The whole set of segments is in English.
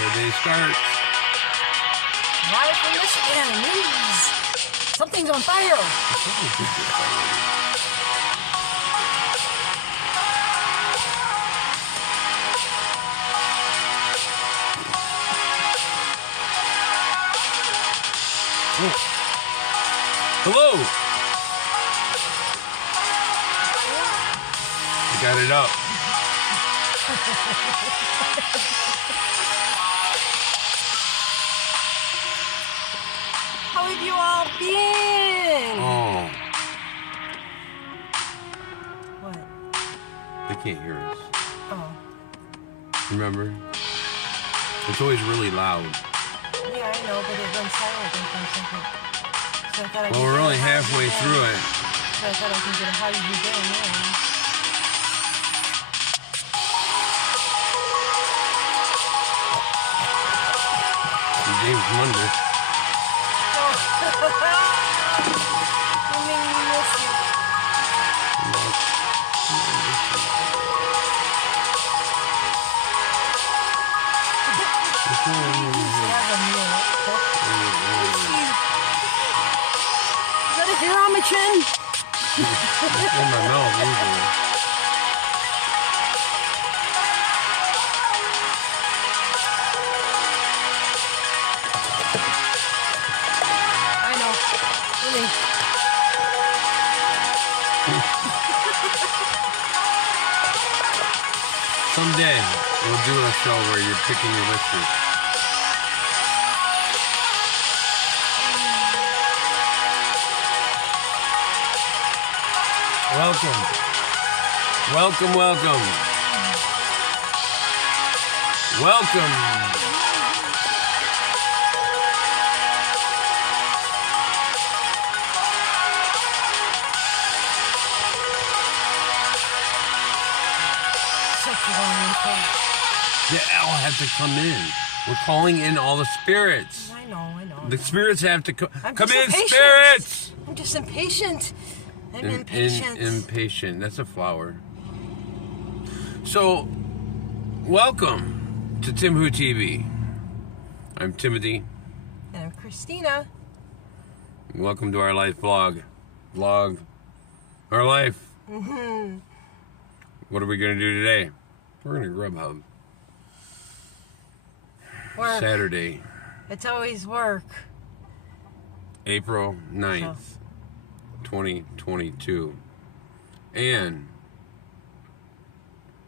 Holiday starts. Live from Michigan, news. Something's on fire. Oh. Hello. You got it up. How have you all been? Oh. What? They can't hear us. Oh. Remember? It's always really loud. Yeah, I know, but it went silent in for a second. So I thought I Well, we're only halfway through it. So I thought I could get a how you doing now. James Munder. You made me miss you. Is that a hair on my chin? It's in my mouth usually. I know. Really. Someday we'll do a show where you're picking your whiskers. Welcome. Welcome, welcome. Welcome. Such a long intro. They all have to come in. We're calling in all the spirits. I know. The spirits have to come I'm in, just impatient. spirits! I'm just impatient. I'm impatient. Impatient. That's a flower. So, welcome to TimWhoTV. I'm Timothy. And I'm Christina. Welcome to our life vlog. Our life. Mm-hmm. What are we going to do today? We're going to Grubhub. Work. Saturday, It's always work. April 9th, 2022. And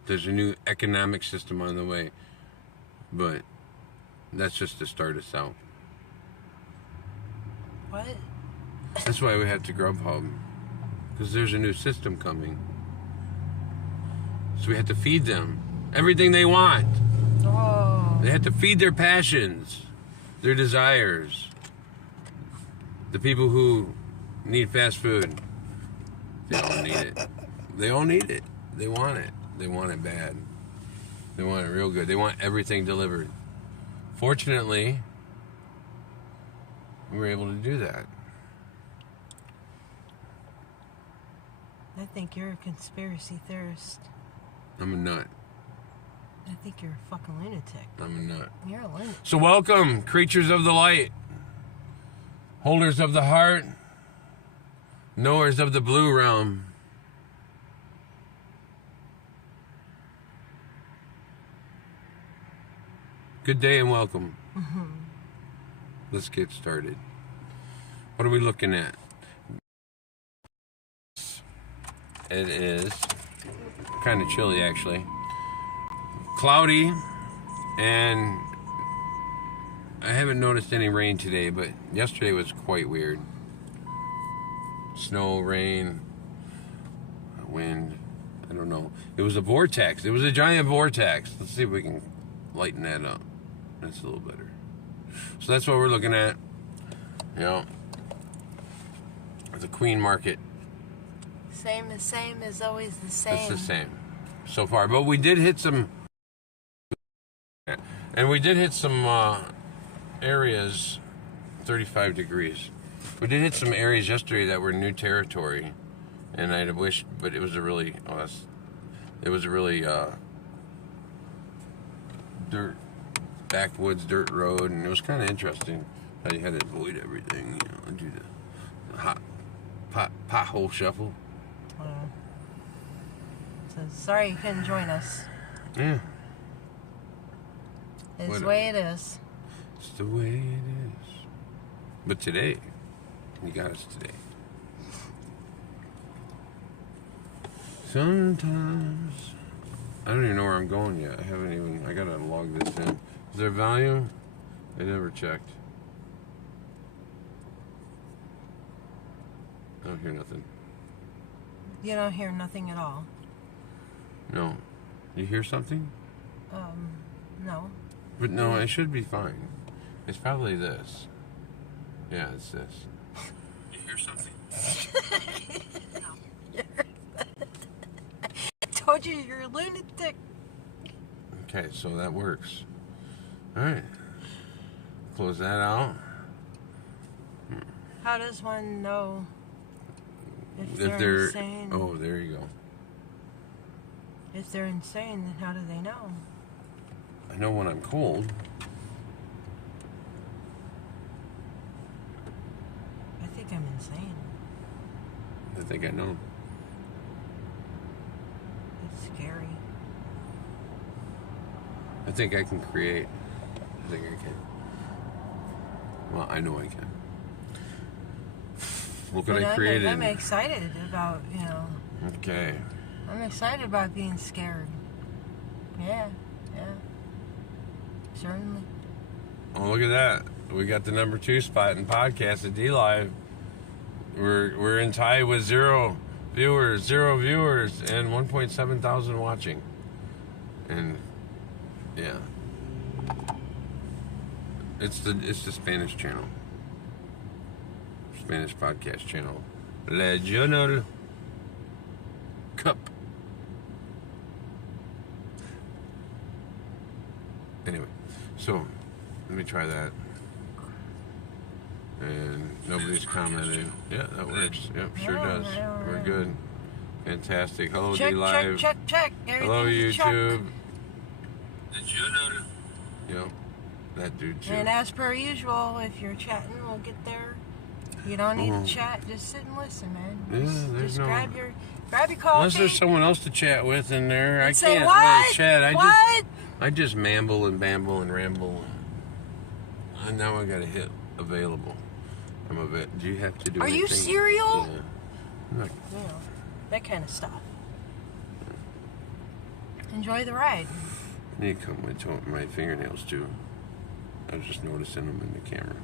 there's a new economic system on the way. But that's just to start us out. What? That's why we have to Grubhub. Because there's a new system coming. So we have to feed them everything they want. Oh. They have to feed their passions, their desires. The people who need fast food, they all need it. They all need it. They want it. They want it bad. They want it real good. They want everything delivered. Fortunately, we were able to do that. I think you're a conspiracy theorist. I'm a nut. I think you're a fucking lunatic. I'm a nut. You're a lunatic. So welcome, creatures of the light, holders of the heart, knowers of the blue realm. Good day and welcome. Mm-hmm. Let's get started. What are we looking at? It is kind of chilly, actually. Cloudy, and I haven't noticed any rain today, but yesterday was quite weird. Snow, rain, wind, I don't know. It was a vortex. It was a giant vortex. Let's see if we can lighten that up. That's a little better. So that's what we're looking at. You know, the Queen Market. Same as always the same. It's the same so far. But we did hit some... And we did hit some areas, 35 degrees. We did hit some areas yesterday that were new territory, and I'd wished, but it was a really, dirt backwoods dirt road, and it was kind of interesting how you had to avoid everything, and do the pothole shuffle. So sorry you couldn't join us. Yeah. It's the way it is. It's the way it is. But today, you got us today. Sometimes I don't even know where I'm going yet. I gotta log this in. Is there volume? I never checked. I don't hear nothing. You don't hear nothing at all. No. You hear something? No. But no, it should be fine. It's probably this. Yeah, it's this. You hear something? I told you you're a lunatic. Okay, so that works. Alright. Close that out. How does one know if they're insane? Oh, there you go. If they're insane, then how do they know? I know when I'm cold. I think I'm insane. I think I know. It's scary. I think I can create. I think I can. Well, I know I can. What could I create? I'm excited about, Okay. I'm excited about being scared. Yeah. Certainly. Oh, look at that. We got the number 2 spot in podcast at D-Live. We're in tie with 0 viewers, and 1.7 thousand watching. And yeah. It's the Spanish channel. Spanish podcast channel. Regional Cup. Anyway, so let me try that. And nobody's commenting. Yeah, that works. Yep, sure does. We're good. Fantastic. Hello, D-Live. Check. Hello, YouTube. Check. Did you know? Yep, that dude too. And as per usual, if you're chatting, we'll get there. You don't need to chat. Just sit and listen, man. Just grab your coffee. Unless there's someone else to chat with in there, I say, can't what? really chat. What? I just mamble and bamble and ramble. And now I gotta hit available. I'm a bit. Do you have to do? Are anything? you serial? Yeah. That kind of stuff. Enjoy the ride. I need to cut my fingernails too. I was just noticing them in the camera.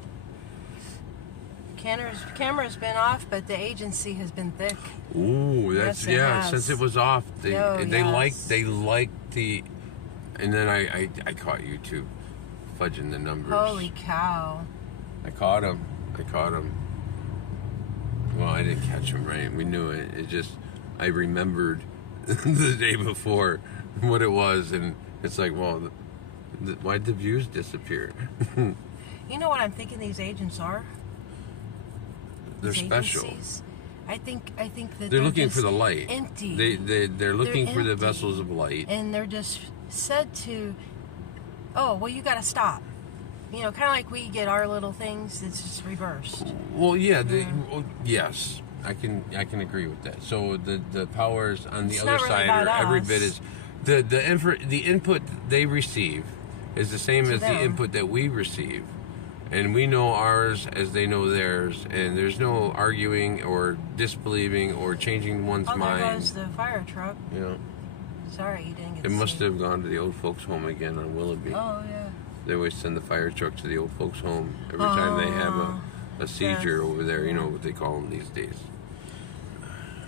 Camera's been off, but the agency has been thick. Ooh, that's Yes, it has. Since it was off, they yes. liked the, and then I caught YouTube fudging the numbers. Holy cow! I caught him. Well, I didn't catch him right. We knew it. It just I remembered the day before what it was, and it's like, well, why'd the views disappear? You know what I'm thinking these agents are? They're special. Agencies? I think that they're looking for the light. Empty. They're looking for the empty. vessels of light. And they're just said to, oh, well, you got to stop. Kind of like we get our little things. It's just reversed. Well, yeah. Yes, I can agree with that. So the powers on the other side are every bit as the input they receive is the same as the input that we receive. And we know ours as they know theirs, and there's no arguing or disbelieving or changing one's mind. There goes the fire truck. Yeah. Sorry, you didn't get to It must see have gone to the old folks' home again on Willoughby. Oh, yeah. They always send the fire truck to the old folks' home every time they have a seizure over there. You know what they call them these days.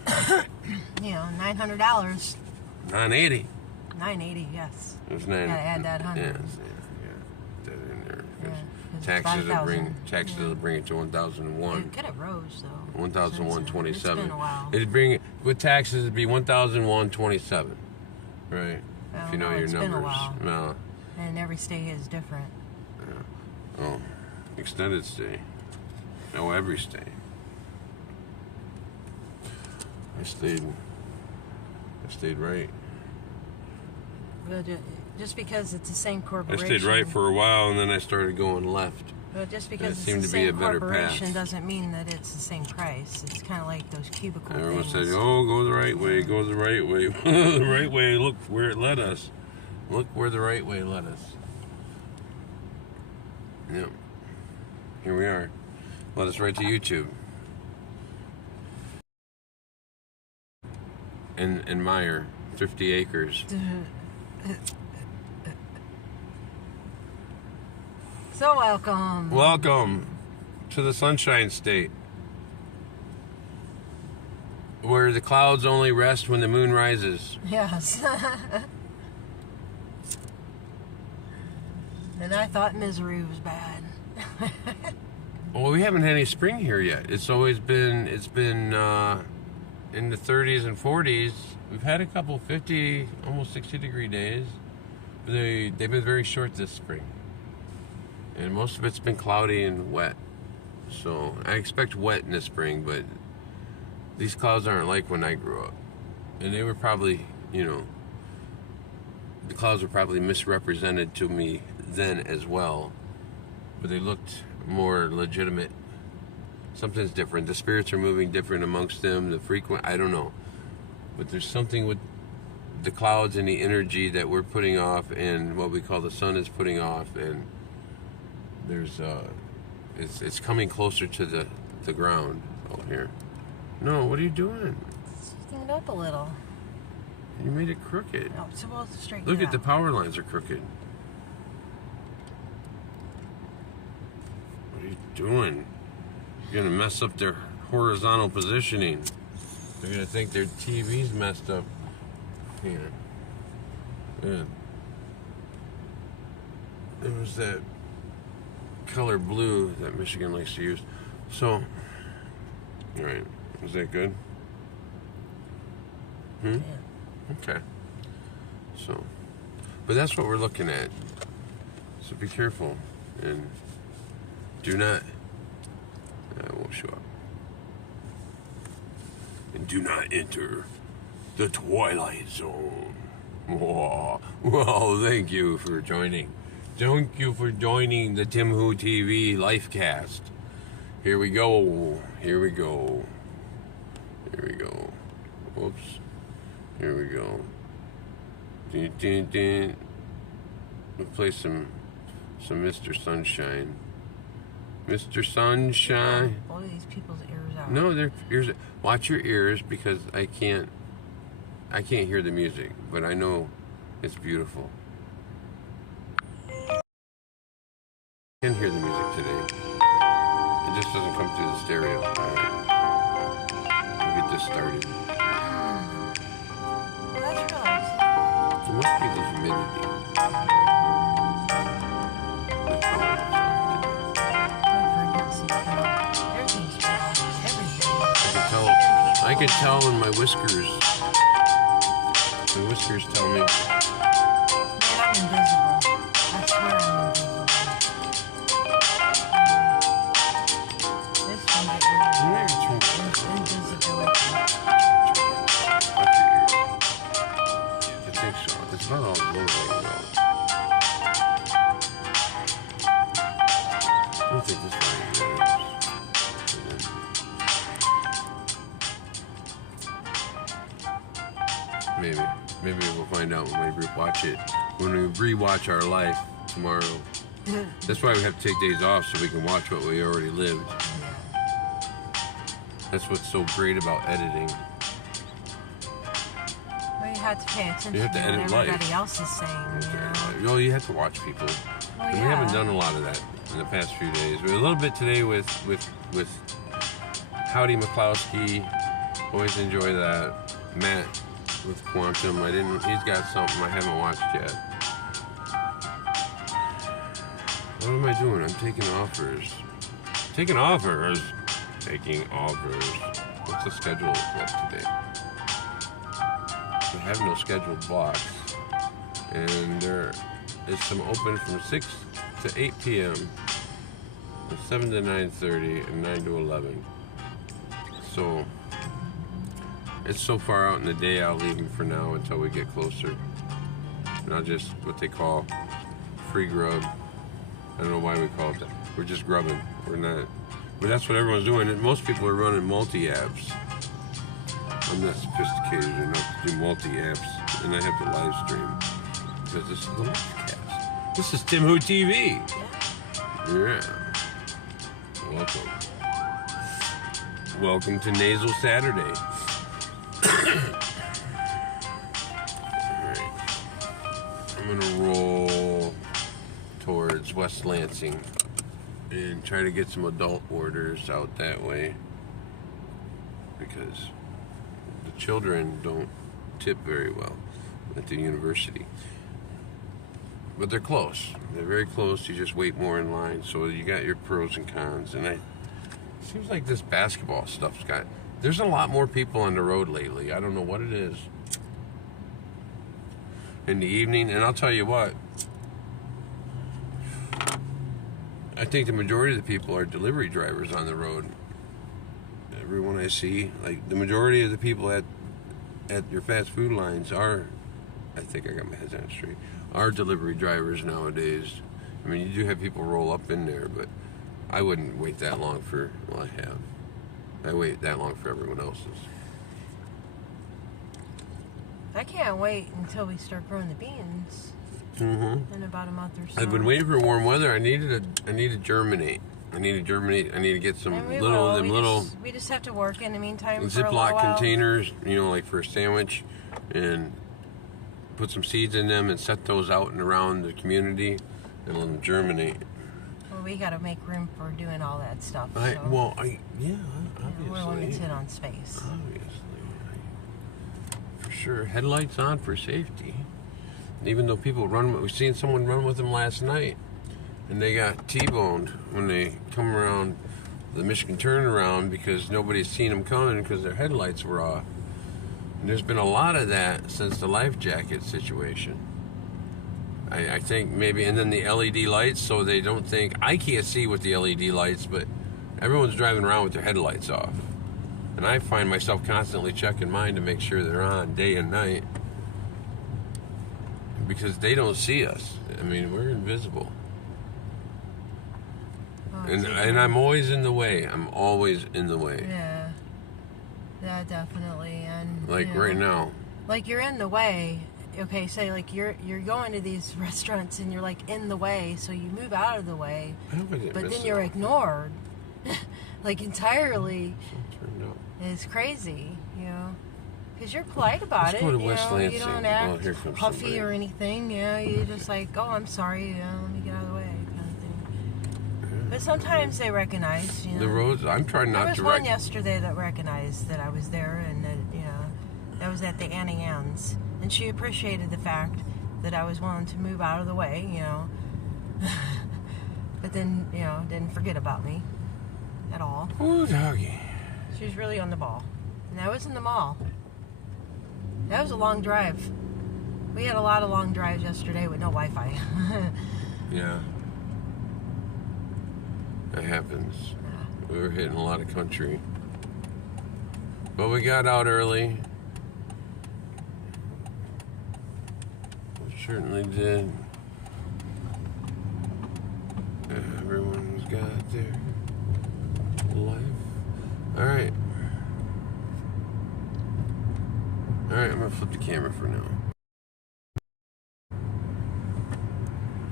$900. $980. $980, yes. It was $9. Gotta add that $100. Yeah. That in there. Yeah, Taxes will bring it to 1,001. It could have rose though. 1,127. It's been a while. With taxes it'd be 1,127. Right. Well, if you know your it's numbers. Been a while. No. And every state is different. Yeah. Oh. Extended stay. No, every stay. I stayed right. Just because it's the same I corporation. stayed right for a while, and then I started going left. But just because it's seemed the to be a same better corporation path. doesn't mean that it's the same price. It's kind of like those cubicle Everyone things. said, "Oh, go the right way, go the right way, the right way." Look where it led us. Look where the right way led us. Yep. Here we are. Led us right to YouTube. And Meyer, 50 acres. So welcome. Welcome to the Sunshine State, where the clouds only rest when the moon rises. Yes. And I thought misery was bad. Well, we haven't had any spring here yet. It's been in the 30s and 40s. We've had a couple 50, almost 60-degree days. But they've been very short this spring. And most of it's been cloudy and wet. So I expect wet in the spring, but these clouds aren't like when I grew up. And they were probably, the clouds were probably misrepresented to me then as well. But they looked more legitimate. Something's different. The spirits are moving different amongst them. I don't know. But there's something with the clouds and the energy that we're putting off and what we call the sun is putting off, and there's it's coming closer to the ground out here. No, what are you doing? Stand it up a little. You made it crooked. No, so we'll straighten Look it at the out. power lines are crooked. What are you doing? You're gonna mess up their horizontal positioning. They're gonna think their TV's messed up. Here. Yeah. It was that color blue that Michigan likes to use. So, alright. Is that good? Yeah. Okay. So, but that's what we're looking at. So be careful and do not. I won't show up. And do not enter the Twilight Zone. Whoa. Well, thank you for joining. Thank you for joining the TimWhoTV Lifecast. Here we go. Here we go. Here we go. Whoops. Here we go. Dun, dun, dun. We'll play some Mr. Sunshine. Mr. Sunshine. Blow these people's ears out. No, their ears. Watch your ears because I can't hear the music, but I know it's beautiful. I can hear the music today. It just doesn't come through the stereo. All right. We'll get this started. That's relaxing. It must be the humidity. The tone. Everything's bad. Everything. I could tell in my whiskers. My whiskers tell me. Man, I'm invisible. I swear I'm invisible. This one get You rid never turn of it on. invisibility. Watch your ears. It takes so. It's not all low right now. I'll take this one. Maybe we'll find out when we watch it. When we rewatch our life tomorrow. That's why we have to take days off so we can watch what we already lived. That's what's so great about editing. Well, you have to pay attention You have to to edit what life. everybody else is saying, Well, you have to watch people. Well, And we haven't done a lot of that in the past few days. We had a little bit today with Howdy McCloskey. Always enjoy that. Matt with Quantum. He's got something I haven't watched yet. What am I doing? I'm taking offers. Taking offers? Taking offers. What's the schedule look like today? We have no scheduled blocks. And there is some open from 6 to 8 p.m. and 7 to 9:30 and 9 to 11. So it's so far out in the day, I'll leave them for now until we get closer. not just what they call free grub. I don't know why we call it that. We're just grubbing. We're not. But that's what everyone's doing. And most people are running multi-apps. I'm not sophisticated enough to do multi-apps, and I have to live stream because this is the live cast. This is TimWhoTV. Yeah. Welcome. Welcome to Nasal Saturday. Alright. I'm gonna roll towards West Lansing and try to get some adult orders out that way because the children don't tip very well at the university. But they're close. They're very close. You just wait more in line. So you got your pros and cons. And it seems like this basketball stuff's got... There's a lot more people on the road lately. I don't know what it is. In the evening. And I'll tell you what. I think the majority of the people are delivery drivers on the road. Everyone I see, like the majority of the people at your fast food lines are, I think I got my head on straight, are delivery drivers nowadays. I mean, you do have people roll up in there, but I wouldn't wait that long for, well, I have. I wait that long for everyone else's. I can't wait until we start growing the beans. In about a month or so. I've been waiting for warm weather. I need to germinate. I need to get some little we just have to work in the meantime. Ziploc containers, you know, like for a sandwich, and put some seeds in them and set those out and around the community and let them germinate. Well, we got to make room for doing all that stuff. Obviously. We're limited on space. Obviously. For sure. Headlights on for safety. Even though people run, we've seen someone run with them last night, and they got T-boned when they come around the Michigan turnaround because nobody's seen them coming because their headlights were off. And there's been a lot of that since the life jacket situation. I think maybe, and then the LED lights, so they don't think, I can't see with the LED lights, but everyone's driving around with their headlights off. And I find myself constantly checking mine to make sure they're on day and night. Because they don't see us. I mean, we're invisible. And I'm always in the way. I'm always in the way. Yeah. Yeah, definitely. And like right now. Like you're in the way. Okay, say like you're going to these restaurants and you're like in the way, so you move out of the way. But then you're ignored. Like entirely. It's crazy, you know. Because you're polite about it, go to West Lansing. You don't act huffy or anything, you just like, oh, I'm sorry, let me get out of the way, kind of thing. But sometimes they recognize, the roads. I'm trying not to. There was one yesterday that recognized that I was there, and that, that was at the Annie Ann's, and she appreciated the fact that I was willing to move out of the way, but then, didn't forget about me at all. Ooh, doggy. She was really on the ball, and I was in the mall. That was a long drive. We had a lot of long drives yesterday with no Wi-Fi. Yeah. That happens. Yeah. We were hitting a lot of country. But we got out early. We certainly did. Everyone's got their life. Alright. Alright, I'm going to flip the camera for now.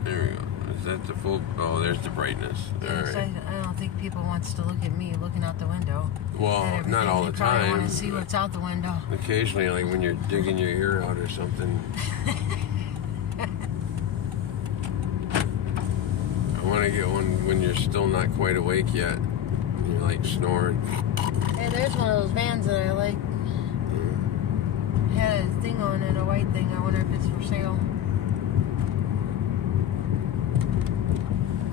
There we go. Is that the full... Oh, there's the brightness. Alright. I don't think people wants to look at me looking out the window. Well, not all the time. They want to see what's out the window. Occasionally, like when you're digging your ear out or something. I want to get one when you're still not quite awake yet. And you're like snoring. Hey, there's one of those vans that I like. Had a thing on it, a white thing. I wonder if it's for sale.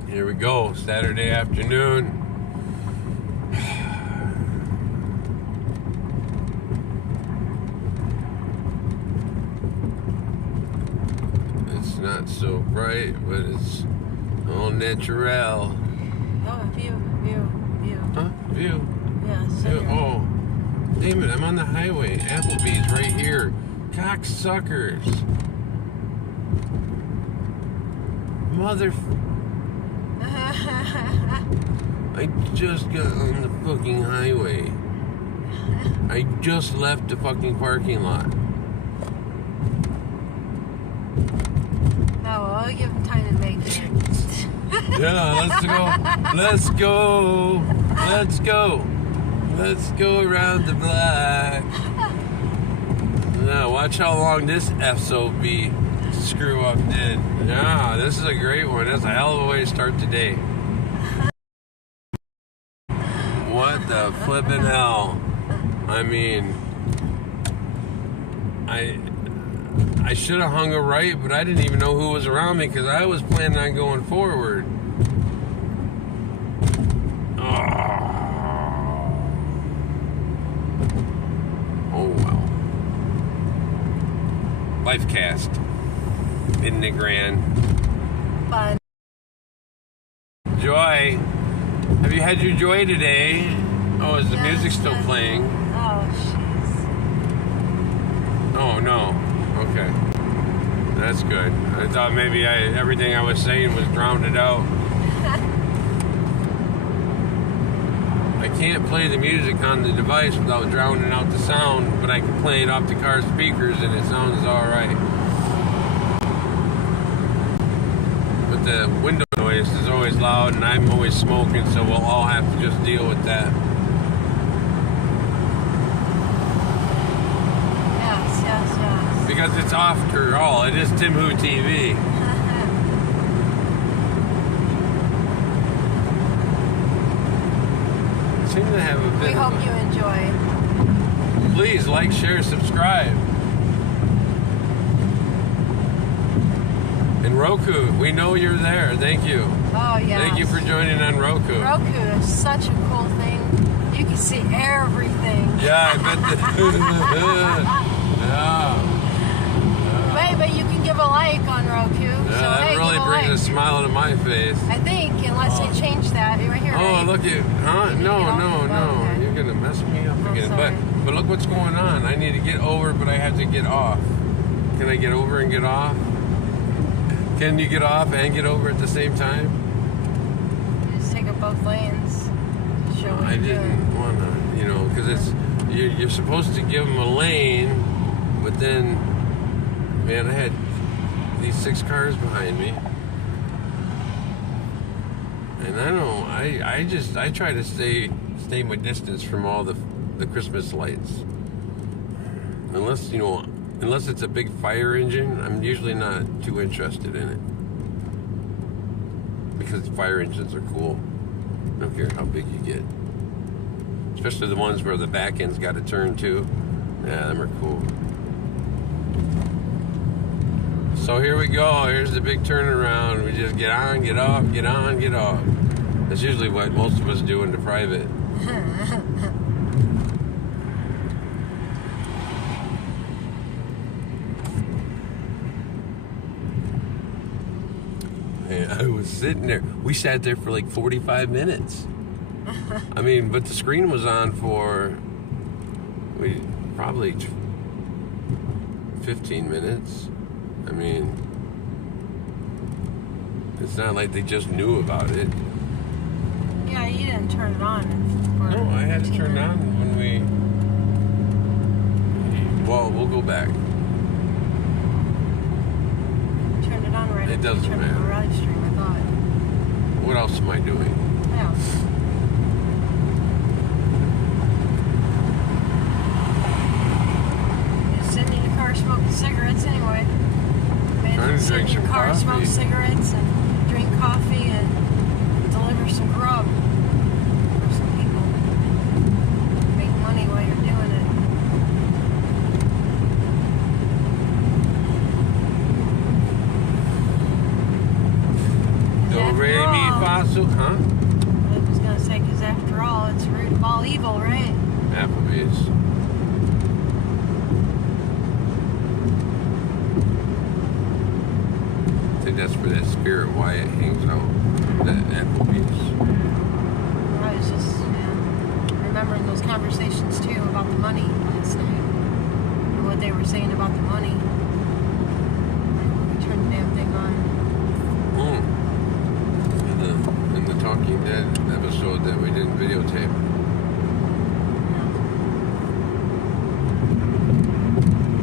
Here we go, Saturday afternoon. It's not so bright, but it's all natural. Oh, view. Huh? View? Yeah, view. Oh. Damn it, I'm on the highway. Applebee's right here. Cocksuckers. Mother... I just got on the fucking highway. I just left the fucking parking lot. Oh, well, I'll give him time to make it. Yeah, let's go. Let's go around the block. Now, watch how long this SOB screw up did. Yeah, this is a great one. That's a hell of a way to start the day. What the flippin' hell? I mean, I should have hung a right, but I didn't even know who was around me because I was planning on going forward. Oh well. Life cast. Isn't it grand? Fun. Joy. Have you had your joy today? Oh, is the music still playing? Oh, jeez. Oh, no. Okay. That's good. I thought maybe everything I was saying was drowned out. I can't play the music on the device without drowning out the sound, but I can play it off the car speakers and it sounds alright. But the window noise is always loud and I'm always smoking, so we'll all have to just deal with that. Yes. Because it's after all, it is TimWhoTV. Seem to have a bit. We hope you enjoy. Please like, share, subscribe. And Roku, we know you're there. Thank you. Oh, yeah. Thank you for joining on Roku. Roku is such a cool thing. You can see everything. Yeah, I bet yeah. Wait, but you can give a like on Roku. Yeah, so, that hey, really give a brings like. a smile to my face. I think, unless they change that. Right here, Oh, right? look at, huh? No. Okay. You're going to mess me up again. sorry. But look what's going on. I need to get over, but I have to get off. Can I get over and get off? Can you get off and get over at the same time? You just take up both lanes. Show what I you're didn't doing. want to, because it's, you're supposed to give them a lane, but then, man, I had these 6 cars behind me. And I don't, I try to stay my distance from all the Christmas lights. Unless it's a big fire engine, I'm usually not too interested in it. Because fire engines are cool. I don't care how big you get. Especially the ones where the back end's got to turn too. Yeah, them are cool. So here we go. Here's the big turnaround. We just get on, get off, get on, get off. That's usually what most of us do in the private. And I was sitting there. We sat there for like 45 minutes. I mean, but the screen was on for probably 15 minutes. I mean, it's not like they just knew about it. Yeah, you didn't turn it on. For No, I had to turn it on when we... Well, we'll go back. Turned it on right It after you doesn't turned on matter. the live stream, I thought. What else am I doing? Yeah. You're sitting in your car smoking cigarettes anyway. Trying to Sit drink in your some car, coffee. smoke cigarettes, and drink coffee, and deliver some grub for some people. Make money while you're doing it. Do re mi fa sol, huh? I was gonna say, because after all, it's root of all evil, right? Applebee's. I think that's where that Spirit Wyatt hangs out. That Applebee's. I was just remembering those conversations too about the money last night. And what they were saying about the money. Like, we could turn the damn thing on. Dead episode that we didn't videotape.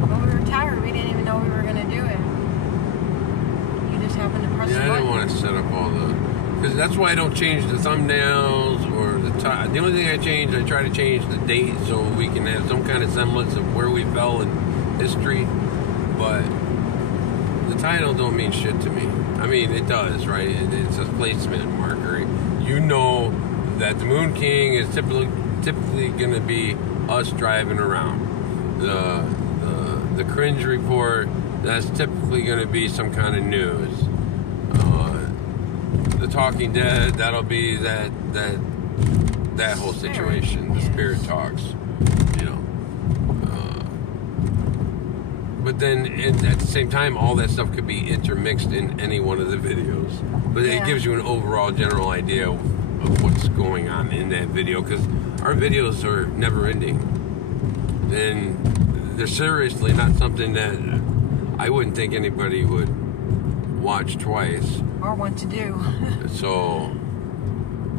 Well, we were tired. We didn't even know we were going to do it. You just happened to press the Yeah, I button. didn't want to set up all the... Because that's why I don't change the thumbnails or the time. The only thing I change, I try to change the date so we can have some kind of semblance of where we fell in history. But the title don't mean shit to me. I mean, it does, right? It's a placement marker. You know that the Moon King is typically going to be us driving around. The cringe report, that's typically going to be some kind of news. The Talking Dead, that'll be that whole situation. The spirit talks, you know. But then at the same time, all that stuff could be intermixed in any one of the videos. But it gives you an overall general idea of what's going on in that video, because our videos are never ending. And they're seriously not something that I wouldn't think anybody would watch twice. Or want to do. So...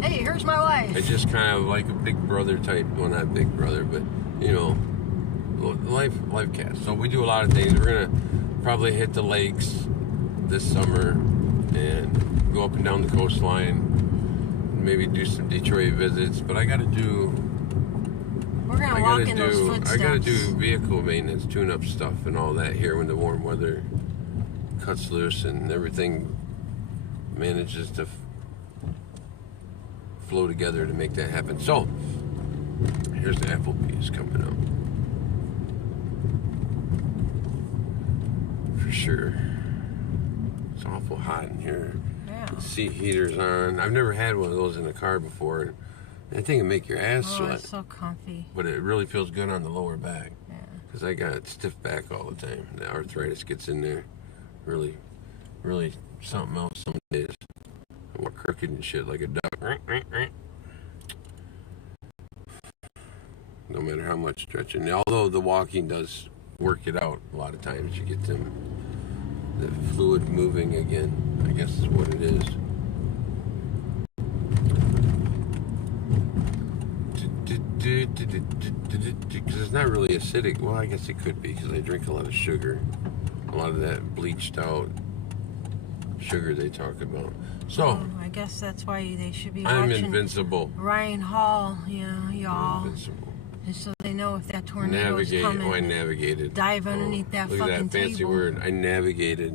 Hey, here's my wife. It's just kind of like a Big Brother type, well, not Big Brother, but, you know, life cast. So we do a lot of things. We're going to probably hit the lakes this summer and go up and down the coastline, maybe do some Detroit visits. But I got to do... We're going to walk in those footsteps. I got to do vehicle maintenance, tune-up stuff and all that here when the warm weather cuts loose and everything manages to flow together to make that happen. So, here's the Applebee's coming up. For sure. It's awful hot in here. Yeah. The seat heater's on. I've never had one of those in a car before. And I think it make your ass sweat. It's so comfy. But it really feels good on the lower back. Yeah. Because I got stiff back all the time. The arthritis gets in there. Really, really something else some days. I walk crooked and shit like a duck. No matter how much stretching. Although the walking does work it out a lot of times. You get the fluid moving again. I guess is what it is. Because it's not really acidic. Well, I guess it could be because I drink a lot of sugar. A lot of that bleached out sugar they talk about. So, I guess that's why they should be I'm watching invincible. Ryan Hall, y'all. I'm invincible. Just so they know if that tornado is Navigate. coming. Oh, I navigated. Dive underneath that look fucking at that fancy table. word. I navigated.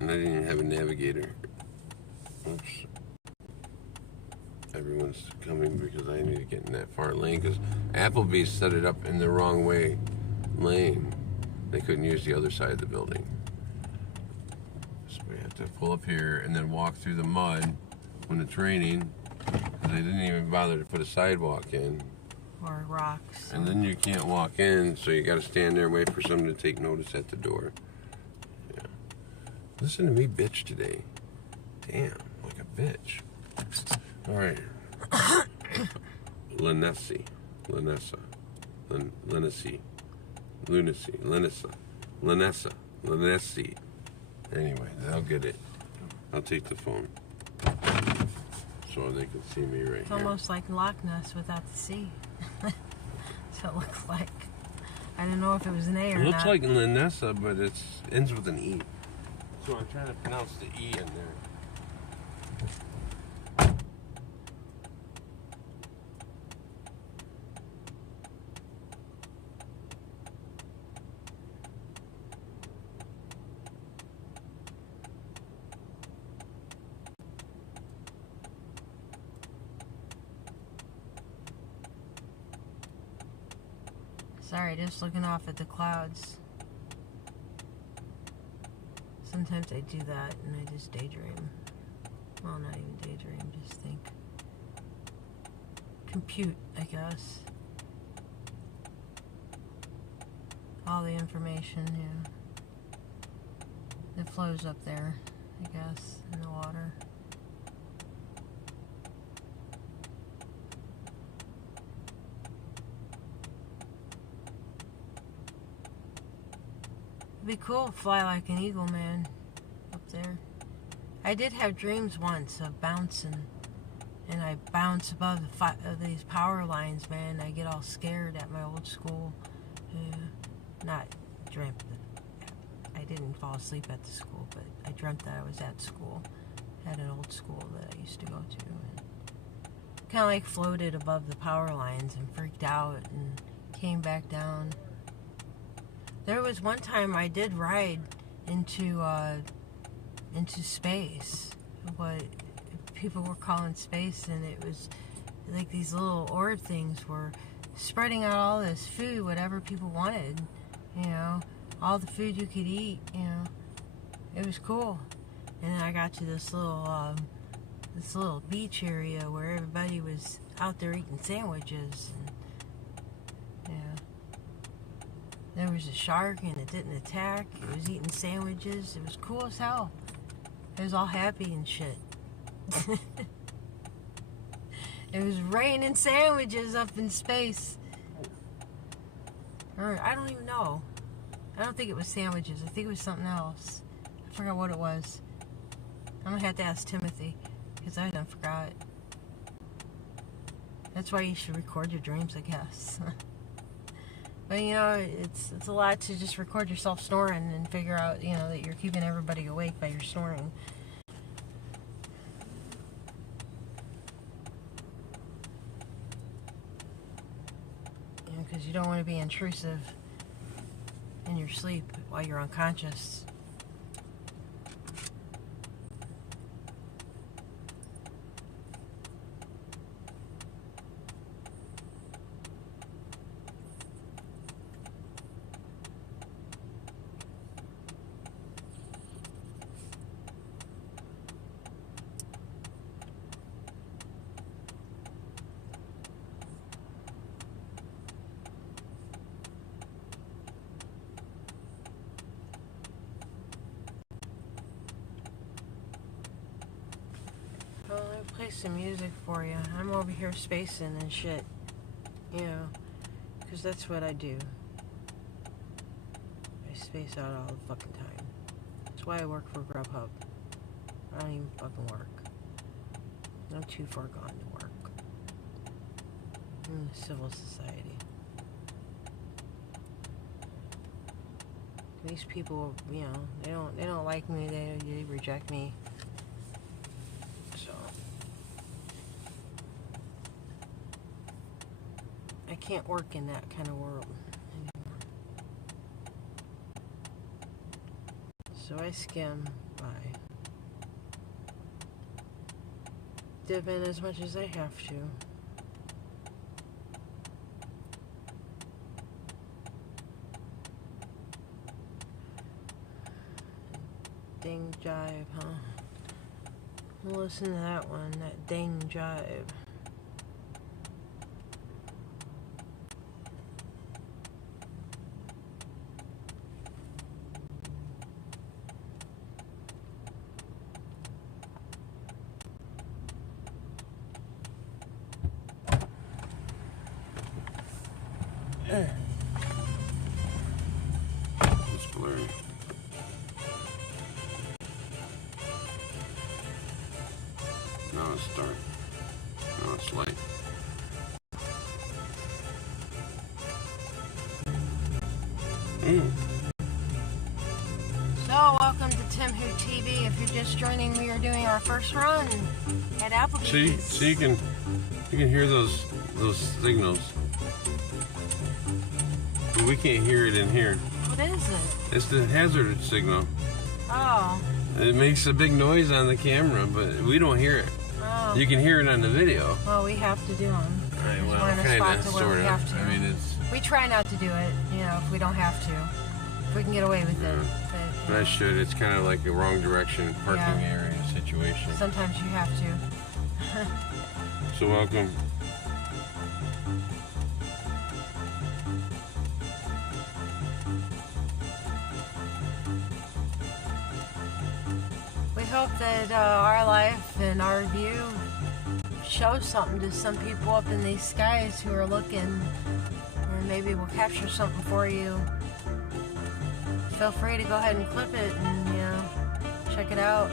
And I didn't even have a navigator. Oops. Everyone's coming because I need to get in that far lane because Applebee's set it up in the wrong way lane. They couldn't use the other side of the building. So we have to pull up here and then walk through the mud when it's raining. They didn't even bother to put a sidewalk in. Or rocks. And then you can't walk in, so you got to stand there and wait for someone to take notice at the door. Yeah. Listen to me bitch today. Damn, like a bitch. All right. Lunacy. Lunessa. Anyway, I'll get it. I'll take the phone. So they can see me right It's here. almost like Loch Ness without the sea. So it looks like. I don't know if it was an A or It looks not. like Lanessa, but it ends with an E. So I'm trying to pronounce the E in there. Sorry, just looking off at the clouds. Sometimes I do that and I just daydream. Well, not even daydream, just think. Compute, I guess. All the information, yeah. It flows up there, I guess, in the water. It'd be cool to fly like an eagle, man, up there. I did have dreams once of bouncing and I bounce above these power lines, man. I get all scared at my old school. Not dreamt that I didn't fall asleep at the school, but I dreamt that I was at school. At an old school that I used to go to. And kind of like floated above the power lines and freaked out and came back down. There was one time I did ride into space, what people were calling space, and it was like these little orb things were spreading out all this food, whatever people wanted, all the food you could eat, it was cool. And then I got to this little beach area where everybody was out there eating sandwiches, and there was a shark and it didn't attack. It was eating sandwiches. It was cool as hell. It was all happy and shit. It was raining sandwiches up in space. Or I don't even know. I don't think it was sandwiches. I think it was something else. I forgot what it was. I'm gonna have to ask Timothy, because I done forgot. That's why you should record your dreams, I guess. But it's a lot to just record yourself snoring and figure out, that you're keeping everybody awake by your snoring. Because you don't want to be intrusive in your sleep while you're unconscious. Well, let me play some music for you. I'm over here spacing and shit. Because that's what I do. I space out all the fucking time. That's why I work for Grubhub. I don't even fucking work. I'm too far gone to work. I'm in civil society. These people, they don't like me. They reject me. So I can't work in that kind of world anymore. So I skim by. Dip in as much as I have to. Ding jive, huh? Listen to that one, that ding jive. It's blurry. Now it's dark. Now it's light. So, welcome to TimWhoTV. If you're just joining, we are doing our first run at Applebee's. So you can hear those signals, but we can't hear it in here. What is it? It's the hazard signal. Oh. It makes a big noise on the camera, but we don't hear it. Oh. You can hear it on the video. Well, we have to do them. Well, we're in a kind spot of, to where sort we of. have to. I mean, it's. We try not to do it, if we don't have to. If we can get away with it. But I should. It's kind of like a wrong direction parking area situation. Sometimes you have to. So welcome. We hope that our life and our view shows something to some people up in these skies who are looking, and maybe we'll capture something for you. Feel free to go ahead and clip it and check it out.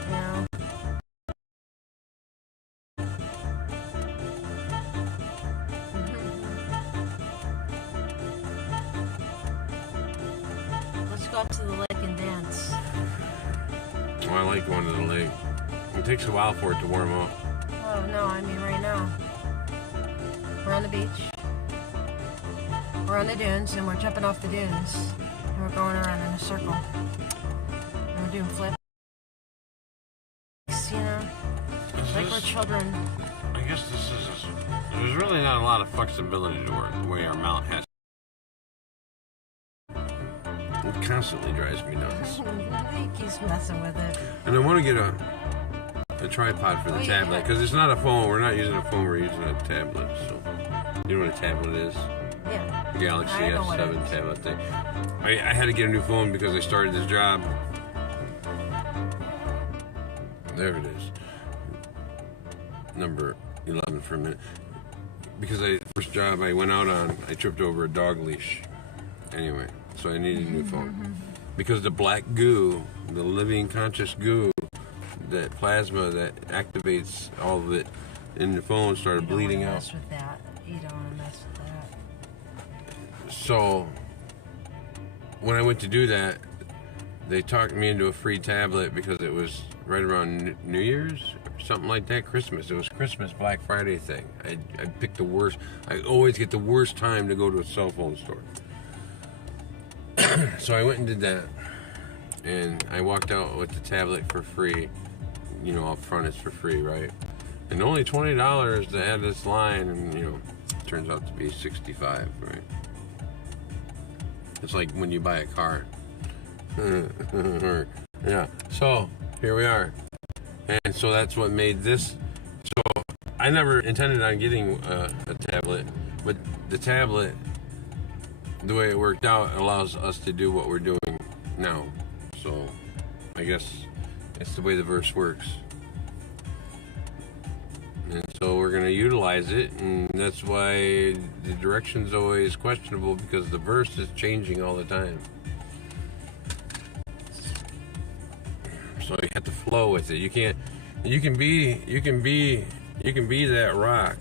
like going to the lake. It takes a while for it to warm up. Oh no, I mean right now. We're on the beach. We're on the dunes and we're jumping off the dunes. And we're going around in a circle. And we're doing flips, you know? Like we're children. I guess there's really not a lot of flexibility to the way our mount has. It constantly drives me nuts. He keeps messing with it. And I want to get a tripod for the tablet, because it's not a phone. We're not using a phone, we're using a tablet. So, you know what a tablet is? Yeah. The Galaxy S7 tablet thing. I had to get a new phone because I started this job. There it is. Number 11 for a minute. Because first job I went out on, I tripped over a dog leash. Anyway, so I needed a new phone. Because the black goo, the living conscious goo, that plasma that activates all of it in the phone started bleeding out. You don't want to mess with that. You don't want to mess with that. So, when I went to do that, they talked me into a free tablet because it was right around New Year's or something like that, Christmas. It was Christmas Black Friday thing. I picked the worst. I always get the worst time to go to a cell phone store. So I went and did that, and I walked out with the tablet for free. You know, up front it's for free, right? And only $20 to add this line, and you know, it turns out to be $65, right? It's like when you buy a car. Yeah. So here we are, and so that's what made this. So I never intended on getting a tablet, but the tablet, the way it worked out, allows us to do what we're doing now. So I guess it's the way the verse works. And so we're going to utilize it, and that's why the direction's always questionable, because the verse is changing all the time. So you have to flow with it. You can be that rock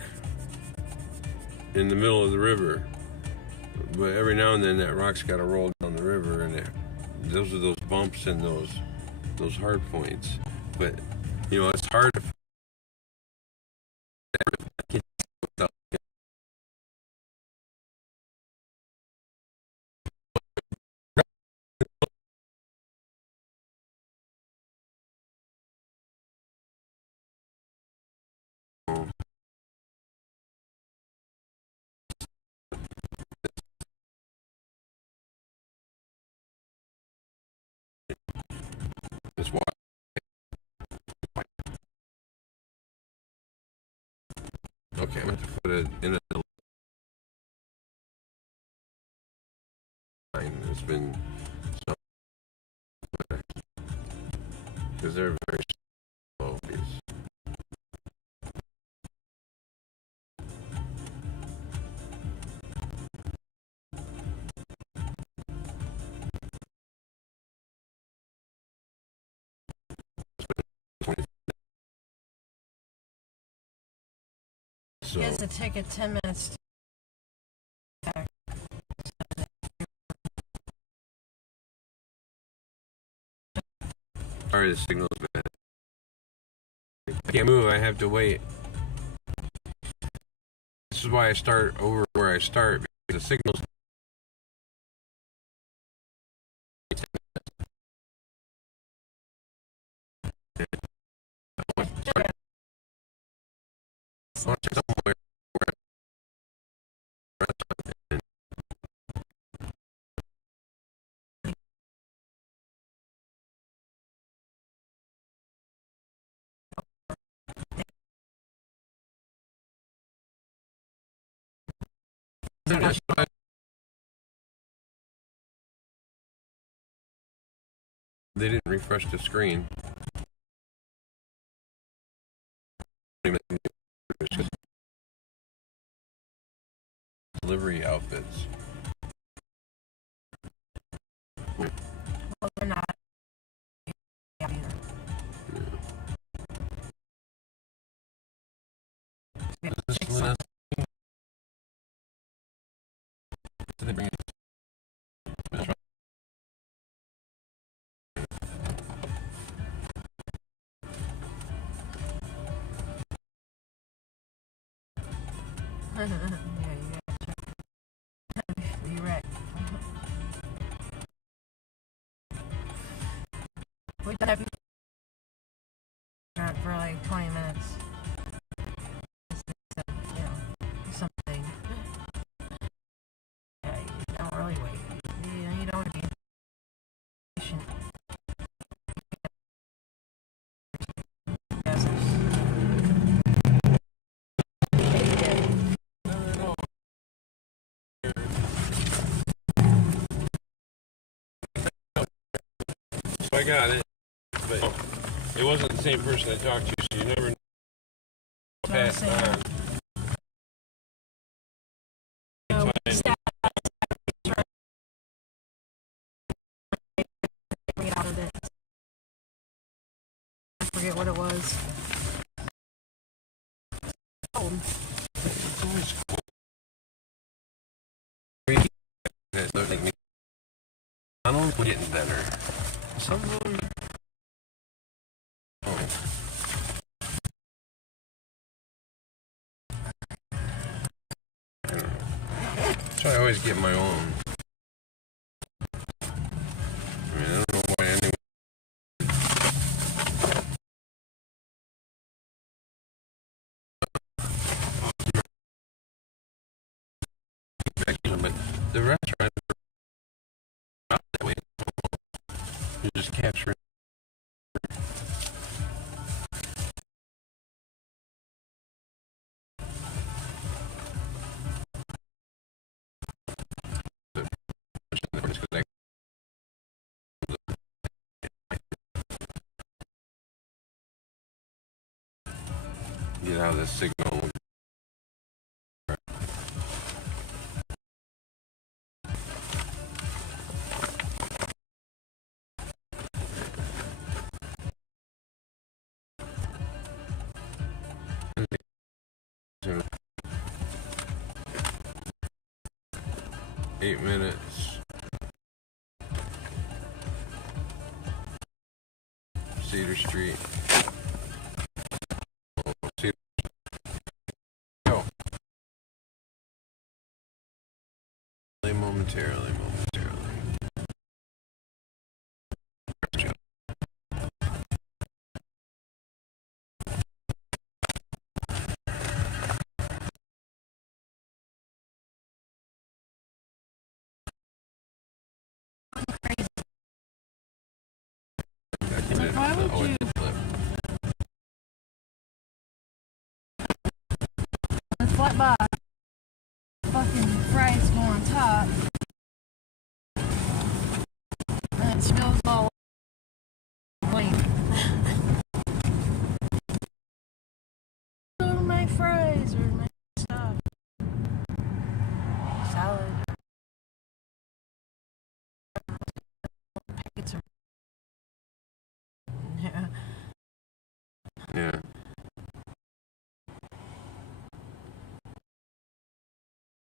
in the middle of the river. But every now and then that rock's got to roll down the river, and those are those bumps and those hard points. But you know, it's hard to this water. Okay, I'm going to put it in a line. It's been so, because they're very slow piece. So, He has to take it 10 minutes. sorry, the signal's bad. I can't move, I have to wait. This is why I start over where I start, because the signal's somewhere. They didn't refresh the screen. Delivery outfits. Well, they're not. Either. Did they bring it? Yeah, you gotta be wrecked. We don't have for like 20 minutes. You know, something. Yeah, you don't really wait. You don't want to be patient. Yes. So I got it, but it wasn't the same person I talked to, so you never know. Pass on. I forget what it was. Oh. It's always cool. McDonald's was getting better. Some of them. Oh. I don't know. So I always get my own. I mean, I don't know why anyone. But the restaurant not that way. You just capture it. Get out of the signal. Eight minutes. Cedar Street. Cedar. Go. Momentarily. Like, why would you? The flat bar, fucking fries go on top, and it spills all clean. Or my fries, or my stuff. Salad. Packets are. Yeah. Yeah.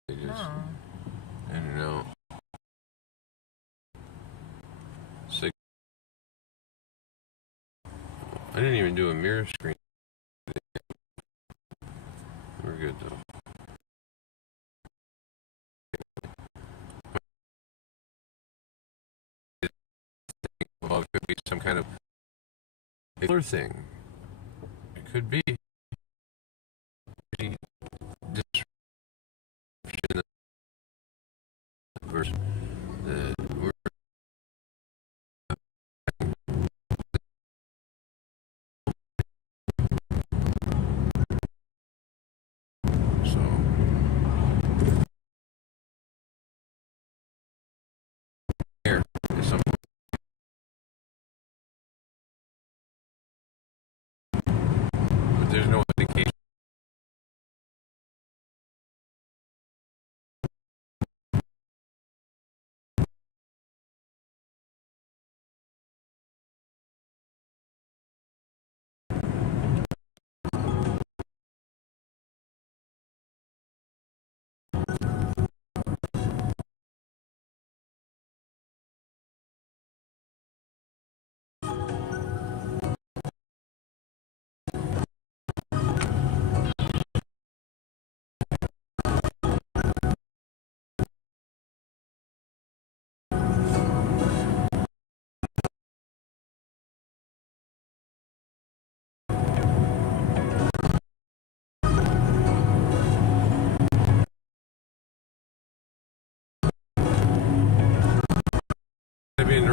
They just, I don't know. I didn't even do a mirror screen. We're good though. Well, it could be some kind of color thing. It could be disruption versus the so here is some. But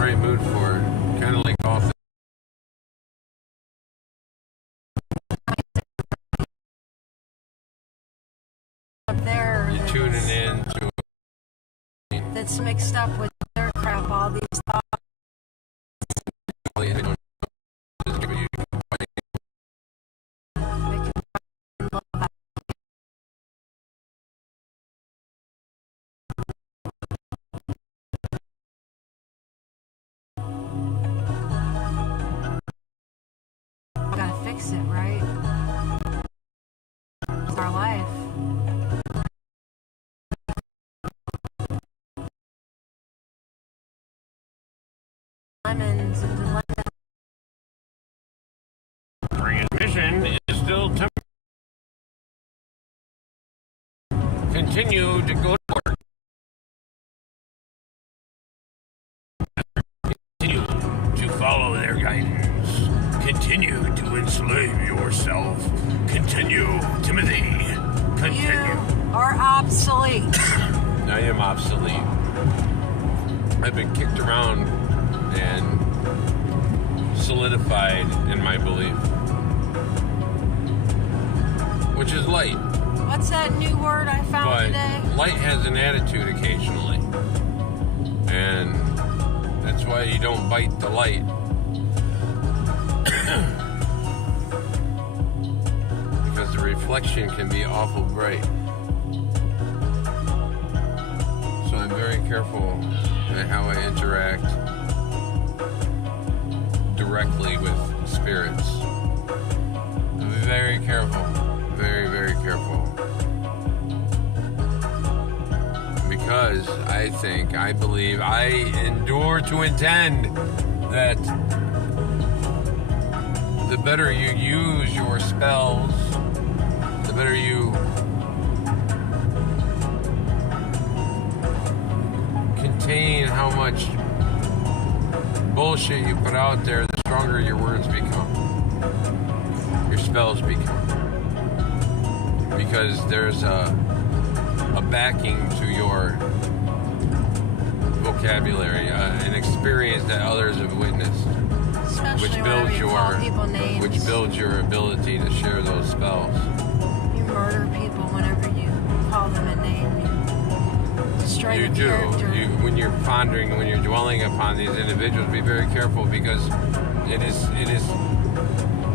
right mood for it. Kind of like golf. Up there. You're tuning in to. That's mixed up with their crap. All these thoughts. Gotta fix it, right? It's our life. Lemons and lemons. Transmission is still continue to go to work. Continue to follow their guidance. Continue to enslave yourself. Continue, Timothy. Continue. You are obsolete. I am obsolete. I've been kicked around and solidified in my belief, which is light. What's that new word I found But today? light has an attitude occasionally, and that's why you don't bite the light. Because the reflection can be awful bright. So I'm very careful at how I interact directly with spirits. I'm very careful. Very, very careful. Because I believe, I endure to intend that the better you use your spells, the better you contain how much bullshit you put out there, the stronger your words become, your spells become. Because there's a backing to your vocabulary, an experience that others have witnessed, Especially which builds your ability to share those spells. You murder people whenever you call them a name. You destroy You the do. character. When you're pondering, when you're dwelling upon these individuals, be very careful because it is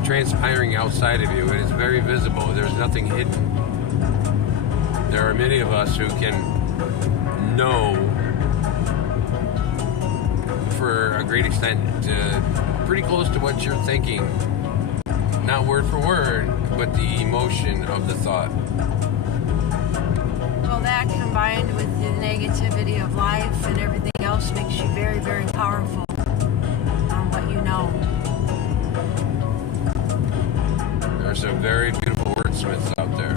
transpiring outside of you. It is very visible. There's nothing hidden. There are many of us who can know for a great extent pretty close to what you're thinking. Not word for word, but the emotion of the thought. Well, that combined with the negativity of life and everything else makes you very, very powerful on what you know. There are some very beautiful wordsmiths out there.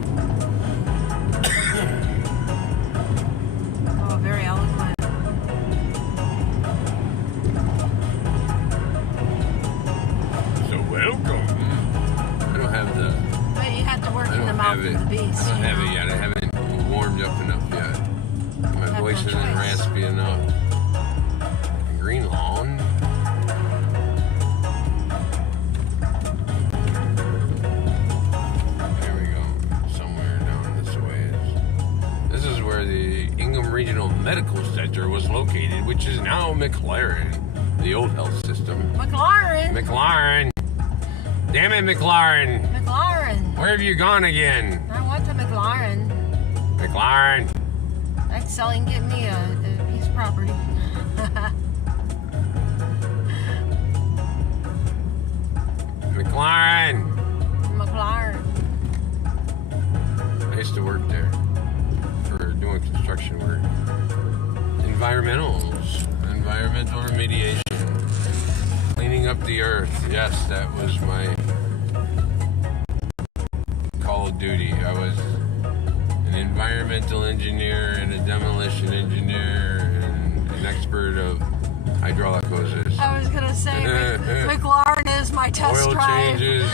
Oh, very eloquent. So welcome. I don't have the... But you have to work in the mouth of the beast. I don't have it yet. I haven't warmed up enough yet. My voice isn't raspy enough. Green lawn. There we go. Somewhere down this way. This is where the Ingham Regional Medical Center was located, which is now McLaren, the old health system. McLaren. McLaren. Damn it, McLaren. McLaren. Where have you gone again? I went to McLaren. McLaren. That's selling. Get me a piece of property. McLaren. McLaren. I used to work there for doing construction work. Environmental remediation. Cleaning up the earth. Yes, that was my call of duty. I was an environmental engineer and a demolition engineer and an expert of hydraulic hoses. I was gonna say McLaren is my test Oil drive. changes.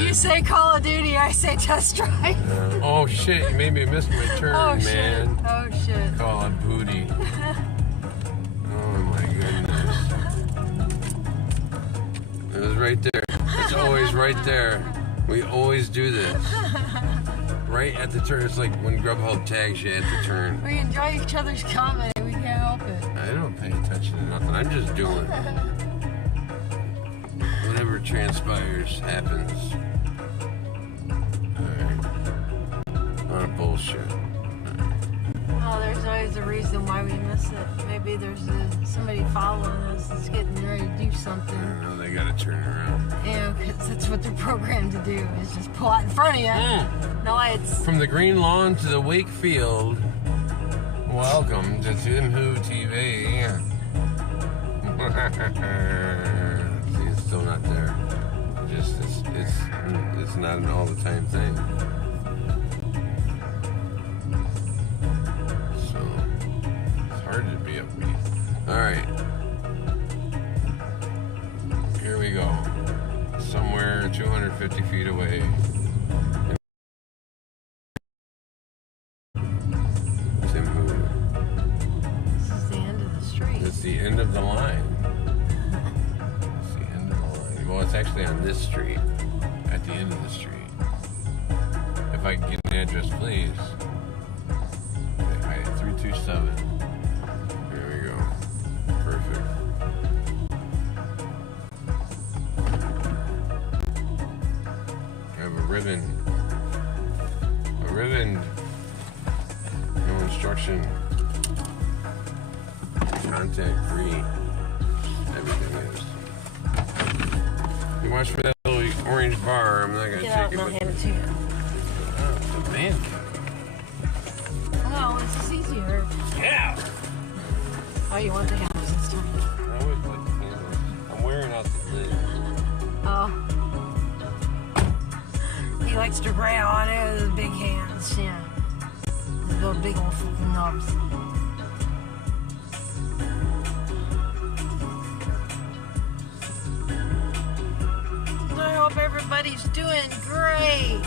You say Call of Duty, I say test drive. Oh shit, you made me miss my turn, Oh man. shit. Oh shit. Call it booty. Oh my goodness. It was right there. It's always right there. We always do this. Right at the turn. It's like when Grubhub tags you at the turn. We enjoy each other's comedy. We can't help it. I don't pay attention to nothing. I'm just doing whatever transpires happens. Alright. A lot of bullshit. Oh, there's always a reason why we miss it. Maybe there's somebody following us that's getting ready to do something. I don't know, they gotta turn around. Yeah, because that's what they're programmed to do, is just pull out in front of you. No lights. From the green lawn to the wake field, welcome to TimWhoTV. See, it's still not there. Just, it's not an all the time thing. Hard to be upbeat. Alright. Here we go. Somewhere 250 feet away. Tim Who. This is the end of the street. It's the end of the line. It's the end of the line. Well, it's actually on this street. At the end of the street. If I can get an address, please. Okay, 327. Perfect. I have a ribbon. A ribbon. No instruction. Contact free. Everything is. You watch for that little orange bar. I'm not gonna Get take out it. and I'll hand it to you. Oh, it's a man. No, this is easier. Yeah. Oh, you want the handles this time? I always like the handles. I'm wearing out the lid. Oh. He likes to grab on it with his big hands, yeah. His little big old fucking knobs. I hope everybody's doing great.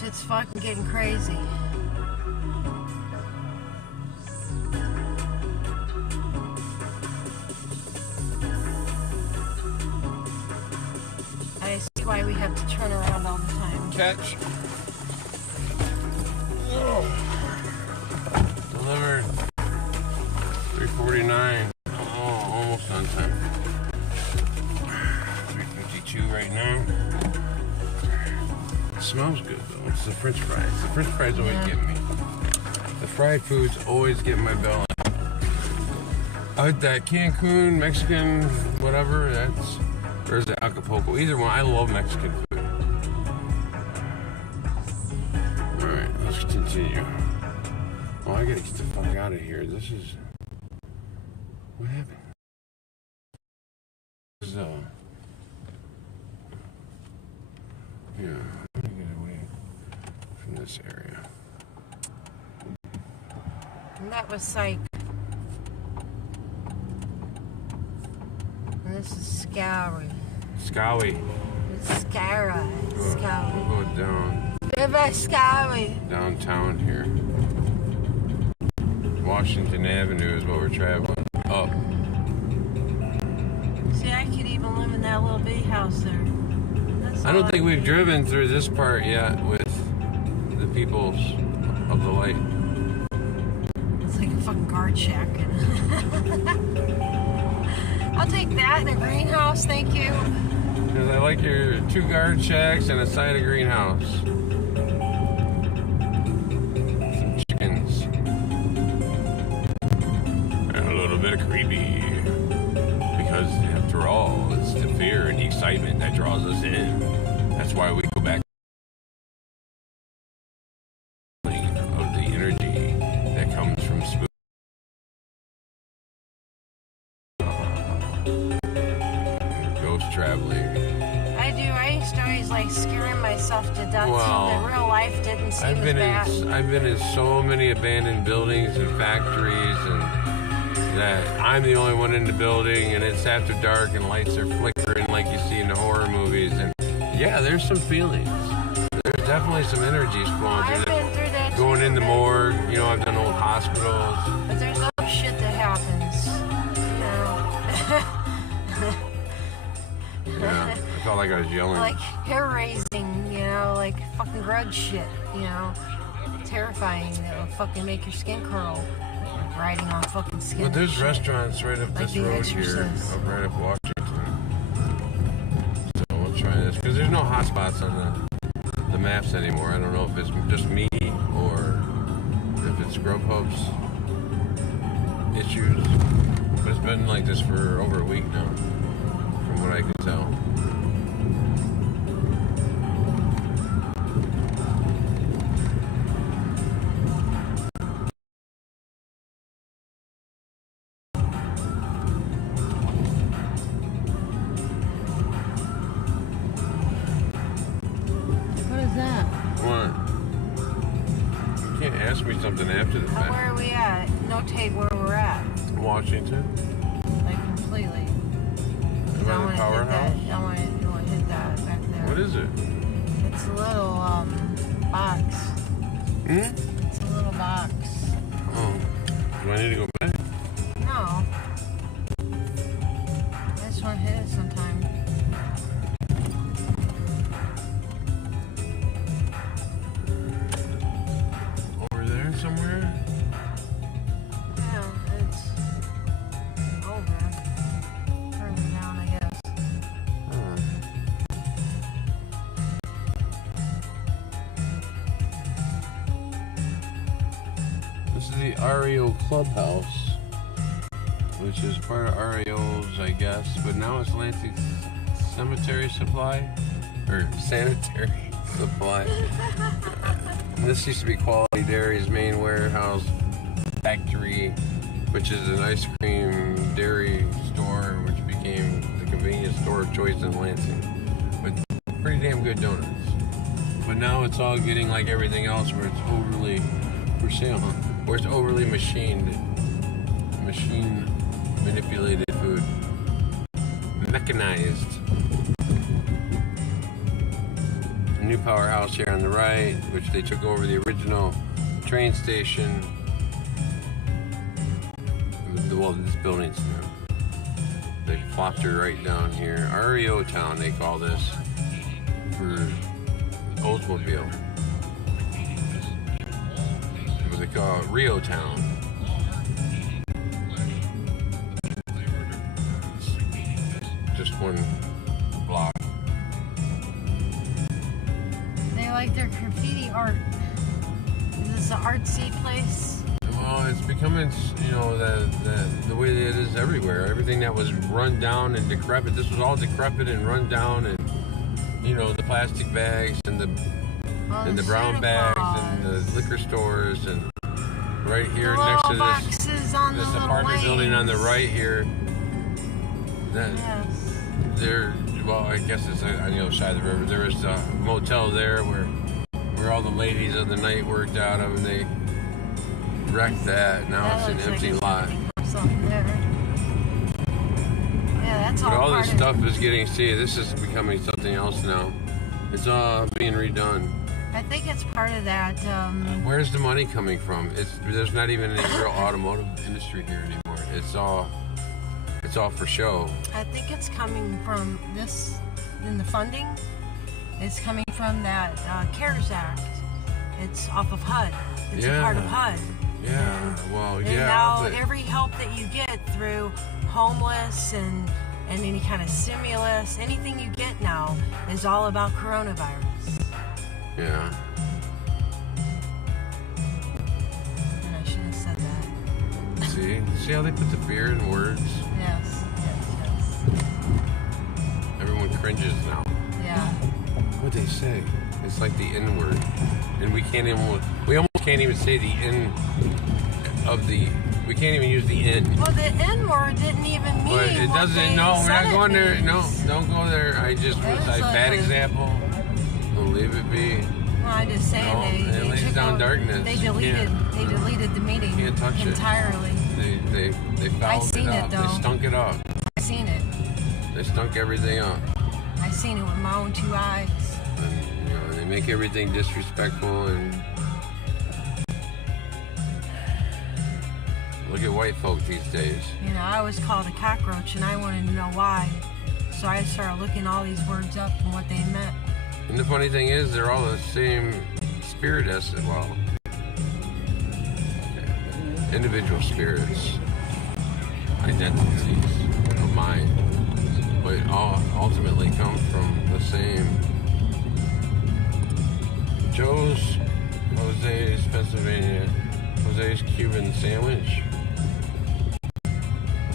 Shit's fucking getting crazy. I see why we have to turn around all the time. Catch. Oh. Delivered. 3:49. Oh, almost on time. 3:52 right now. It smells good though. It's the French fries. The French fries always get me. The fried foods always get my belly. That Cancun, Mexican, whatever, that's, or is it Acapulco? Either one. I love Mexican food. Alright, let's continue. Oh, I gotta get the fuck out of here. This is... What happened? This is, yeah, I'm gonna get away from this area. And that was Psych. And this is Scary. Scowy. It's Scary. Scary. We'll go down. Very scary. Downtown here. Washington Avenue is what we're traveling up. See, I could even live in that little bee house there. That's I don't all think we've driven through this part yet with the peoples of the light. It's like a fucking guard shack. I'll take that in a greenhouse, thank you. Because I like your 2 guard shacks and a side of greenhouse. Some chickens. And a little bit of creepy. Because after all, it's the fear and the excitement that draws us in. That's why we go back of the energy that comes from spook. Ghost traveling. I do. I used to always like scaring myself to death. Well, so the real life didn't seem I've been in so many abandoned buildings and factories, and that I'm the only one in the building, and it's after dark and lights are flickering like you see in the horror movies. And yeah, there's some feelings. There's definitely some energies flowing through I've there. been through that that too. Going in the morgue, you know, I've done old hospitals. But there's other shit that happens, you know. Yeah, I felt like I was yelling. Like hair raising, you know, like fucking grudge shit, you know. Terrifying, that'll fucking make your skin curl. Riding on fucking skin. But there's restaurants right up this road here, up right up Washington. So we'll try this, because there's no hot spots on the maps anymore. I don't know if it's just me or if it's Grubhub's issues. But it's been like this for over a week now, from what I can tell. Ask me something after the fact. Where are we at? Notate where we're at. Washington. Like completely. Am I in the powerhouse? I want to hit that back there. What is it? It's a little box. Hmm? It's a little box. Oh. Do I need to go back? No. I just want to hit it sometime. Somewhere? Yeah, it's over. Further down, I guess. This is the REO Clubhouse, which is part of REO's, I guess, but now it's Lansing Cemetery Supply, or Sanitary Supply. This used to be Quality Dairy's main warehouse factory, which is an ice cream dairy store, which became the convenience store of choice in Lansing, with pretty damn good donuts. But now it's all getting like everything else, where it's overly for sale, where it's overly machine manipulated food, mechanized. New powerhouse here on the right, which they took over the original train station. Well, this building's new. They plopped her right down here. REO Town, they call this, for Oldsmobile. But they call it Rio Town. Just one block. Like their graffiti art. Is this an artsy place? Well, it's becoming, you know, the way that it is everywhere. Everything that was run down and decrepit. This was all decrepit and run down, and you know, the plastic bags and the brown bags and the liquor stores, and right here next to this apartment building on the right here. That there. Well, I guess it's on the other side of the river. There was a motel there where all the ladies of the night worked out of, and they wrecked that. Now it's an empty lot. Yeah, that's all. But all this stuff is getting, this is becoming something else now. It's all being redone. I think it's part of that. Where's the money coming from? There's not even any real automotive industry here anymore. It's all for show. I think it's coming from this, in the funding, it's coming from that CARES Act. It's off of HUD. It's a part of HUD. Yeah, and now every help that you get through homeless and any kind of stimulus, anything you get now is all about coronavirus. Yeah. And I should have said that. See how they put the fear in words? Yes. Everyone cringes now. Yeah. What'd they say? It's like the N word, and we almost can't even say the N of the. We can't even use the N. Well, the N word didn't even mean. But it doesn't. No, we're not going there. No, don't go there. I just was like bad example. We'll leave it be. Well, I just say it lays down darkness. They deleted the meeting can't touch entirely. They fouled it up. They stunk it up. I seen it. They stunk everything up. I seen it with my own two eyes. And, they make everything disrespectful, and Look at white folk these days. You know, I was called a cockroach, and I wanted to know why. So I started looking all these words up and what they meant. And the funny thing is, they're all the same spirit essence. Well, individual spirits, identities of mind, but all ultimately come from the same. Jose's Pennsylvania, Jose's Cuban sandwich.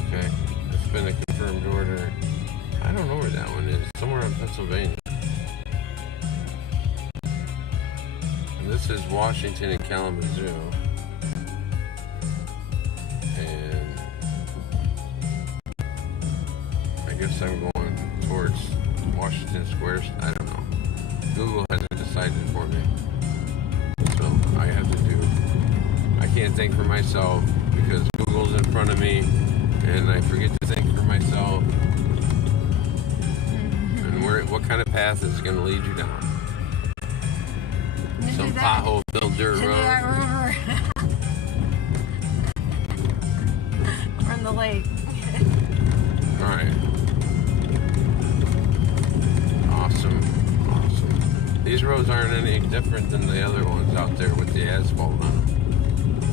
Okay, that's been a confirmed order. I don't know where that one is. Somewhere in Pennsylvania. And this is Washington and Kalamazoo. And I guess I'm going towards Washington Square. I don't know. Google hasn't decided for me. So I have to do. I can't think for myself because Google's in front of me and I forget to think for myself. And what kind of path is going to lead you down? Some pothole-filled dirt road. We're in the lake. Alright. Awesome. These roads aren't any different than the other ones out there with the asphalt on them.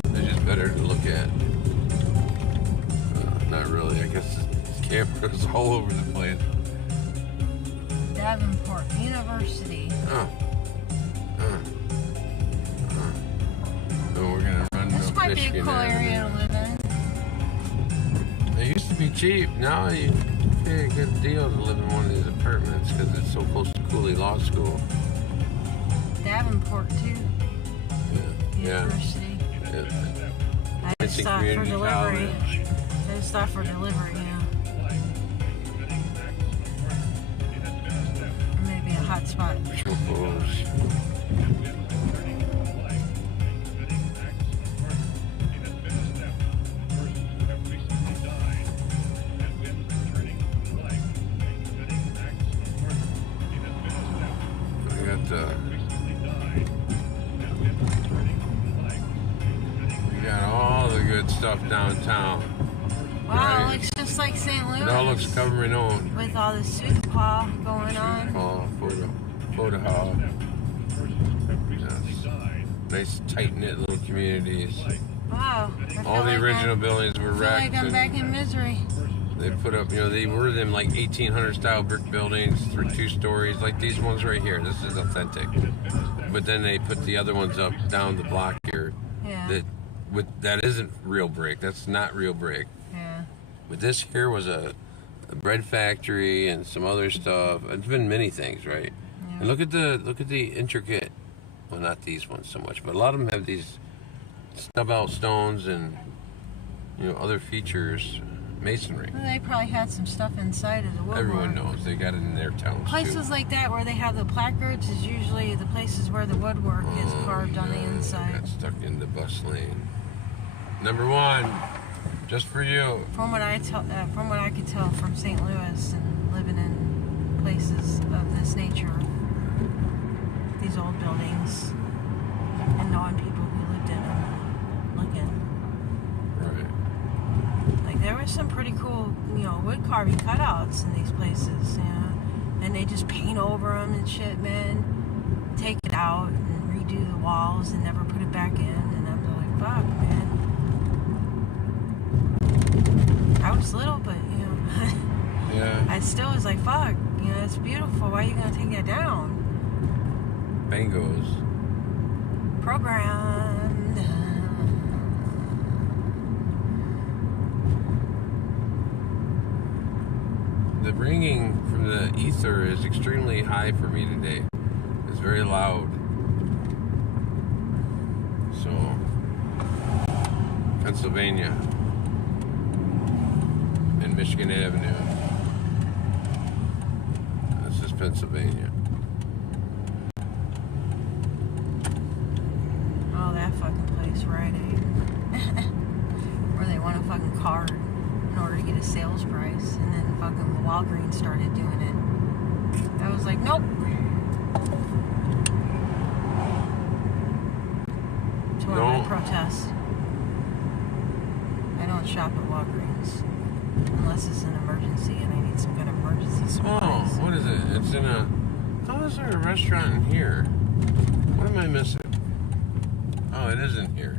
They're just better to look at. Not really. I guess cameras all over the place. Davenport University. So we're gonna run This up might Michigan be a cool area to live in. It used to be cheap. Now you pay a good deal to live in one of these apartments because it's so close to Cooley Law School. Davenport too. Yeah. University. Yeah. I just thought for delivery. I just thought for delivery, Maybe a hot spot. We got all the good stuff downtown. Wow, right? it looks just like St. Louis. It all looks government owned. With all the soup hall going on. Photo hall. Yes. Nice tight knit little communities. Wow. All the original buildings were wrecked. I feel like I'm back in misery. They put up, they were them like 1800 style brick buildings for 2 stories, like these ones right here. This is authentic. But then they put the other ones up down the block here. Yeah. That isn't real brick. That's not real brick. Yeah. But this here was a bread factory and some other stuff. It's been many things, right? Yeah. And look at the intricate. Well, not these ones so much, but a lot of them have these stub out stones and other features. Masonry. Well, they probably had some stuff inside of the woodwork. Everyone knows they got it in their towns Places too. like that where they have the placards is usually the places where the woodwork is carved on the inside. Got stuck in the bus lane. Number 1, just for you. From what I could tell from St. Louis and living in places of this nature, these old buildings, and knowing people who lived in them, looking. Right. Like there was some pretty cool, wood carving cutouts in these places, and they just paint over them and shit, man. Take it out and redo the walls and never put it back in, and I'm like, fuck, man. I was little, but Yeah. I still was like, fuck, it's beautiful. Why are you gonna take that down? Bangos. Programmed. The ringing from the ether is extremely high for me today. It's very loud. So, Pennsylvania and Michigan Avenue. This is Pennsylvania. Oh, that fucking place, Rite Aid. Where they want a fucking card in order to get a sales price, and then fucking Walgreens started doing it. I was like, nope. It's one of my protests. I don't shop at Walgreens unless it's an emergency and I need some kind of emergency supplies. Oh, what is it? It's in a... How is there a restaurant in here? What am I missing? Oh, it is in here.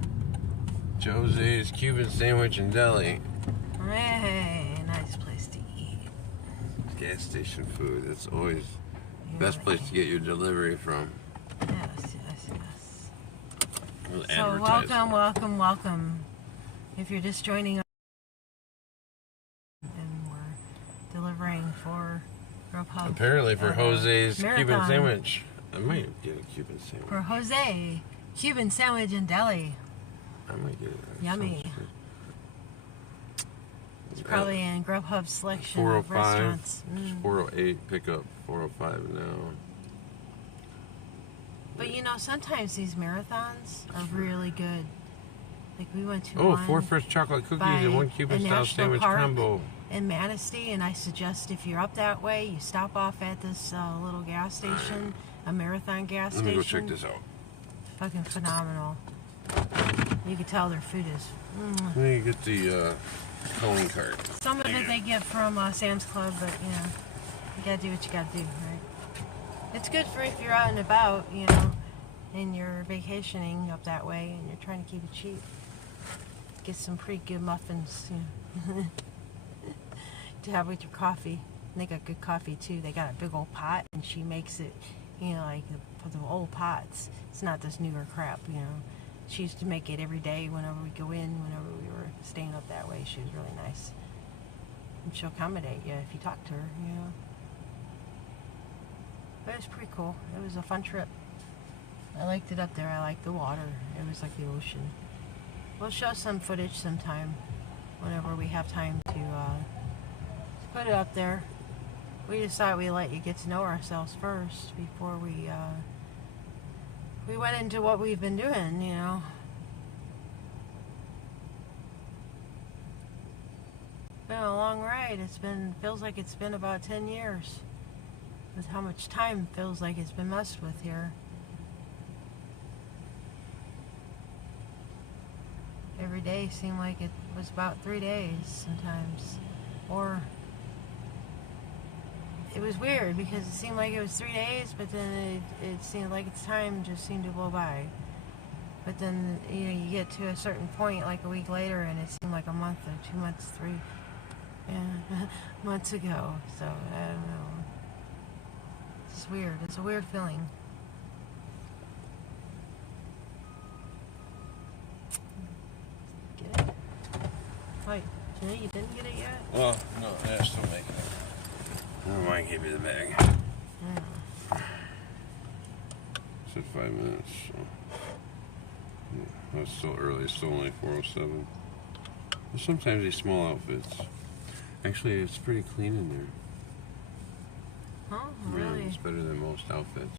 Jose's Cuban Sandwich and Deli. Hey, nice place to eat. Gas station food. It's always the best place to get your delivery from. Yes. We'll So advertise. welcome. If you're just joining us, and we're delivering for Grubhub. Apparently for Jose's Marathon. Cuban Sandwich. I might get a Cuban sandwich. For Jose, Cuban Sandwich and Deli. I might get it. Yummy. It's probably in Grubhub's selection of 405, restaurants. 408 pickup, 405 now. But you know, sometimes these marathons are really good. Like we went to Oh, one 4 fresh chocolate cookies by and 1 Cuban a style national sandwich park combo. in Manistee, and I suggest if you're up that way, you stop off at this little gas station, a marathon gas Let me station. go check this out. Fucking phenomenal. You can tell their food is. Let me get the calling card. Some of it they get from Sam's Club, but you know, you gotta do what you gotta do, right? It's good for if you're out and about, you know, and you're vacationing up that way, and you're trying to keep it cheap. Get some pretty good muffins, you know, to have with your coffee. And they got good coffee too. They got a big old pot, and she makes it, you know, like the old pots. It's not this newer crap, you know. She used to make it every day whenever we go in, whenever we were staying up that way. She was really nice. And she'll accommodate you if you talk to her, you know. But it was pretty cool. It was a fun trip. I liked it up there. I liked the water. It was like the ocean. We'll show some footage sometime whenever we have time to put it up there. We just thought we'd let you get to know ourselves first before we went into what we've been doing, you know. Been a long ride. Feels like it's been about 10 years. With how much time feels like it's been messed with here. Every day seemed like it was about 3 days sometimes. Or it was weird because it seemed like it was 3 days, but then it seemed like its time just seemed to blow by. But then, you know, you get to a certain point like a week later and it seemed like a month or 2 months, 3 months ago. So, I don't know. It's weird. It's a weird feeling. Get it? Wait, Jenny, you didn't get it yet? Well, no, they're still making it. I don't mind give you the bag. Yeah. Said 5 minutes. So. Yeah, it's still early. It's still only 4:07. Well, sometimes these small outfits. Actually, it's pretty clean in there. Huh? Yeah, Really? it's better than most outfits.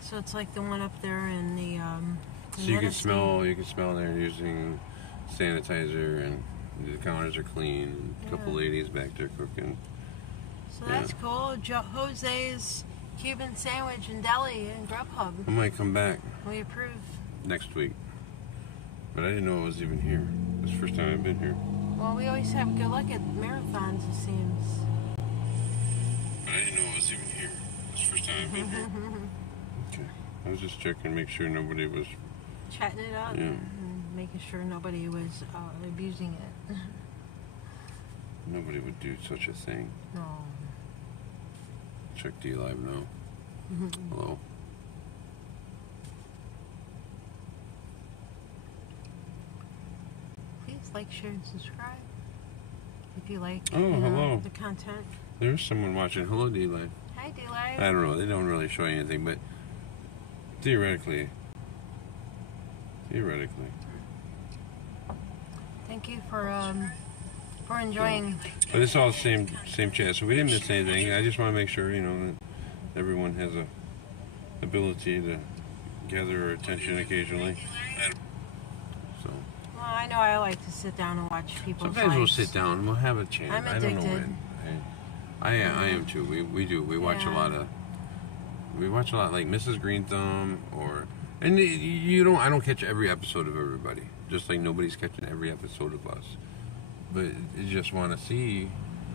So it's like the one up there in the So you can smell. You can smell they're using sanitizer, and the counters are clean. And a couple Yeah. ladies back there cooking. So that's cool. Jose's Cuban Sandwich and Deli in Grubhub. I might come back We approve. next week, but I didn't know it was even here. It's the first time I've been here. Well, we always have good luck at marathons, it seems. But I didn't know it was even here. It's the first time I've been here. Okay. I was just checking to make sure nobody was. Chatting it up Yeah. and making sure nobody was abusing it. Nobody would do such a thing. No. Check D Live now. Hello. Please like, share, and subscribe if you like hello. the content. There's someone watching. Hello, D Live. Hi, D-Live. I don't know. They don't really show you anything, but theoretically. Thank you for enjoying. But it's all the same chat, so we didn't miss anything. I just want to make sure, you know, that everyone has a ability to gather our attention occasionally. So Well, I know I like to sit down and watch people's sometimes we'll lives. sit down and we'll have a chat. I'm I don't know addicted. when. I am too. We do. We watch a Yeah. lot of. We watch a lot like Mrs. Green Thumb and you don't. I don't catch every episode of everybody. Just like nobody's catching every episode of us. but you just want to see.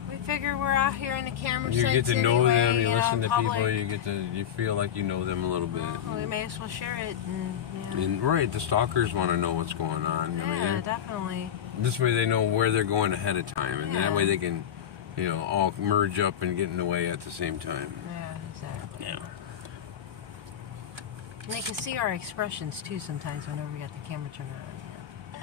We figure we're out here in the camera You get sense to know anyway, them. You listen to public. people. You feel like you know them a little bit. Well, we may as well share it. And, And right, the stalkers want to know what's going on. Yeah, definitely. This way they know where they're going ahead of time, and that way Yeah. they can, all merge up and get in the way at the same time. Yeah, exactly. Yeah. And they can see our expressions too sometimes whenever we got the camera turned on.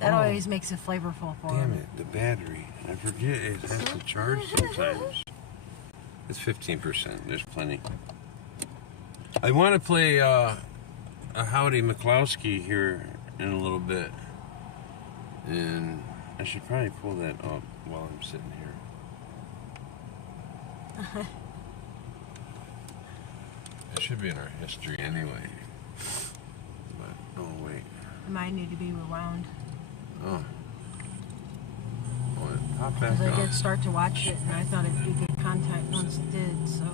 That always makes it flavorful for Damn them. it, the battery. I forget it has to charge sometimes. It's 15%. There's plenty. I want to play a Howdy McCloskey here in a little bit. And I should probably pull that up while I'm sitting here. It should be in our history anyway. But, oh wait. It might need to be rewound. Oh, it popped back Because I up. did start to watch it, and I thought it'd be good content once it did, so.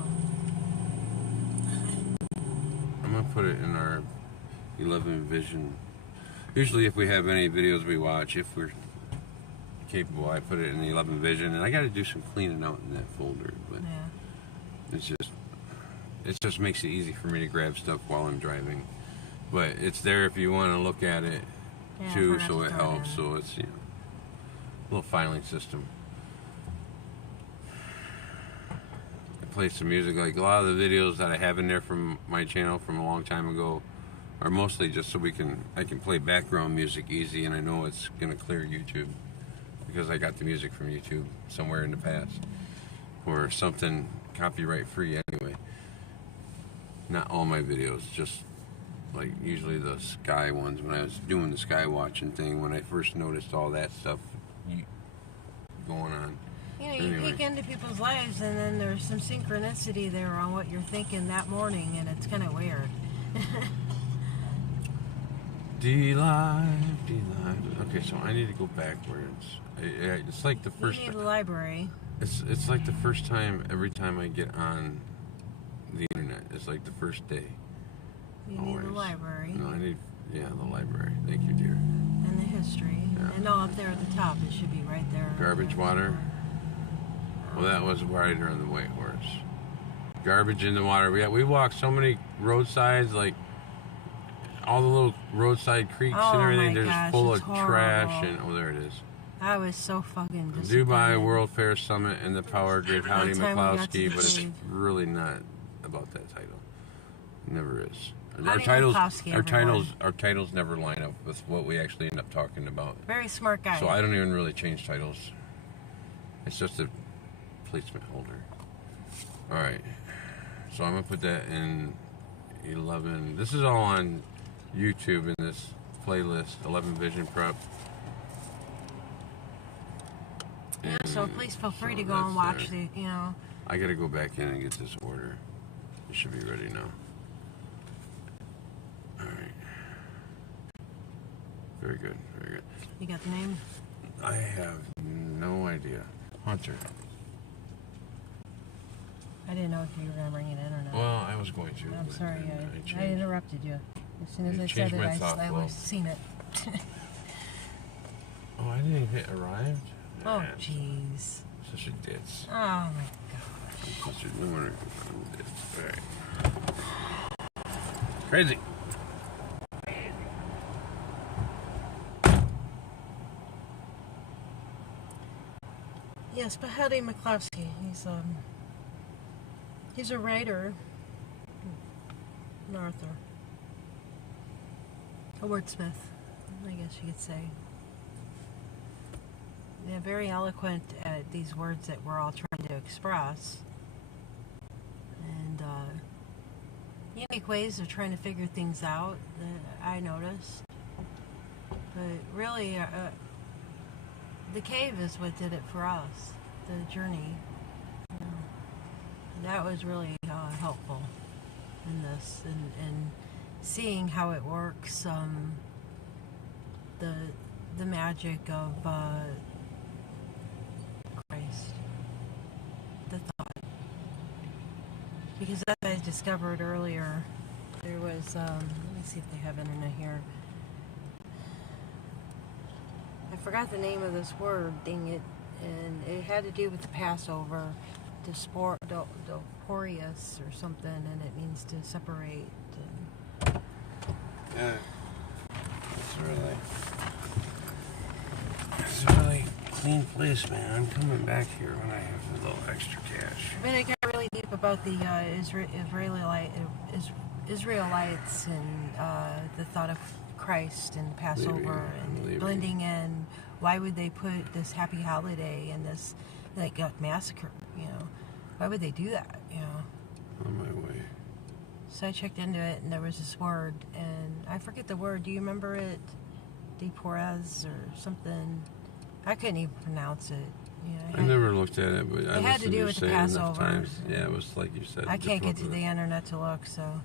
I'm going to put it in our 11 Vision. Usually if we have any videos we watch, if we're capable, I put it in the 11 Vision. And I got to do some cleaning out in that folder. But Yeah. it just makes it easy for me to grab stuff while I'm driving. But it's there if you want to look at it Yeah, too, forgot so to it throw it helps. in. So it's, a little filing system. I play some music. Like a lot of the videos that I have in there from my channel from a long time ago are mostly just so I can play background music easy, and I know it's gonna clear YouTube because I got the music from YouTube somewhere in the past or something copyright free anyway. Not all my videos, just like usually the sky ones. When I was doing the sky watching thing, when I first noticed all that stuff going on. You Anyway. peek into people's lives, and then there's some synchronicity there on what you're thinking that morning, and it's kind of weird. D-Live. Okay, so I need to go backwards. It's like the You first. need the library. It's like the first time every time I get on the internet. It's like the first day. You need the Always. library. No, I need the library. Thank you, dear. And the history. Yeah. And all up there at the top, it should be right there. Garbage water. Well, that was Rider on the White Horse. Garbage in the water. We walked so many roadsides, like all the little roadside creeks Oh and everything. my They're gosh, just full of it's horrible. trash. And oh, there it is. I was so fucking disappointed. Dubai World Fair Summit and the Power Grid, Howdy By the time we got to McCloskey, the but it's cave. really not about that title. It never is. Howdy McCloskey, Our titles never line up with what we actually end up talking about. Very smart guy. So I don't even really change titles. It's just a placement holder. All right. So I'm gonna put that in 11. This is all on YouTube in this playlist, 11 Vision Prep. Yeah, so And please feel free so to go and that's watch there. the, I gotta go back in and get this order. It should be ready now. Alright. Very good, very good. You got the name? I have no idea. Hunter. I didn't know if you were going to bring it in or not. Well, I was going to. I'm but sorry, then I interrupted you. As soon as You I said changed it, my I thought flow. was seen it. Oh, I didn't even hit arrived? Oh, Man, jeez. such a ditz. Oh, my gosh. Such a no wonder I'm a ditz. Alright. Crazy. Yes, but Howdy McCloskey, he's a writer, an author, a wordsmith, I guess you could say. Yeah, very eloquent at these words that we're all trying to express, and unique ways of trying to figure things out that I noticed. But really, the cave is what did it for us, the journey. That was really helpful in this, and seeing how it works, the magic of Christ, the thought. Because as I discovered earlier, there was, let me see if they have it in here. I forgot the name of this word, dang it, and it had to do with the Passover, diasporious or something, and it means to separate. And yeah, it's a really clean place, man. I'm coming back here when I have a little extra cash. But it got really deep about the Israelites and the thought of Christ and Passover and blending in. Why would they put this happy holiday and this massacre? Why would they do that? On my way. So I checked into it, and there was this word, and I forget the word. Do you remember it? Deporez or something. I couldn't even pronounce it. I never looked at it, but it had to do with the Passover. Yeah, it was like you said. I can't get to the internet to look, so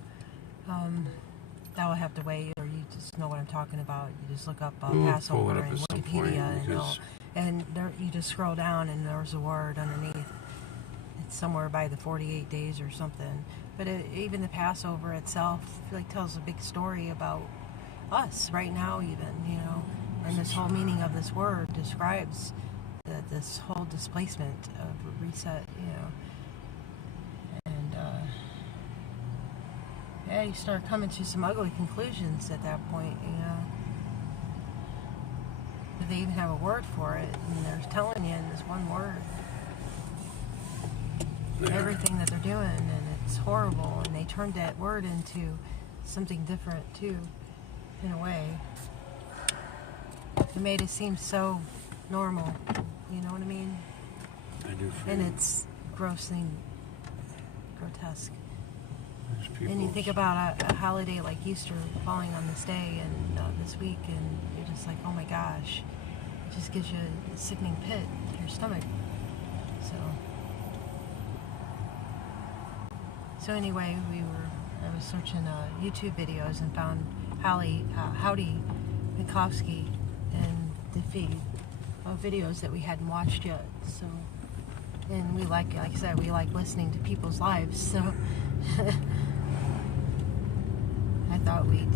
that will have to wait, or you just know what I'm talking about. You just look up Passover and Wikipedia, and there, you just scroll down, and there's a word underneath. It's somewhere by the 48 days or something. But even the Passover itself, I feel like tells a big story about us right now, even, and this whole meaning of this word describes this whole displacement of reset, and you start coming to some ugly conclusions at that point, But they even have a word for it, and they're telling you in this one word everything that they're doing, and it's horrible, and they turned that word into something different too, in a way. It made it seem so normal, you know what I mean? I do. And it's grotesque. And you think about a holiday like Easter falling on this day and this week, and you're just like, oh my gosh, it just gives you a sickening pit in your stomach. So anyway, I was searching YouTube videos and found Howdy Mikovsky and the feed of videos that we hadn't watched yet. So, and we like I said, we like listening to people's lives. So I thought we'd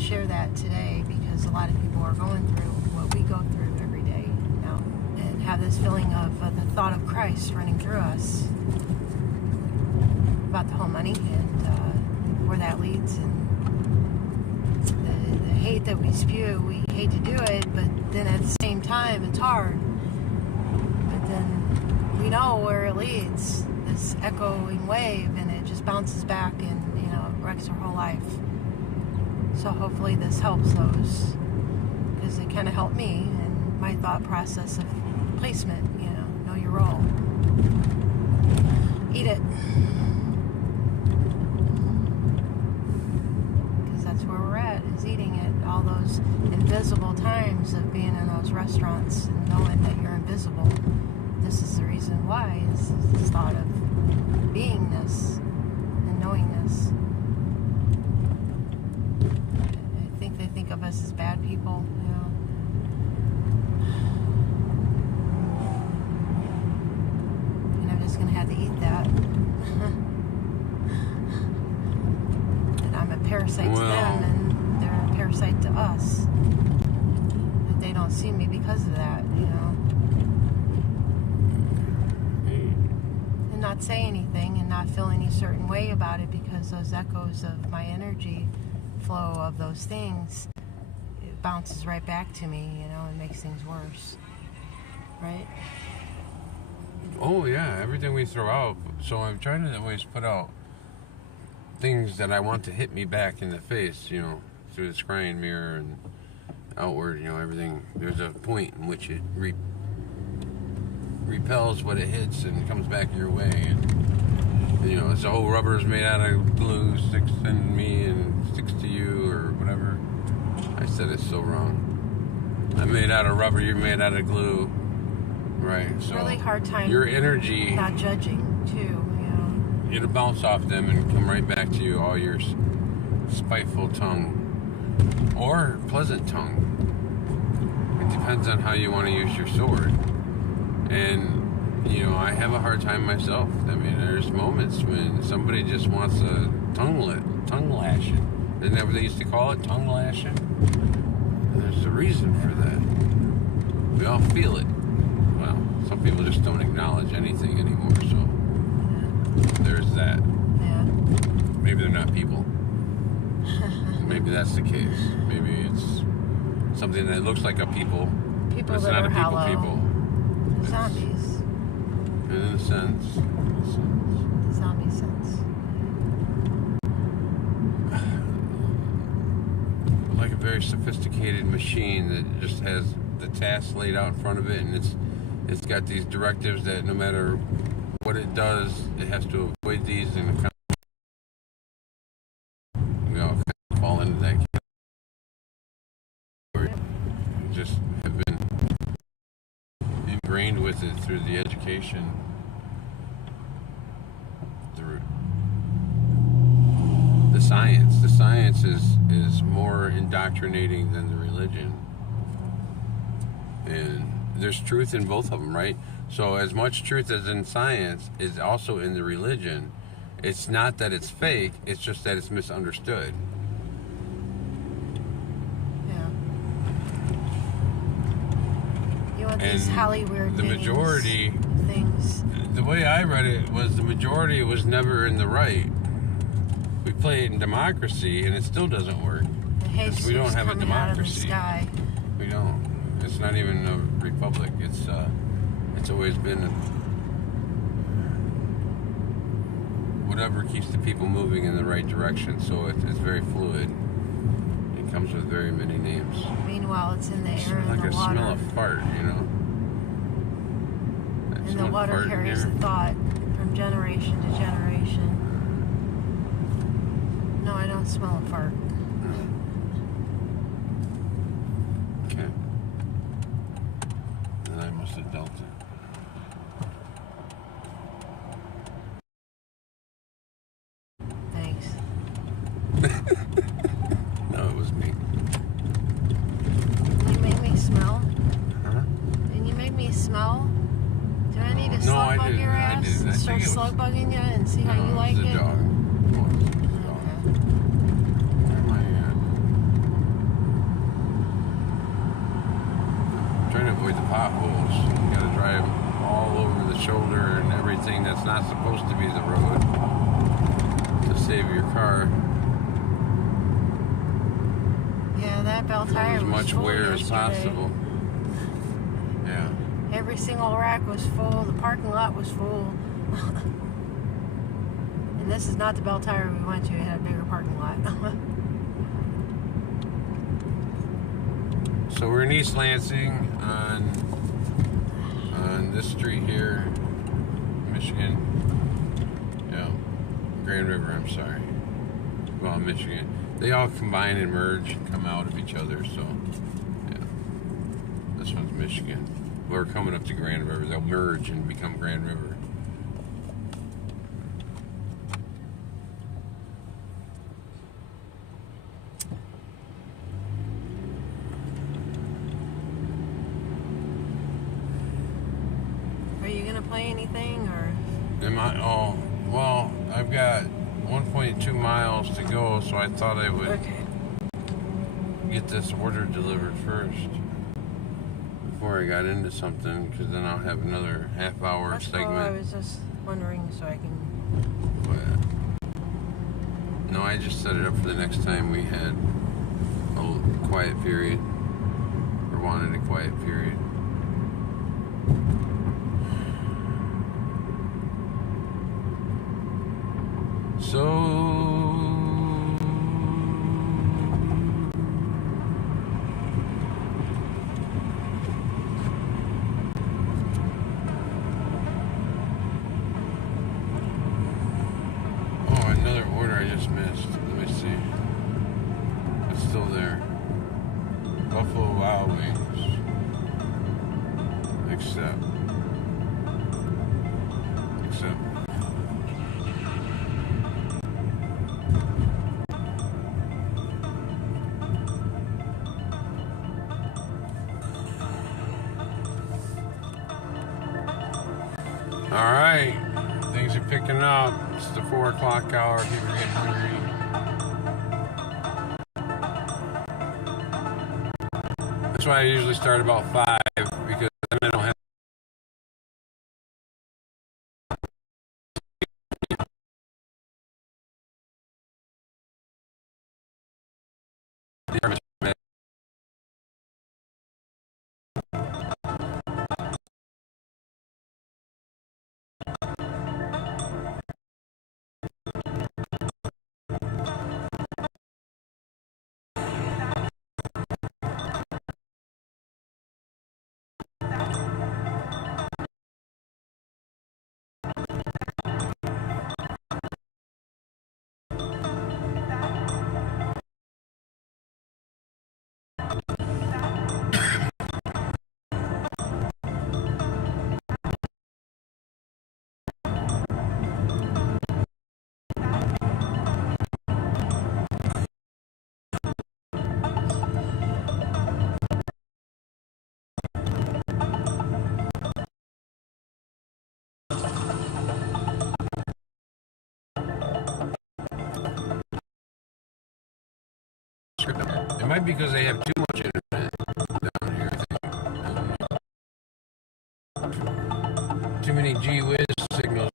share that today, because a lot of people are going through what we go through every day now, and have this feeling of the thought of Christ running through us. About the whole money and where that leads, and the hate that we spew. We hate to do it, but then at the same time it's hard. But then we know where it leads, this echoing wave, and it just bounces back and wrecks our whole life. So hopefully this helps those, because it kind of helped me in my thought process of placement. Know your role. Eat it. That's where we're at, is eating it. All those invisible times of being in those restaurants and knowing that you're invisible. This is the reason why, is this thought of beingness and knowingness. I think they think of us as bad people, and I'm just going to have to eat that. Parasite to them, and they're a parasite to us. But they don't see me because of that, and not say anything and not feel any certain way about it, because those echoes of my energy flow of those things, it bounces right back to me, and makes things worse, right? Oh yeah, everything we throw out. So I'm trying to always put out things that I want to hit me back in the face, through the scrying mirror and outward, everything. There's a point in which it repels what it hits and comes back your way. And, it's the whole rubber is made out of glue, sticks in me and sticks to you or whatever. I said it's so wrong. I'm made out of rubber, you're made out of glue. Right, so really hard time your energy, not judging too. It'll bounce off them and come right back to you, all your spiteful tongue or pleasant tongue. It depends on how you want to use your sword. And, I have a hard time myself. I mean, there's moments when somebody just wants a tongue lashing. Isn't that what they used to call it? Tongue lashing? And there's a reason for that. We all feel it. Well, some people just don't acknowledge anything anymore, so there's that. Yeah. Maybe they're not people. Maybe that's the case. Maybe it's something that looks like a people, People but it's that not are a people hollow. people. Zombies. In a sense. Zombie sense. Like a very sophisticated machine that just has the tasks laid out in front of it, and it's got these directives that no matter what it does, it has to avoid these, and we all kind of fall into that category. Just have been ingrained with it through the education, through the science. The science is more indoctrinating than the religion. And there's truth in both of them, right? So as much truth as in science is also in the religion. It's not that it's fake, it's just that it's misunderstood. Yeah. You want these And Hollywood the majority things. The way I read it was the majority was never in the right. We play it in democracy and it still doesn't work. We don't have a democracy. Sky. We don't. It's not even a republic. It's always been whatever keeps the people moving in the right direction. So it's very fluid. It comes with very many names. Meanwhile, it's in the air and like the a water. smell of fart, you know. And the water carries a thought from generation to generation. No, I don't smell a fart. Okay. Then I must have dealt it. Thanks. No, it was me. You make me smell? Huh? Didn't you make me smell? Do I need to No, slug I bug didn't. your I ass? didn't. I Start think it was- slug bugging you and see how No, you it like was the it? dog. It was the dog. Where am I at? I'm trying to avoid the potholes. You gotta drive all over the shoulder and everything that's not supposed to be the road to save your car. Yeah, that bell Put tire as was much full wear as yesterday. possible. Yeah. Every single rack was full. The parking lot was full. And this is not the bell tire we went to. It had a bigger parking lot. So we're in East Lansing on this street here, Michigan. Yeah, Grand River. I'm sorry. Well, Michigan. They all combine and merge and come out of each other. So, yeah. This one's Michigan. We're coming up to Grand River. They'll merge and become Grand River. Are you gonna play anything or? Am I? Oh, well, I've got 1.2 miles to go, so I thought I would get this order delivered first before I got into something, because then I'll have another half-hour That's segment. all I was just wondering, so I can. But, no, I just set it up for the next time we had a little quiet period, or wanted a quiet period. So another order I just missed. Let me see. It's still there. Buffalo Wild Wings. Accept. All right, things are picking up. It's the 4 o'clock hour. People are getting hungry. That's why I usually start about 5, because they have too much internet down here, I think. Too many gee whiz signals.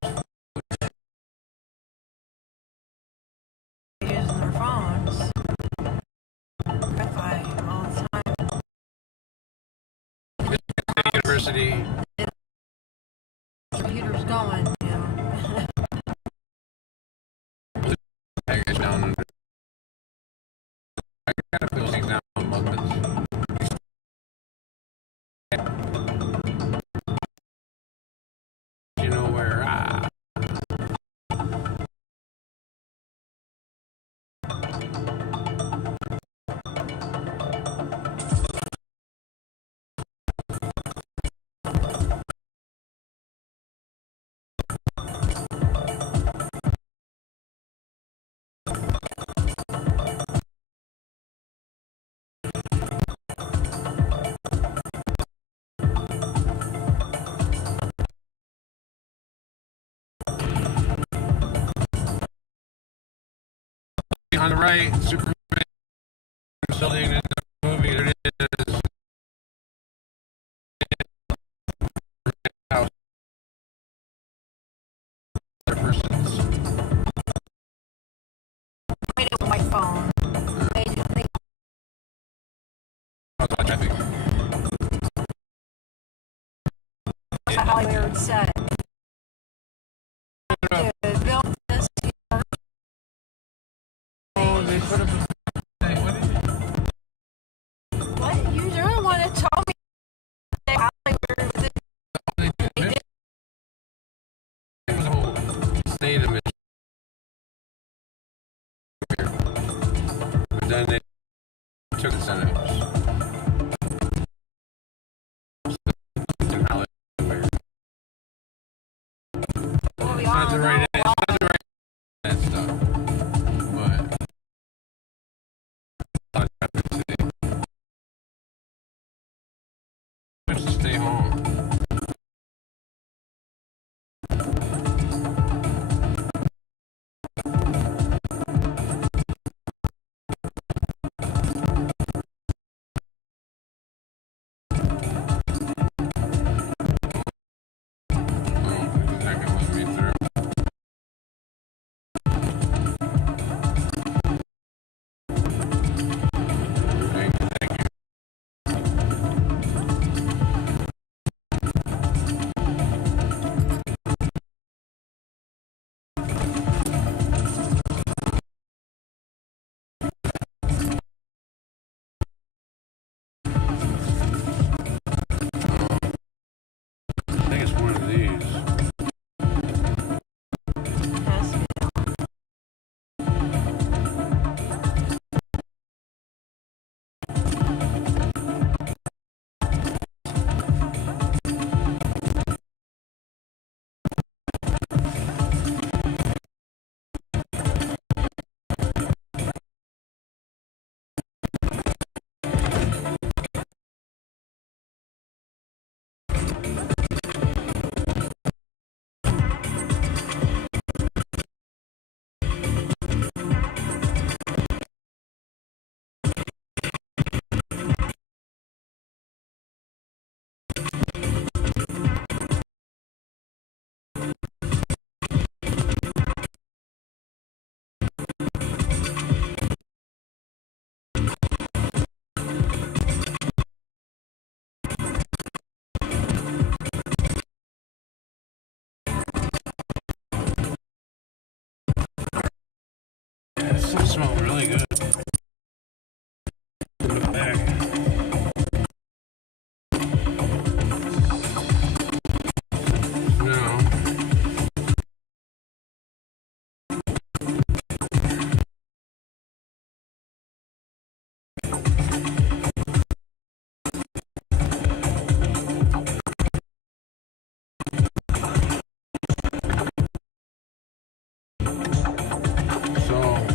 Using their phones. Wi-Fi all the time. University. Computer's going, you know. I gotta put things down on moments. You know where? On the right, Superman building in the movie. There it is. House. Other persons. I did with my phone. I didn't think. I think. That's how I would say. Built this. Oh, they put up a thing. What is it? What? You don't want to tell me how they were. They did. It was a whole state of it. But then they took the Senate. Well, we It's all not the right know. it's not the right that stuff. But just to stay home. I think it's one of these. It smells really good. Put it back. No. So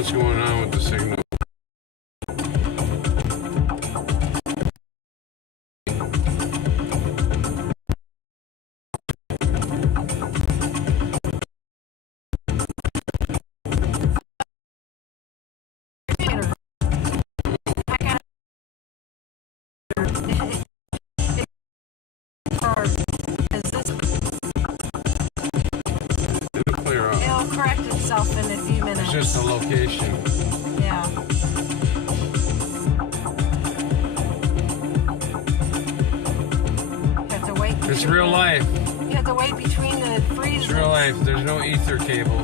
what's going on with the signal. It'll clear up. It'll correct itself in a few minutes. It's just the location. Yeah. You have to wait. It's real life. You have to wait between the freezes. It's real life. There's no ether cable.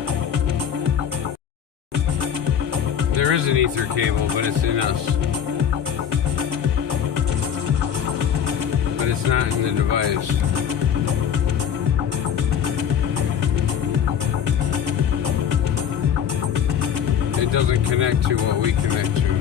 There is an ether cable, but it's in us. But it's not in the device. It doesn't connect to what we connect to.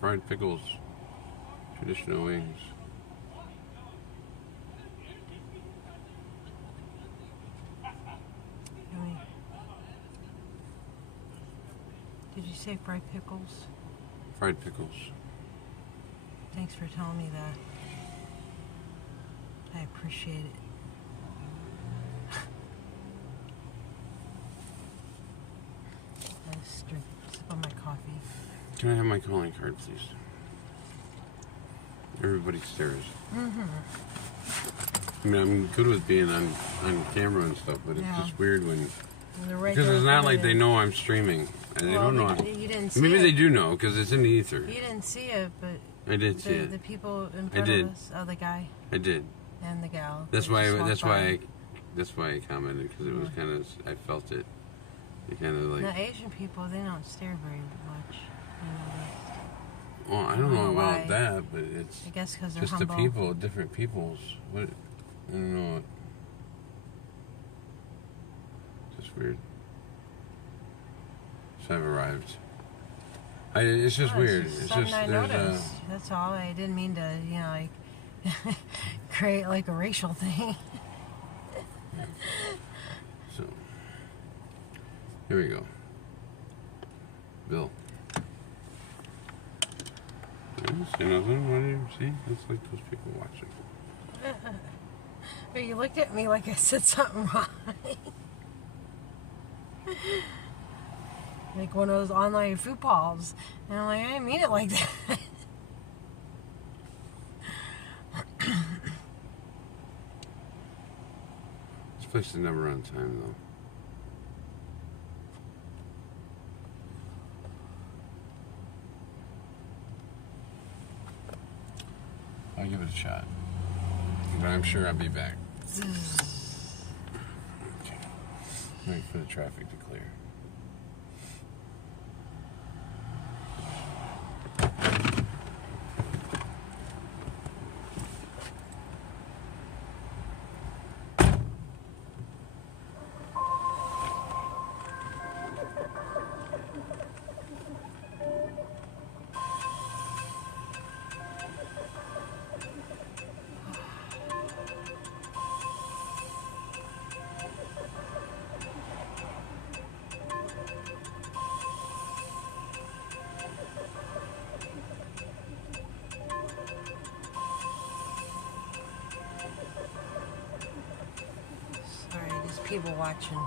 Fried pickles, traditional wings. Did you say fried pickles? Fried pickles. Thanks for telling me that. I appreciate it. I just drink, sip on my coffee. Can I have my calling card, please? Everybody stares. Mm-hmm. I mean, I'm good with being on camera and stuff, but it's just weird when... Because it's not like they know I'm streaming. And they don't know. You didn't see Maybe it. they do know, because it's in the ether. You didn't see it, but... I did see it. The people in front of us, the guy. I did. And the gal. That's why I commented, because it was kind of... I felt it. It kind of like... The Asian people, they don't stare very much. Well, I don't know about that, but it's... I guess because they're just humble. the people, different peoples. What? I don't know. Just weird. So I've arrived. It's just weird. It's just I noticed. That's all. I didn't mean to, like create like a racial thing. Yeah. So here we go. Bill. See nothing? What do you see? It's like those people watching. But you looked at me like I said something wrong. Like one of those online food balls. And I'm like, I didn't mean it like that. This place is never on time, though. I'll give it a shot. But I'm sure I'll be back. Okay. Wait for the traffic to clear. people watching.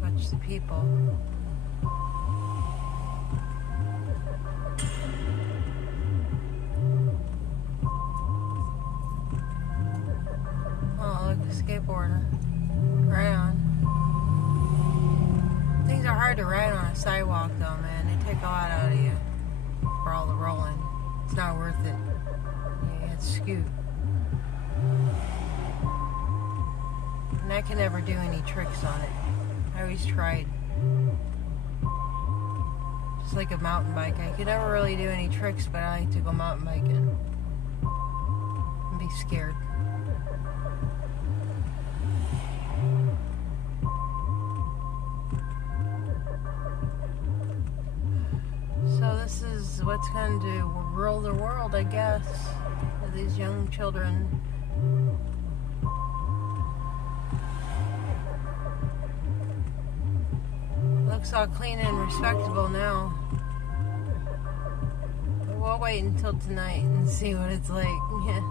Watch the people. Oh, look, a skateboarder. Around. Things are hard to ride on a sidewalk, though, man. They take a lot out of you for all the rolling. It's not worth it. You get scoot. And I can never do any tricks on it. I always tried. Just like a mountain bike. I could never really do any tricks, but I like to go mountain biking. And be scared. So this is what's going to rule the world, I guess, with these young children. Looks all clean and respectable now. But we'll wait until tonight and see what it's like. Yeah.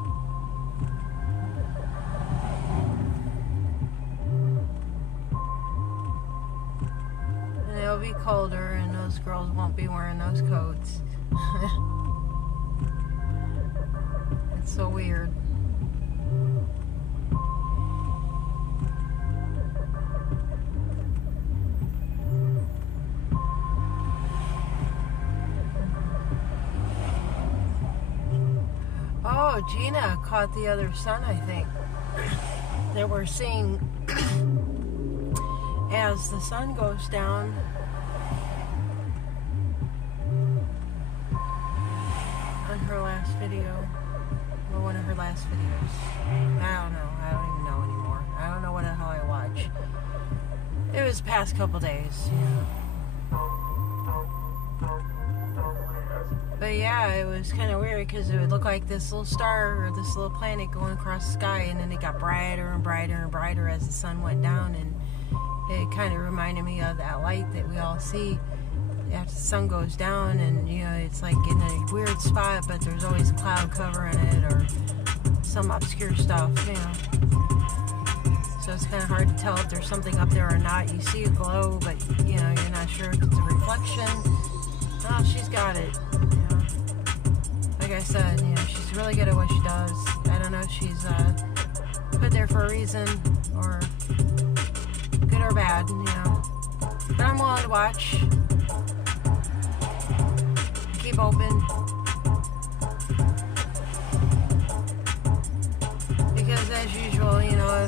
And it'll be colder, and those girls won't be wearing those coats. It's so weird. Oh, Gina caught the other sun, I think. That we're seeing as the sun goes down. On her last video. Well, one of her last videos. I don't know. I don't even know anymore. I don't know what the hell I watch. It was the past couple days. Yeah. But yeah, it was kind of weird because it would look like this little star or this little planet going across the sky, and then it got brighter and brighter and brighter as the sun went down, and it kind of reminded me of that light that we all see after the sun goes down, and you know, it's like in a weird spot, but there's always a cloud covering it or some obscure stuff, you know. So it's kind of hard to tell if there's something up there or not. You see a glow, but you know, you're not sure if it's a reflection. Oh, she's got it. Like I said, you know, she's really good at what she does. I don't know if she's put there for a reason, or good or bad, you know. But I'm willing to watch. Keep open. Because as usual, you know,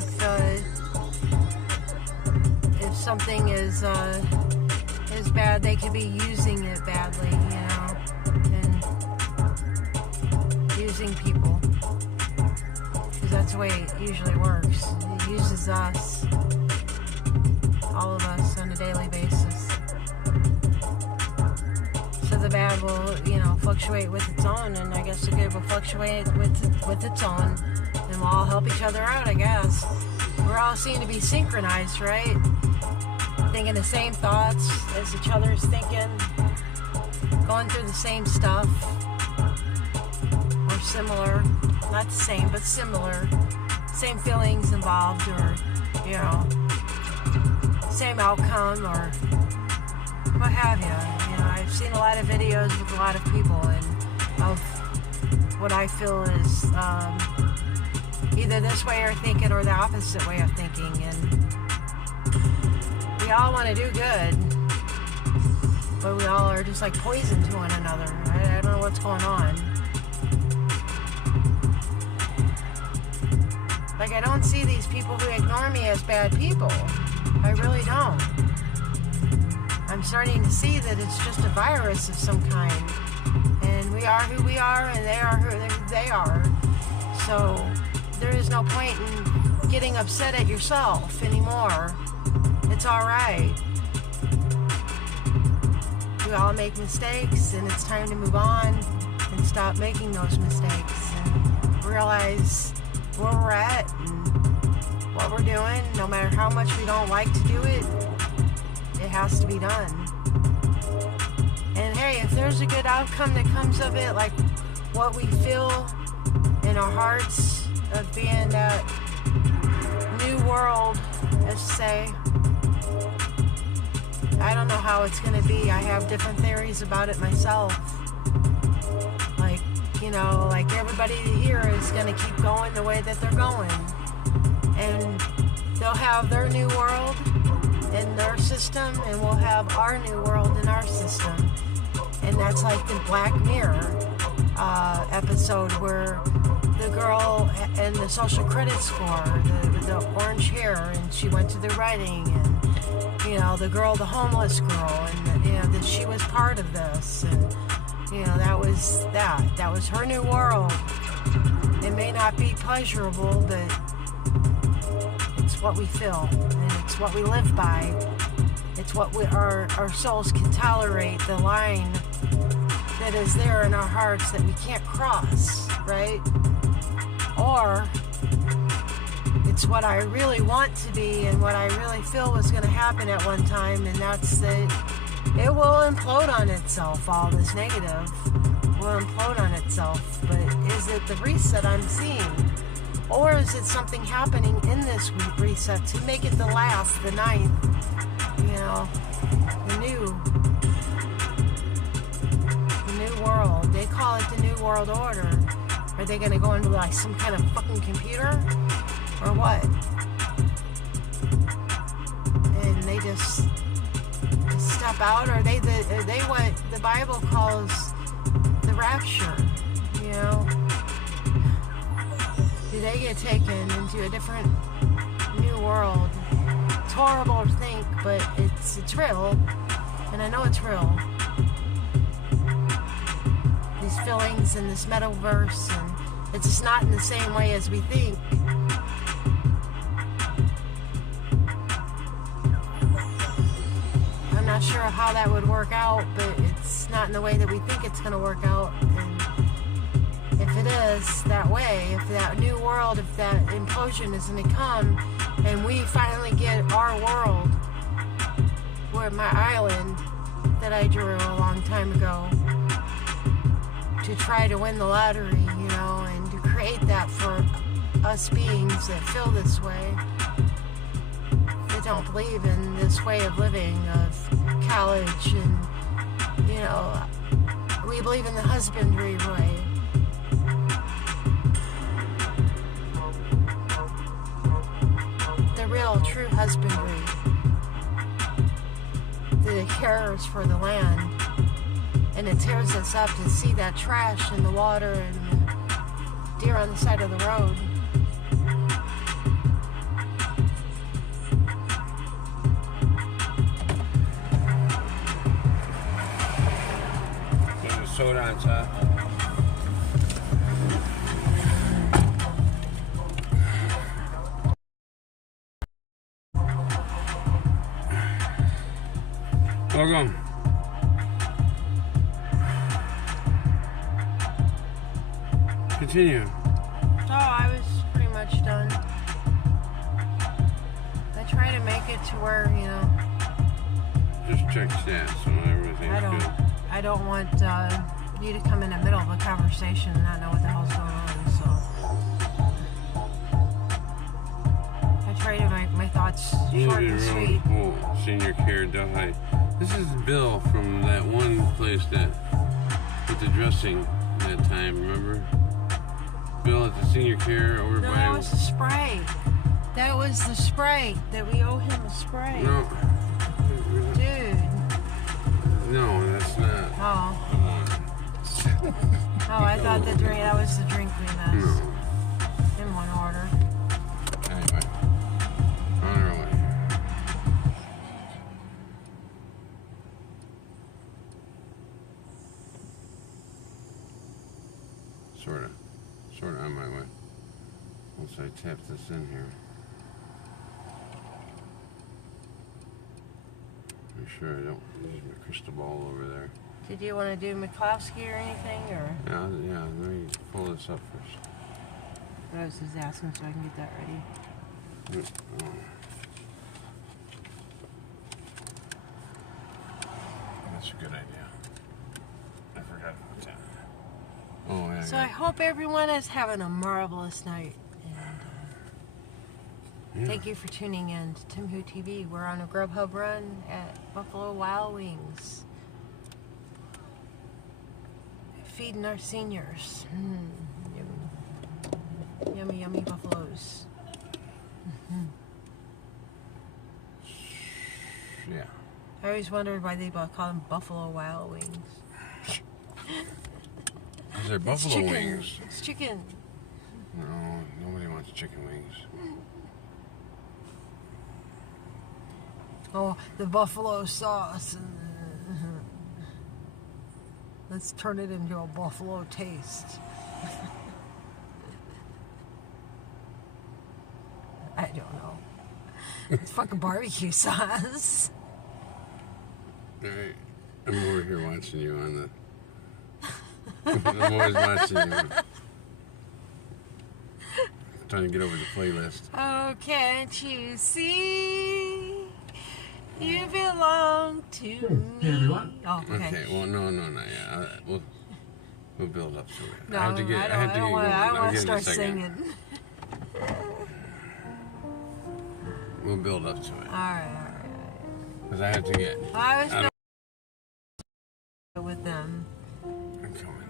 if something is bad, they could be using it badly, you know, and using people, because that's the way it usually works. It uses us, all of us, on a daily basis. So the bad will, you know, fluctuate with its own, and I guess the good will fluctuate with its own, and we'll all help each other out, I guess. We're all seem to be synchronized, right? Thinking the same thoughts as each other's thinking, going through the same stuff, or similar, not the same, but similar, same feelings involved, or, you know, same outcome, or what have you. You know, I've seen a lot of videos with a lot of people, and of what I feel is either this way of thinking or the opposite way of thinking, and we all want to do good, but we all are just like poison to one another. I don't know what's going on. Like, I don't see these people who ignore me as bad people. I really don't. I'm starting to see that it's just a virus of some kind, and we are who we are, and they are who they are. So there is no point in getting upset at yourself anymore. It's alright. We all make mistakes, and it's time to move on and stop making those mistakes and realize where we're at and what we're doing, no matter how much we don't like to do it, it has to be done. And hey, if there's a good outcome that comes of it, like what we feel in our hearts of being that new world, let's say, I don't know how it's going to be. I have different theories about it myself. Like, you know, like everybody here is going to keep going the way that they're going. And they'll have their new world in their system, and we'll have our new world in our system. And that's like the Black Mirror episode where the girl and the social credit score, the orange hair, and she went to the wedding, and you know, the girl, the homeless girl, and you know that she was part of this, and you know that was her new world. It may not be pleasurable, but it's what we feel, and it's what we live by. It's what our souls can tolerate, the line that is there in our hearts that we can't cross, right? Or it's what I really want to be and what I really feel was going to happen at one time, and that's that it will implode on itself. All this negative will implode on itself. But is it the reset I'm seeing? Or is it something happening in this reset to make it the last, the ninth, you know, the new world? They call it the New World Order. Are they going to go into like some kind of fucking computer? Or what? And they just step out? Or are they what the Bible calls the rapture, you know? Do they get taken into a different new world? It's horrible to think, but it's real, and I know it's real. These feelings in this metaverse, and it's just not in the same way as we think. I'm not sure how that would work out, but it's not in the way that we think it's going to work out. And if it is that way, if that new world, if that implosion is going to come, and we finally get our world, where my island that I drew a long time ago, to try to win the lottery, you know, and to create that for us beings that feel this way, that don't believe in this way of living, of college, and, you know, we believe in the husbandry way. The real, true husbandry that cares for the land. And it tears us up to see that trash in the water and the deer on the side of the road. There's a soda on top. Welcome. Continue. Oh, I was pretty much done. I try to make it to where, you know, Just check stats, so everything's good. I don't want you to come in the middle of a conversation and not know what the hell's going on, so I try to make my thoughts short and sweet. Oh, senior care Delhi. This is Bill from that one place that with the dressing that time, remember? Bill at the senior care over by... No, that was the Sprite. That was the Sprite. That we owe him a Sprite. No. Dude. No, that's not. Oh. Come on. Oh, I thought that was the drink we missed. No. In one order. Anyway. On our way. Sorta on my way. Once I tap this in here. Make sure I don't use my crystal ball over there. Did you want to do McCloskey or anything, or? Yeah, let me pull this up first. I was just asking so I can get that ready. That's a good idea. I forgot about that. Oh, yeah. So I hope everyone is having a marvelous night. And thank you for tuning in to TimWhoTV. We're on a Grubhub run at Buffalo Wild Wings. Feeding our seniors. Yummy, yummy buffaloes. Yeah. I always wondered why they call them Buffalo Wild Wings. Is there buffalo wings? It's chicken. No, nobody wants chicken wings. Oh, the buffalo sauce. Let's turn it into a buffalo taste. I don't know. It's fucking barbecue sauce. Alright. I'm over here watching you on the... I'm always watching you. Trying to get over the playlist. Oh, can't you see? You belong to me. Hey, everyone. Oh, okay. Okay, well, no, not yet. We'll build up to it. No, I don't want to start singing. We'll build up to it. Alright. Because I have to get... I was going with them. I'm coming.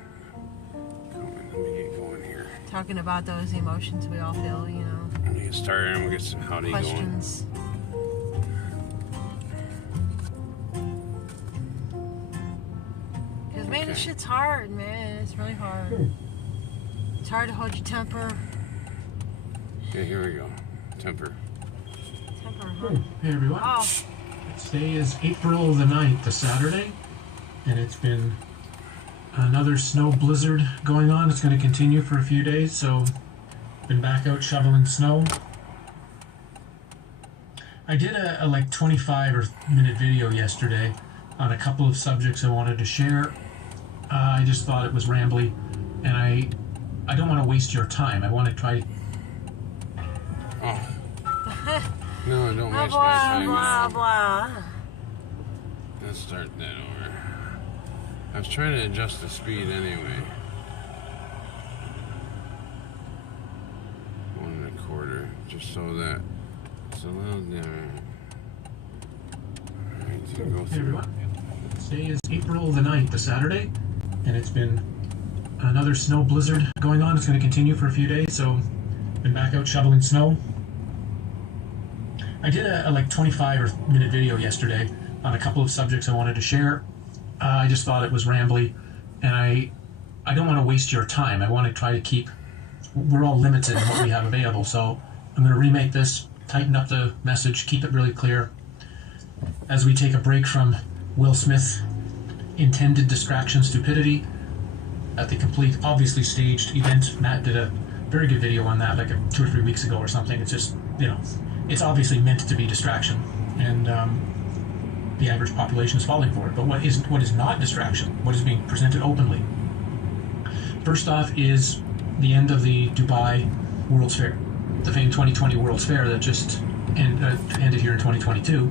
Let me get going here. Talking about those emotions we all feel, you know. Let me get started and we'll get some howdy going. Questions. Because, man, this shit's hard, man. It's really hard. It's hard to hold your temper. Okay, here we go. Temper, Huh? Hey everyone. Oh, Today is April the 9th, a Saturday, and it's been another snow blizzard going on. It's going to continue for a few days, so been back out shoveling snow. I did a like 25-minute video yesterday on a couple of subjects I wanted to share. I just thought it was rambly, and I don't want to waste your time. I want to try. Oh. No, don't blah, waste my time. blah, blah. Let's start that over. I was trying to adjust the speed anyway. 1 1/4, just so that it's a little different. Alright, to go Hey through. everyone. Today is April the 9th, a Saturday, and it's been another snow blizzard going on. It's going to continue for a few days, so been back out shoveling snow. I did a like 25-minute video yesterday on a couple of subjects I wanted to share. I just thought it was rambly, and I don't want to waste your time. I want to try to keep... We're all limited in what we have available, so I'm going to remake this, tighten up the message, keep it really clear. As we take a break from Will Smith intended distraction stupidity at the complete, obviously staged event. Matt did a very good video on that like 2 or 3 weeks ago or something. It's just, you know, it's obviously meant to be distraction, and the average population is falling for it. But what is not distraction? What is being presented openly? First off is the end of the Dubai World's Fair, the famed 2020 World's Fair that just ended here in 2022.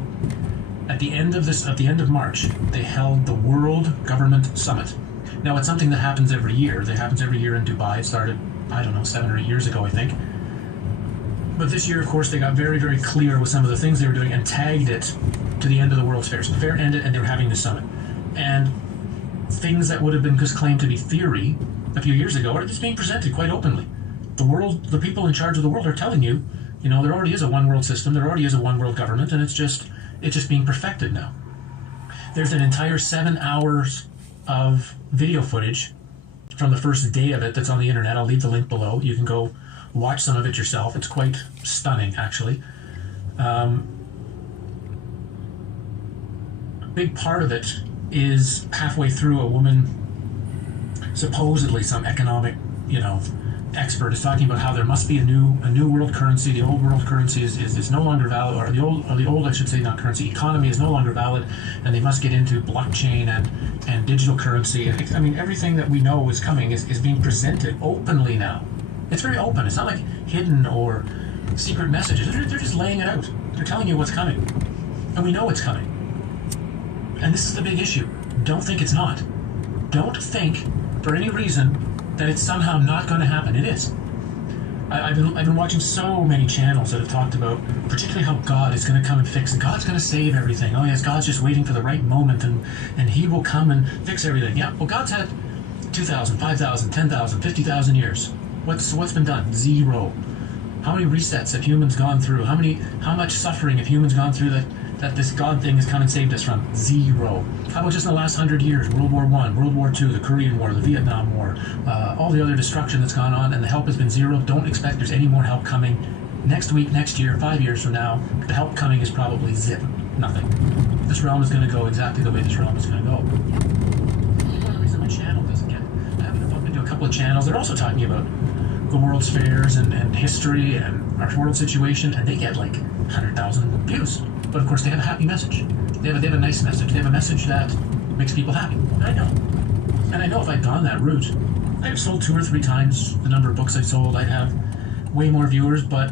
At the end of March, they held the World Government Summit. Now, it's something that happens every year. It happens every year in Dubai. It started, I don't know, 7 or 8 years ago, I think. But this year, of course, they got very, very clear with some of the things they were doing and tagged it to the end of the World's Fair. So the fair ended and they were having the summit. And things that would have been just claimed to be theory a few years ago are just being presented quite openly. The people in charge of the world are telling you, you know, there already is a one world system, there already is a one world government, and it's just being perfected now. There's an entire 7 hours of video footage from the first day of it that's on the internet. I'll leave the link below. You can go watch some of it yourself. It's quite stunning, actually. A big part of it is halfway through a woman, supposedly some economic, you know, expert, is talking about how there must be a new world currency. The old world currency is no longer valid, or the old I should say, not currency, economy is no longer valid, and they must get into blockchain and digital currency. I mean, everything that we know is coming is being presented openly now. It's very open. It's not like hidden or secret messages. They're just laying it out. They're telling you what's coming. And we know it's coming. And this is the big issue. Don't think it's not. Don't think, for any reason, that it's somehow not going to happen. It is. I've been watching so many channels that have talked about, particularly how God is going to come and fix, and God's going to save everything. Oh yes, God's just waiting for the right moment, and He will come and fix everything. Yeah, well, God's had 2,000, 5,000, 10,000, 50,000 years. What's been done? Zero. How many resets have humans gone through? How much suffering have humans gone through that this God thing has come and saved us from? Zero. How about just in the last 100 years? World War I, World War II, the Korean War, the Vietnam War, all the other destruction that's gone on, and the help has been zero. Don't expect there's any more help coming. Next week, next year, 5 years from now, the help coming is probably zip. Nothing. This realm is going to go exactly the way this realm is going to go. One reason my channel doesn't get... I haven't bumped into a couple of channels. They're also talking about the World's Fairs and history and our world situation, and they get like 100,000 views. But of course, they have a happy message. They have a nice message. They have a message that makes people happy. And I know. And I know if I'd gone that route, I'd have sold 2 or 3 times the number of books I sold. I'd have way more viewers. But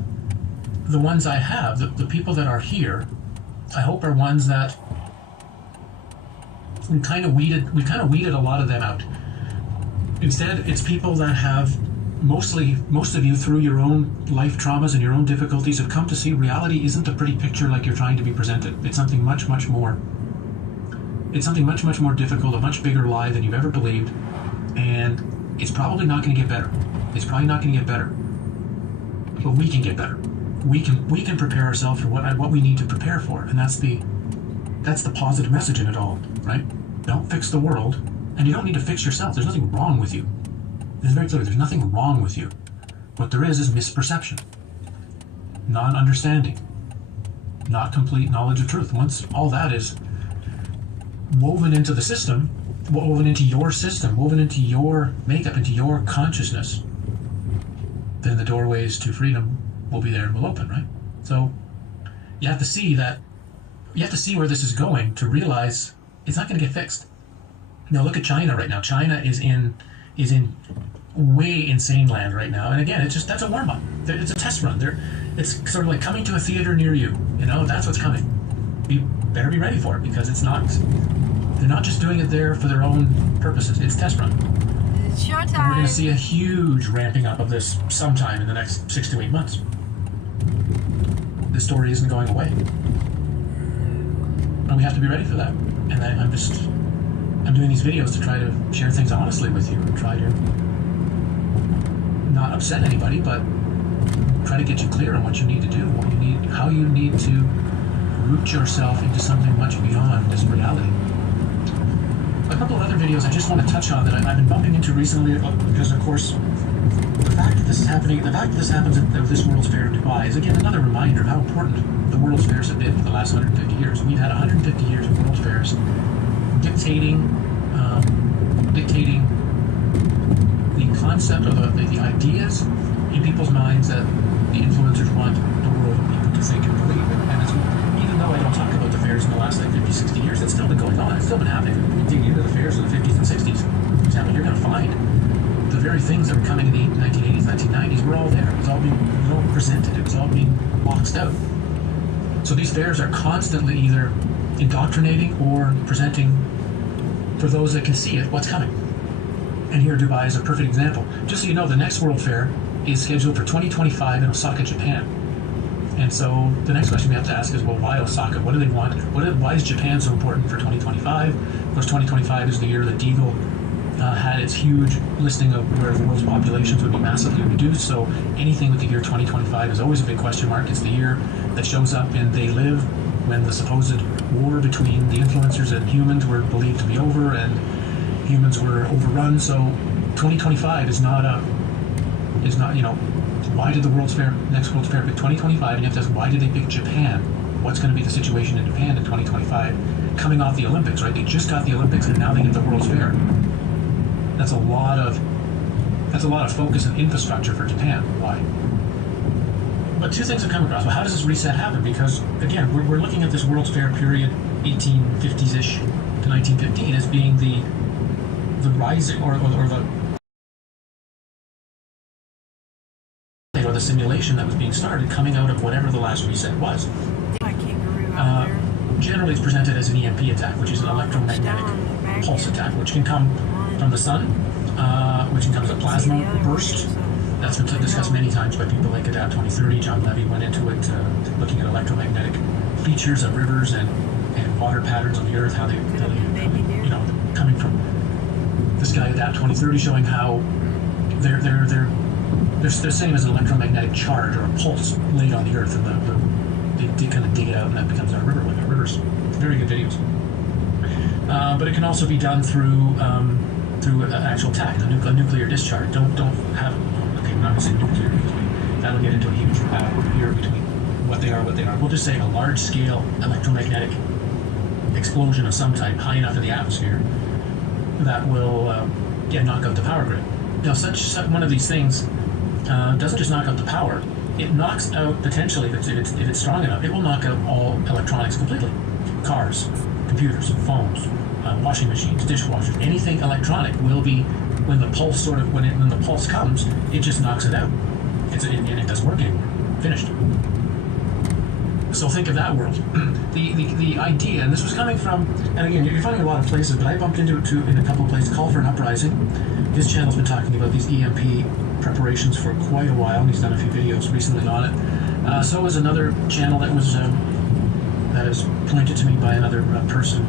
the ones I have, the people that are here, I hope are ones that we kind of weeded a lot of them out. Instead, it's people that have most of you, through your own life traumas and your own difficulties, have come to see reality isn't a pretty picture like you're trying to be presented. It's something much, much more. It's something much, much more difficult, a much bigger lie than you've ever believed, and it's probably not going to get better. It's probably not going to get better, but we can get better. We can prepare ourselves for what we need to prepare for, and that's the positive message in it all, right? Don't fix the world, and you don't need to fix yourself. There's nothing wrong with you. It's very clear. There's nothing wrong with you. What there is misperception, non-understanding, not complete knowledge of truth. Once all that is woven into the system, woven into your system, woven into your makeup, into your consciousness, then the doorways to freedom will be there and will open, right? So you have to see where this is going to realize it's not going to get fixed. Now look at China right now. China is in way insane land right now, and again, that's a warm-up. It's a test run. It's sort of like coming to a theater near you. That's what's coming. You better be ready for it, because they're not just doing it there for their own purposes. It's test run. It's showtime. And we're going to see a huge ramping up of this sometime in the next 6 to 8 months. This story isn't going away, and we have to be ready for that. And I'm doing these videos to try to share things honestly with you, and try to not upset anybody, but try to get you clear on what you need to do, how you need to root yourself into something much beyond this reality. A couple of other videos I just want to touch on that I've been bumping into recently, because of course the fact that this is happening, the fact that this happens at this World's Fair in Dubai is again another reminder of how important the World's Fairs have been for the last 150 years. We've had 150 years of World's Fairs dictating the concept of the ideas in people's minds that the influencers want the world of people to think and believe. And it's, even though I don't talk about the fairs in the last 50, 60 years, it's still been going on. It's still been happening. If you dig into the fairs of the 50s and 60s, for example, you're going to find the very things that were coming in the 1980s, 1990s were all there. It was all being presented. It was all being boxed out. So these fairs are constantly either indoctrinating or presenting, for those that can see it, what's coming. And here Dubai is a perfect example. Just so you know, the next World Fair is scheduled for 2025 in Osaka, Japan. And so the next question we have to ask is, well, why Osaka? What do they want? Why is Japan so important for 2025? Of course, 2025 is the year that Deagle had its huge listing of where the world's populations would be massively reduced. So anything with the year 2025 is always a big question mark. It's the year that shows up in They Live, when the supposed war between the influencers and humans were believed to be over, and humans were overrun. So 2025 is not, why did the next World's Fair pick 2025? And you have to ask, why did they pick Japan? What's going to be the situation in Japan in 2025? Coming off the Olympics, right? They just got the Olympics, and now they get the World's Fair. That's a lot of focus and infrastructure for Japan. Why? But two things have come across. Well, how does this reset happen? Because, again, we're looking at this World's Fair period, 1850s-ish to 1915, as being the rising, or the simulation that was being started coming out of whatever the last reset was. My kangaroo out there. Generally, it's presented as an EMP attack, which is an electromagnetic pulse attack, which can come from the sun, which can come as a plasma burst. That's been discussed many times by people like Adapt 2030. John Levy went into it, looking at electromagnetic features of rivers and water patterns on the Earth, how they coming from this guy Adapt 2030, showing how they're the same as an electromagnetic charge or a pulse laid on the Earth, and they kind of dig it out, and that becomes our river. Like our rivers, very good videos. But it can also be done through an actual attack, a nuclear discharge. Don't have. Okay, I'm not going to say nuclear. That'll get into a huge battle here between what they are. We'll just say a large-scale electromagnetic explosion of some type, high enough in the atmosphere, that will knock out the power grid. Now, such one of these things doesn't just knock out the power. It knocks out, potentially, if it's strong enough, it will knock out all electronics completely. Cars, computers, phones, washing machines, dishwashers, anything electronic will be, when the pulse comes, it just knocks it out. And it doesn't work anymore. Finished. So think of that world. The idea, and this was coming from, and again, you're finding a lot of places, but I bumped into it too in a couple of places. Call for an Uprising. His channel's been talking about these EMP preparations for quite a while, and he's done a few videos recently on it. So is another channel that was pointed to me by another person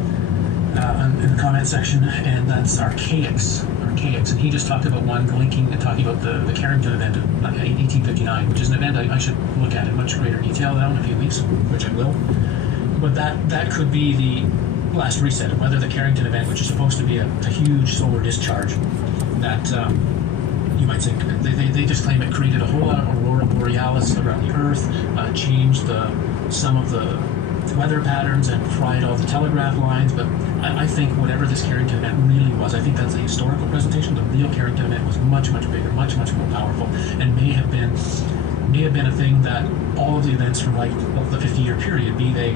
in the comment section, and that's Archaics, and he just talked about one talking about the Carrington event of 1859, which is an event I should look at in much greater detail now in a few weeks, which I will. But that could be the last reset of whether the Carrington event, which is supposed to be a huge solar discharge, that you might think they just claim it created a whole lot of aurora borealis around the Earth, changed some of the weather patterns and fried all the telegraph lines. But I think whatever this Carrington event really was, I think that's a historical presentation. The real Carrington event was much, much bigger, much, much more powerful, and may have been a thing that all of the events from like the 50-year period, be they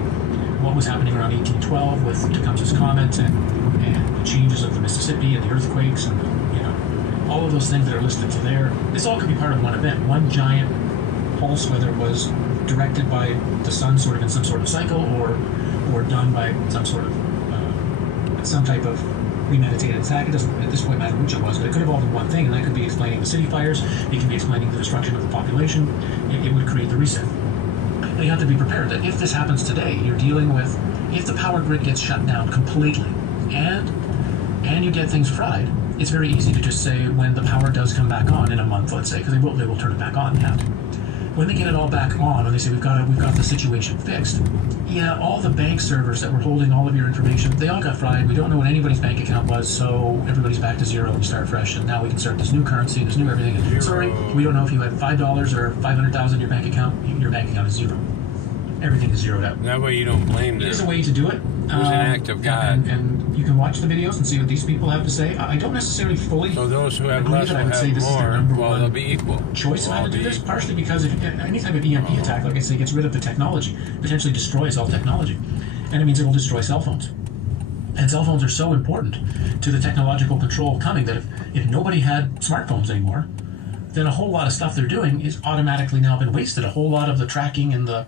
what was happening around 1812 with Tecumseh's Comet and the changes of the Mississippi and the earthquakes and all of those things that are listed to there, this all could be part of one event, one giant pulse, whether it was directed by the sun sort of in some sort of cycle or done by some type of premeditated attack. It doesn't at this point matter which it was, but it could have all been one thing, and that could be explaining the city fires, it could be explaining the destruction of the population, it would create the reset. But you have to be prepared that if this happens today, you're dealing with, if the power grid gets shut down completely and you get things fried, it's very easy to just say when the power does come back on in a month, let's say, because they will turn it back on, when they get it all back on, when they say we've got the situation fixed, all the bank servers that were holding all of your information, they all got fried. We don't know what anybody's bank account was, so everybody's back to zero and start fresh, and now we can start this new currency, this new everything. And sorry, we don't know if you had $5 or $500,000 in your bank account. Your bank account is zero. Everything is zeroed out. That way you don't blame them. There's a way to do it. It was an act of God. And you can watch the videos and see what these people have to say. I don't necessarily fully. So those who have less will have more. Well, they'll be equal. Choice of how to do this, partially because if any type of EMP attack, like I say, gets rid of the technology, potentially destroys all technology, and it means it will destroy cell phones. And cell phones are so important to the technological control coming that if nobody had smartphones anymore, then a whole lot of stuff they're doing is automatically now been wasted. A whole lot of the tracking and the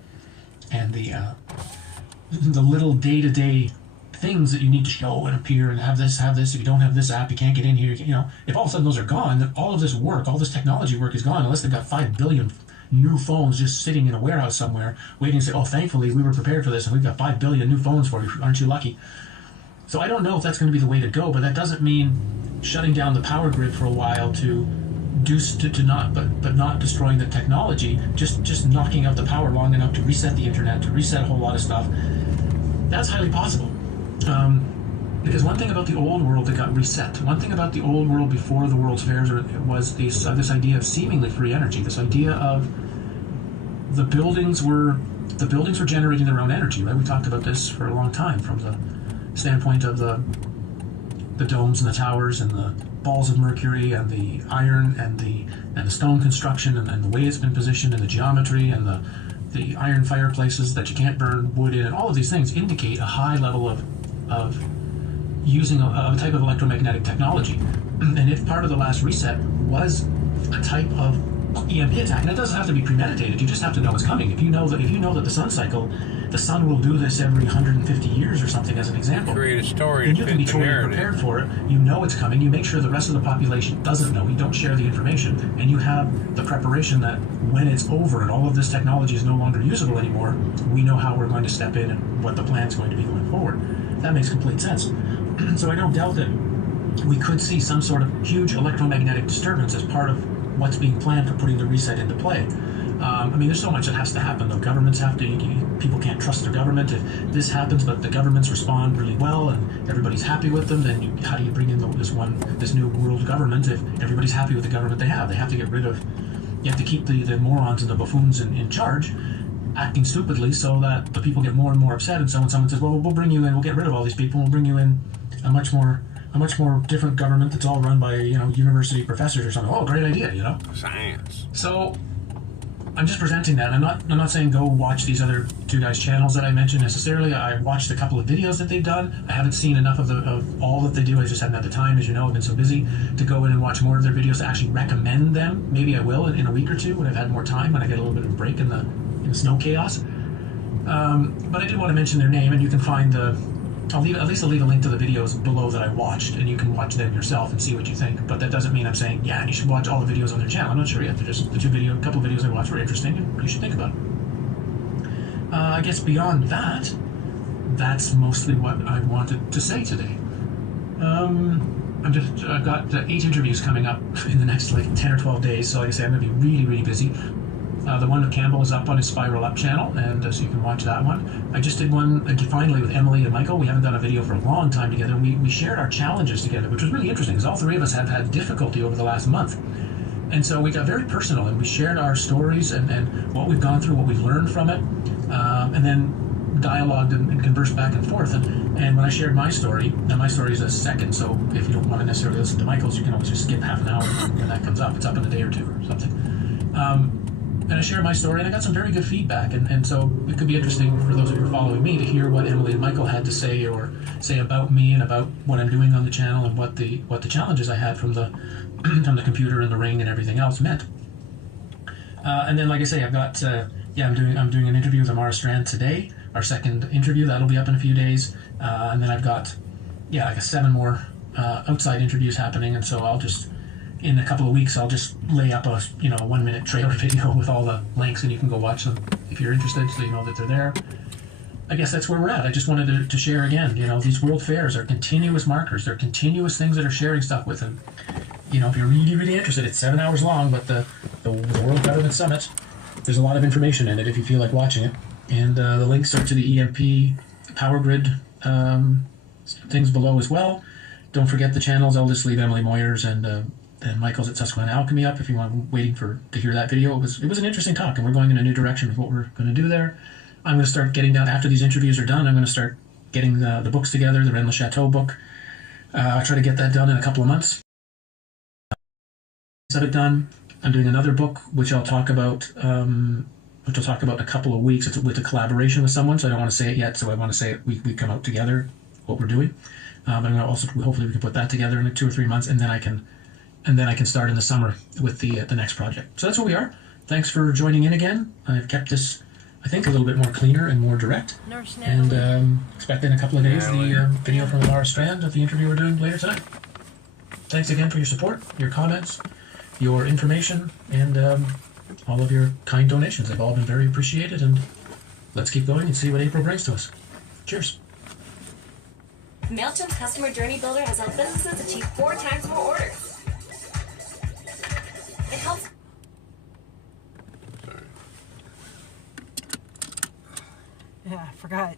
little day-to-day things that you need to show and appear and have this. If you don't have this app, you can't get in here. If all of a sudden those are gone, then all of this work, all this technology work is gone, unless they've got 5 billion new phones just sitting in a warehouse somewhere waiting to say, oh, thankfully we were prepared for this and we've got 5 billion new phones for you. Aren't you lucky? So I don't know if that's going to be the way to go, but that doesn't mean shutting down the power grid for a while not destroying the technology, just knocking out the power long enough to reset the internet, to reset a whole lot of stuff. That's highly possible. Because one thing about the old world that got reset, one thing about the old world before the World's Fairs was this idea of seemingly free energy, this idea of the buildings were generating their own energy, right? We talked about this for a long time from the standpoint of the domes and the towers and the balls of mercury and the iron and the stone construction and the way it's been positioned and the geometry and the iron fireplaces that you can't burn wood in, and all of these things indicate a high level of using a type of electromagnetic technology. And if part of the last reset was a type of EMP attack, and it doesn't have to be premeditated. You just have to know it's coming. If you know that the sun cycle, the sun will do this every 150 years or something, as an example. Create a story. Then you can be totally prepared for it. You know it's coming. You make sure the rest of the population doesn't know. You don't share the information, and you have the preparation that when it's over and all of this technology is no longer usable anymore, we know how we're going to step in and what the plan's going to be going forward. That makes complete sense. So I don't doubt that we could see some sort of huge electromagnetic disturbance as part of what's being planned for putting the reset into play. I mean, there's so much that has to happen, though. Governments have to, people can't trust their government. If this happens, but the governments respond really well and everybody's happy with them, then how do you bring in this new world government if everybody's happy with the government they have? They have to get rid of, you have to keep the morons and the buffoons in charge, acting stupidly, so that the people get more and more upset. And so when someone says, well, we'll bring you in, we'll get rid of all these people, we'll bring you in a much more different government that's all run by, university professors or something. Oh, great idea, Science. So I'm just presenting that. I'm not saying go watch these other two guys' channels that I mentioned necessarily. I watched a couple of videos that they've done. I haven't seen enough of all that they do. I just haven't had the time, as you know. I've been so busy to go in and watch more of their videos to actually recommend them. Maybe I will in a week or two when I've had more time, when I get a little bit of a break in the snow chaos. But I did want to mention their name, and you can find I'll leave a link to the videos below that I watched, and you can watch them yourself and see what you think. But that doesn't mean I'm saying, yeah, you should watch all the videos on their channel. I'm not sure yet. They're just a couple of videos I watched were interesting, and you should think about it. I guess beyond that, that's mostly what I wanted to say today. I've got 8 interviews coming up in the next 10 or 12 days. So like I say, I'm going to be really, really busy. The one with Campbell is up on his Spiral Up channel, and so you can watch that one. I just did one finally with Emily and Michael. We haven't done a video for a long time together. We shared our challenges together, which was really interesting because all three of us have had difficulty over the last month. And so we got very personal, and we shared our stories and what we've gone through, what we've learned from it, and then dialogued and conversed back and forth. And when I shared my story, and my story is a second, so if you don't want to necessarily listen to Michael's, you can always just skip half an hour when that comes up. It's up in a day or two or something. And I shared my story, and I got some very good feedback, and so it could be interesting for those of you who are following me to hear what Emily and Michael had to say about me and about what I'm doing on the channel and what the challenges I had from the computer and the ring and everything else meant. And then, like I say, I've got I'm doing an interview with Amara Strand today, our second interview. That'll be up in a few days, and then I've got 7 more outside interviews happening, and so in a couple of weeks, I'll just lay up a 1-minute trailer video with all the links, and you can go watch them if you're interested, so you know that they're there. I guess that's where we're at. I just wanted to share again. These world fairs are continuous markers. They're continuous things that are sharing stuff with them. If you're really, really interested, it's 7 hours long, but the World Government Summit, there's a lot of information in it if you feel like watching it. And the links are to the EMP power grid things below as well. Don't forget the channels. I'll just leave Emily Moyers and Michael's at Susquehanna Alchemy up if you want, waiting to hear that video. It was an interesting talk, and we're going in a new direction with what we're going to do there. I'm going to start getting down, after these interviews are done, I'm going to start getting the books together, the Rennes Le Chateau book. I'll try to get that done in a couple of months. Have it done. I'm doing another book, which I'll talk about in a couple of weeks. It's with a collaboration with someone, so I don't want to say it yet, so I want to say it, we come out together, what we're doing. But I'm going to also, hopefully we can put that together in 2 or 3 months, and then I can start in the summer with the next project. So that's where we are. Thanks for joining in again. I've kept this, I think, a little bit more cleaner and more direct. And expect in a couple of days the video from Laura Strand of the interview we're doing later tonight. Thanks again for your support, your comments, your information, and all of your kind donations. They've all been very appreciated, and let's keep going and see what April brings to us. Cheers. MailChimp's Customer Journey Builder has helped businesses achieve 4 times more orders. It helps. Sorry. Yeah, I forgot.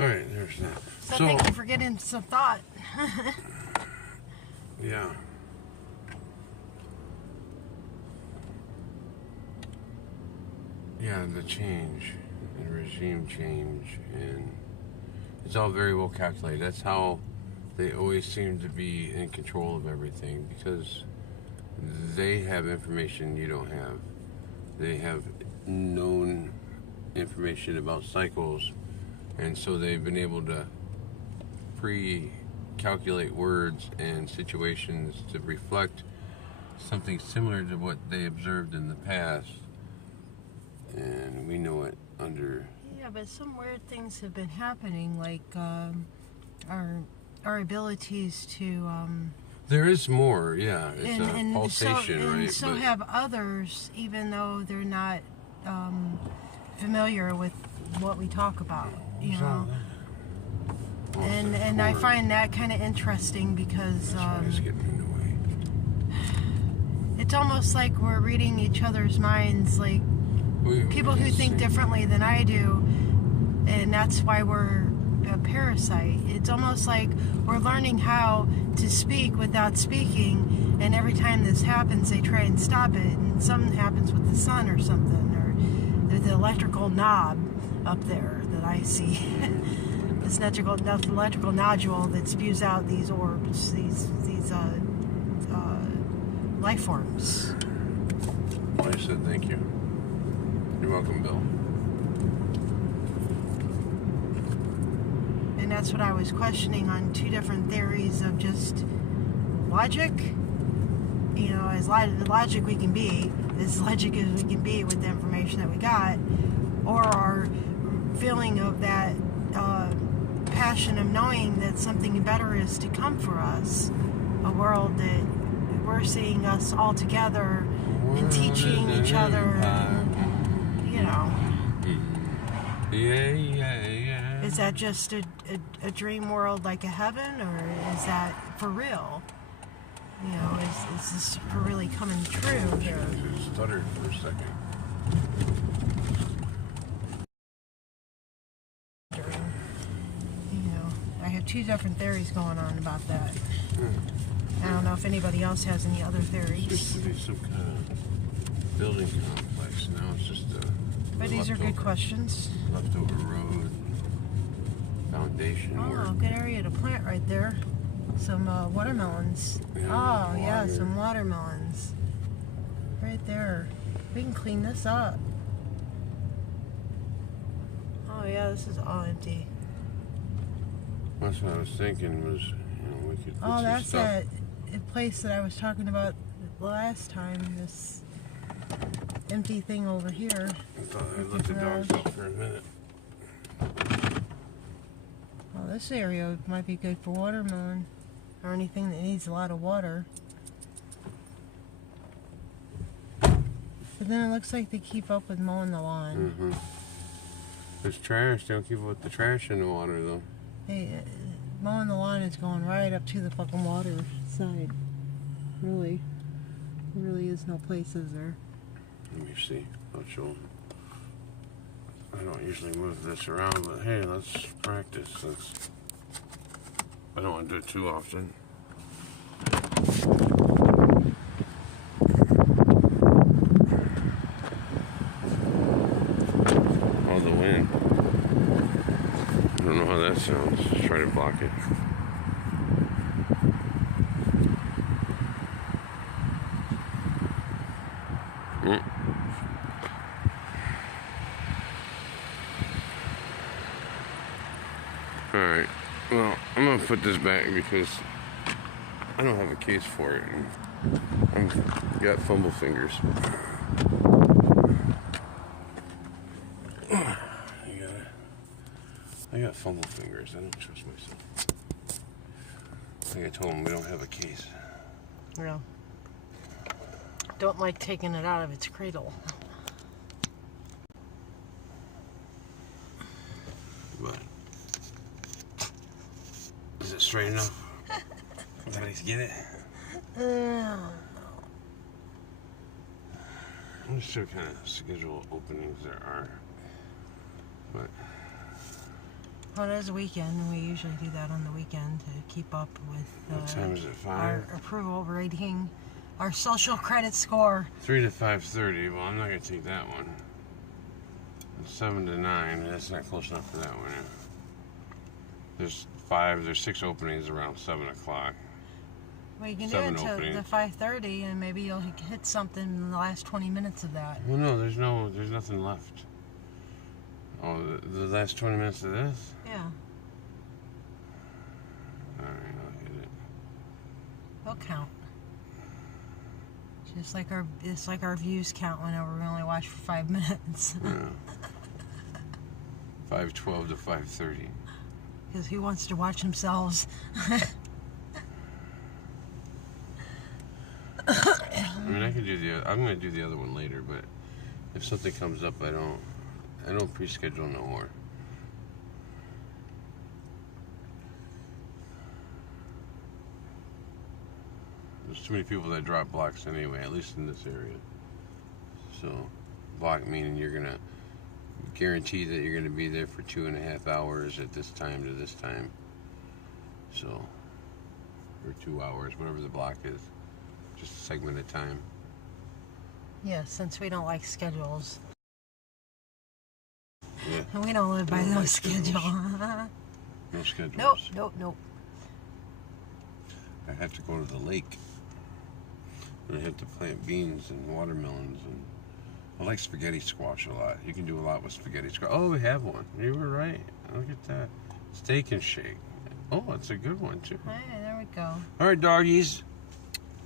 All right, there's that. So thank you for getting some thought. Yeah. Yeah, the change, and regime change, and it's all very well calculated. That's how they always seem to be in control of everything, because they have information you don't have. They have known information about cycles, and so they've been able to pre-calculate words and situations to reflect something similar to what they observed in the past, and we know it under. Yeah, but some weird things have been happening, like our abilities to. There is more, yeah. It's a pulsation, so, right? And so have others, even though they're not familiar with what we talk about, you know. And I find that kind of interesting because it's getting in the way. It's almost like we're reading each other's minds, like people who think differently than I do, and that's why we're a parasite. It's almost like we're learning how to speak without speaking, and every time this happens they try and stop it, and something happens with the sun or something, or there's the electrical knob up there that I see. This electrical nodule that spews out these orbs, these life forms. Well, I said thank you. You're welcome, Bill. And that's what I was questioning on two different theories of just logic. You know, as logic we can be, as logic as we can be with the information that we got, or our feeling of that passion of knowing that something better is to come for us, a world that we're seeing us all together and teaching each other, and, you know. Yeah. Is that just a dream world like a heaven, or is that for real? You know, is this really coming true here? It stuttered for a second. You know, I have two different theories going on about that. I don't know if anybody else has any other It theories. used to be some kind of building complex. Now it's just a. But these are good questions. Leftover road, foundation work. Oh, good area to plant right there. Some watermelons. Yeah, Oh, yeah, water. some watermelons. Right there. We can clean this up. Oh, yeah, this is all empty. That's what I was thinking was, we could put Oh, some that's stuff. that place that I was talking about last time. This empty thing over here. I thought I'd let the dogs out for a minute. Well, this area might be good for watermelon or anything that needs a lot of water. But then it looks like they keep up with mowing the lawn. Mm-hmm. There's trash. They don't keep up with the trash in the water, though. Hey, mowing the lawn is going right up to the fucking water side. Really. There really is no place, is there? Let me see. I'll show 'em. I don't usually move this around, but hey, let's practice. I don't want to do it too often. Oh, the wind. I don't know how that sounds. Just try to block it. Alright, well, I'm gonna put this back because I don't have a case for it. I've got fumble fingers. I got fumble fingers. I don't trust myself. Like I told him, we don't have a case. Yeah. Don't like taking it out of its cradle. But is it straight enough? Everybody's get it? I'm just sure what kind of schedule openings there are. But well, it is a weekend, and we usually do that on the weekend to keep up with what time is it? 5? our approval rating, our social credit score. 3 to 5:30. Well, I'm not gonna take that one. 7 to 9. That's not close enough for that one. There's 6 openings around 7 o'clock. Well, you can do 7 it to openings. the 5:30, and maybe you'll hit something in the last 20 minutes of that. Well, no, there's nothing left. Oh, the last 20 minutes of this? Yeah, All right, I'll hit it. they'll count. Just like our views count whenever we only watch for 5 minutes. Yeah. 5:12 to 5:30. Because who wants to watch themselves? I mean, I could do I'm gonna do the other one later, but if something comes up, I don't pre-schedule no more. There's too many people that drop blocks anyway, at least in this area. So, block meaning you're gonna guarantee that you're gonna be there for 2.5 hours at this time to this time. So, or 2 hours, whatever the block is. Just a segment of time. Yeah, since we don't like schedules. Yeah. And we don't live by Don't no like schedule. No schedules. Nope. I have to go to the lake. And I have to plant beans and watermelons, and I like spaghetti squash a lot. You can do a lot with spaghetti squash. Oh, we have one. You were right. Look at that. Steak and shake. Oh, it's a good one too. Hey, there we go. All right, doggies.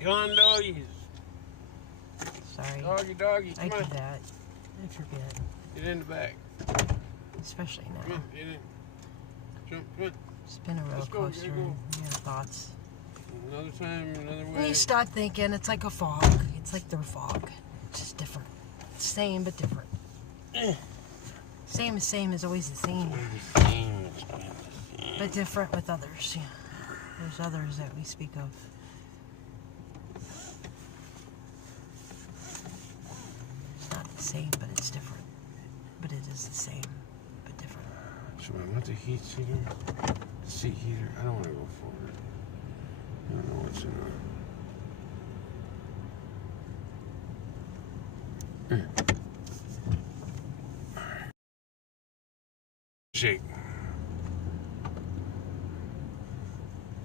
Come on, doggies. Sorry. Doggy. I Come do on. that. I forget. Get in the back. Especially Come now. on, get in. Jump. Come on. It's been a roller Let's go, coaster. gotta go. Yeah, thoughts. Another time, another When way. you start thinking, it's like a fog. It's like their fog. It's just different. Same, but different. Same is always the same. But different with others. Yeah. There's others that we speak of. It's not the same, but it's different. But it is the same, but different. So I want the heat seater, the seat heater. I don't want to go forward. I don't know what's in there. Shake.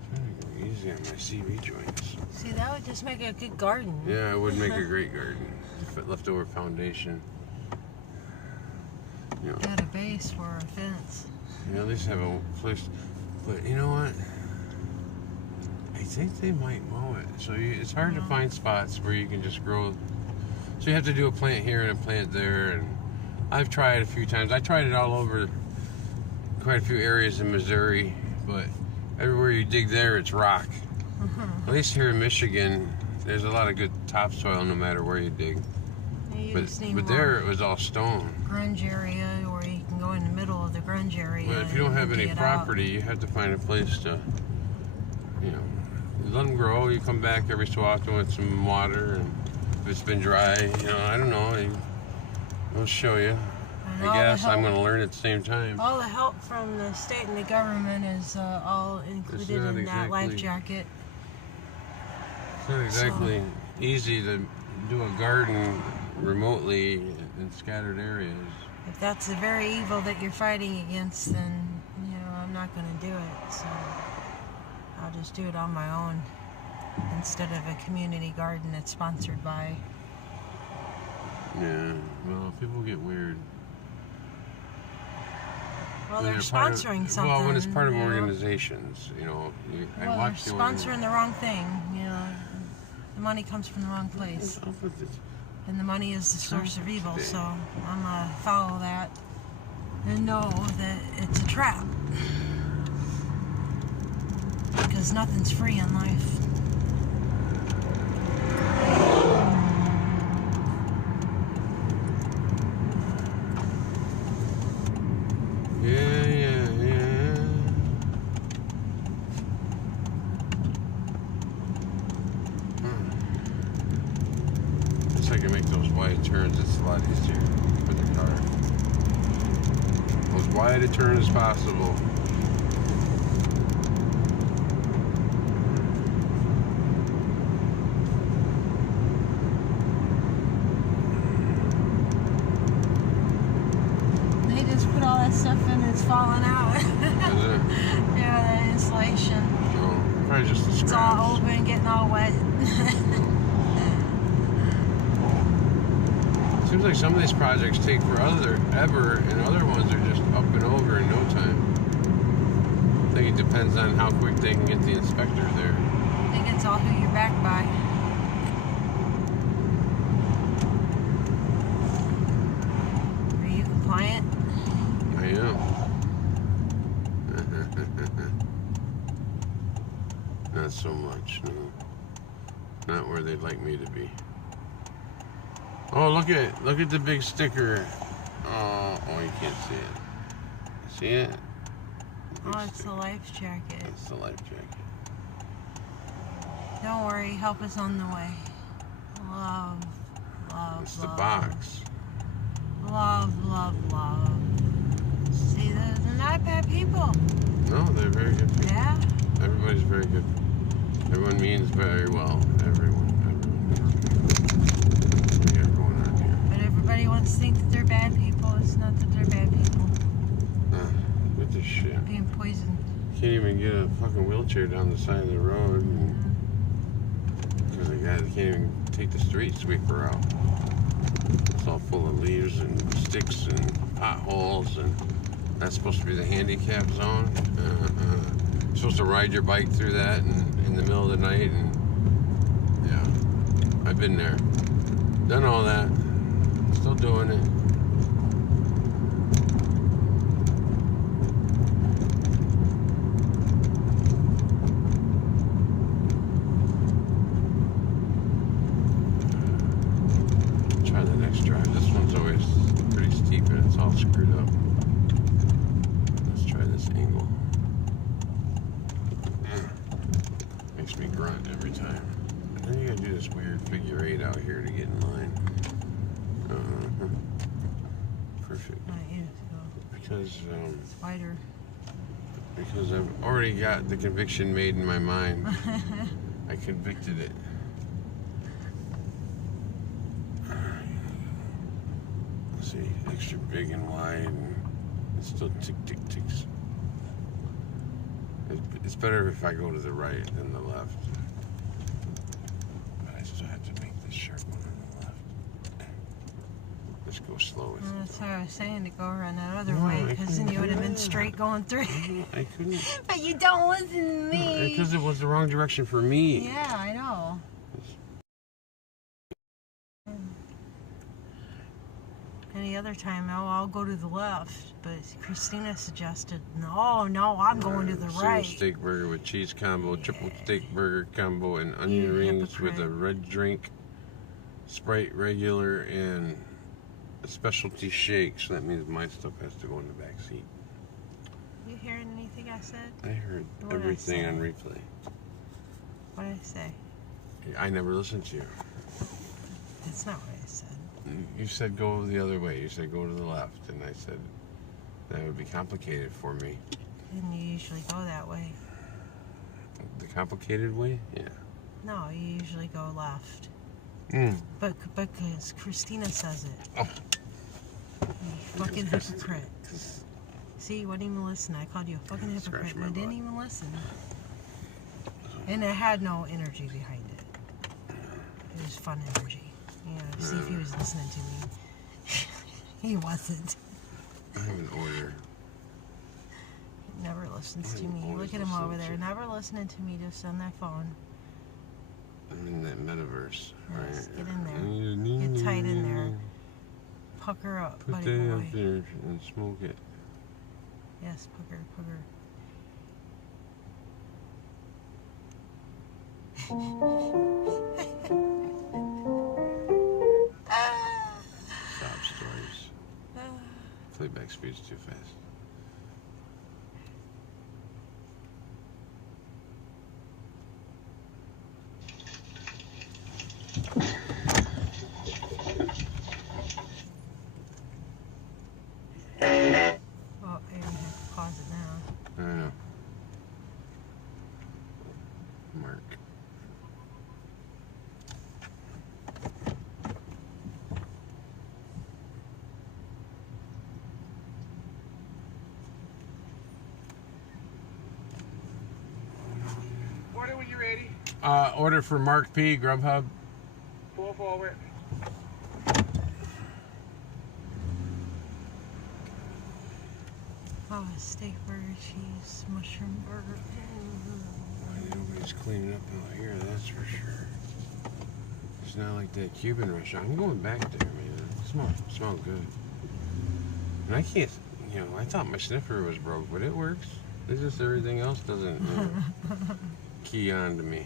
Trying to go easy on my CV joints. See, that would just make a good garden. Yeah, it would make a great garden. If it leftover foundation. You know, Got a base for a fence. you at least have a place. But you know what? I think they might mow it. So it's hard to find spots where you can just grow. So you have to do a plant here and a plant there. And I've tried a few times. I tried it all over quite a few areas in Missouri. But everywhere you dig there, it's rock. At least here in Michigan, there's a lot of good topsoil no matter where you dig. You But just need but more there it was all stone. grunge area, or you can go in the middle of the grunge area. But if you don't have and any dig it out. property, you have to find a place to, you know, let them grow. You come back every so often with some water, and if it's been dry, you know, I don't know. We'll show you. And I all the guess I'm help- going to learn at the same time. All the help from the state and the government is all included not in that life exactly- jacket. It's not exactly easy to do a garden remotely in scattered areas. If that's the very evil that you're fighting against, then, you know, I'm not going to do it. So I'll just do it on my own instead of a community garden that's sponsored by. Yeah, well, people get weird. Well, When they're they're part of- sponsoring something. Well, when it's part of you know. organizations, you know. I Well, they're watch the sponsoring the wrong thing. You know, the money comes from the wrong place. And the money is the source of evil, so I'm gonna follow that and know that it's a trap. Because nothing's free in life. Yeah. Guess I can make those wide turns. It's a lot easier for the car. As wide a turn as possible. They just put all that stuff in, it's falling out. Is it? Yeah, the insulation. So, probably just the It's all scraps. open, getting getting all wet. Seems like some of these projects take forever, and other ones are just up and over in no time. I think it depends on how quick they can get the inspector there. I think it's all who you're backed by. Are you compliant? I am. Not so much, no. Not where they'd like me to be. Oh, look at the big sticker. Oh, you can't see it. See it? Oh, it's the life jacket. It's the life jacket. Don't worry, help is on the way. Love, love, It's the love. box. Love, love, love. See, they're not bad people. No, they're very good people. Yeah? Everybody's very good. Everyone means very well. Everyone means very well. What do we got going on here? But everybody wants to think that they're bad people. It's not that they're bad people. Look at this shit. Being poisoned. Can't even get a fucking wheelchair down the side of the road because the guy can't even take the street sweeper out. It's all full of leaves and sticks and potholes, and that's supposed to be the handicap zone. You're supposed to ride your bike through that in the middle of the night, and yeah, I've been there, done all that, still doing it. Try the next drive. This one's always pretty steep and it's all screwed up. Let's try this angle. Makes me grunt every time. And then you gotta do this weird figure 8 out here to get in line. Perfect. Not you, Because spider. because I've already got the conviction made in my mind. I convicted it. Let's see, extra big and wide, and it still ticks. It's better if I go to the right than the left. But I still have to make this sharp one on the left. Let's go slow with Well, it. that's how I was saying to go around that other No, way, I because then couldn't you would have do been that. straight going through. I couldn't. But you don't listen to me. Because it was the wrong direction for me. Yeah, I know. Any other time, I'll go to the left. But Christina suggested, no, I'm going to the Single right. steak burger with cheese combo, triple steak burger combo, and onion You rings hypocrite. with a red drink, Sprite regular, and a specialty shake. So that means my stuff has to go in the back seat. You hearing anything I said? I heard What did I everything say? on replay. What did I say? I never listened to you. That's not what I said. You said go the other way. You said go to the left, and I said that would be complicated for me. And you usually go that way. The complicated way? Yeah. No, you usually go left. Mm. But because Christina says it. Oh. You fucking hypocrite. See, you wouldn't even listen. I called you a fucking hypocrite, and I didn't even listen. And it had no energy behind it. It was fun energy. You know, to see if he was listening to me. He wasn't. I have an order. He never listens to I'm me. always Look at him over listening there. to you. Never listening to me, just on their phone. I'm in that metaverse, Yes, right? get in there. Get tight in there. Pucker up, Put buddy that boy. up there and smoke it. Yes, pucker. Sob stories. Playback speed's too fast. Oh, I even have to pause it now. I know. Mark. Order for Mark P. Grubhub. Pull forward. Oh, steak burger, cheese, mushroom burger. Nobody's cleaning up out here, that's for sure. It's not like that Cuban restaurant. I'm going back there, man. It smells good. And I can't, I thought my sniffer was broke, but it works. It's just everything else doesn't key on to me.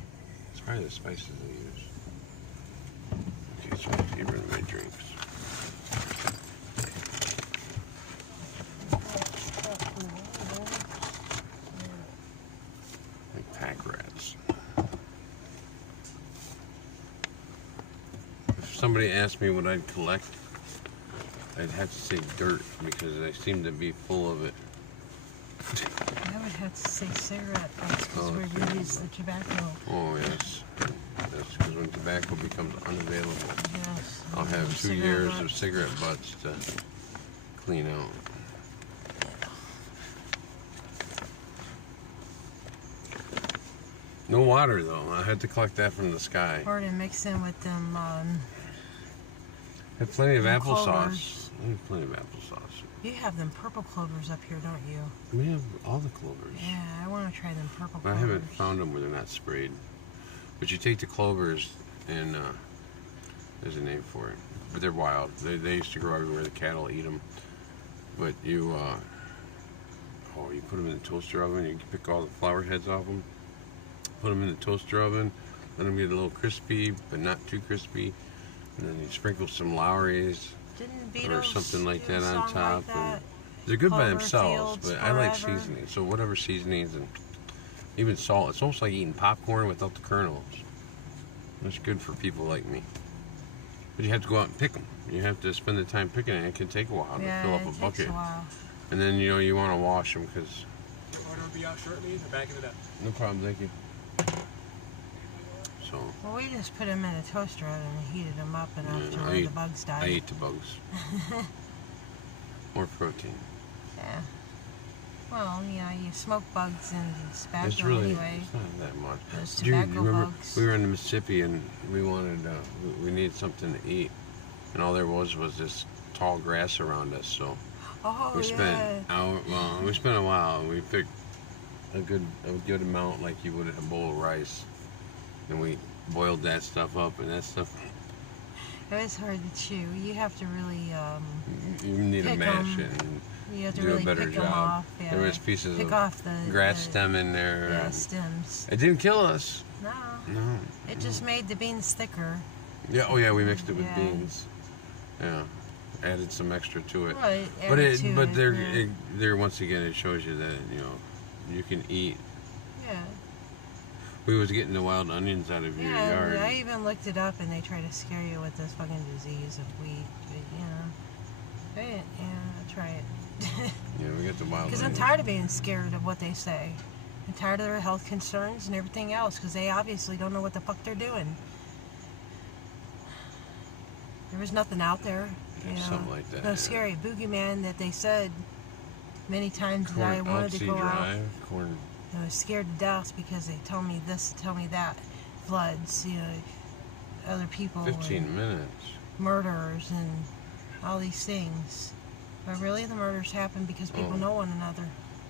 It's probably the spices I use. Okay, so I have to get rid of my drinks. Like pack rats. If somebody asked me what I'd collect, I'd have to say dirt because I seem to be full of it. I would have to say cigarette butts because we release the tobacco. Oh, yes. That's because when tobacco becomes unavailable, Yes. I'll have 2 years of cigarette butts to clean out. No water, though. I had to collect that from the sky. Or to mix in with them. I have plenty of applesauce. clovers. I have plenty of applesauce. You have them purple clovers up here, don't you? We have all the clovers. Yeah, I want to try them purple I clovers. haven't found them where they're not sprayed. But you take the clovers and there's a name for it. But they're wild. They used to grow everywhere. The cattle eat them. But you put them in the toaster oven. You pick all the flower heads off them. Put them in the toaster oven. Let them get a little crispy, but not too crispy. And then you sprinkle some Lowry's Didn't or Beatles something like do a that on song top. like that? And they're good by Clover themselves, Fields but I like Forever. seasoning. So whatever seasonings and even salt. It's almost like eating popcorn without the kernels. It's good for people like me. But you have to go out and pick them. You have to spend the time picking it. It can take a while to fill up it a takes bucket. a while. And then you want to wash them because. Order will be out shortly. They're backing it up. No problem, thank you. So. Well, we just put them in a toaster oven and heated them up enough to I where eat- the bugs died. I eat the bugs. More protein. Yeah. Well, you smoke bugs and tobacco It's really anyway. it's not that much. Those Dude, tobacco you remember bugs. we were in Mississippi and we wanted we needed something to eat, and all there was this tall grass around us. So Oh, we spent yeah. we spent a while. We picked a good amount, like you would a bowl of rice, and we boiled that stuff up, and that stuff It was hard to chew. You have to really, you need to pick mash 'em. it and you have to do really a better pick job. them off. Yeah. There was pieces pick of off the grass the, stem in there. Yeah, and stems. it didn't kill us. No, No. it just made the beans thicker. Yeah. Oh yeah, we mixed it with Yeah. beans. Yeah. Added some extra to it. Right. But yeah. there once again it shows you that you can eat. Yeah. We was getting the wild onions out of your yard. Yeah, I even looked it up, and they try to scare you with this fucking disease of wheat. But, try it. Yeah, we got the wild Because I'm onions. tired of being scared of what they say. I'm tired of their health concerns and everything else, because they obviously don't know what the fuck they're doing. There was nothing out there. Yeah, something like that, No yeah. scary boogeyman that they said many times that I wanted to Elsie go out. Drive, corn. I was scared to death because they tell me this, tell me that. Floods, other people. 15 and minutes. murders and all these things. But really, the murders happen because people Oh. know one another.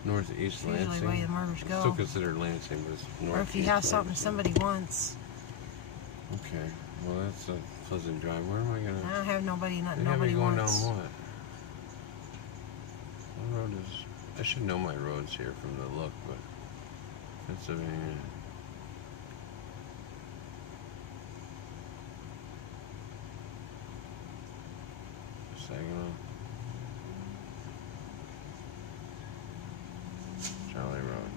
Northeast It's usually Lansing. the way the murders go. Still considered Lansing, but it's northeast. Or if you have something Lansing. somebody wants. Okay. Well, that's a pleasant drive. Where am I I gonna? don't have nobody, They have nobody me going wants. down what? What road is? I should know my roads here from the look, but Pennsylvania. Saginaw. Jolly Road.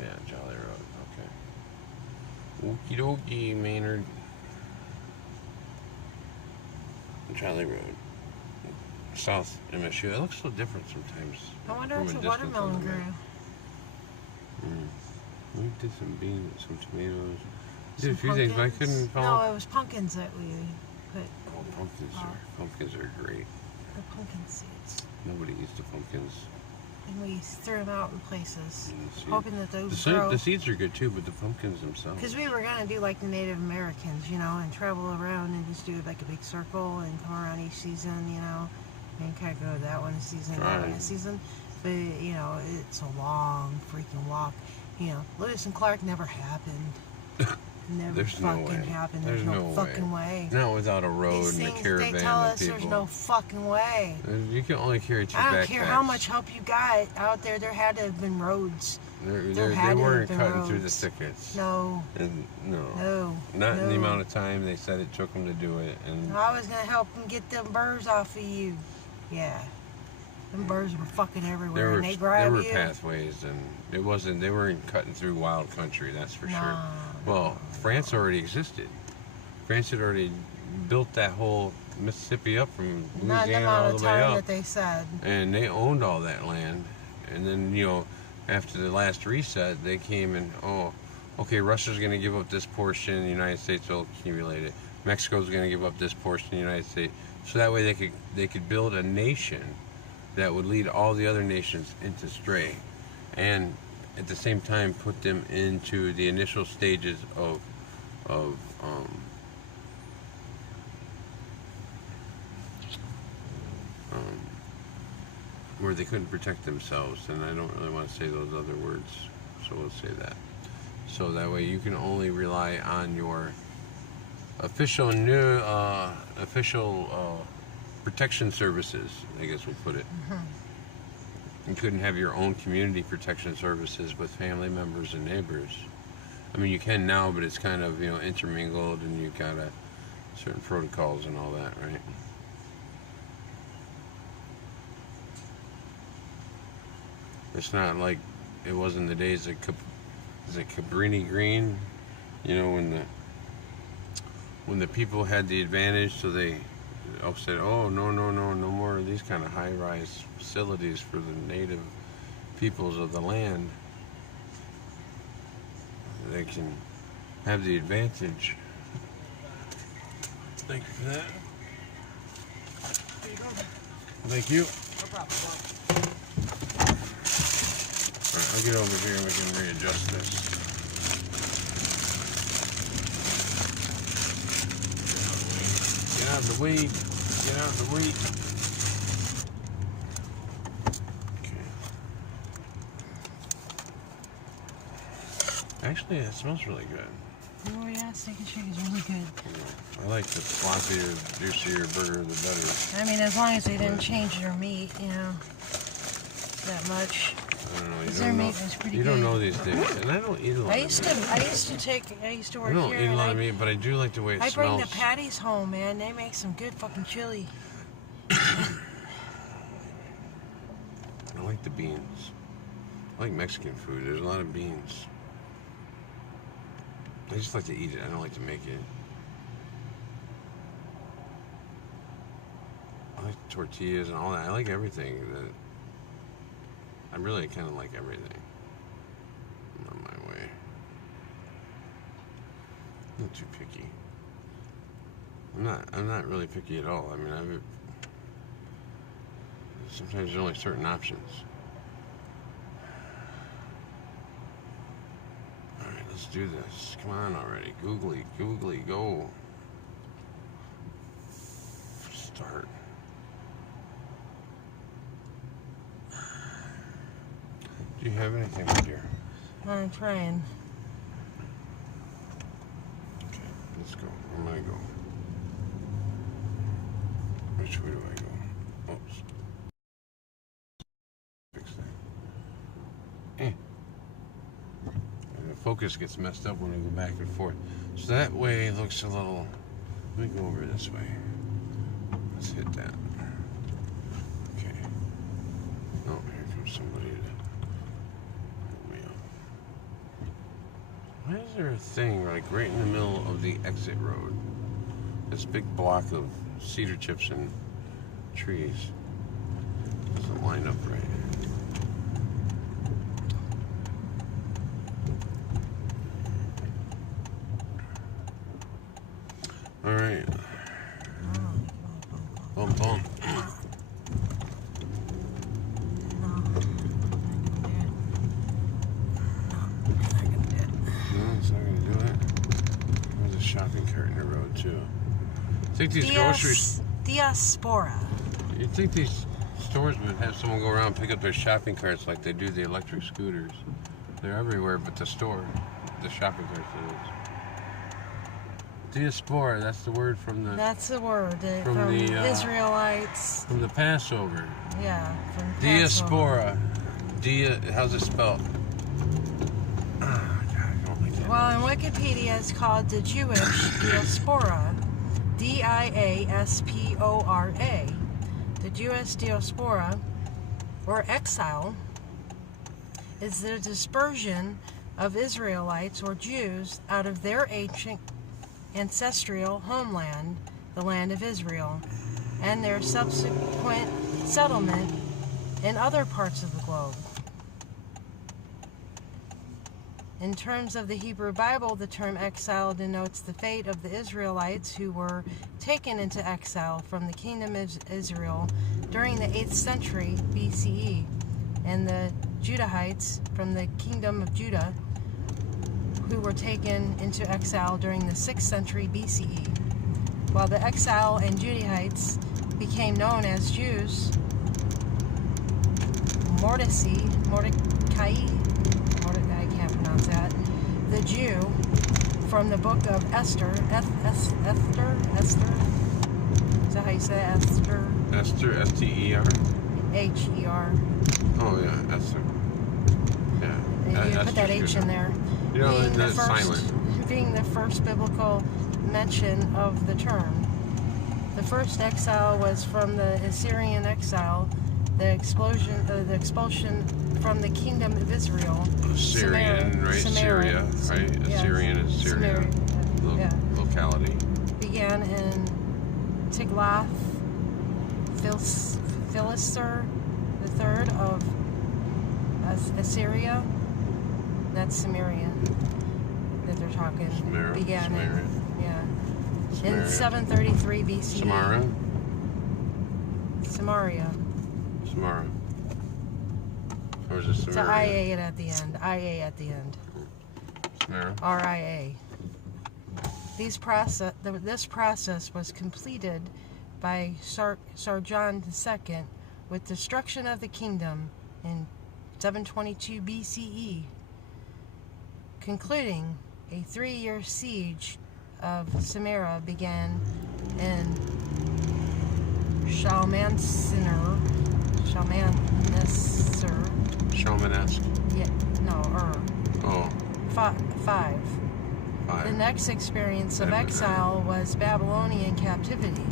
Yeah, Jolly Road. Okay. Okie dokie, Maynard. Jolly Road. South MSU. It looks so different sometimes. I wonder from if a the distance on watermelon the map. grew. We did some beans, some tomatoes. Did a Some few things, but I pumpkins. couldn't follow. No, it was pumpkins that we put. Oh, pumpkins are great. The pumpkin seeds. Nobody eats the pumpkins. and we threw them out in places, See, hoping that those grow. the seeds are good too, but the pumpkins themselves. Because we were gonna do like the Native Americans, you know, and travel around and just do like a big circle and come around each season, you know, and kind of go to that one season, that one season. But you know, it's a long freaking walk. You know, Lewis and Clark never happened. Never There's fucking no way. happened. There's no fucking way. Not without a road These and a things, caravan. they tell us people. there's no fucking way. You can only carry 2 backpacks. I don't care how much help you got out there. There had to have been roads. They weren't cutting through the thickets. No. And No. Not in the amount of time they said it took them to do it. And I was gonna help them get them birds off of you. Yeah. Them birds were fucking everywhere, and they grab you. There were pathways, and they weren't cutting through wild country, that's for sure. Well, France already existed. France had already built that whole Mississippi up from Louisiana all the way up. That they said. And they owned all that land. And then, you know, after the last reset, they came and, okay, Russia's going to give up this portion, the United States will accumulate it. Mexico's going to give up this portion, the United States. So that way they could build a nation that would lead all the other nations into stray, and at the same time put them into the initial stages of where they couldn't protect themselves. And I don't really want to say those other words, so we'll say that. So that way you can only rely on your official protection services, I guess we'll put it. You couldn't have your own community protection services with family members and neighbors. I mean, you can now, but it's kind of, you know, intermingled, and you've got certain protocols and all that, right? It's not like it was in the days of Cabrini Green, you know, when the people had the advantage, so they said, oh, no more of these kind of high-rise facilities for the native peoples of the land. They can have the advantage. Thank you for that. There you go. Thank you. No problem. Alright, I'll get over here and we can readjust this. Get out of the way. Get out of the way. Okay. Actually, it smells really good. Oh yeah, steak and shake is really good. I like the floppier, juicier burger, the better. I mean, as long as they didn't change their meat, you know, that much. I don't know. Their meat was pretty You good. don't know these days, and I don't eat a lot. I used to work I don't here. eat a lot of meat, but I do like the way it I smells. bring the patties home, man. They make some good fucking chili. I like the beans. I like Mexican food. There's a lot of beans. I just like to eat it. I don't like to make it. I like tortillas and all that. I like everything. I really kind of like everything. I'm on my way. I'm not too picky. I'm not really picky at all. I mean, sometimes there's only certain options. Alright, let's do this. Come on already. Googly, go. Start. Do you have anything, my dear? I'm trying. Okay, let's go. Where am I going? Which way do I go? Oops. Fix that. And the focus gets messed up when we go back and forth. So that way looks a little... Let me go over this way. Let's hit that. Okay. Oh, here comes somebody to... Why is there a thing like right in the middle of the exit road? This big block of cedar chips and trees. Doesn't line up right. All right. Bump. shopping cart in the road too. I think these groceries. Diaspora. You'd think these stores would have someone go around and pick up their shopping carts like they do the electric scooters. They're everywhere but the store. The shopping carts. Diaspora, that's the word from the... That's the word. From the Israelites. From the Passover. Yeah, from Diaspora. How's it spelled? Oh, God, I don't like that. Well, in Wikipedia, it's called the Jewish Diaspora. Diaspora. The Jewish Diaspora, or exile, is the dispersion of Israelites or Jews out of their ancient ancestral homeland, the land of Israel, and their subsequent settlement in other parts of the globe. In terms of the Hebrew Bible, the term exile denotes the fate of the Israelites who were taken into exile from the kingdom of Israel during the 8th century BCE, and the Judahites from the kingdom of Judah who were taken into exile during the 6th century BCE. While the exile and Judahites became known as Jews, Mordecai, I can't pronounce that, the Jew from the book of Esther, Esther, is that how you say it? Esther? Esther, S-T-E-R? H-E-R. Oh, yeah, Esther. Yeah. You put that H in there. You know, that's silent. Being the first biblical mention of the term. The first exile was from the Assyrian exile, the expulsion from the kingdom of Israel. Syrian, right? Syria, right? Yes. Assyrian is Syria. Locality. Began in Tiglath-Pileser III of Assyria. That's Samaria that they're talking. Began in, in 733 BCE. Samaria. Or is it Samaria? It's an IA at the end. IA at the end. Samaria. RIA. This process was completed by Sargon II with destruction of the kingdom in 722 BCE, concluding a 3-year siege of Samaria began in Shalmaneser. Shalmanesque. Yeah, no, Oh. 5. The next experience of exile was Babylonian captivity,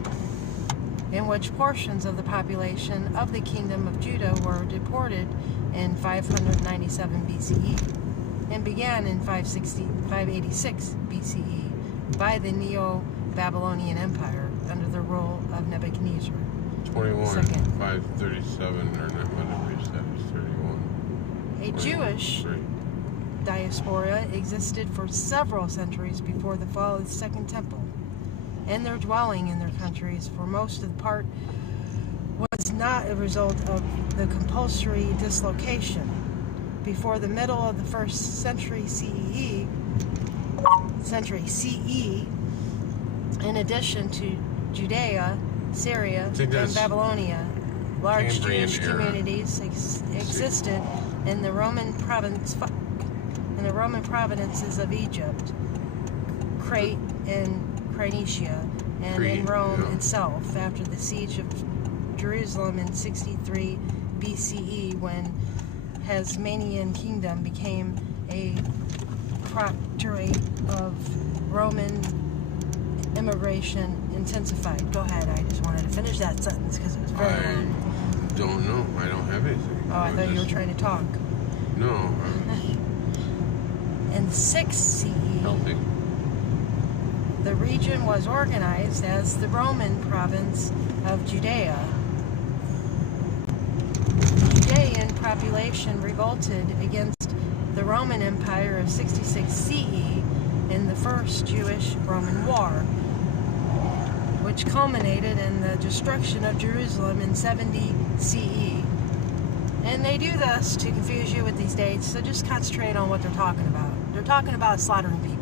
in which portions of the population of the kingdom of Judah were deported in 597 BCE and began in 586 BCE by the Neo-Babylonian Empire under the rule of Nebuchadnezzar. 21, Second. 537, or whatever you said, it's 31. A Jewish diaspora existed for several centuries before the fall of the Second Temple, and their dwelling in their countries for most of the part was not a result of the compulsory dislocation. Before the middle of the 1st century CE, in addition to Judea, Syria, and Babylonia, large Cambrian Jewish era. communities existed in the Roman provinces of Egypt, Crete, and Cilicia, and in Rome itself after the siege of Jerusalem in 63 BCE, when Hasmonean Kingdom became a protectorate of Roman immigration intensified. Go ahead, I just wanted to finish that sentence because it was very long. I don't know. I don't have anything. Oh, I thought you were trying to talk. No. In 6 CE, Helping. the region was organized as the Roman province of Judea. The Judean population revolted against the Roman Empire of 66 CE in the First Jewish-Roman War, which culminated in the destruction of Jerusalem in 70 CE. And they do this to confuse you with these dates, so just concentrate on what they're talking about. They're talking about slaughtering people.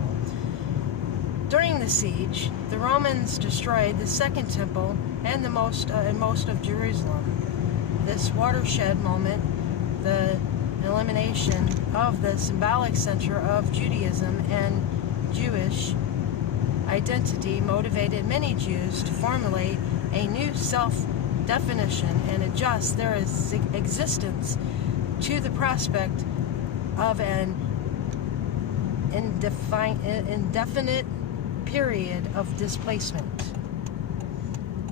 During the siege, the Romans destroyed the Second Temple and most of Jerusalem. This watershed moment, the elimination of the symbolic center of Judaism and Jewish identity, motivated many Jews to formulate a new self-definition and adjust their existence to the prospect of an indefinite period of displacement.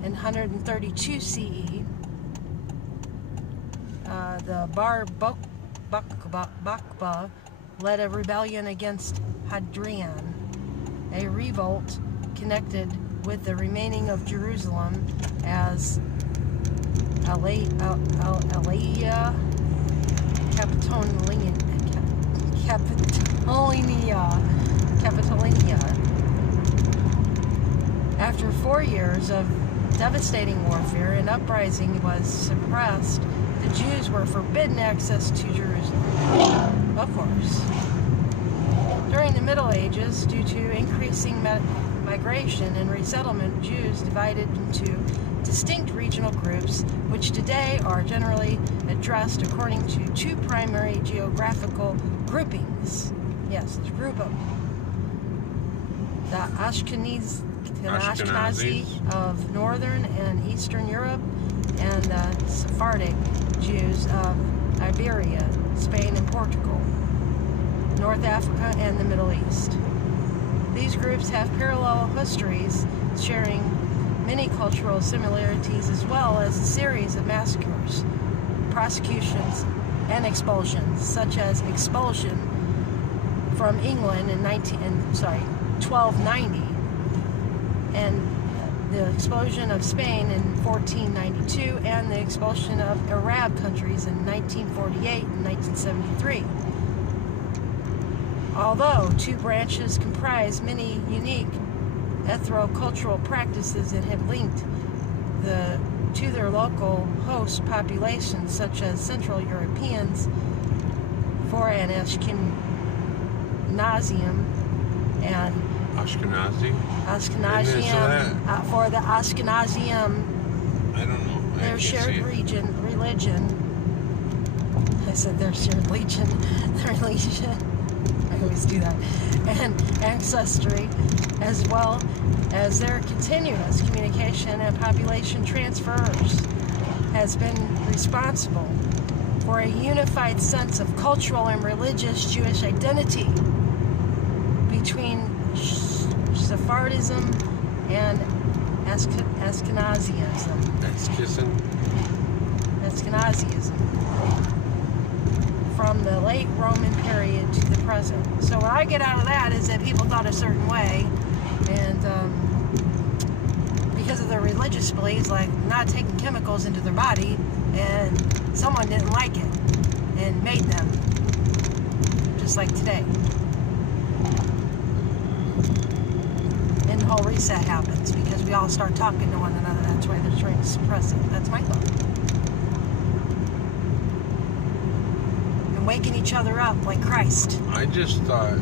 In 132 CE, the Bar Bakba led a rebellion against Hadrian, a revolt connected with the remaining of Jerusalem as Alea Capitolinia. After 4 years of devastating warfare, an uprising was suppressed. The Jews were forbidden access to Jerusalem. Of course. During the Middle Ages, due to increasing migration and resettlement, Jews divided into distinct regional groups, which today are generally addressed according to two primary geographical groupings. Yes, let's group them. The Ashkenazi of Northern and Eastern Europe, and the Sephardic Jews of Iberia, Spain, and Portugal, North Africa, and the Middle East. These groups have parallel histories, sharing many cultural similarities, as well as a series of massacres, prosecutions, and expulsions, such as expulsion from England in 1290, and the expulsion of Spain in 1492, and the expulsion of Arab countries in 1948 and 1973. Although two branches comprise many unique ethno-cultural practices and have linked to their local host populations, such as Central Europeans for an Ashkenazium and Ashkenazium for the Ashkenazium. I don't know. Their shared religion. I said their shared religion. I always do that. And ancestry, as well as their continuous communication and population transfers, has been responsible for a unified sense of cultural and religious Jewish identity between Sephardism and Ashkenazism. Ashkenazism. From the late Roman period to the present. So what I get out of that is that people thought a certain way, and because of their religious beliefs, like not taking chemicals into their body, and someone didn't like it and made them, just like today. And the whole reset happens because we all start talking to one another. That's why they're trying to suppress it. That's my thought. Waking each other up like Christ. I just thought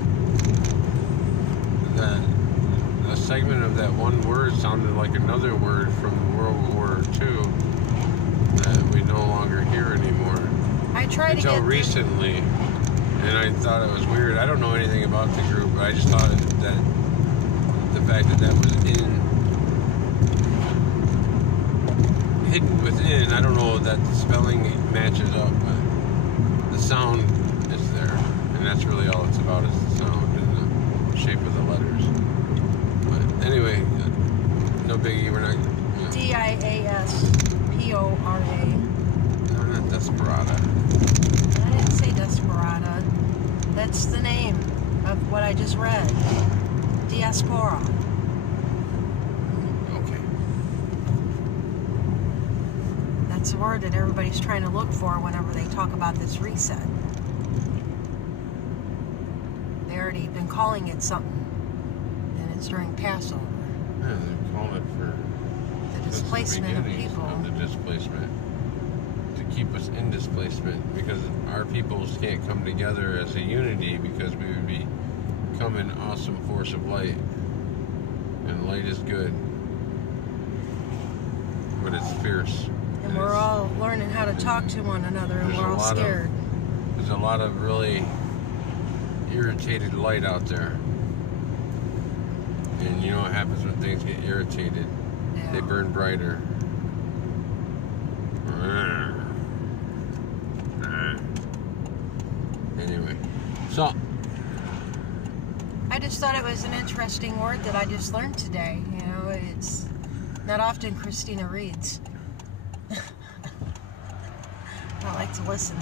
that a segment of that one word sounded like another word from World War II that we no longer hear anymore. I tried until recently, and I thought it was weird. I don't know anything about the group, but I just thought that the fact that was hidden within, I don't know that the spelling matches up, but the sound is there, and that's really all it's about, is the sound and the shape of the letters. But anyway, no biggie, we're not... D-I-A-S-P-O-R-A. No, not Desperata. I didn't say Desperata. That's the name of what I just read. Diaspora. Okay. It's a word that everybody's trying to look for whenever they talk about this reset. They already been calling it something, and it's during Passover. Yeah, they call it for the displacement of people. Of the displacement, to keep us in displacement, because our peoples can't come together as a unity, because we would become an awesome force of light. And light is good. But it's fierce. And we're all learning how to talk to one another, and we're all scared. There's a lot of really irritated light out there. And you know what happens when things get irritated? Yeah. They burn brighter. Anyway, so I just thought it was an interesting word that I just learned today. You know, it's not often Christina reads. I like to listen.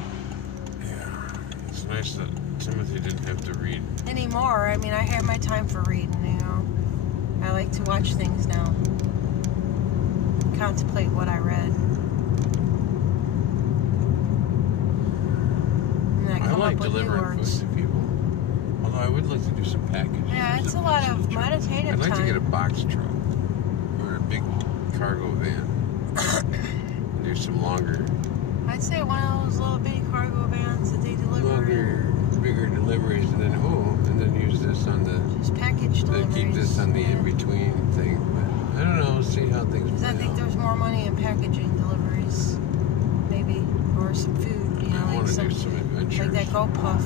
yeah, it's nice that Timothy didn't have to read. Anymore, I mean, I have my time for reading, you know. I like to watch things now. Contemplate what I read. And I come like up with new delivering words. food to people. Although I would like to do some packages. Yeah, it's a lot of meditative I'd like time. to get a box truck or a big cargo van. And do some longer, I'd say one of those little bitty cargo vans that they deliver. bigger deliveries, and then use this on the. Just package Then deliveries. keep this on the yeah. in-between thing. But I don't know. See how things. Because I play think out. there's more money in packaging deliveries, maybe, or some food. You know, I like want to some, do some adventures. like that Go Puff.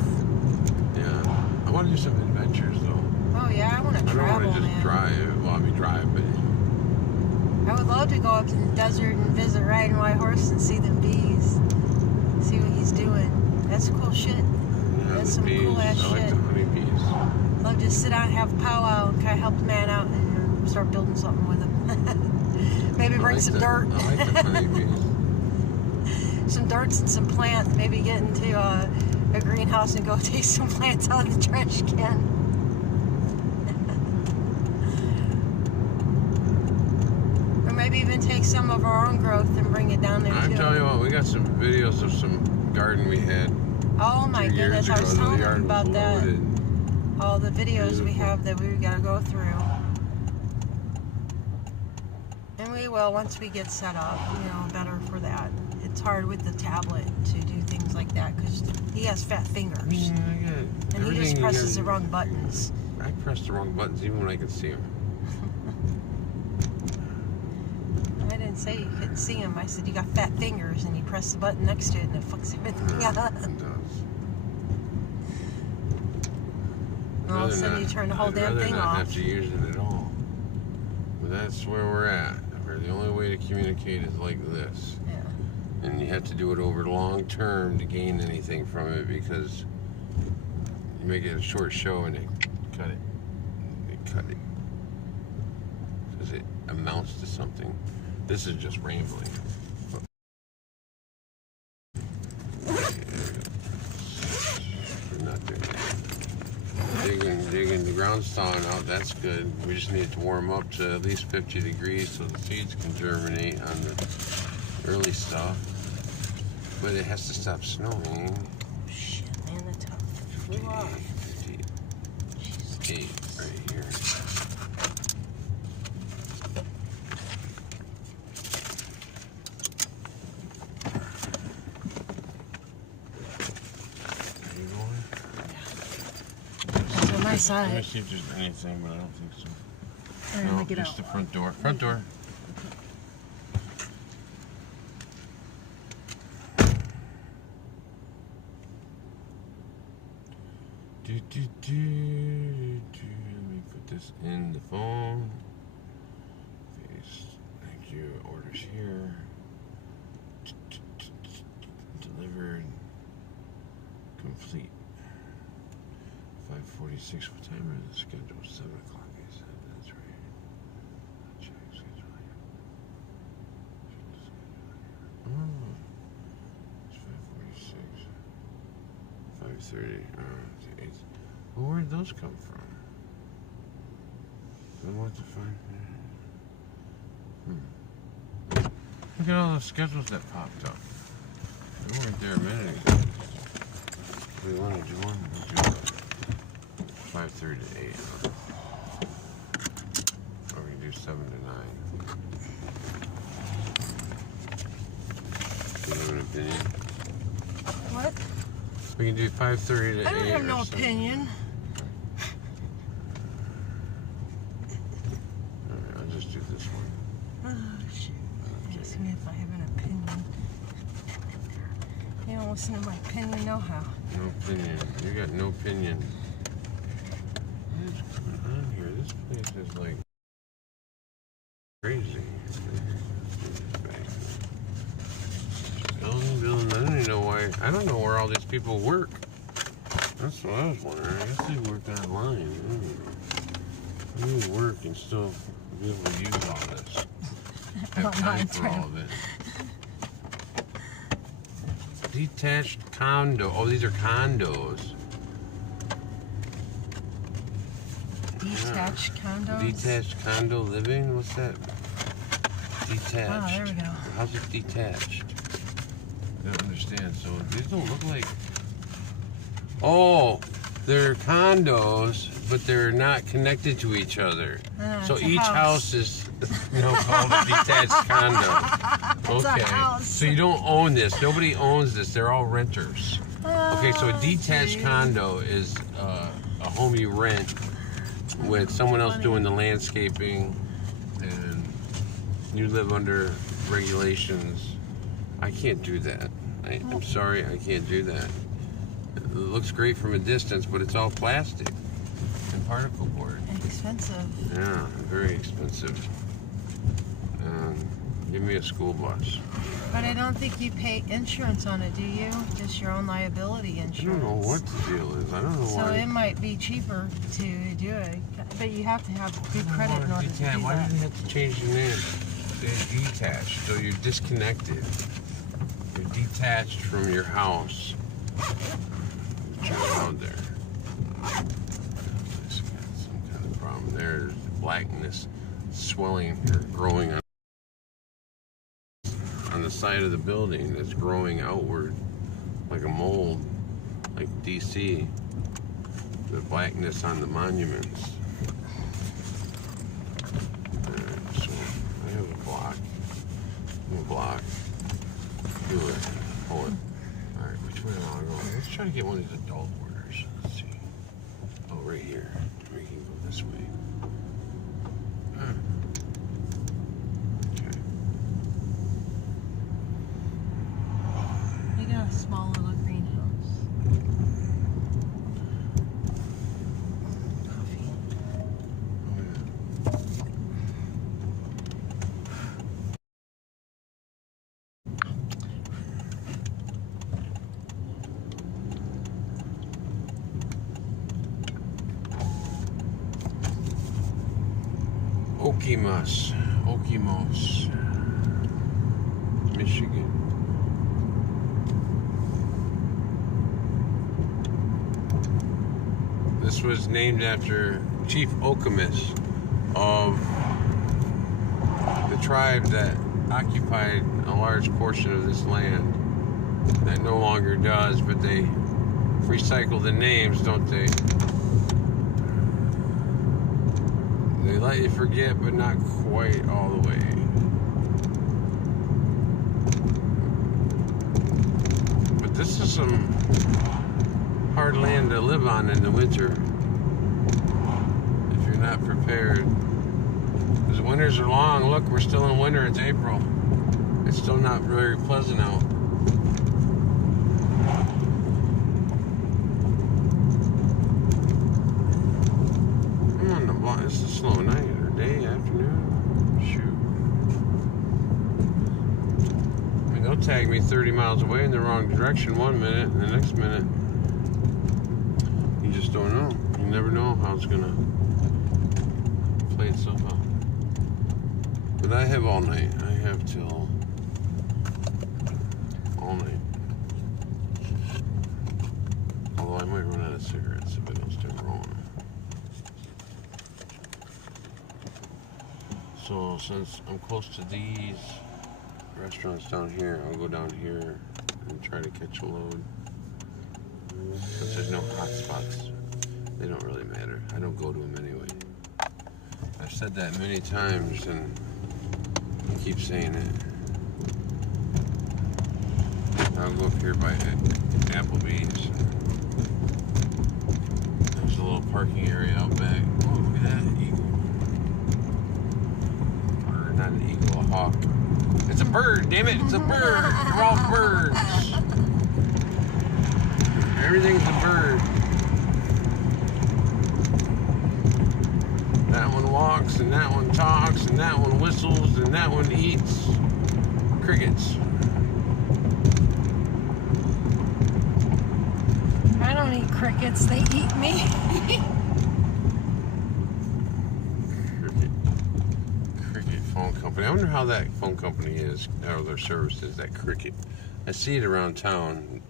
Yeah, I want to do some adventures though. Oh yeah, I want to I don't travel, want to just man. drive. Well, I mean drive, but I would love to go up to the desert and visit riding white horse and see them bees, see what he's doing. That's cool shit. yeah, That's the some bees. cool ass I like shit. the honeybees. Love to sit down and have a powwow and kind of help the man out and start building something with him. Maybe bring some dirt. I like the honeybees. Some dirts and some plants. Maybe get into a greenhouse and go take some plants out of the trash can. Or maybe even take some of our own growth and bring it down there I'm too. telling you what, we got some videos of some garden we had Oh my 2 years goodness, ago. I was The telling yard him about was that. loaded. All the videos we Beautiful. have that we gotta go through. And we will once we get set up, you know, better for that. It's hard with the tablet to do things like that because he has fat fingers. Yeah, I got it. And he Everything just you presses gotta- the wrong buttons. I press the wrong buttons even when I can see them. I didn't say you couldn't see him. I said you got fat fingers and you press the button next to it and it fucks everything up. It does. And all of a sudden you turn the whole I'd damn rather thing not off. have to use it at all. But that's where we're at. Where the only way to communicate is like this. Yeah. And you have to do it over long term to gain anything from it because you make it a short show and they cut it. They cut it. Because it amounts to something. This is just rambling. We're not there yet. Digging the ground's thawing out, that's good. We just need it to warm up to at least 50 degrees so the seeds can germinate on the early stuff. But it has to stop snowing. Shit, man, the top flew off. 58 right here. Are you going? That's on my Let me side. see if there's anything, but I don't think so. All right, let me get just out. the front door. Front door. Let me put this in the phone. Thank you. Orders here. Delivered. Complete. 5:46. What time is the schedule? 7 o'clock. I said that's right. Check schedule here. Oh, it's 5:46. 5:30. Well, where'd those come from? I want to find. Look at all the schedules that popped up. They weren't there a minute ago. We want to do one. We'll do 5:30 to 8. Or we can do 7 to 9. Do you have an opinion? What? We can do 5:30 to 8. I don't have or no 7. opinion. Oh, shit. Ask me if I have an opinion. You don't listen to my opinion, no how. No opinion. You got no opinion. What is going on here? This place is like crazy. Building. I don't even know why. I don't know where all these people work. That's what I was wondering. I guess they work online. I don't know. Work and still be able to use all this. Have time for all of it. Detached condo. Oh, these are condos. Detached condos? Detached condo living? What's that? Detached. Oh, there we go. How's it detached? I don't understand. So these don't look like... Oh, they're condos, but they're not connected to each other. So each house is called a detached condo. Okay. So you don't own this. Nobody owns this. They're all renters. Okay, so a detached condo is a home you rent with someone else doing the landscaping, and you live under regulations. I can't do that. I'm sorry, I can't do that. It looks great from a distance, but it's all plastic and particle board. Expensive. Yeah, very expensive. Give me a school bus. But I don't think you pay insurance on it, do you? Just your own liability insurance. I don't know what the deal is. I don't know why. So it might be cheaper to do it. But you have to have good credit in order to do that. Why did they have to change the name? They're detached, so you're disconnected. You're detached from your house. Check it out there. It's got some kind of problem there. There's blackness, swelling, or growing on the side of the building that's growing outward like a mold, like DC. The blackness on the monuments. Alright, so I have a block. Do it. Pull it. Alright, which way do I want to go? Let's try to get one of these adult orders. Let's see. Oh, right here. We can go this way. Okay. You got a small little greenhouse. Coffee. Okemos, Michigan. This was named after Chief Okemos of the tribe that occupied a large portion of this land that no longer does, but they recycle the names, don't they? They let you forget, but not quite all the way. But this is some hard land to live on in the winter if you're not prepared. Because winters are long. Look, we're still in winter. It's April. It's still not very pleasant out. It's a slow night or day, afternoon. Shoot. I mean, they'll tag me 30 miles away in the wrong direction one minute, and the next minute, you just don't know. You never know how it's gonna play itself out. But I have all night. I have till all night. Although I might run out of cigarettes if I don't start rolling. So since I'm close to these restaurants down here, I'll go down here and try to catch a load. Since there's no hot spots, they don't really matter. I don't go to them anyway. I've said that many times and I keep saying it. I'll go up here by Applebee's. There's a little parking area out back. Oh, look at that eagle. Not an eagle, a hawk. It's a bird, damn it! It's a bird. They're all birds. Everything's a bird. That one walks, and that one talks, and that one whistles, and that one eats. Crickets. I don't eat crickets, they eat me. Cricket phone company. I wonder how that phone company is, how their service is, that Cricket. I see it around town.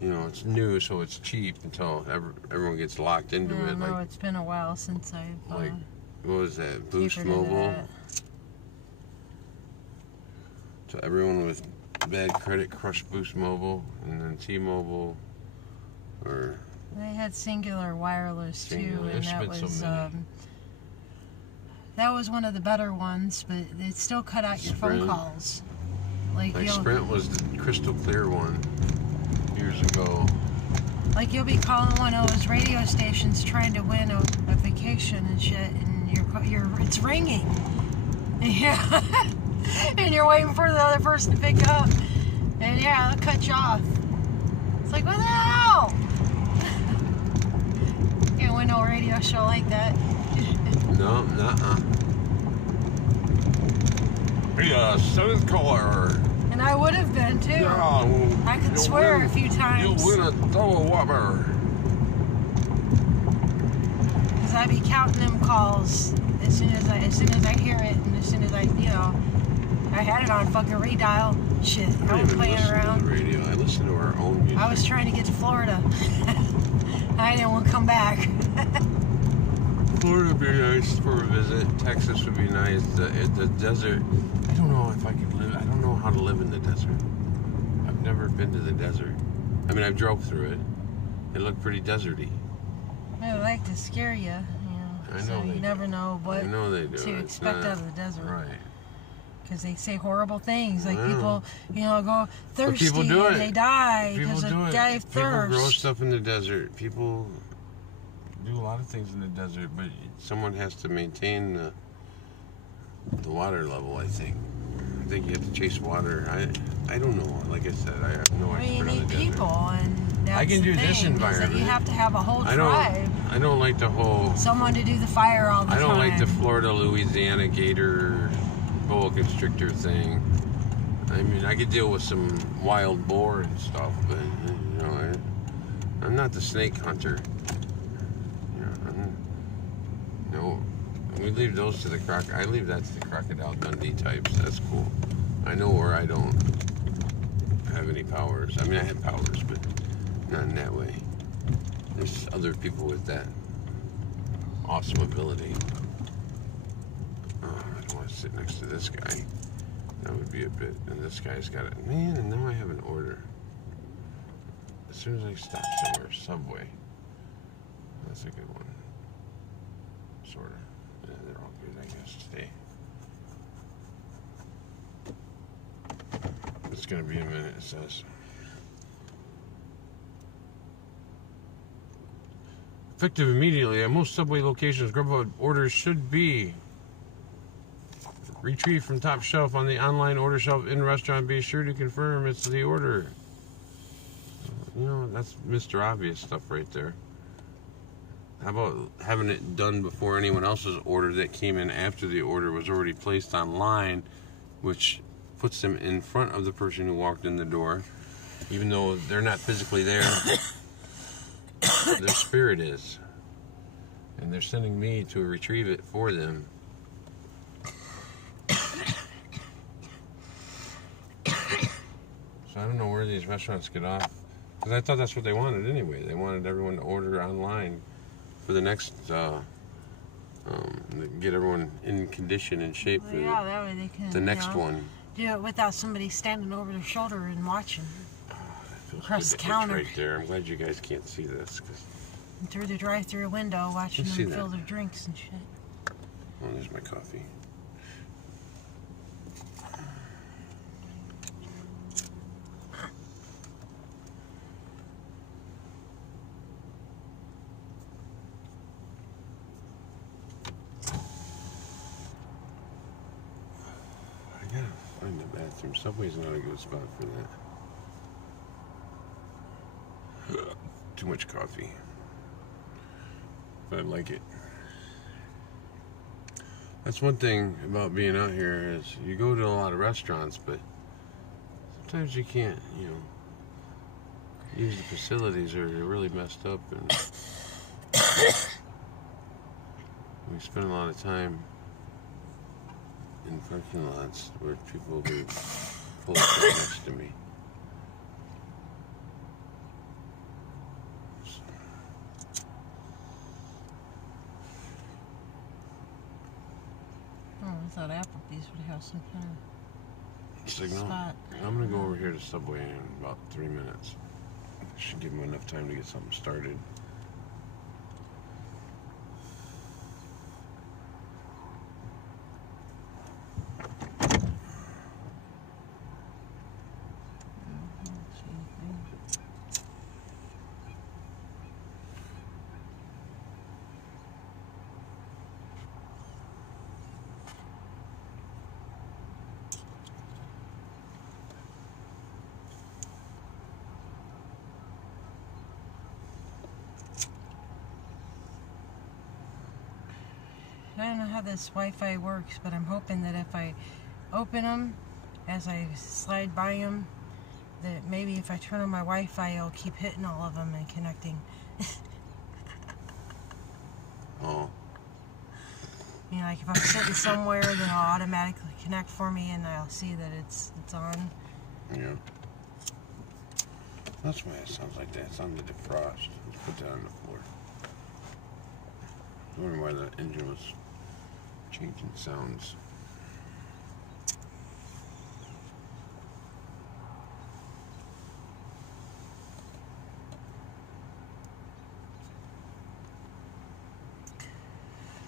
You know, it's new, so it's cheap until everyone gets locked into it. No, Like, it's been a while since I've like, what was that? Boost tapered into Mobile? that. So everyone with bad credit crushed Boost Mobile, and then T-Mobile, or They had Singular Wireless Singular. too, and There's that been so was many. that was one of the better ones, but it still cut out your phone Sprint. calls. Like like you'll Sprint was the crystal clear one years ago. you'll be calling one of those radio stations trying to win a vacation and shit, and it's ringing. Yeah. And you're waiting for the other person to pick up, and yeah, they'll cut you off. It's like, what the hell? Can't win no radio show like that. No, nuh-uh. Yeah, seventh caller. And I would have been too. Yeah, well, I could you'll swear win- a few times. You'll win a double whopper. Because I be counting them calls as soon as I hear it, and as soon as I had it on fucking redial. Shit, I I don't was even playing listen around. to the radio. I listen to our own music. I was trying to get to Florida. I didn't want to come back. Florida would be nice for a visit. Texas would be nice. The desert. I don't know if I could live. I don't know how to live in the desert. I've never been to the desert. I mean, I drove through it. It looked pretty deserty. They like to scare you, I so know you they never know I what know they do. to It's expect not- out of the desert. Right. Because they say horrible things, like I know. people, go thirsty people do and it. they die People because do of it. die of People grow thirst. stuff in the desert. People do a lot of things in the desert, but someone has to maintain the water level, I think. I think you have to chase water. I don't know. Like I said, I have no Well, you expert on the need desert. people, and that's I can the do this thing, is that environment. you have to have a whole I tribe, don't like the whole. someone to do the fire all the I time. don't like the Florida, Louisiana gator, boa constrictor thing. I mean, I could deal with some wild boar and stuff, but I'm not the snake hunter. We leave those to the I leave that to the Crocodile Dundee types. That's cool. I know where I don't have any powers. I mean, I have powers, but not in that way. There's other people with that awesome ability. Oh, I don't want to sit next to this guy. That would be a bit. And this guy's got it. Man, and now I have an order. As soon as I stop somewhere, Subway. That's a good one. Sort of. Yeah, they're all good, I guess. Stay. It's going to be a minute, it says. Effective immediately. At most Subway locations, Grubhub orders should be retrieved from top shelf on the online order shelf in restaurant. Be sure to confirm it's the order. That's Mr. Obvious stuff right there. How about having it done before anyone else's order that came in after the order was already placed online, which puts them in front of the person who walked in the door, even though they're not physically there. Their spirit is. And they're sending me to retrieve it for them. So I don't know where these restaurants get off. Because I thought that's what they wanted anyway. They wanted everyone to order online for the next, get everyone in condition and shape for Yeah, that way they can. the next one. Do it without somebody standing over their shoulder and watching That feels across good the to itch counter. right there. I'm glad you guys can't see this. and through the drive-through window, watching Let's see them fill that. their drinks and shit. Oh, there's my coffee. I gotta bathroom. Subway's not a good spot for that. Too much coffee. But I like it. That's one thing about being out here is you go to a lot of restaurants, but sometimes you can't, use the facilities or they're really messed up, and we spend a lot of time in parking lots where people will be pulled up next to me. Oh, I thought Applebee's would have some kind of Signal. spot. I'm gonna go over here to Subway in about 3 minutes. Should give them enough time to get something started. I don't know how this Wi-Fi works, but I'm hoping that if I open them as I slide by them, that maybe if I turn on my Wi-Fi, it'll keep hitting all of them and connecting. Oh. Like if I'm sitting somewhere, then it'll automatically connect for me, and I'll see that it's on. Yeah. That's why it sounds like that. It's on the defrost. Let's put that on the floor. I wonder why the engine was changing sounds.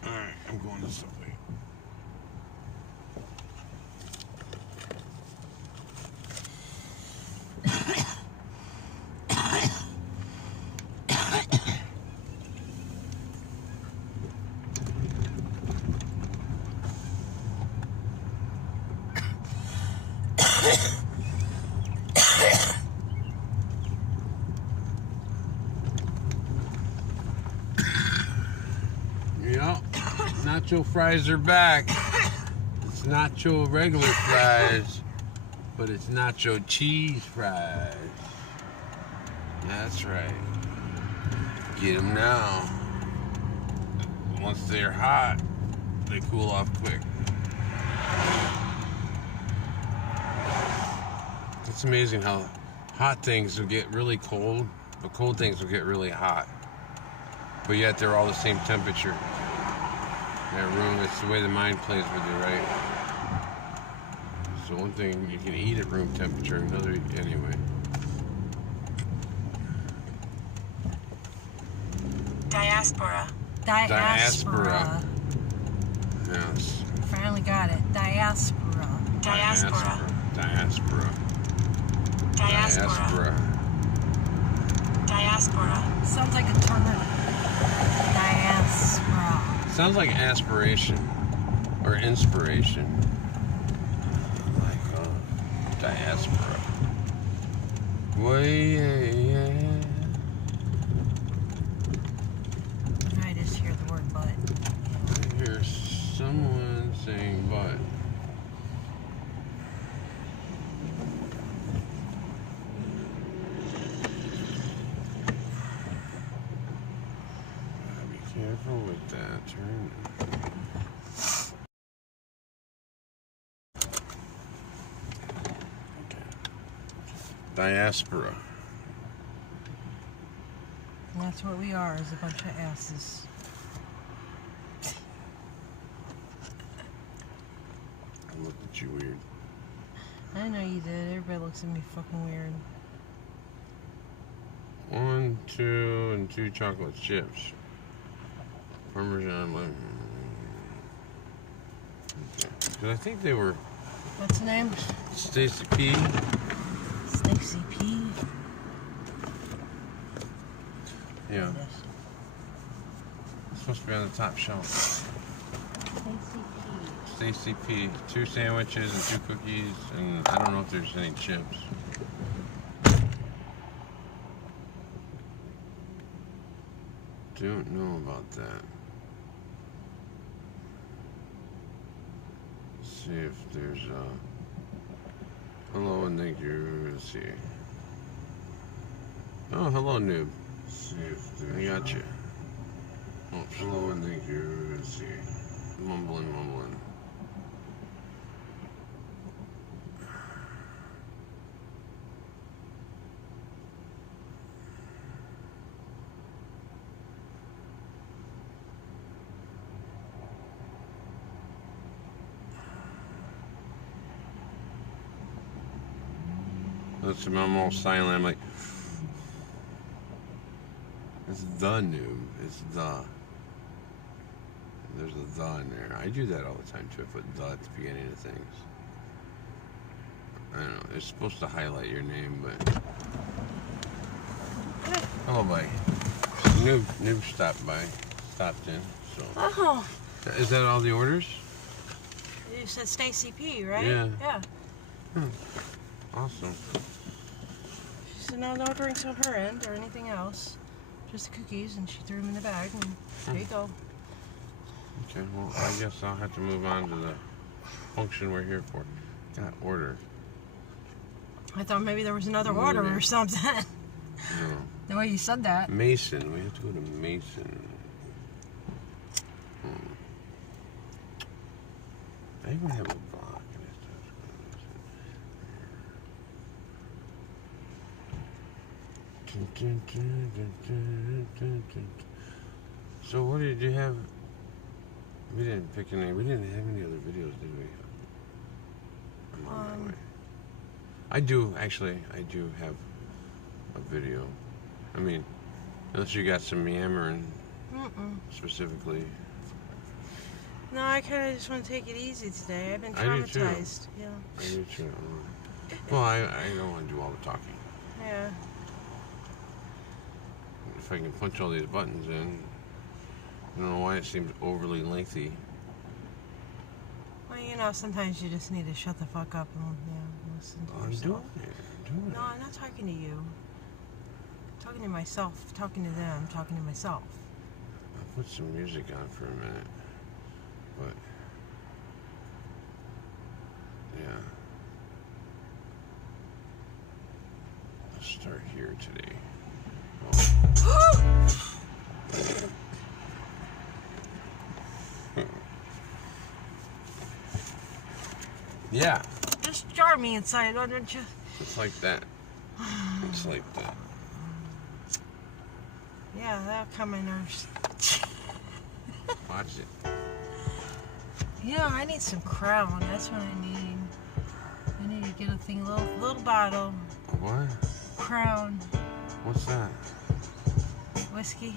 Alright, I'm going to Subway. Yep, nacho fries are back. It's nacho regular fries, but it's nacho cheese fries. That's right. Get them now. Once they're hot, they cool off quick. It's amazing how hot things will get really cold, but cold things will get really hot. But yet they're all the same temperature. That room, it's the way the mind plays with you, right? So one thing, you can eat at room temperature, another, anyway. Diaspora. Diaspora. Yes. Finally got it. Diaspora. Diaspora. Diaspora. Diaspora. Diaspora. Sounds like a term. Diaspora. Sounds like aspiration or inspiration. Like diaspora. Way. I just hear the word butt. I hear someone saying but. Be careful with that turn. Okay. Diaspora. And that's what we are, is a bunch of asses. I looked at you weird. I know you did. Everybody looks at me fucking weird. 1, 2, and 2 chocolate chips. Parmesan lemon. Okay. 'Cause I think they were What's the name? Stacy P. Stacy P. Yeah. It's supposed to be on the top shelf. Stacy P. Stacy P. 2 sandwiches and 2 cookies, and I don't know if there's any chips. Don't know about that. See if there's hello and thank you. Let's see. Oh, hello, noob. See if there's I got you. Oh, hello and thank you. Let's see. Mumbling. Listen, I'm all silent. I'm like, it's the noob. It's the. There's a the in there. I do that all the time too. I put the at the beginning of things. I don't know. It's supposed to highlight your name, but. Hello, buddy. Noob stopped in. So. Oh. Is that all the orders? You said Stacy P, right? Yeah. Yeah. Awesome. She said no drinks on her end or anything else. Just the cookies, and she threw them in the bag, and there you go. Okay, well, I guess I'll have to move on to the function we're here for. Got order. I thought maybe there was another order or something. No. The way you said that. Mason. We have to go to Mason. I even have a block. So what did you have? We didn't pick any. We didn't have any other videos, did we? I'm on my way. I do have a video. I mean, unless you got some yammering specifically. No, I kind of just want to take it easy today. I've been traumatized. Yeah. I do too. Well, I don't want to do all the talking. Yeah. If I can punch all these buttons in, I don't know why it seems overly lengthy. Well, you know, sometimes you just need to shut the fuck up and listen to yourself. I'm doing it. No, I'm not talking to you. I'm talking to myself. Talking to them. Talking to myself. I'll put some music on for a minute. But, yeah. Let's start here today. Yeah. Just jar me inside, why don't you? It's like that. It's like that. Yeah, that'll calm my nerves. Watch it. You know, I need some Crown. That's what I need. I need to get a thing, little bottle. What? Crown. What's that? Whiskey.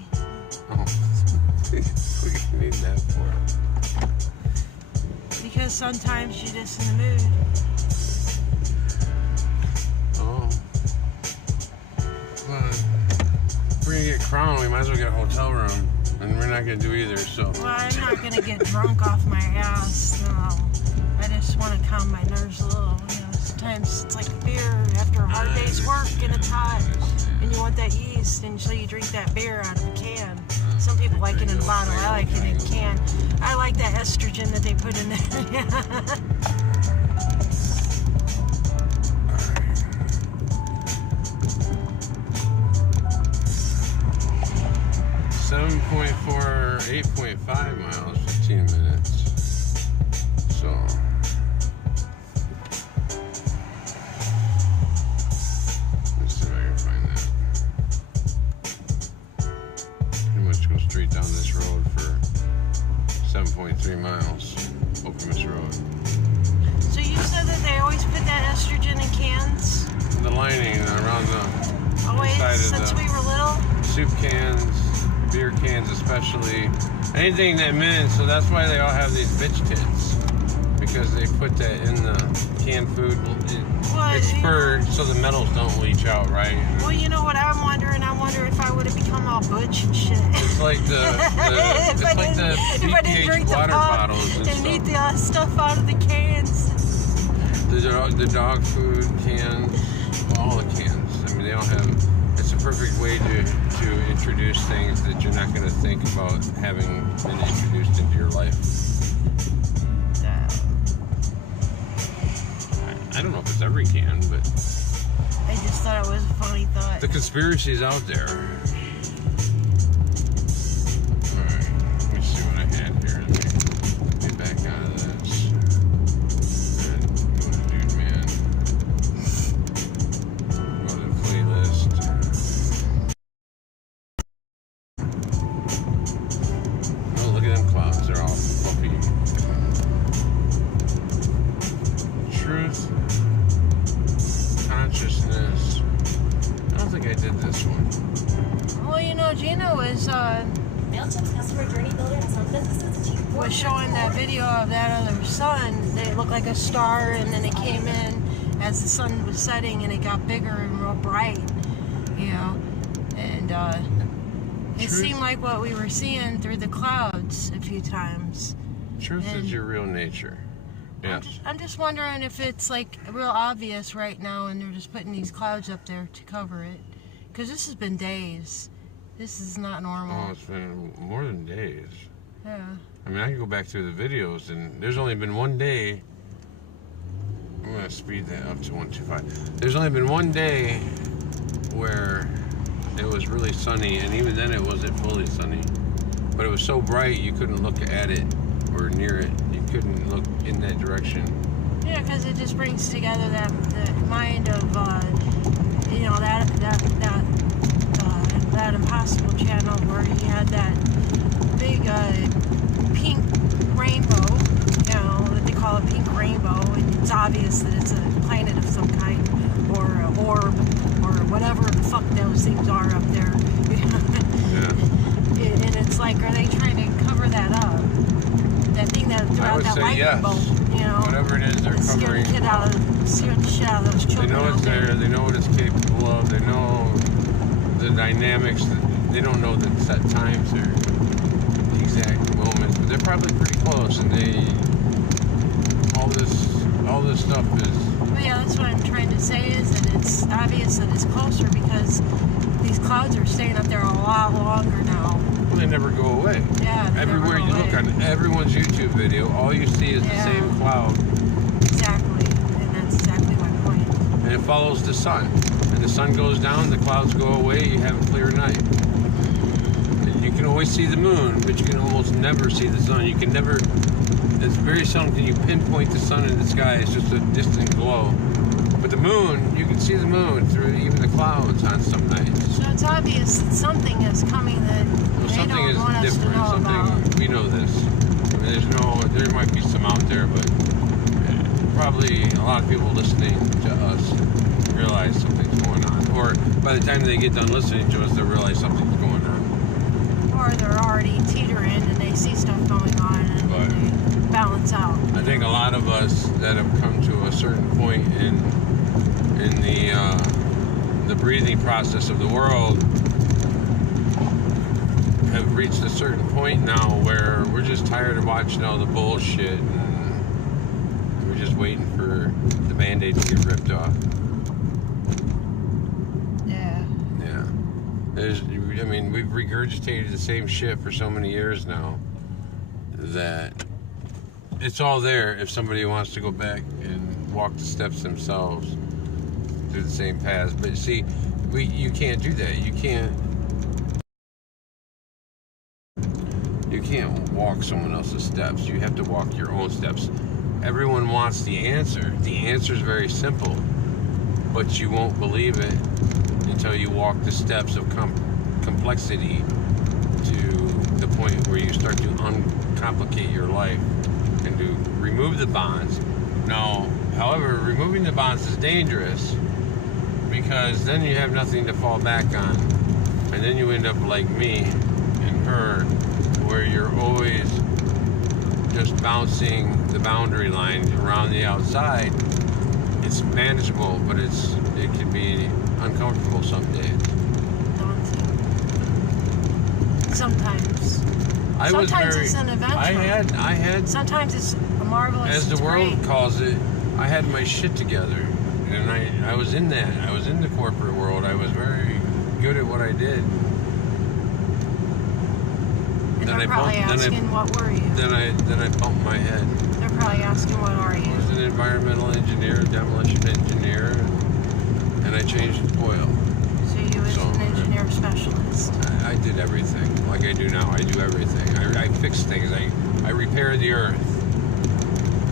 Oh. What do you need that for? Because sometimes you're just in the mood. Oh. Well, if we're gonna get Crown, we might as well get a hotel room. And we're not gonna do either, so. Well, I'm not gonna get drunk off my ass, no. I just want to calm my nerves a little. You know, sometimes it's like beer after a hard day's work and it's hot, and you want that yeast, and so you drink that beer out of a can. Some people like it in a bottle. I like it in a can. I like that estrogen that they put in there. 7.4, 8.5 miles, 15 minutes. So. Let's see if I can find that. Pretty much go straight down this road for 7.3 miles. Okemos Road. So you said that they always put that estrogen in cans? The lining around the Always, since we were little? Soup cans. Beer cans especially, anything that mints, so that's why they all have these bitch tits, because they put that in the canned food. It's so the metals don't leach out, right? Well, you know what I'm wondering? I wonder if I would have become all butch and shit. It's like the if I didn't drink the water pop bottles and eat the stuff out of the cans. The dog food cans, all the cans. I mean, they all have. It's a perfect way to introduce things that you're not going to think about having been introduced into your life. I don't know if it's every can, but I just thought it was a funny thought. the conspiracy's out there. Alright, let me see what I had here. Let me get back out of this. And go to Dude Man. Go to the playlist. Oh, look at them clouds. They're all fluffy. Truth. Consciousness. I don't think I did this one. Well, you know, Gina was MailChimp's customer journey builder has helped businesses achieve was showing that video of that other sun. It looked like a star, and then it came in as the sun was setting, and it got bigger and real bright, you know. And it seemed like what we were seeing through the clouds a few times. Truth is your real nature. Yeah. I'm just wondering if it's like real obvious right now, and they're just putting these clouds up there to cover it. Because this has been days. This is not normal. Oh, it's been more than days. Yeah. I mean, I can go back through the videos, and there's only been one day. I'm going to speed that up to 125. There's only been one day where it was really sunny, and even then it wasn't fully sunny. But it was so bright you couldn't look at it or near it. You couldn't look in that direction. Yeah, because it just brings together that mind of, you know, that Impossible channel where you had that big pink rainbow, you know, that they call a pink rainbow, and it's obvious that it's a planet of some kind, or an orb, or whatever the fuck those things are up there. Yeah. And it's like, are they trying to cover that up? That thing that threw out that lightning bolt, you know? Whatever it is, they're covering. Scared the shit out of those children. They know it's there. They know what it's capable of. They know the dynamics. They don't know the set times or the exact moments, but they're probably pretty close. And all this stuff is. Well, yeah, that's what I'm trying to say is that it's obvious that it's closer because these clouds are staying up there a lot longer now. Well, they never go away. Yeah. Everywhere you look on everyone's YouTube video, all you see is the same cloud. Exactly, and that's exactly my point. And it follows the sun. And the sun goes down, the clouds go away, you have a clear night. And you can always see the moon, but you can almost never see the sun. You can never, it's very seldom can you pinpoint the sun in the sky. It's just a distant glow. But the moon, you can see the moon through even the clouds on some nights. So it's obvious that something is coming that they don't want us to know about. We know this. I mean, there might be some out there, but probably a lot of people listening to us realize something's going on. Or by the time they get done listening to us, they'll realize something's going on. Or they're already teetering and they see stuff going on and they balance out. I think a lot of us that have come to a certain point in the breathing process of the world have reached a certain point now where we're just tired of watching all the bullshit and we're just waiting for the Band-Aid to get ripped off. Yeah. Yeah. We've regurgitated the same shit for so many years now that it's all there if somebody wants to go back and walk the steps themselves through the same paths. But see, you can't do that. You can't walk someone else's steps. You have to walk your own steps. Everyone wants the answer. The answer is very simple, but you won't believe it until you walk the steps of complexity to the point where you start to uncomplicate your life and to remove the bonds. Now, however, removing the bonds is dangerous because then you have nothing to fall back on, and then you end up like me and her, where you're always just bouncing the boundary line around the outside, it's manageable, but it can be uncomfortable some days. Sometimes. Sometimes it's an adventure. I had. Sometimes it's a marvelous. As the world calls it, I had my shit together, and I was in that. I was in the corporate world. I was very good at what I did. And they're probably asking, what were you? Then I bumped my head. They're probably asking, what are you? I was an environmental engineer, demolition engineer, and I changed oil. So you was an engineer specialist. I did everything, like I do now. I do everything. I fix things. I repair the earth.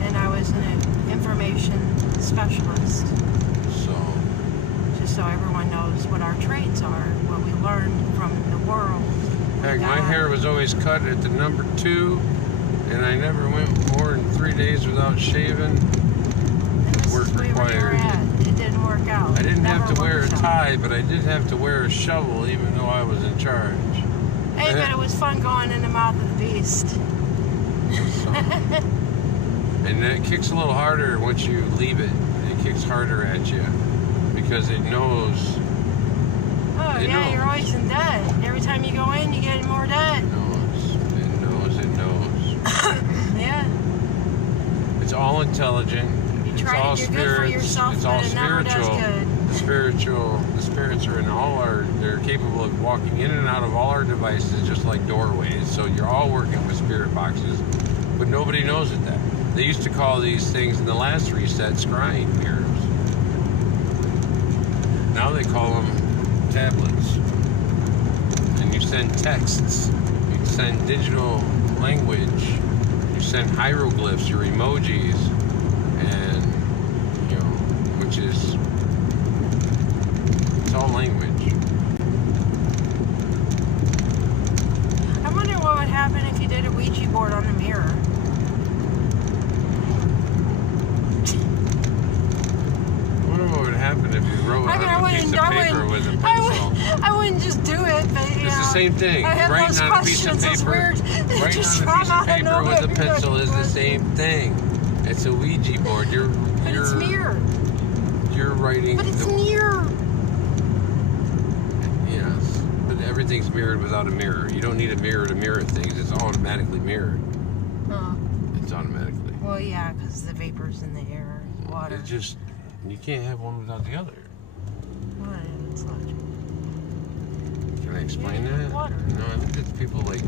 And I was an information specialist. Just so everyone knows what our trades are, what we learned from the world. Heck, my hair was always cut at the number 2, and I never went more than 3 days without shaving. Work required. It didn't work out. I didn't have to wear a tie, but I did have to wear a shovel, even though I was in charge. Hey, but it was fun going in the mouth of the beast. And it kicks a little harder once you leave it. It kicks harder at you because it knows. Oh, yeah, you're always in debt. Every time you go in, you get more debt. It knows. Yeah. It's all intelligent. You try to do good for yourself, it's all but it never does good. The spirits are in they're capable of walking in and out of all our devices just like doorways. So you're all working with spirit boxes, but nobody knows it that. They used to call these things in the last reset scrying mirrors. Now they call them tablets. And you send texts, you send digital language, you send hieroglyphs, your emojis, and which is it's all language. I wonder what would happen if you did a Ouija board on the mirror. I wonder what would happen if you wrote on a piece of paper with a pencil. I wouldn't just do it, but it's the same thing. I have Writing those on a piece of questions. paper, Writing on a piece of paper with a pencil is the same thing. It's a Ouija board. But it's mirrored. You're writing. But it's mirrored. Yes, but everything's mirrored without a mirror. You don't need a mirror to mirror things. It's automatically mirrored. Huh. It's automatically. Well, yeah, because the vapors in the air, water. It's just you can't have one without the other. Well, it's logic. Can I explain that? Water. No, I think it's people like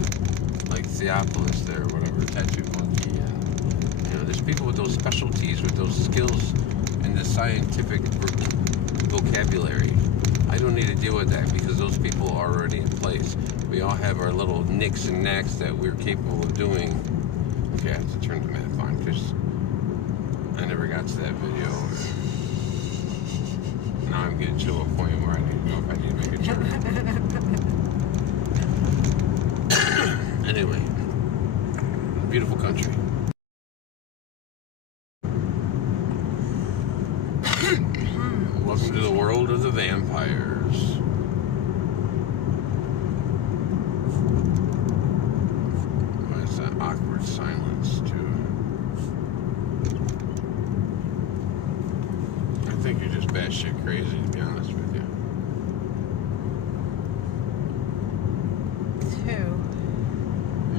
Theophilus there, or whatever, Tattoo Monkey, and there's people with those specialties, with those skills in the scientific vocabulary. I don't need to deal with that because those people are already in place. We all have our little nicks and knacks that we're capable of doing. Okay, I have to turn the map on because I never got to that video. Now I'm getting to a point where I need to know if I need to make a turn. Anyway, beautiful country. Welcome to the world of the vampires. Why is that awkward silence too? I think you're just batshit crazy, to be honest with you. Who?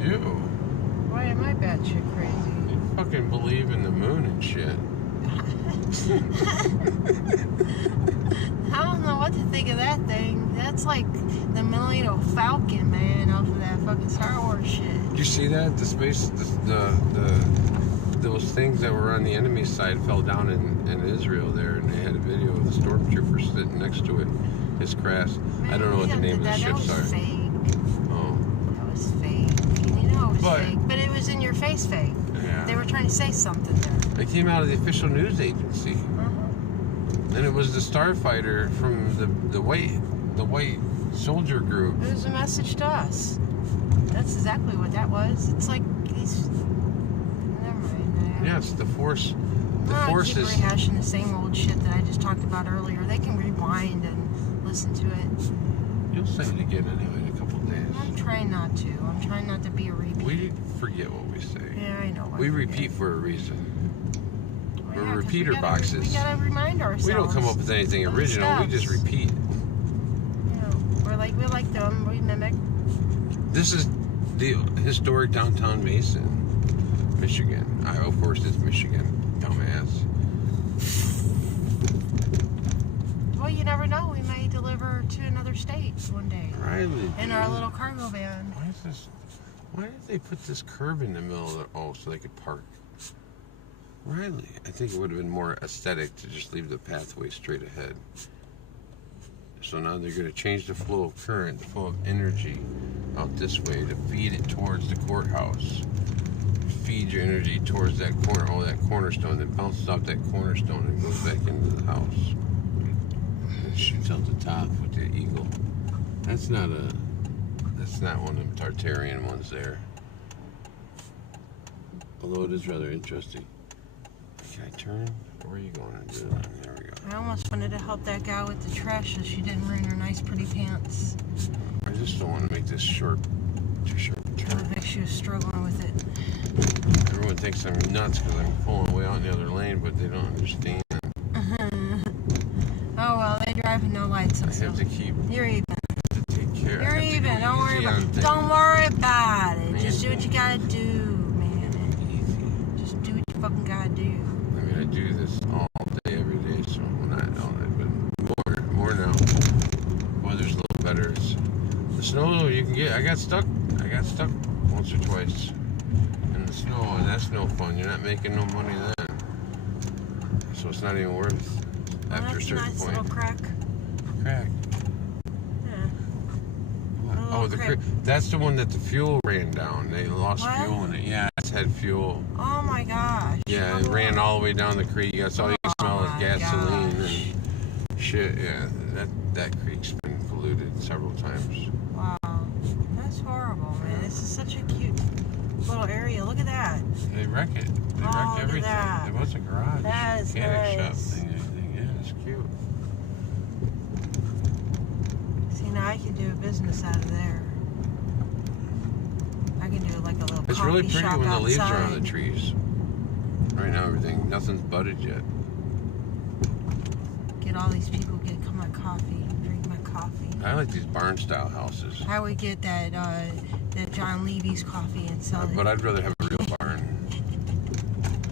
You? Why am I batshit crazy? You fucking believe in the moon and shit. I don't know what to think of that thing. That's like the Millennium Falcon, man, off of that fucking Star Wars shit. Did you see that? The space, those things that were on the enemy side fell down in Israel there, and they had a video of the stormtrooper sitting next to it. His craft. Man, I don't know what the name of the ships are. That was fake. Oh. That was fake. You know it was fake. But it was in your face fake. Yeah. They were trying to say something there. They came out of the official news agency. And it was the starfighter from the white soldier group. It was a message to us. That's exactly what that was. It's like these. Never mind. Yeah, it's the force. The force keep is rehashing the same old shit that I just talked about earlier. They can rewind and listen to it. You'll say it again anyway in a couple couple days. I'm trying not to. I'm trying not to be a repeat. We forget what we say. Yeah, I know. We repeat for a reason. Well, We're yeah, 'cause repeater we gotta, boxes. We gotta remind ourselves. We don't come up with anything of original. We just steps. repeat. Yeah, we like them. We mimic. This is the historic downtown Mason, Michigan. Of course, it's Michigan. Dumbass. Well, you never know. We may deliver to another state one day. Riley, In our little cargo van. Why is this? Why did they put this curb in the middle of the? Oh, so they could park. Riley, I think it would have been more aesthetic to just leave the pathway straight ahead. So now they're going to change the flow of current, the flow of energy out this way to feed it towards the courthouse. Feed your energy towards that corner, that cornerstone, then bounces off that cornerstone and goes back into the house. And shoots out the top with the eagle. That's not one of them Tartarian ones there. Although it is rather interesting. Can I turn? Where are you going? There we go. I almost wanted to help that guy with the trash so she didn't ruin her nice, pretty pants. I just don't want to make this too short a turn. It makes she was struggling with it. Everyone thinks I'm nuts because I'm pulling way out in the other lane, but they don't understand. Oh, well, they drive with no lights. I have to keep You're even. to take care. You're I have to even. go Don't worry easy about on it. things. Don't worry about it. Man. Just do what you gotta do, man. Easy. Just do what you fucking gotta do. I mean, I do this all day, every day, so when I don't, but more now. Weather's a little better. The snow you can get. I got stuck once or twice in the snow, and that's no fun. You're not making no money then, so it's not even worth. Well, After a that's a certain nice point. little crack. Crack. Yeah. Oh, the crack. that's the one that the fuel ran down. They lost What? fuel in it. Yeah, it's had fuel. Oh my gosh. Yeah, it ran all the way down the creek. That's all you can smell is my gasoline gosh. and shit. Yeah, that creek's been polluted several times. Wow. That's horrible, man. This is such a cute little area. Look at that. They wreck it. They Oh, wreck look at everything. that. It was a garage. That is mechanic shop nice. thing. Yeah, it's cute. See, now I can do a business out of there. I can do like a little It's coffee really pretty shop when the leaves are on outside. the trees. Right now, nothing's budded yet. Get all these people come my coffee, drink my coffee. I like these barn-style houses. I would get that John Levy's coffee and sell it. But I'd rather have a real barn.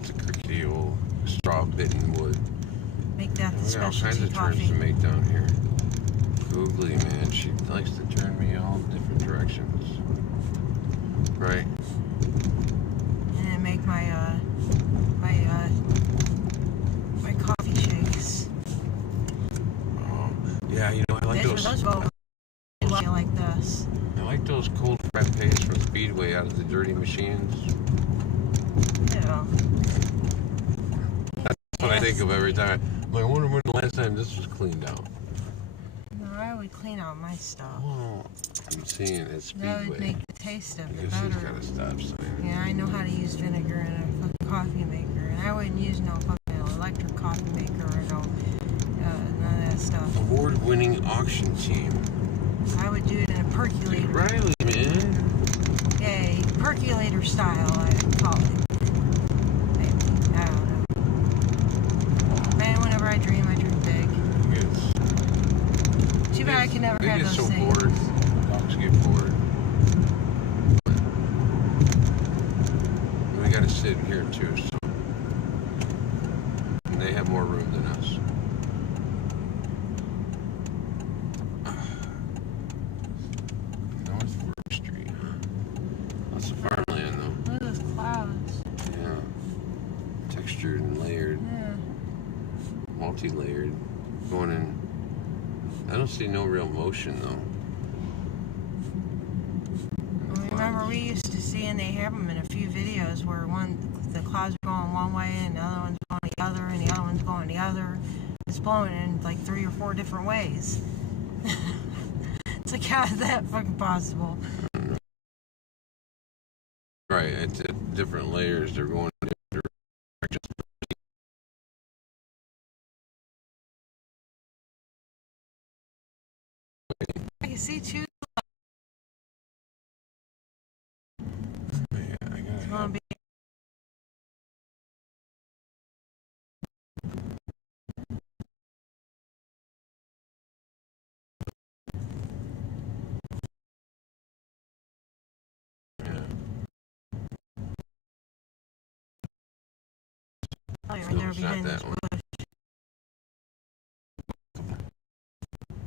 It's a crickety old straw-bitten wood. Make that the We got all kinds specialty of turns coffee. to make down here. Googly, man, she likes to turn me all different directions. Right. And then make my coffee shakes. Oh, yeah, you know, I like those. Those go like this. I like those cold frappes from Speedway out of the dirty machines. Yeah. That's what I think of every time. I'm like, I wonder when the last time this was cleaned out. No, I would clean out my stuff. Oh, I'm seeing it at Speedway. That would make the taste of I it guess he's better. got to stop signing. Yeah, I know how to use vinegar in a fucking coffee maker, and I wouldn't use no fucking electric coffee maker or no none of that stuff. Award-winning auction team. I would do it in a Dude, percolator. Riley, man. Yeah, percolator style, I would call it. Maybe. I don't know. Man, whenever I dream big. Too bad I can never They have get those so things. bored. Dogs get bored. We got to sit here too, so. And they have more room than us. North Work Street, huh? Lots of farmland, though. Look at those clouds. Yeah. Textured and layered, Yeah. multi-layered. Going in. I don't see no real motion, though. Remember, we used to see, and they have them in a few videos where the clouds are going one way and the other one's going the other and the other one's going the other. It's blowing in like 3 or 4 different ways. It's like, how is that fucking possible? Right, it's different layers. They're going in different directions. I can see two Well, right No, there it's not behind this that one. bush.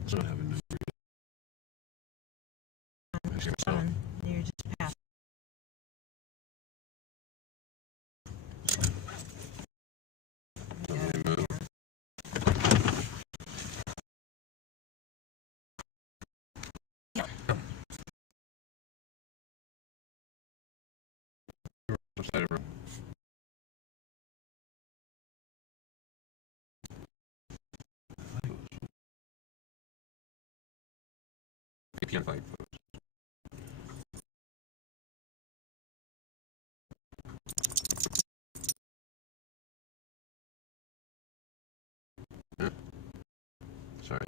I don't have a number. Actually, I don't. You're just past. Let me move. Upside down. VPN flag post. Yeah. Sorry.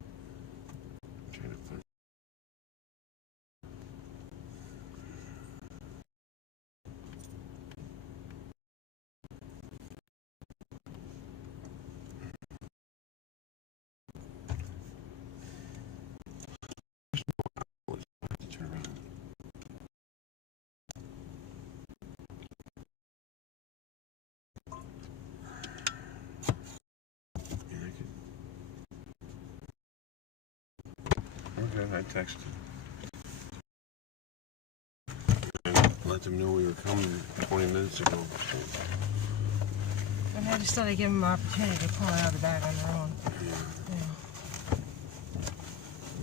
I'm trying to find. Turn around. Yeah, okay, I texted. And let them know we were coming 20 minutes ago. And I just thought I'd give them an opportunity to pull it out of the bag on their own. Yeah. Yeah.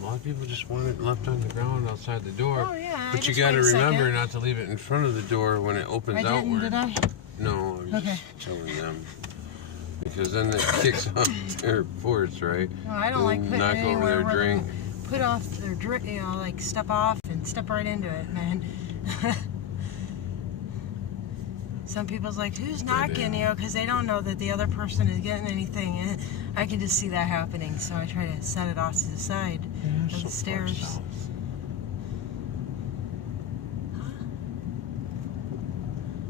A lot of people just want it left on the ground outside the door. Oh, yeah. But you got to remember not to leave it in front of the door when it opens outward. Did I? No, I'm Okay. just telling them. Because then it kicks off their porch, right? No, I don't like putting knock it over anywhere their where drink. they put off their drink, you know, like step off and step right into it, man. Some people's like, who's knocking, you know, because they don't know that the other person is getting anything. And I can just see that happening, so I try to set it off to the side of the stairs.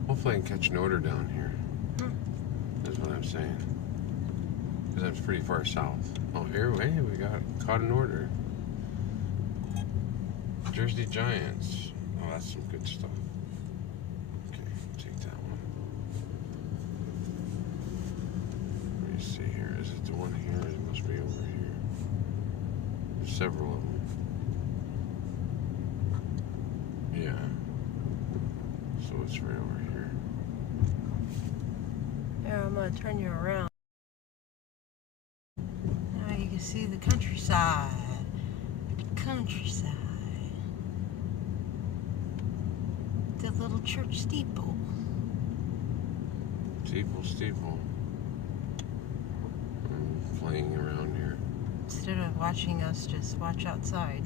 Hopefully I can catch an order down here. That's what I'm saying. Because that's pretty far south. Oh, here, hey, we caught an order. Jersey Giants. Oh, that's some good stuff. Okay, take that one. Let me see here. Is it the one here? It must be over here. There's several of them. Yeah. So it's right over here. Yeah, I'm going to turn you around. Now you can see the countryside. The countryside. The little church steeple. Steeple. I'm playing around here. Instead of watching us, just watch outside.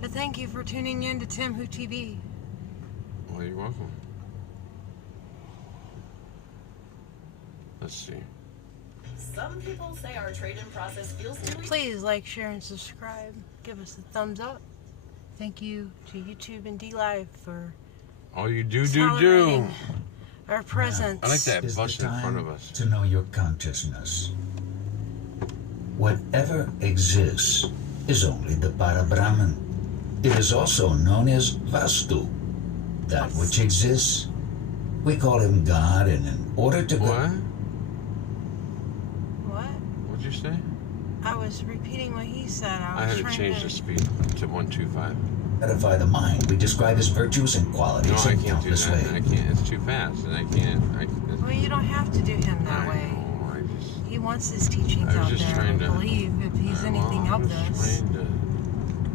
But thank you for tuning in to TimWhoTV. Well, you're welcome. Let's see. Some people say our trade-in process feels too easy. Please like, share, and subscribe. Give us a thumbs up. Thank you to YouTube and D-Live for All you do. tolerating our presence. I like that Is the bus in front time of us. to know your consciousness. Whatever exists is only the Parabrahman. It is also known as Vastu. That which exists, we call him God, and in order to What? What? What'd you say? I was repeating what he said. I was had to trying change the speed to 125. gratify the mind, we describe his virtues and No, qualities I in can't do countless that. ways. I can't. It's too fast, and I can't. Well, you don't have to do him that I way. know. I just. He wants his teachings I was out just there. I trying to- believe if he's anything well, of I'm just this. trying to.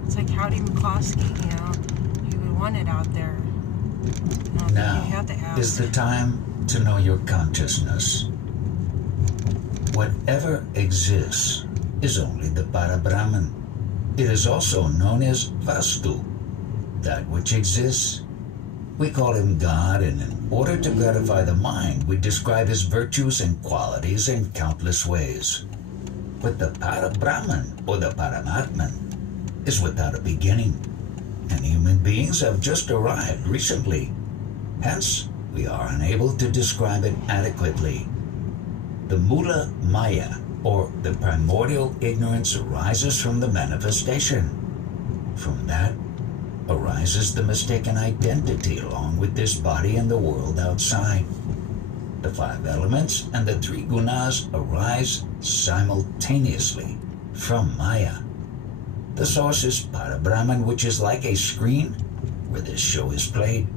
It's like Howdy McCloskey, you know. He would want it out there. You know, Now you have to ask. is the time to know your consciousness. Whatever exists is only the Parabrahman. It is also known as Vastu. That which exists, we call him God, and in order to gratify the mind, we describe his virtues and qualities in countless ways. But the Parabrahman, or the Paramatman, is without a beginning. and human beings have just arrived recently. Hence, we are unable to describe it adequately. The Mula Maya, or the primordial ignorance, arises from the manifestation. From that arises the mistaken identity along with this body and the world outside. The 5 elements and the 3 gunas arise simultaneously from Maya. The source is Parabrahman, which is like a screen where this show is played.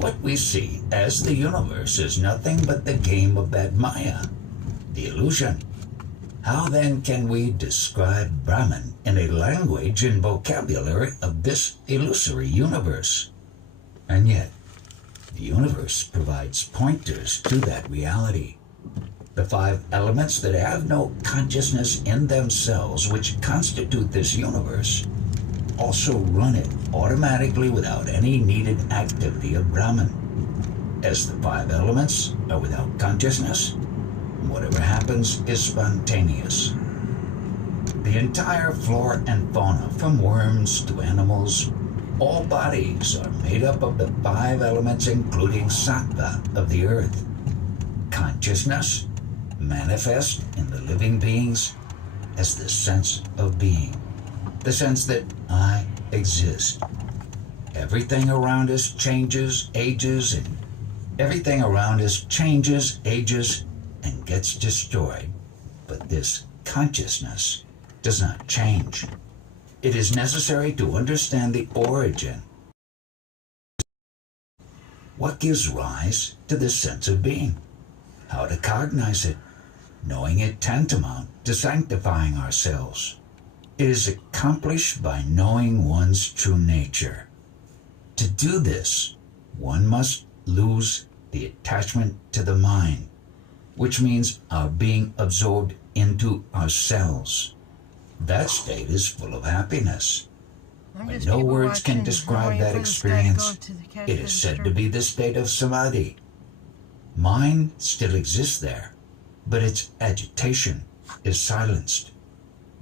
What we see as the universe is nothing but the game of that Maya, the illusion. How then can we describe Brahman in a language and vocabulary of this illusory universe? And yet, the universe provides pointers to that reality. The 5 elements that have no consciousness in themselves, which constitute this universe, also run it automatically without any needed activity of Brahman. As the 5 elements are without consciousness, whatever happens is spontaneous. The entire flora and fauna, from worms to animals, all bodies are made up of the 5 elements, including sattva of the earth. Consciousness manifests in the living beings as the sense of being, the sense that I exist. Everything around us changes, ages, and gets destroyed. But this consciousness does not change. It is necessary to understand the origin. What gives rise to this sense of being? How to cognize it? Knowing it tantamount to sanctifying ourselves. It is accomplished by knowing one's true nature. To do this, one must lose the attachment to the mind, which means our being absorbed into ourselves. That state is full of happiness. When no words can describe that experience, it is said to be the state of samadhi. Mind still exists there, but its agitation is silenced.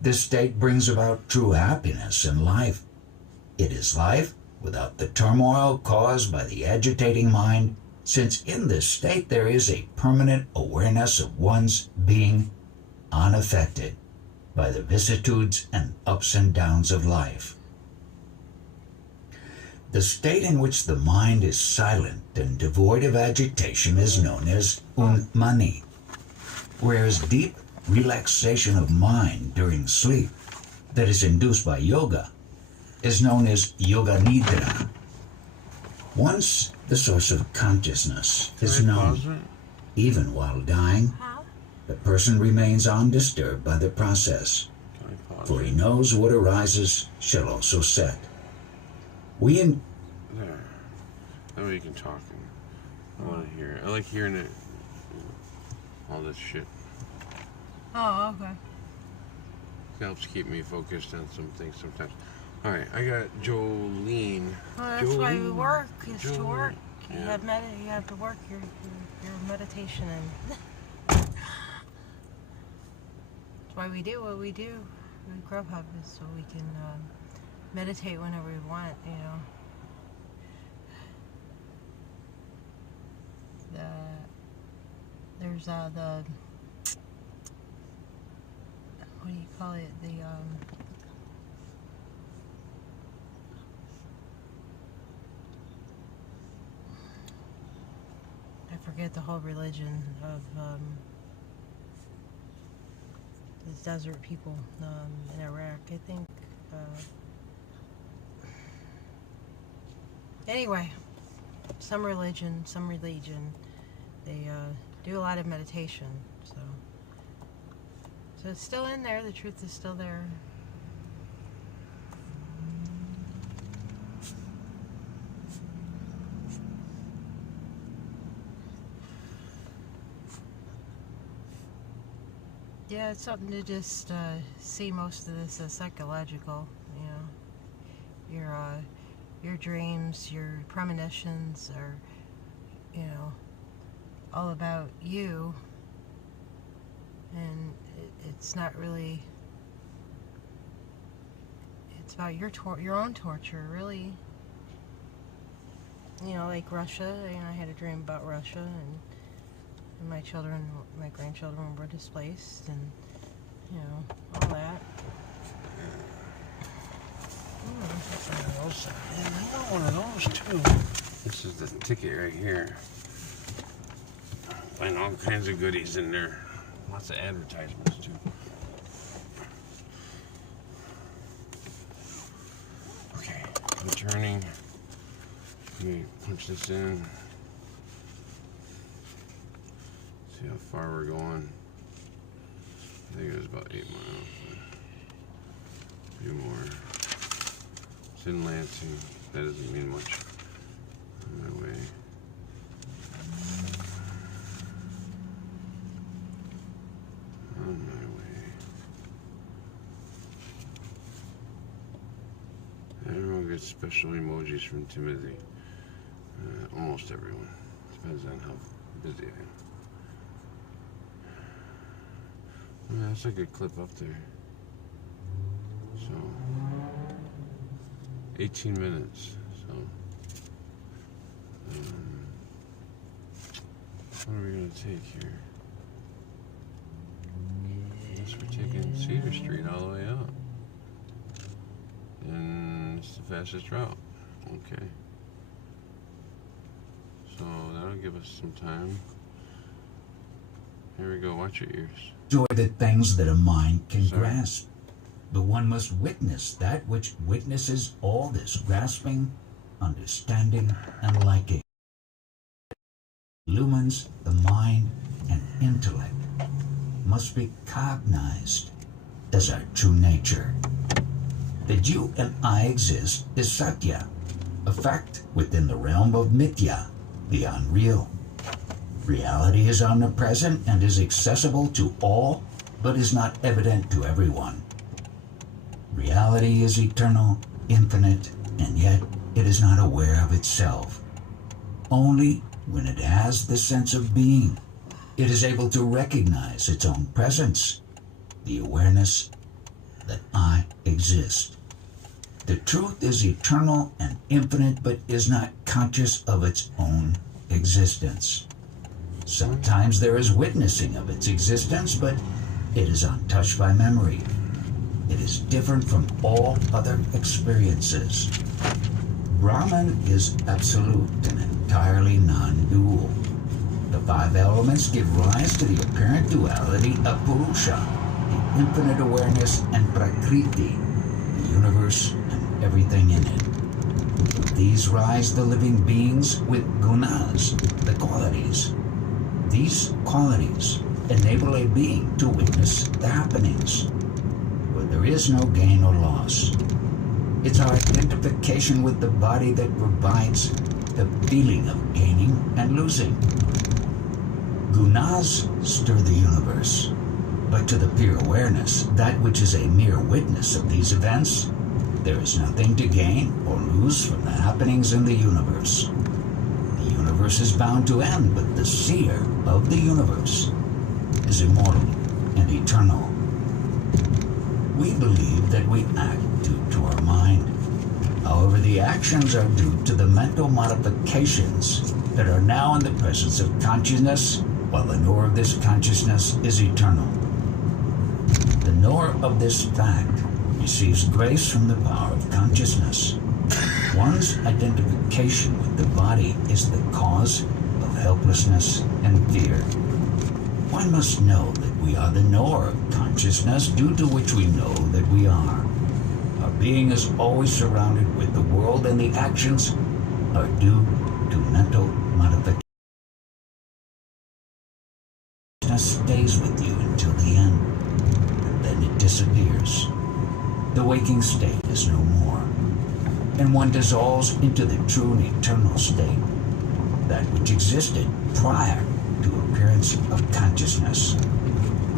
This state brings about true happiness in life. It is life without the turmoil caused by the agitating mind, since in this state there is a permanent awareness of one's being, unaffected by the vicissitudes and ups and downs of life. The state in which the mind is silent and devoid of agitation is known as unmani, whereas deep relaxation of mind during sleep that is induced by yoga is known as yoga nidra. Once the source of consciousness is known, even while dying, the person remains undisturbed by the process, for he knows what arises shall also set. There. That way you can talk. I want to hear it. I like hearing it. All this shit. Oh, okay. It helps keep me focused on some things sometimes. Alright, I got Jolene. Well, that's why we work, is to Jolene. work. You Yeah. you have to work your meditation and that's why we do what we do with Grubhub, is so we can meditate whenever we want, you know. There's the, what do you call it, I forget the whole religion of the desert people in Iraq, I think. Anyway, some religion, they do a lot of meditation, so it's still in there. The truth is still there. Yeah, it's something to just see most of this as psychological, you know. Your dreams, your premonitions are, you know, all about you, and it's not really, It's about your own torture, really. You know, like Russia. I had a dream about Russia, and my grandchildren were displaced, and you know, all that. I want one of those too. This is the ticket right here. Find all kinds of goodies in there. Lots of advertisements too. Okay, I'm turning. Let me punch this in. See how far we're going. I think it was about 8 miles. A few more. It's in Lansing. That doesn't mean much. On my way. On my way. Everyone gets special emojis from Timothy. Almost everyone. Depends on how busy I am. Yeah, that's a good clip up there. So, 18 minutes. So, what are we going to take here? I guess we're taking Cedar Street all the way up. And it's the fastest route. Okay. So, that'll give us some time. Here we go. Watch your ears. Joy the things that a mind can grasp. But one must witness that which witnesses all this grasping, understanding, and liking. Lumens the mind and intellect must be cognized as our true nature. That you and I exist is Satya, a fact within the realm of Mithya, the unreal. Reality is omnipresent and is accessible to all, but is not evident to everyone. Reality is eternal, infinite, and yet it is not aware of itself. Only when it has the sense of being, it is able to recognize its own presence, the awareness that I exist. The truth is eternal and infinite, but is not conscious of its own existence. Sometimes there is witnessing of its existence, but it is untouched by memory. It is different from all other experiences. Brahman is absolute and entirely non-dual. The 5 elements give rise to the apparent duality of Purusha, the infinite awareness, and Prakriti, the universe and everything in it. From these rise the living beings with gunas, the qualities. These qualities enable a being to witness the happenings, where there is no gain or loss. It's our identification with the body that provides the feeling of gaining and losing. Gunas stir the universe, but to the pure awareness, that which is a mere witness of these events, there is nothing to gain or lose from the happenings in the universe. The universe is bound to end, but the seer of the universe is immortal and eternal. We believe that we act due to our mind. However, the actions are due to the mental modifications that are now in the presence of consciousness, while the knower of this consciousness is eternal. The knower of this fact receives grace from the power of consciousness. One's identification with the body is the cause of helplessness and fear. One must know that we are the knower of consciousness, due to which we know that we are. Our being is always surrounded with the world, and the actions are due to mental modification. Stays with you until the end, and then it disappears. The waking state is no more, and one dissolves into the true and eternal state, that which existed prior to appearance of consciousness.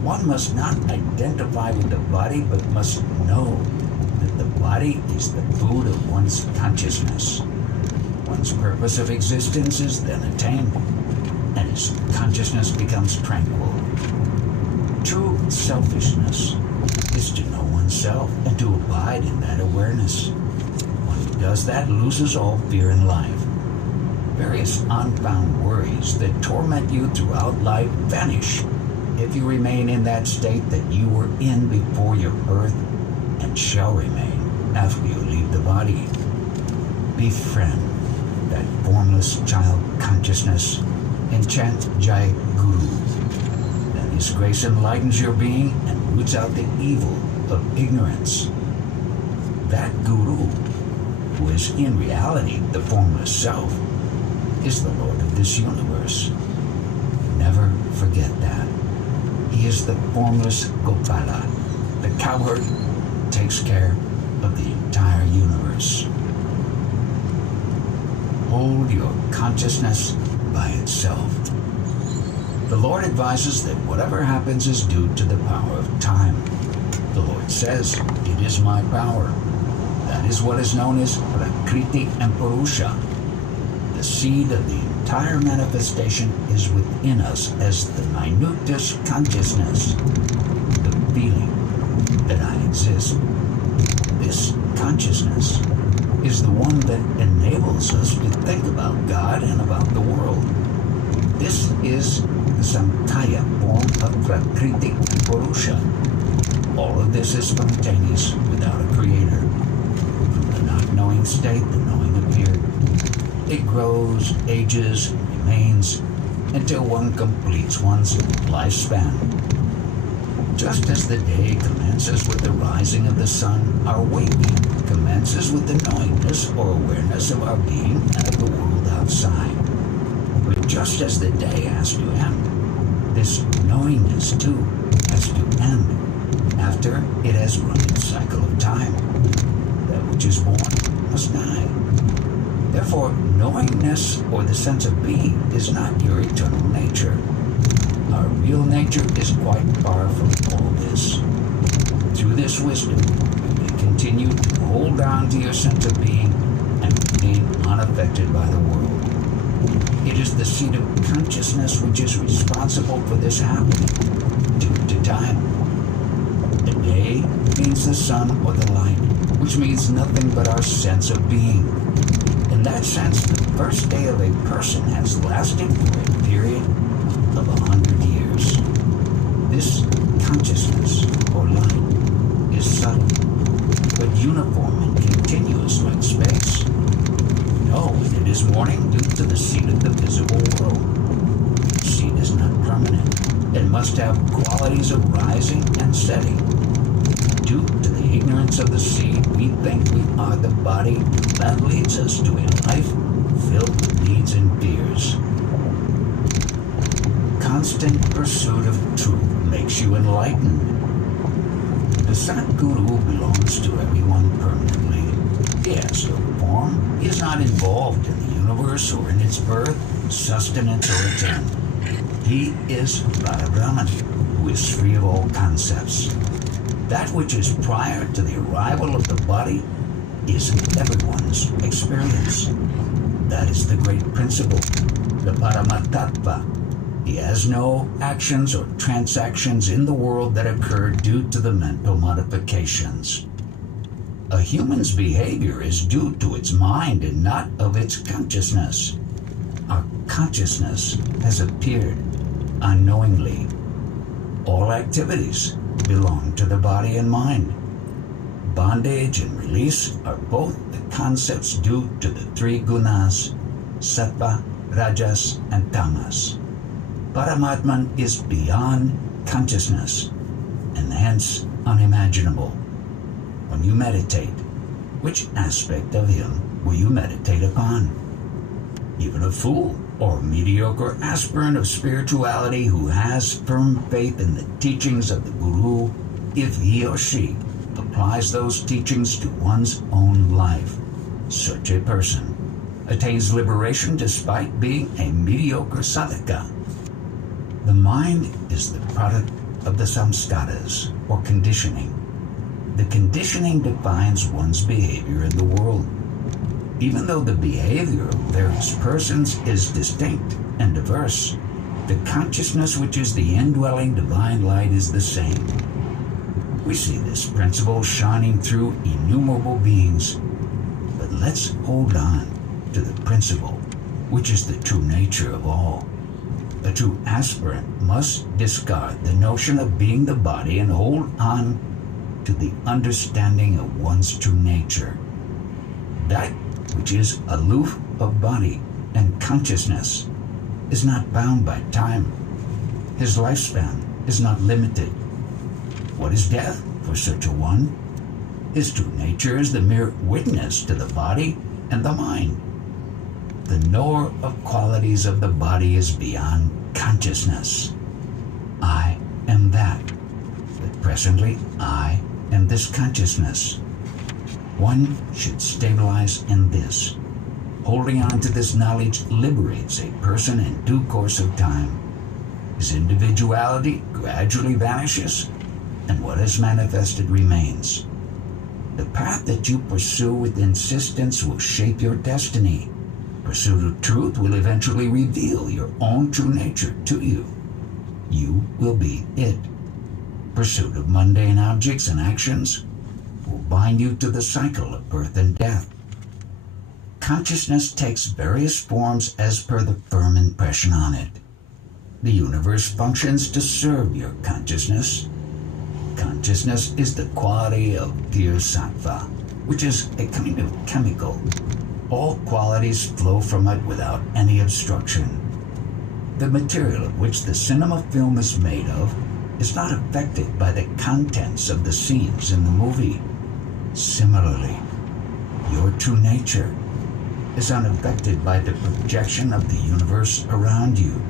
One must not identify with the body, but must know that the body is the food of one's consciousness. One's purpose of existence is then attained, and his consciousness becomes tranquil. True selfishness is to know oneself and to abide in that awareness. One who does that loses all fear in life. Various unfound worries that torment you throughout life vanish if you remain in that state that you were in before your birth and shall remain after you leave the body. Befriend that formless child consciousness and chant Jai Guru. That His grace enlightens your being and roots out the evil of ignorance. That Guru, who is in reality the formless self, is the Lord of this universe. Never forget that. He is the formless Gopala, the cowherd who takes care of the entire universe. Hold your consciousness by itself. The Lord advises that whatever happens is due to the power of time. The Lord says, "It is my power." That is what is known as Prakriti and Purusha. The seed of the entire manifestation is within us as the minutest consciousness, the feeling that I exist. This consciousness is the one that enables us to think about God and about the world. This is the Samkhya form of Prakriti and Purusha. All of this is spontaneous without a creator. From the not knowing state, the knowing appeared. It grows, ages, remains, until one completes one's lifespan. Just as the day commences with the rising of the sun, our waking commences with the knowingness or awareness of our being and of the world outside. But just as the day has to end, this knowingness too has to end after it has run its cycle of time. That which is born must die. Therefore, knowingness or the sense of being is not your eternal nature. Our real nature is quite far from all this. Through this wisdom, you may continue to hold on to your sense of being and remain unaffected by the world. It is the seed of consciousness which is responsible for this happening due to time. The day means the sun or the light, which means nothing but our sense of being. In that sense, the first day of a person has lasted for a period of 100 years. This consciousness, or light, is subtle, but uniform and continuous like space. No, it is morning due to the seed of the visible world. The seed is not permanent. It must have qualities of rising and setting. Due to the ignorance of the seed, we think we are the body that leads us to a life filled with needs and fears. Constant pursuit of truth makes you enlightened. The Satguru belongs to everyone permanently. He has no form. He is not involved in the universe or in its birth, sustenance, or its end. He is Parabrahman, who is free of all concepts. That which is prior to the arrival of the body is everyone's experience. That is the great principle, the Paramatattva. He has no actions or transactions in the world that occur due to the mental modifications. A human's behavior is due to its mind and not of its consciousness. Our consciousness has appeared unknowingly. All activities belong to the body and mind. Bondage and release are both the concepts due to the three gunas, sattva, rajas, and tamas. Paramatman is beyond consciousness, and hence unimaginable. When you meditate, which aspect of him will you meditate upon? Even a fool or mediocre aspirant of spirituality who has firm faith in the teachings of the Guru, if he or she applies those teachings to one's own life, such a person attains liberation despite being a mediocre sadhaka. The mind is the product of the samskaras, or conditioning. The conditioning defines one's behavior in the world. Even though the behavior of various persons is distinct and diverse, the consciousness which is the indwelling divine light is the same. We see this principle shining through innumerable beings. But let's hold on to the principle, which is the true nature of all. A true aspirant must discard the notion of being the body and hold on to the understanding of one's true nature. That which is aloof of body and consciousness is not bound by time. His lifespan is not limited. What is death for such a one? His true nature is the mere witness to the body and the mind. The knower of qualities of the body is beyond consciousness. I am that, but presently I am this consciousness. One should stabilize in this. Holding on to this knowledge liberates a person in due course of time. His individuality gradually vanishes, and what is manifested remains. The path that you pursue with insistence will shape your destiny. Pursuit of truth will eventually reveal your own true nature to you. You will be it. Pursuit of mundane objects and actions will bind you to the cycle of birth and death. Consciousness takes various forms as per the firm impression on it. The universe functions to serve your consciousness. Consciousness is the quality of pure sattva, which is a kind of chemical. All qualities flow from it without any obstruction. The material of which the cinema film is made of is not affected by the contents of the scenes in the movie. Similarly, your true nature is unaffected by the projection of the universe around you.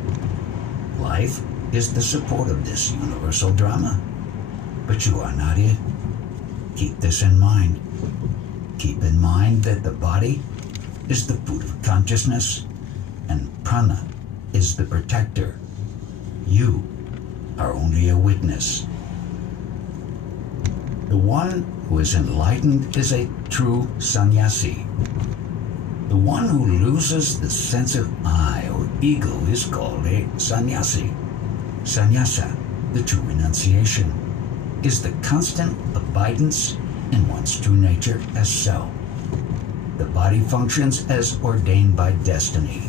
Life is the support of this universal drama, but you are not it. Keep this in mind. Keep in mind that the body is the food of consciousness, and prana is the protector. You are only a witness. The one who is enlightened is a true sannyasi. The one who loses the sense of I or ego is called a sannyasi. Sannyasa, the true renunciation, is the constant abidance in one's true nature as self. The body functions as ordained by destiny.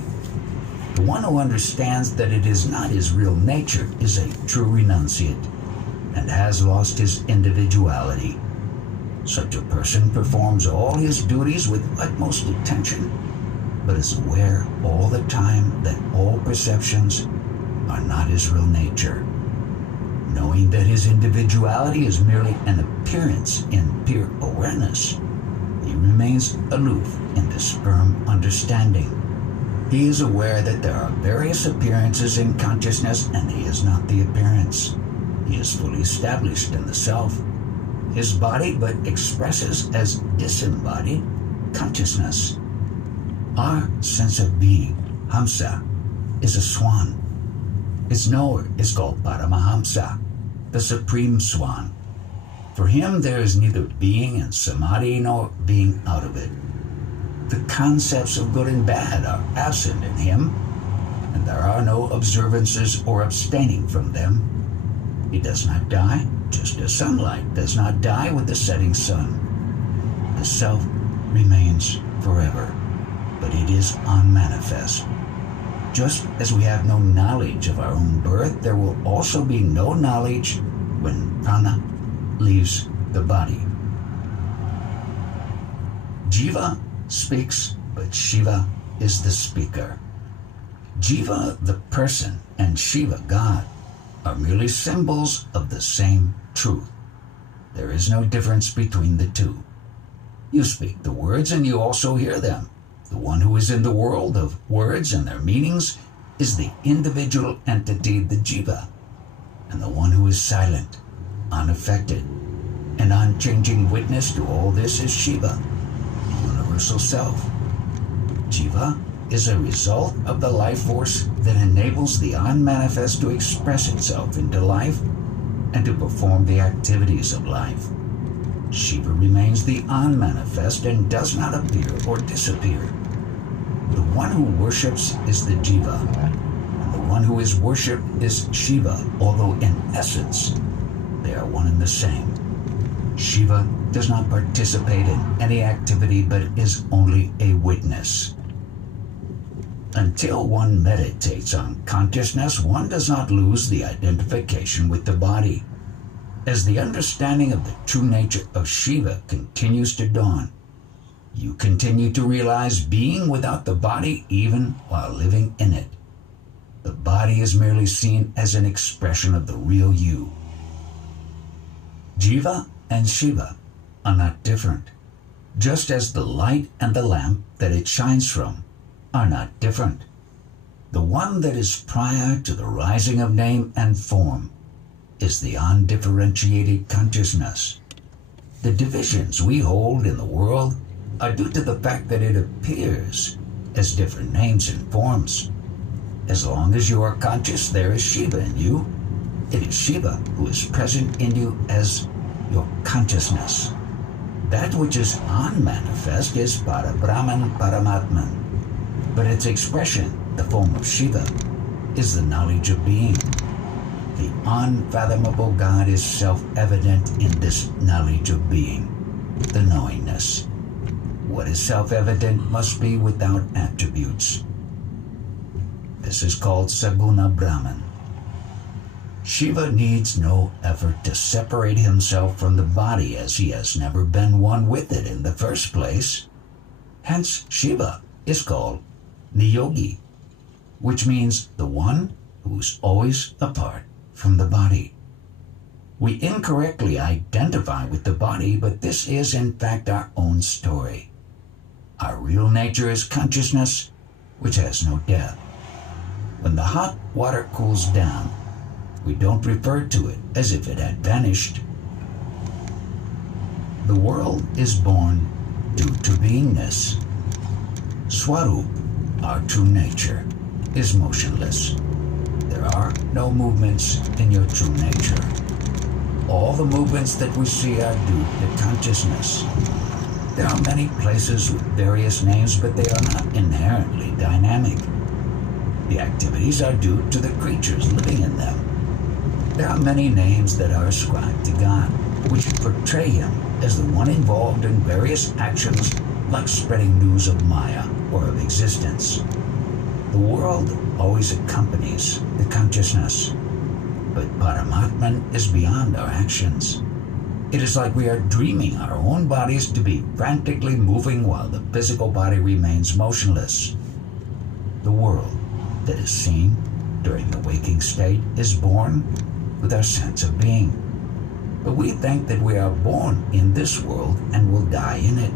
The one who understands that it is not his real nature is a true renunciate and has lost his individuality. Such a person performs all his duties with utmost attention, but is aware all the time that all perceptions are not his real nature. Knowing that his individuality is merely an appearance in pure awareness, he remains aloof in this firm understanding. He is aware that there are various appearances in consciousness, and he is not the appearance. He is fully established in the self. His body but expresses as disembodied consciousness. Our sense of being, Hamsa, is a swan. Its knower is called Paramahamsa, the supreme swan. For him there is neither being in samadhi nor being out of it. The concepts of good and bad are absent in him, and there are no observances or abstaining from them. He does not die, just as sunlight does not die with the setting sun. The self remains forever, but it is unmanifest. Just as we have no knowledge of our own birth, there will also be no knowledge when prana leaves the body. Jiva speaks, but Shiva is the speaker. Jiva, the person, and Shiva, God, are merely symbols of the same truth. There is no difference between the two. You speak the words and you also hear them. The one who is in the world of words and their meanings is the individual entity, the Jiva. And the one who is silent, unaffected, and unchanging witness to all this is Shiva, the universal self. Jiva is a result of the life force that enables the unmanifest to express itself into life and to perform the activities of life. Shiva remains the unmanifest and does not appear or disappear. The one who worships is the Jiva, and the one who is worshipped is Shiva, although in essence they are one and the same. Shiva does not participate in any activity but is only a witness. Until one meditates on consciousness, one does not lose the identification with the body. As the understanding of the true nature of Shiva continues to dawn, you continue to realize being without the body even while living in it. The body is merely seen as an expression of the real you. Jiva and Shiva are not different, just as the light and the lamp that it shines from are not different. The one that is prior to the rising of name and form is the undifferentiated consciousness. The divisions we hold in the world are due to the fact that it appears as different names and forms. As long as you are conscious, there is Shiva in you. It is Shiva who is present in you as your consciousness. That which is unmanifest is Parabrahman Paramatman, but its expression, the form of Shiva, is the knowledge of being. The unfathomable God is self-evident in this knowledge of being, the knowingness. What is self-evident must be without attributes. This is called Saguna Brahman. Shiva needs no effort to separate himself from the body, as he has never been one with it in the first place. Hence, Shiva is called Niyogi, which means the one who's always apart from the body. We incorrectly identify with the body, but this is in fact our own story. Our real nature is consciousness, which has no death. When the hot water cools down, we don't refer to it as if it had vanished. The world is born due to beingness. Swarup, our true nature, is motionless. There are no movements in your true nature. All the movements that we see are due to consciousness. There are many places with various names, but they are not inherently dynamic. The activities are due to the creatures living in them. There are many names that are ascribed to God, which portray him as the one involved in various actions like spreading news of Maya or of existence. The world always accompanies the consciousness, but Paramatman is beyond our actions. It is like we are dreaming our own bodies to be frantically moving while the physical body remains motionless. The world that is seen during the waking state is born with our sense of being. But we think that we are born in this world and will die in it.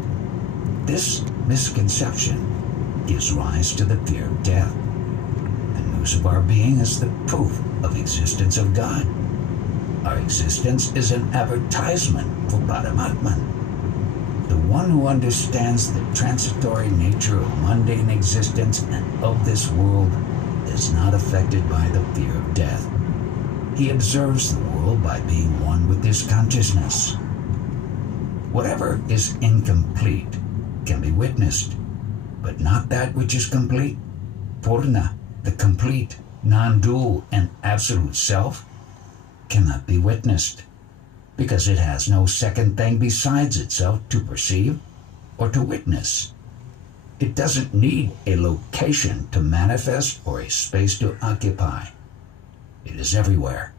This misconception gives rise to the fear of death. The news of our being is the proof of existence of God. Our existence is an advertisement for Paramatman. The one who understands the transitory nature of mundane existence and of this world is not affected by the fear of death. He observes the world by being one with his consciousness. Whatever is incomplete can be witnessed, but not that which is complete. Purna, the complete, non-dual, and absolute self, cannot be witnessed, because it has no second thing besides itself to perceive or to witness. It doesn't need a location to manifest or a space to occupy. It is everywhere,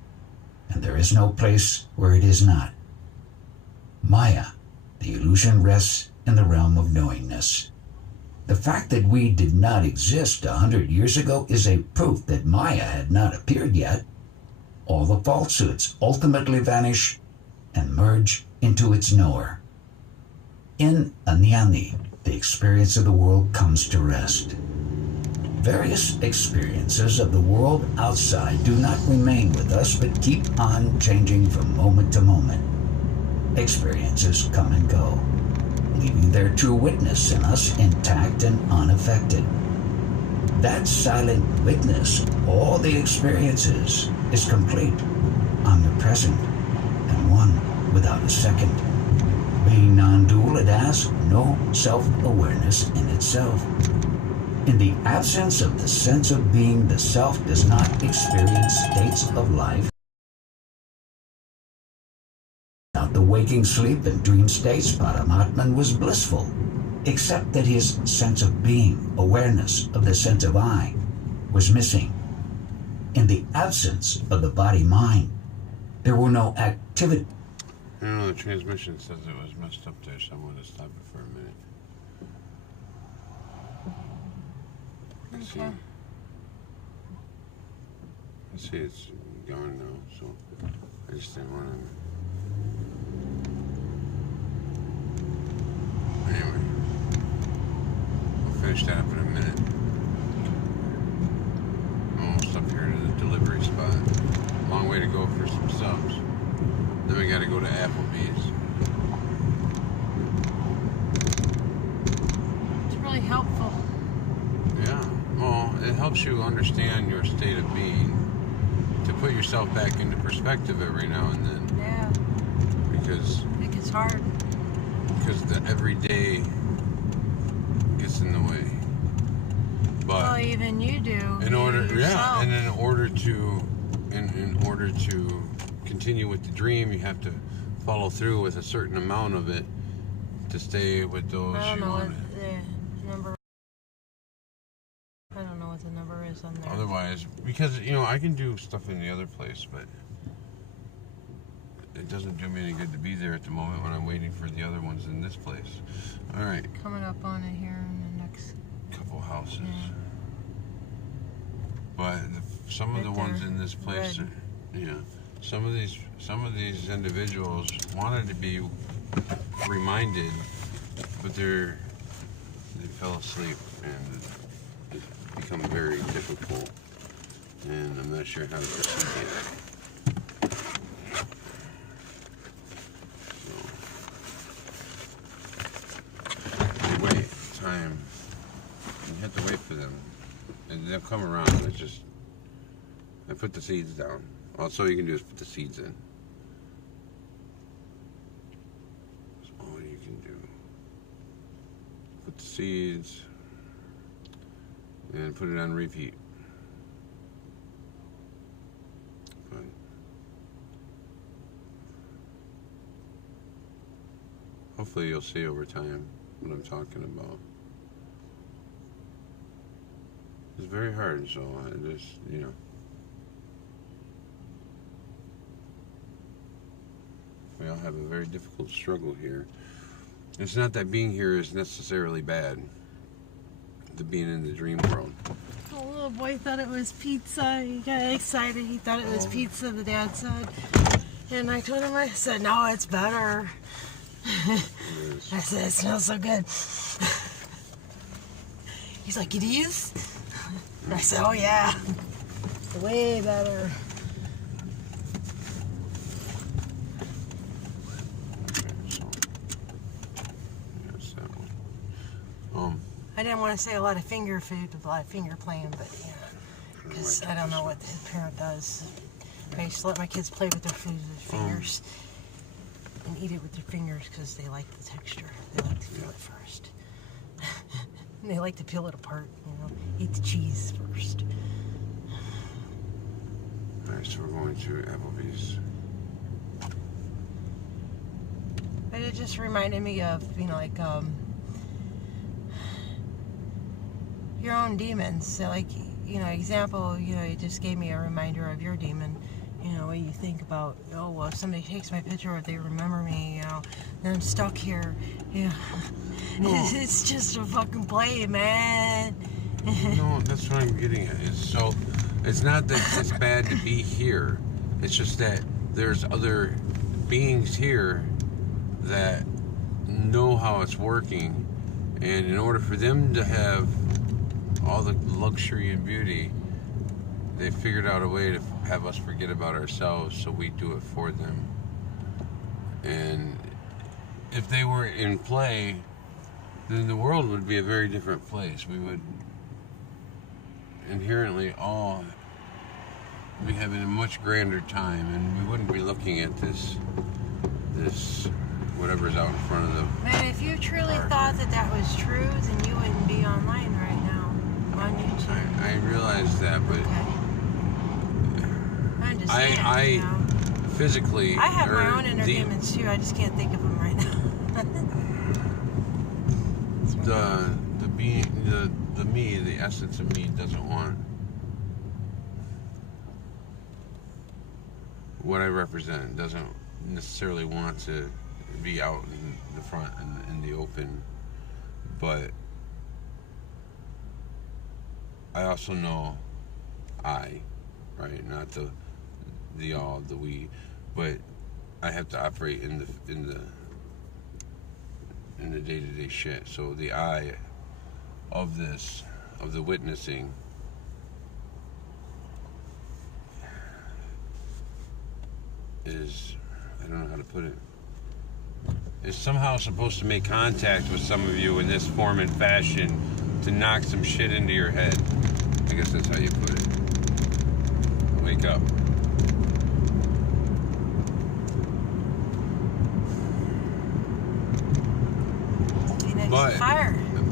and there is no place where it is not. Maya, the illusion, rests in the realm of knowingness. The fact that we did not exist 100 years ago is a proof that Maya had not appeared yet. All the falsehoods ultimately vanish and merge into its knower. In Anyani, the experience of the world comes to rest. Various experiences of the world outside do not remain with us, but keep on changing from moment to moment. Experiences come and go, leaving their true witness in us intact and unaffected. That silent witness of all the experiences is complete, omnipresent, and one without a second. Being non-dual, it has no self-awareness in itself. In the absence of the sense of being, the self does not experience states of life without the wake waking sleep and dream states, Paramatman was blissful, except that his sense of being, awareness of the sense of I, was missing. In the absence of the body-mind, there were no activity. You know, the transmission says it was messed up there, so I'm going to stop it for a minute. Okay. Let's see, it's gone now, so I just didn't want to. Anyway, we'll finish that up in a minute. I'm almost up here to the delivery spot. Long way to go for some subs. Then we got to go to Applebee's. It's really helpful. Yeah, well, it helps you understand your state of being, to put yourself back into perspective every now and then. Yeah. Because It gets hard. the everyday gets in the way. But Well, even you do. in order, yourself. and in order to continue with the dream, you have to follow through with a certain amount of it to stay with those I don't you know what want. the number. I don't know what the number is on there. Otherwise, because I can do stuff in the other place, but it doesn't do me any good to be there at the moment when I'm waiting for the other ones in this place. All right, Coming up on it here in the next. couple houses. Yeah. But some of Right the ones there. in this place, Red. some of these individuals wanted to be reminded, but they fell asleep, and it's become very difficult, and I'm not sure how to proceed yet. So, they wait time. You have to wait for them, and they'll come around. I put the seeds down. Also, all you can do is put the seeds in. That's all you can do. Put the seeds and put it on repeat. But hopefully you'll see over time what I'm talking about. It's very hard, so I just, we all have a very difficult struggle here. It's not that being here is necessarily bad. The being in the dream world. The little boy thought it was pizza. He got excited. He thought it was pizza, the dad said. And I told him, I said, no, it's better. I said, it smells so good. He's like, it is? I said, oh yeah. It's way better. I didn't want to say a lot of finger food with a lot of finger playing, but because I don't know what the parent does. I used to let my kids play with their food with their fingers and eat it with their fingers because they like the texture. They like to feel it first. And they like to peel it apart, eat the cheese first. Alright, so we're going to Applebee's. But it just reminded me of, your own demons. So example, it just gave me a reminder of your demon. What you think about, well, if somebody takes my picture or if they remember me, then I'm stuck here. It's just a fucking play, man. No, that's what I'm getting at. It's not that it's bad to be here. It's just that there's other beings here that know how it's working, and in order for them to have all the luxury and beauty, they figured out a way to have us forget about ourselves, so we do it for them. And if they were in play, then the world would be a very different place. We would inherently all be having a much grander time, and we wouldn't be looking at this whatever's out in front of them. Man, if you truly thought that was true, then you wouldn't be online right now on YouTube. I realize that, but Okay. I understand. physically. I have my or own inner demons too. I just can't think of them right now. The being, the me, the essence of me doesn't want what I represent. Doesn't necessarily want to be out in the front and in the open, but I also know I, right, not the all, the we, but I have to operate in the day-to-day shit. So the I of this, of the witnessing, is, I don't know how to put it, is somehow supposed to make contact with some of you in this form and fashion to knock some shit into your head. I guess that's how you put it. Wake up.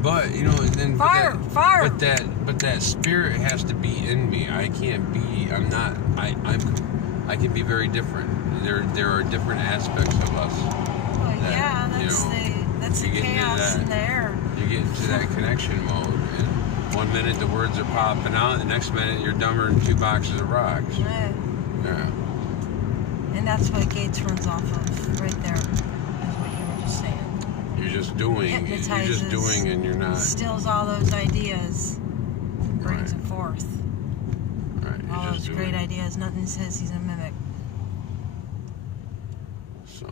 But you know, then fire. But that spirit has to be in me. I can't be. I'm not. I can be very different. There are different aspects of us. Well, that, yeah, that's the chaos in the air. You get into that connection mode, and one minute the words are popping out, the next minute you're dumber than 2 boxes of rocks. Yeah. Yeah. And that's what Gates runs off of, right there. Is what you were just saying. You're just doing. Hypnotizes, You're just doing, and you're not. Stills all those ideas, brings them forth. Right. You're All just those great ideas. Nothing says he's a mimic. So.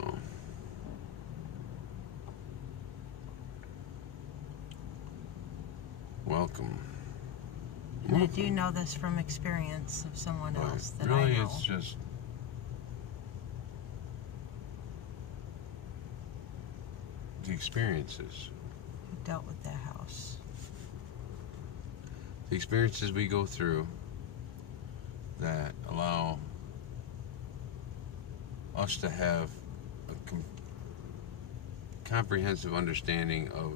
Welcome. And I do know this from experience of someone else that really, I know. it's just the experiences. Who dealt with that house. The experiences we go through that allow us to have a comprehensive understanding of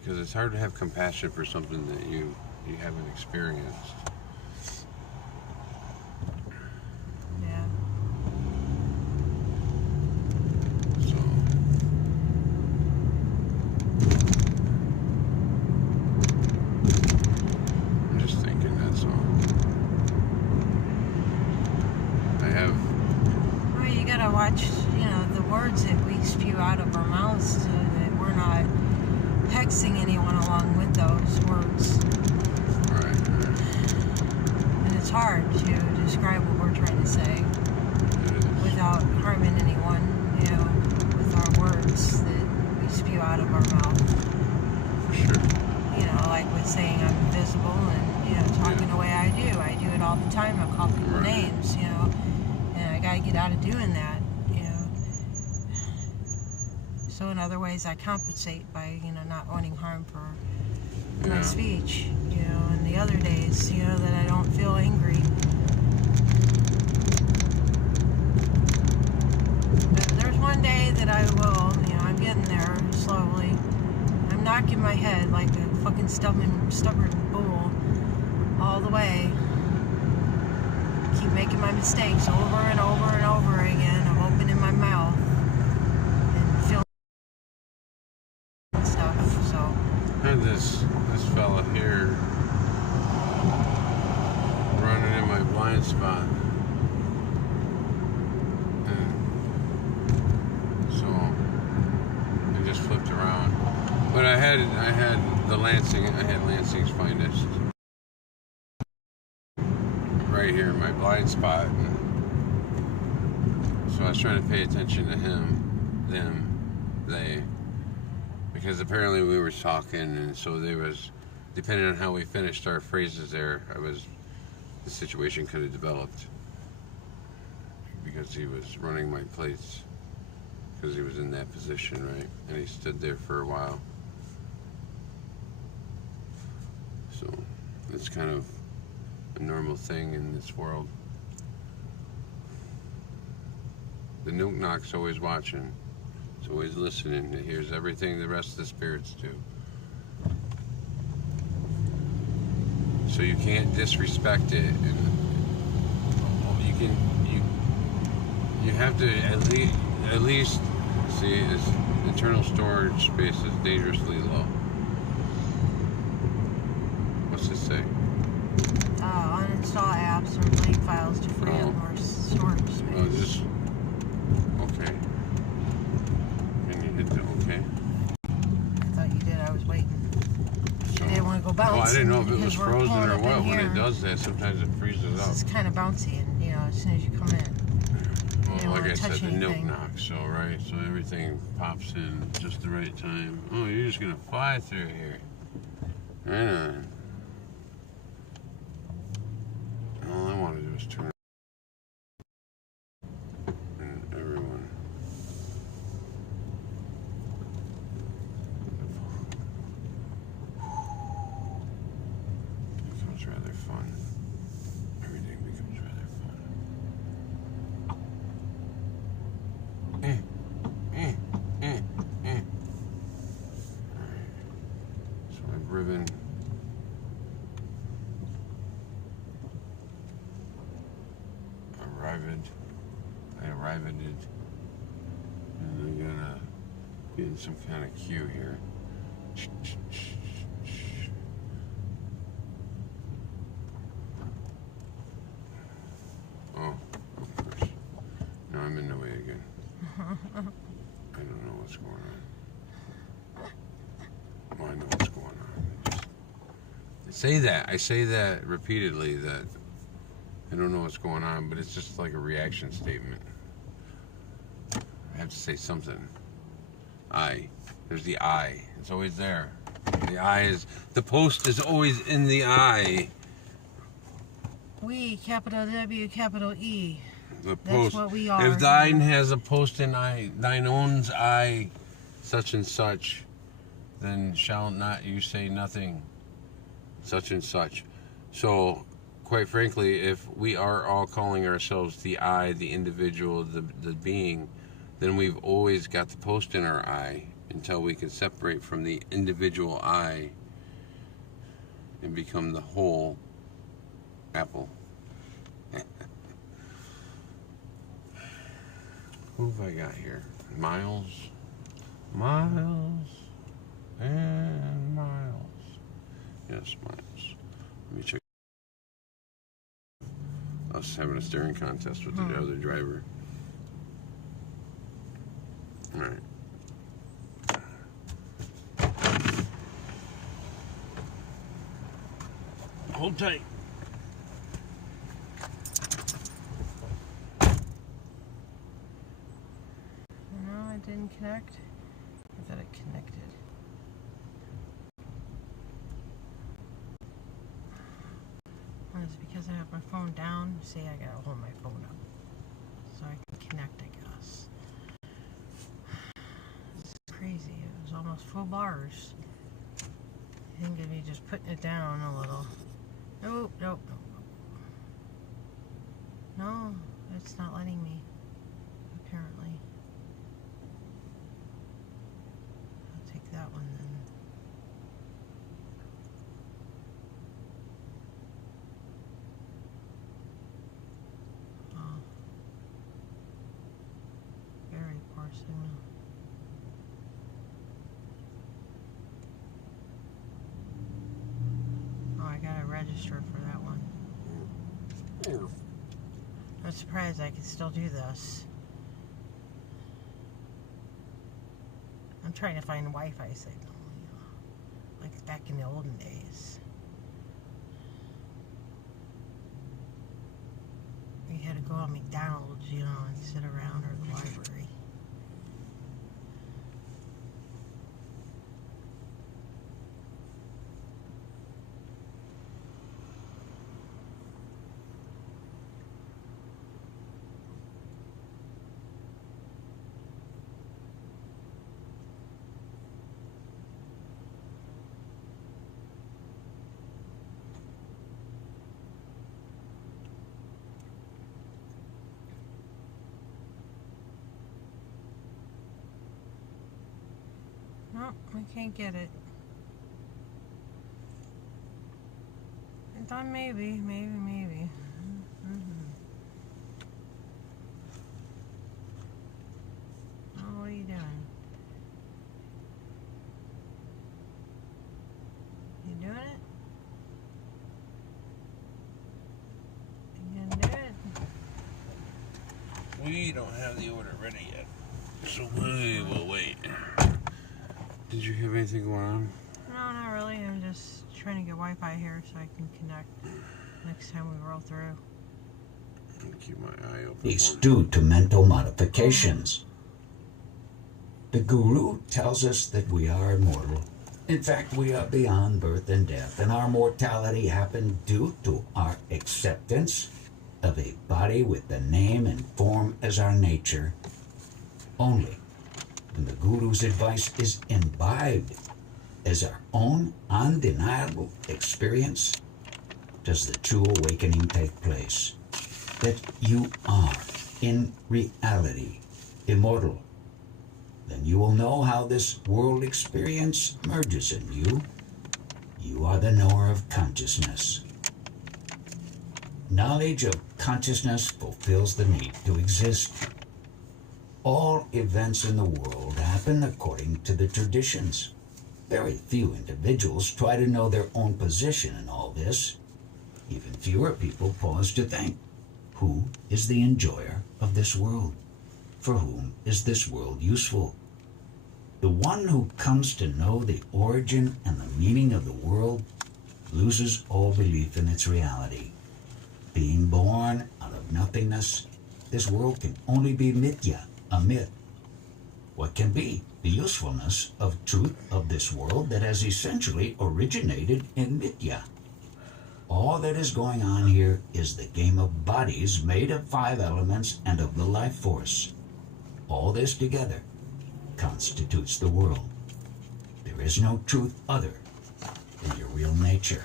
because it's hard to have compassion for something that you haven't experienced. Yeah. So I'm just thinking that's all. I have. Well, you gotta watch, the words that we spew out of our mouths so that we're not hexing anyone along with those words. Right. And it's hard to describe what we're trying to say without harming anyone, with our words that we spew out of our mouth. For sure. Like with saying I'm invisible and, talking the way I do. I do it all the time. I call people names, and I gotta get out of doing that, So in other ways I compensate by, not wanting harm for my speech, and the other days, that I don't feel angry. But there's one day that I will, I'm getting there slowly. I'm knocking my head like a fucking stubborn bull all the way. Keep making my mistakes over and over and over again. I'm opening my mouth and feeling stuff, so. I had this fella here running in my blind spot. And so I just flipped around. But I had Lansing's finest right here in my blind spot. And so I was trying to pay attention to him, them, they, because apparently we were talking, and so there was, depending on how we finished our phrases there, the situation could have developed because he was running my plates because he was in that position, right? And he stood there for a while. So it's kind of a normal thing in this world. The Nuke Knock's always watching. It's always listening. It hears everything the rest of the spirits do. So you can't disrespect it, and you have to at least see its internal storage space is dangerously low. What's this say? Uninstall apps or delete files to free up more storage space. Oh, just okay. Can you hit the okay? I thought you did. I was waiting. So, I didn't want to go bounce. well, I didn't know if it was because we're frozen pulling or up in what. When here. it does that, sometimes it freezes up. It's kind of bouncy, and as soon as you come in. Well, like I said, the note anything. knocks, so right, so everything pops in just the right time. Oh, you're just gonna fly through here. Right on. All I want to do is turn. And everyone. Becomes rather fun. Everything becomes rather fun. So I've riven. I arrived at it, and I'm gonna get in some kind of queue here. Oh, of course. Now I'm in the way again. I don't know what's going on. Well, I know what's going on. I say that repeatedly, that I don't know what's going on, but it's just like a reaction statement. I have to say something. There's the I. It's always there. The post is always in the I. We, capital W, capital E. The That's post. what we are. If thine has a post in thine owns I, such and such, then shall not you say nothing, such and such. So, quite frankly, if we are all calling ourselves the I, the individual, the being, then we've always got the post in our I until we can separate from the individual I and become the whole apple. Who have I got here? Miles, and Miles. Yes, Miles. Let me check. Us having a staring contest with the other driver. All right. Hold tight. No, it didn't connect. I thought it connected. Well, it's because I have my phone down. See, I gotta hold my phone up so I can connect, I guess. This is crazy. It was almost full bars. I think of me just putting it down a little. Nope. No, it's not letting me, apparently. I'll take that one then. Oh. Very poor signal. Oh, I gotta register for that one. I'm surprised I can still do this. I'm trying to find a Wi-Fi signal, like back in the olden days. We had to go to McDonald's, and sit around, or the library. Nope, I can't get it. I on maybe. Oh, what are you doing? You doing it? You gonna do it? We don't have the order ready yet, so we will wait. Did you have anything going on? No, not really. I'm just trying to get Wi-Fi here so I can connect next time we roll through. I'm gonna keep my eye open. It's due to mental modifications. The Guru tells us that we are immortal. In fact, we are beyond birth and death, and our mortality happened due to our acceptance of a body with the name and form as our nature. Only when the Guru's advice is imbibed as our own undeniable experience does the true awakening take place. That you are, in reality, immortal. Then you will know how this world experience merges in you. You are the knower of consciousness. Knowledge of consciousness fulfills the need to exist. All events in the world happen according to the traditions. Very few individuals try to know their own position in all this. Even fewer people pause to think, who is the enjoyer of this world? For whom is this world useful? The one who comes to know the origin and the meaning of the world loses all belief in its reality. Being born out of nothingness, this world can only be mithya, a myth. What can be the usefulness of truth of this world that has essentially originated in mithya? All that is going on here is the game of bodies made of 5 elements and of the life force. All this together constitutes the world. There is no truth other than your real nature.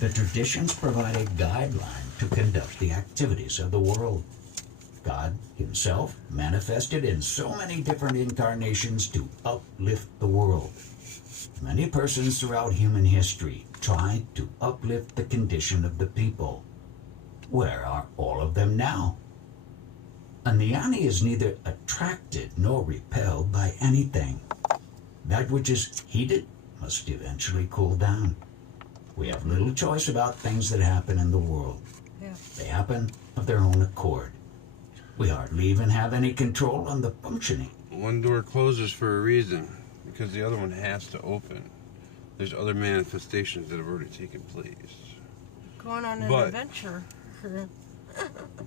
The traditions provide a guideline to conduct the activities of the world. God himself manifested in so many different incarnations to uplift the world. Many persons throughout human history tried to uplift the condition of the people. Where are all of them now? A jnani is neither attracted nor repelled by anything. That which is heated must eventually cool down. We have little choice about things that happen in the world. Yeah. They happen of their own accord. We hardly even have any control on the functioning. One door closes for a reason, because the other one has to open. There's other manifestations that have already taken place. Going on an But- adventure.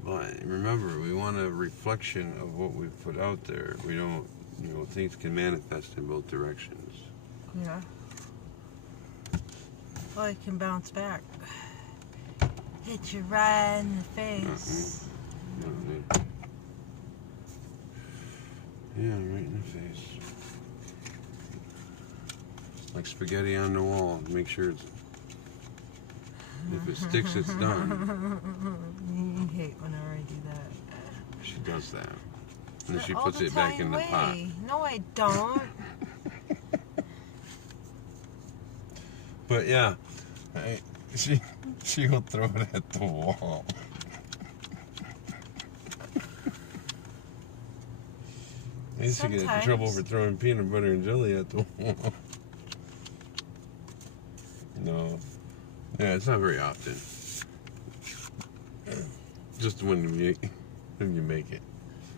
But remember, we want a reflection of what we put out there. We don't, things can manifest in both directions. Yeah. Well, it can bounce back. Hit you right in the face. Yeah, right in the face. Like spaghetti on the wall. Make sure it's... If it sticks, it's done. You hate whenever I do that. She does that. And then she All puts the it back in the time pot. way. No, I don't. But yeah, she'll throw it at the wall. I used to get in trouble Sometimes. for throwing peanut butter and jelly at the wall. No. Yeah, it's not very often. Just when you make it.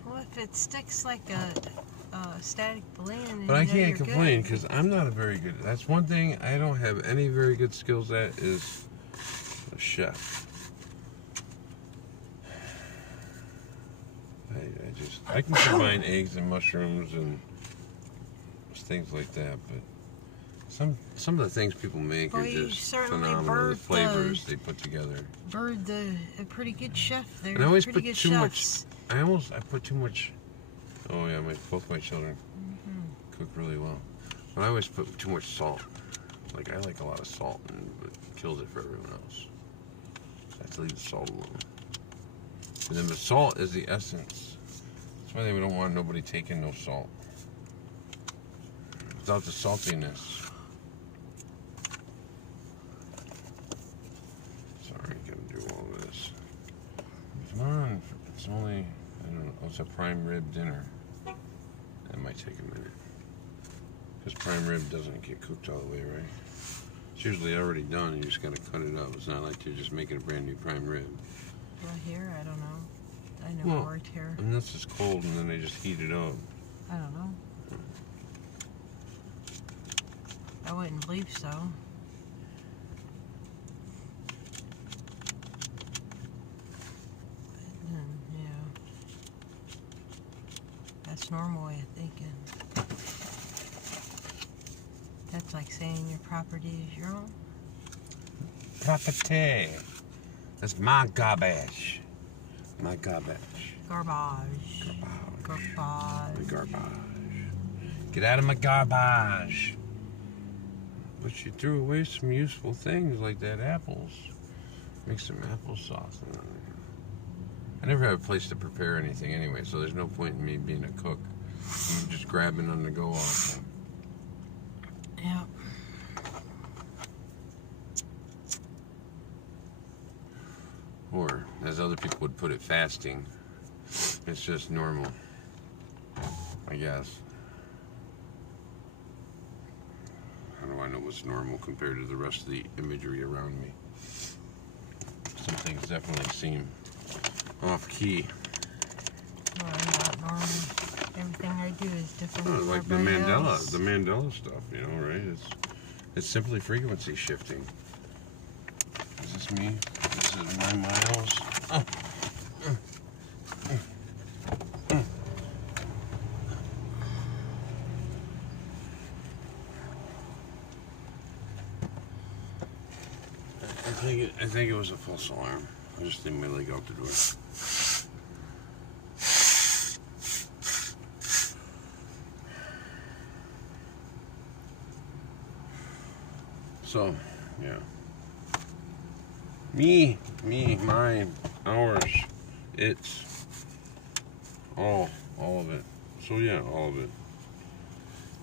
Well, if it sticks like a static balloon, then But I you know can't you're complain good. because I'm not a very good. That's one thing I don't have any very good skills at is a chef. I can combine eggs and mushrooms and things like that, but some of the things people make Well, are you just certainly phenomenal. The birthed flavors they put together. A pretty good chef there. And I always pretty put good too chefs. much. I put too much. Oh yeah, both my children cook really well. But I always put too much salt. Like I like a lot of salt, and it kills it for everyone else. I have to leave the salt alone. And then the salt is the essence. That's why they don't want nobody taking no salt. Without the saltiness. It's only, I don't know, it's a prime rib dinner. That might take a minute. Because prime rib doesn't get cooked all the way, right? It's usually already done, you just gotta cut it up. It's not like you're just making a brand new prime rib. Well, here, I don't know. I never Well, worked here. Unless it's cold and then they just heat it up. I don't know. I wouldn't believe so. Yeah. That's normal way of thinking. That's like saying your property is your own. Property. That's my garbage. My garbage. Garbage. Garbage. Garbage. My garbage. Get out of my garbage. But she threw away some useful things like that apples. Make some applesauce. I never have a place to prepare anything anyway, so there's no point in me being a cook. I'm just grabbing on the go all the time. Yeah. Or, as other people would put it, fasting. It's just normal, I guess. How do I know what's normal compared to the rest of the imagery around me? Some things definitely seem off-key. Well, I'm not normal. Everything I do is different. Oh, from like the everybody Mandela, else. the Mandela stuff, you know, right? It's simply frequency shifting. Is this me? This is my miles. I think it was a false alarm. I just threw my leg out the door. So, yeah. Me, mine, ours, it's, all of it. So yeah, all of it.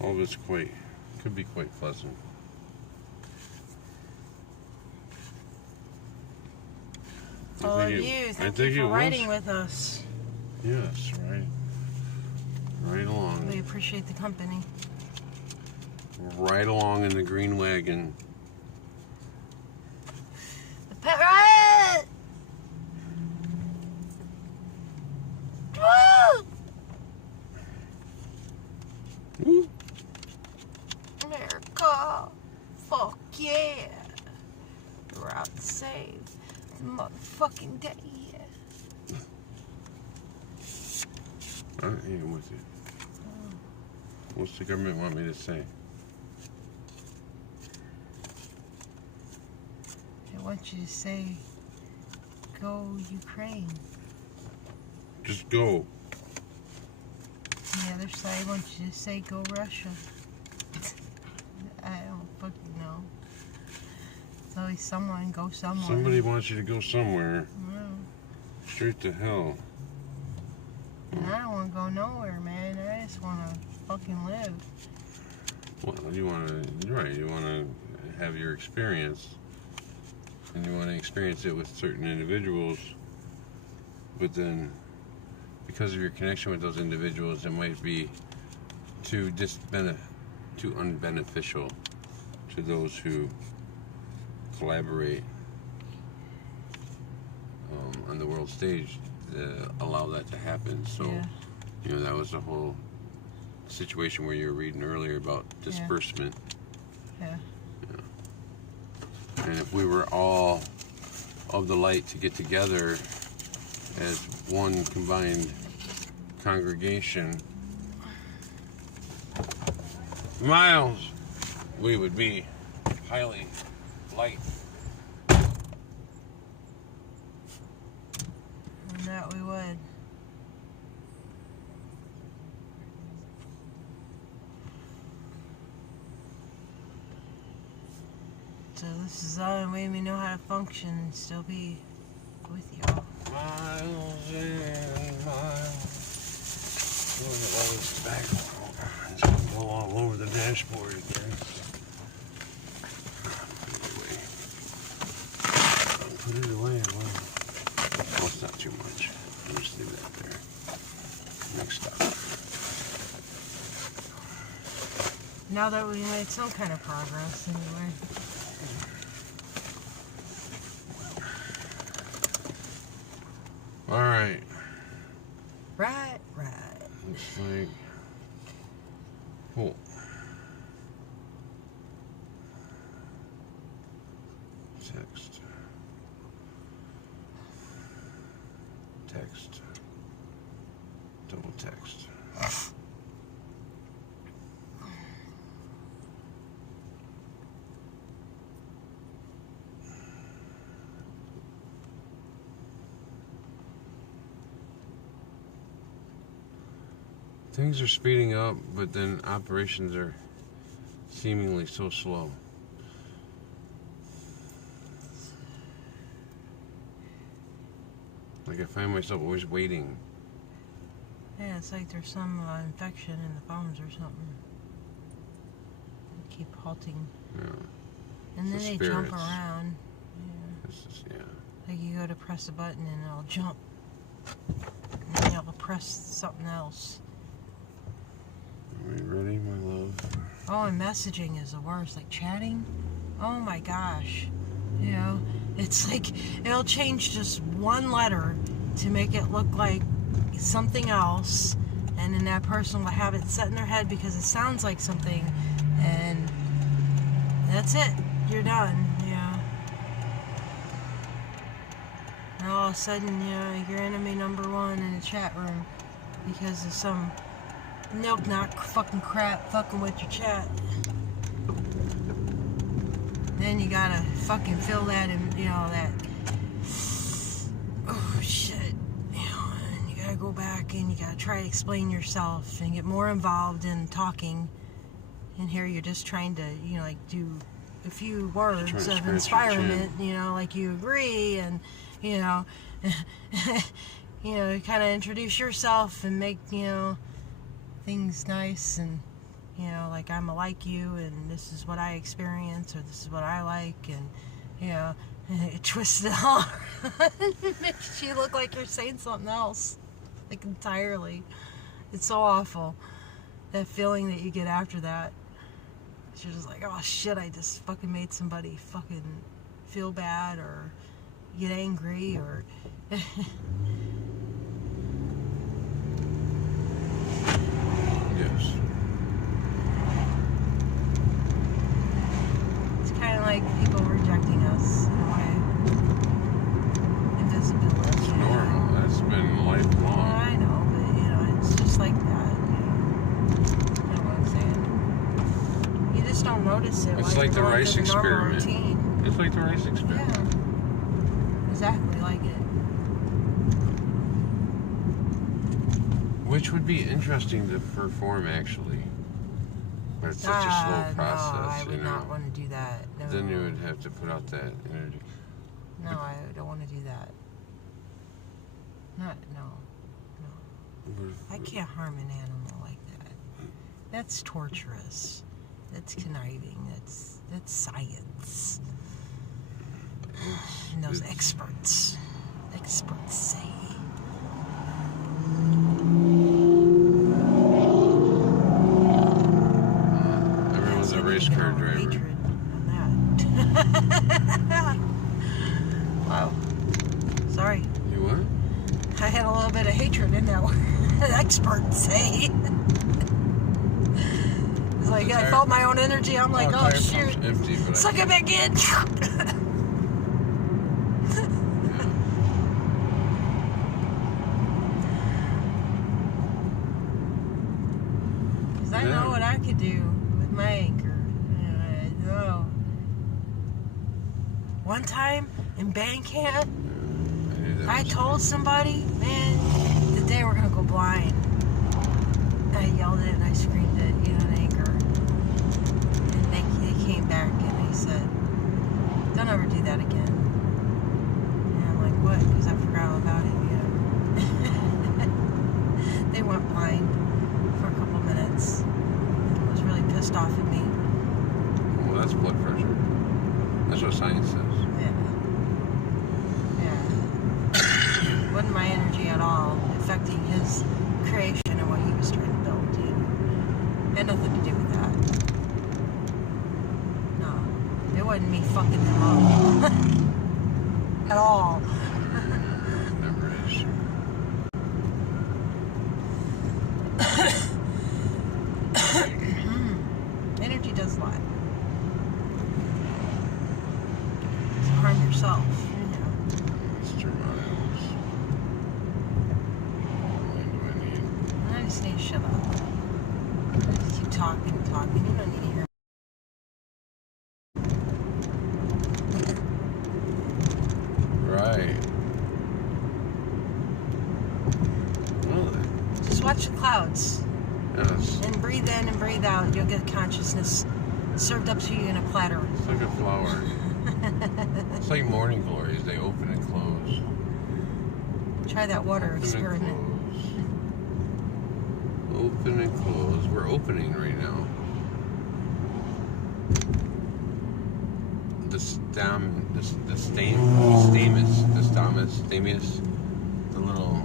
All of it's could be quite pleasant. All of you, thank you for riding with us. Yes, right along. We appreciate the company. Right along in the green wagon. The pet riot! Woo! Woo. America! Fuck yeah! We're out to save the motherfucking day. I am with you. What's the government want me to say? I want you to say, go Ukraine. Just go. The other side wants you to say, go Russia. I don't fucking know. It's always someone, go somewhere. Somebody wants you to go somewhere. No. Straight to hell. And I don't want to go nowhere, man. I just want to fucking live. Well, you want to, you're right, you want to have your experience. And you want to experience it with certain individuals. But then, because of your connection with those individuals, it might be too unbeneficial to those who collaborate on the world stage to allow that to happen. So, Yeah. you know, that was the whole situation where you were reading earlier about disbursement. Yeah. And if we were all of the light to get together as one combined congregation, Miles, we would be highly light. And that we would. So this is the only way we know how to function and still be with y'all. Miles and miles. Look at all this tobacco. It's gonna go all over the dashboard again. Put it away. Well, it's not too much. I'll just leave that. Now that we made some kind of progress, anyway. All right. Right. Looks like. Cool. Text. Double text. Things are speeding up, but then operations are seemingly so slow. Like I find myself always waiting. Yeah, it's like there's some infection in the phones or something. They keep halting. Yeah. And then It's the they jump spirits. around. This is, yeah. Like you go to press a button and it'll jump. And then you'll press something else. Are we ready, my love? Oh, and messaging is the worst. Like chatting. Oh my gosh. You know, it's like it'll change just one letter to make it look like something else. And then that person will have it set in their head because it sounds like something. And that's it. You're done. Yeah. And all of a sudden, you know, you're enemy number one in the chat room because of some knock fucking crap fucking with your chat. Then you gotta fucking feel that and you know that oh shit, you know, and you gotta go back and you gotta try to explain yourself and get more involved in talking. And here you're just trying to, you know, like do a few words of inspirement, you know, like you agree and you know you know, kind of introduce yourself and make, you know, things nice and you know, like I'm like you and this is what I experience or this is what I like and you know, it twists it all it makes you look like you're saying something else like entirely. It's so awful, that feeling that you get after that. You're just like, oh shit, I just fucking made somebody fucking feel bad or get angry or Yes. it's kind of like people rejecting us in a way. Invisibility. That's normal. That's been lifelong. I know, but you know, it's just like that. You know what I'm saying? You just don't notice it. It's while like you're the going rice through the normal experiment. routine. It's like the rice experiment. Yeah, exactly like it. Which would be interesting to perform, actually. But it's such a slow process, no, I would you know. not want to do that. No. Then you would have to put out that energy. No, I don't want to do that. No. I can't harm an animal like that. That's torturous. That's conniving. That's science. And those experts say. Everyone's a race car driver. Hatred on that. Wow. Sorry. You what? I had a little bit of hatred in that one. Experts say. It's like I felt my own energy. I'm like, oh shoot. Empty, but Suck it back in. Because I know what I could do with my anchor. I know. One time in band camp, I told somebody, man, today we're going to go blind. I yelled it and I screamed it, you know, an anchor. And they came back and they said, don't ever do that again. And I'm like, what? Because I forgot all about it, you know. They went blind for a couple minutes. And was really pissed off at me. Well, that's blood pressure. That's what science says. Yeah. Wasn't my energy at all affecting his creation and what he was trying to build, dude. Had nothing to do with that. wasn't me fucking them up. At all. Never is. Energy does a lot. To harm yourself, you know. Mr. Miles. How long do I need? I just need to shut up. Just keep talking. You don't need to hear. Right. Well, Just watch the clouds yes. and breathe in and breathe out. You'll get consciousness served up to you in a platter. It's like a flower. It's like morning glories. They open and close. Try that water Open experiment. and close. Open and close. We're opening right now. The little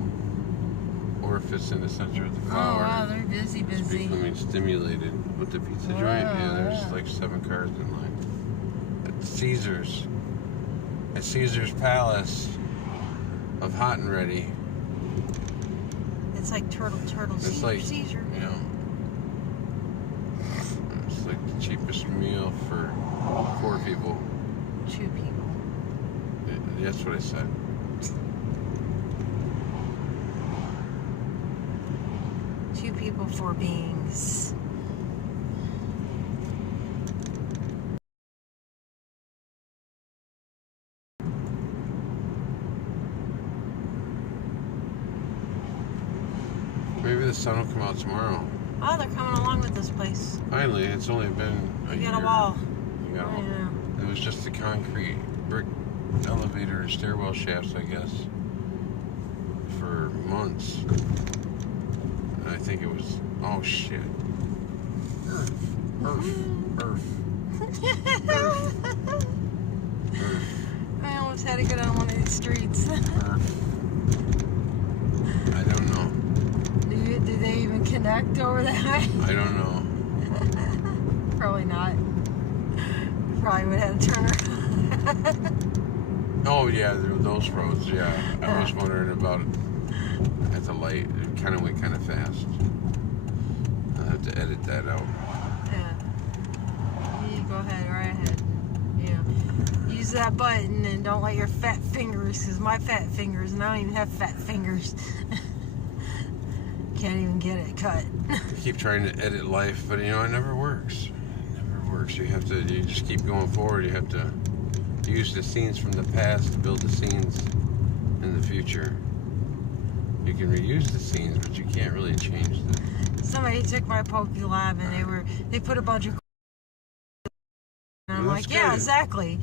orifice in the center of the Oh flower. wow, they're busy. It's becoming stimulated with the pizza joint. Yeah, there's yeah. like 7 cars in line. At Caesar's Palace of Hot and Ready. It's like turtle, It's Caesar, like, Caesar. you know, it's like the cheapest meal for poor people. 2 people. That's what I said. Two people, 4 beings. Maybe the sun will come out tomorrow. Oh, they're coming along with this place. Finally, it's only been a You year. got a wall. You got a wall. Yeah. It was just the concrete brick elevator stairwell shafts, I guess, for months. And I think it was, oh shit. Earth. I almost had to get on one of these streets. I don't know. Do they even connect over that way? I don't know. Probably not. Probably would have had to turn around. Oh yeah, there were those roads. Yeah, I was wondering about it at the light. It kind of went kind of fast. I'll have to edit that out. Yeah. You go ahead, right ahead. Yeah. Use that button and don't let your fat fingers, because my fat fingers, and I don't even have fat fingers. Can't even get it cut. I keep trying to edit life, but you know, it never works. It never works. You just keep going forward. You have to use the scenes from the past to build the scenes in the future. You can reuse the scenes, but you can't really change them. Somebody took my Poke Lab and they put a bunch of and I'm Well, like, that's yeah, good. exactly.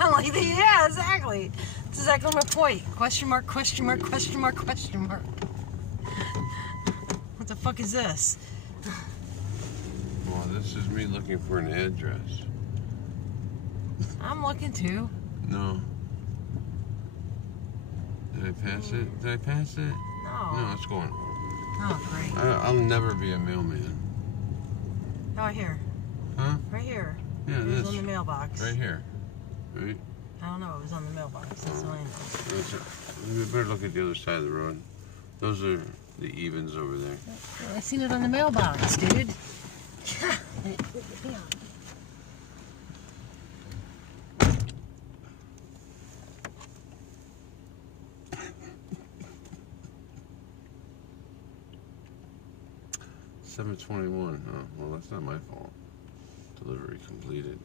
I'm like, yeah, exactly. That's exactly my point. Question mark, question mark, question mark, question mark. What the fuck is this? Well, this is me looking for an address. I'm looking too. No. Did I pass it? Did I pass it? No. No, it's going. Oh, great. I'll never be a mailman. Oh, right here. Huh? Right here. Yeah, It was this. on the mailbox. Right here. Right? I don't know. It was on the mailbox. That's all I know. We better look at the other side of the road. Those are the evens over there. I seen it on the mailbox, dude. 7:21. Oh, well, that's not my fault. Delivery completed.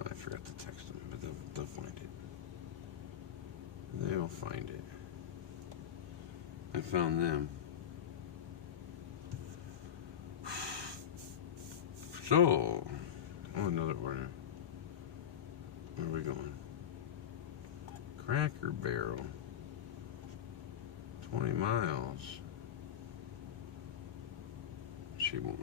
Oh, I forgot to text them, but they'll find it. They'll find it. I found them. So, oh, another order. Where are we going? Cracker Barrel. 20 miles. She won't.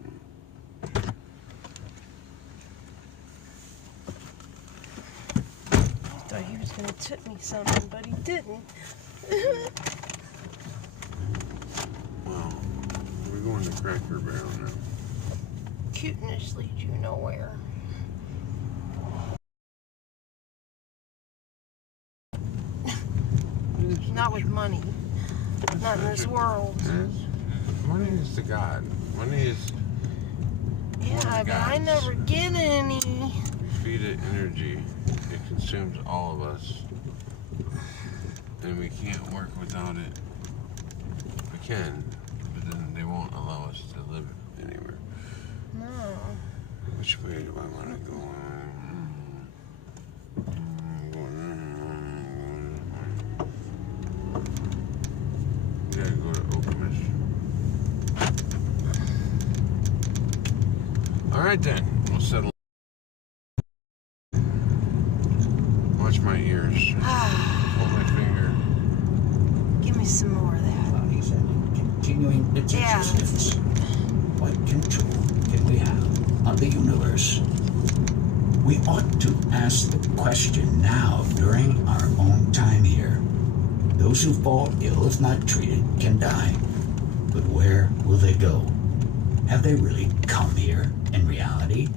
Thought he was gonna tip me something, but he didn't. Well, we're going to Cracker Barrel now. Cuteness leads you nowhere. money. Not in this world. Money is the God. Money is. Yeah, but I never get any. Feed it energy. It consumes all of us. And we can't work without it. We can, but then they won't allow us to live anywhere. No. Which way do I want to go? We gotta go to Okamish. Alright then, we'll settle. Watch my ears. Hold my finger. Give me some more of that. Bodies and continuing its existence. What control can we have on the universe? We ought to ask the question now during our own time here. Those who fall ill if not treated can die. But where will they go? Have they really come here in reality?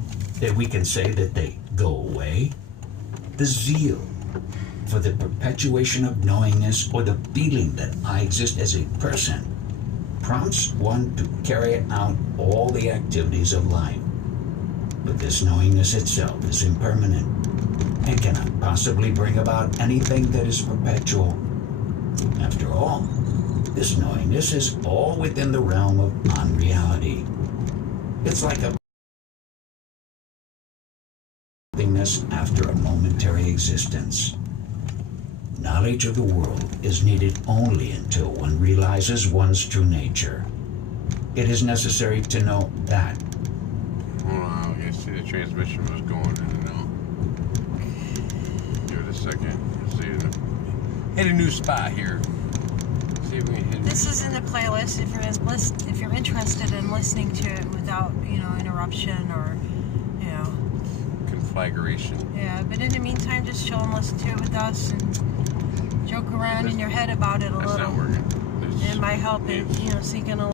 That we can say that they go away? The zeal for the perpetuation of knowingness or the feeling that I exist as a person prompts one to carry out all the activities of life. But this knowingness itself is impermanent and cannot possibly bring about anything that is perpetual. After all, this knowingness is all within the realm of unreality. It's like a nothingness after a momentary existence. Knowledge of the world is needed only until one realizes one's true nature. It is necessary to know that. Hold on, I see the transmission was going in and out. Give it a second. See it. Hit a new spot here. See if we can hit. This is in the playlist if you're interested in listening to it without, interruption or, Conflagration. Yeah, but in the meantime, just chill and listen to it with us and joke around in your head about it a That's little. not working. It might help it, so you can.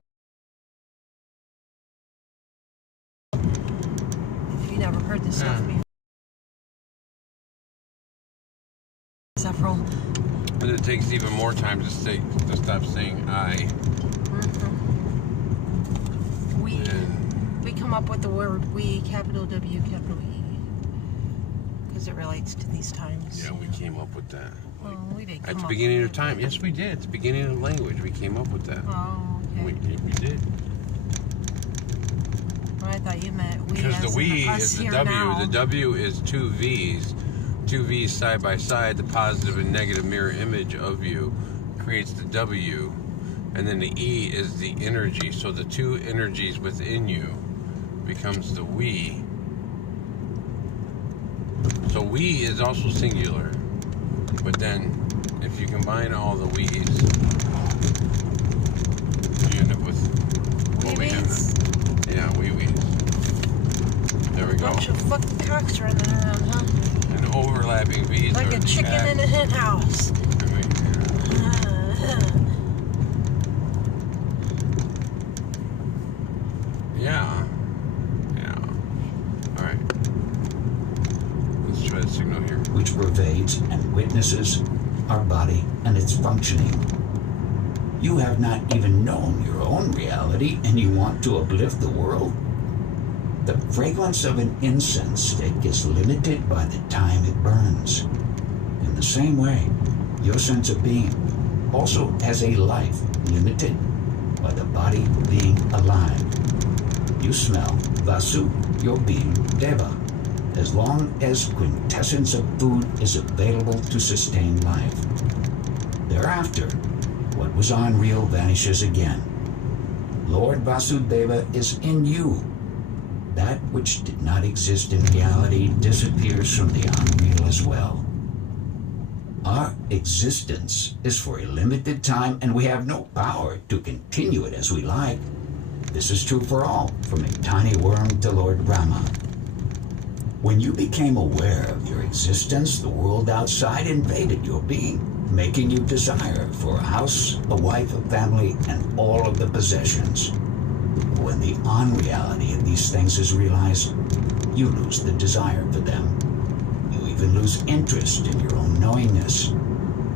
If you never heard this stuff before. Several. But it takes even more time to stop saying I. Mm-hmm. We come up with the word we, capital W, capital E, because it relates to these times. Yeah, we came up with that. Well, we didn't At come the up beginning with of time. Yes, we did. At the beginning of language, we came up with that. Oh, okay. We did. Well, I thought you meant we. Because as the we in us is the here W. now. The W is two V's. Two V's side by side. The positive and negative mirror image of you creates the W. And then the E is the energy. So the two energies within you becomes the we. So we is also singular. But then if you combine all the we's, you end up with what we have. Yeah, we's. There we go. Bunch of fucking cocks running around, huh? And overlapping V's. Like a chicken in a hen house. Yeah. Alright. Let's try the signal here. Which pervades and witnesses our body and its functioning. You have not even known your own reality and you want to uplift the world? The fragrance of an incense stick is limited by the time it burns. In the same way, your sense of being also has a life limited by the body being alive. You smell Vasu, your being Deva, as long as quintessence of food is available to sustain life. Thereafter, what was unreal vanishes again. Lord Vasudeva is in you. That which did not exist in reality disappears from the unreal as well. Our existence is for a limited time and we have no power to continue it as we like. This is true for all, from a tiny worm to Lord Brahma. When you became aware of your existence, the world outside invaded your being, making you desire for a house, a wife, a family, and all of the possessions. When the unreality of these things is realized, you lose the desire for them. You even lose interest in your own knowingness.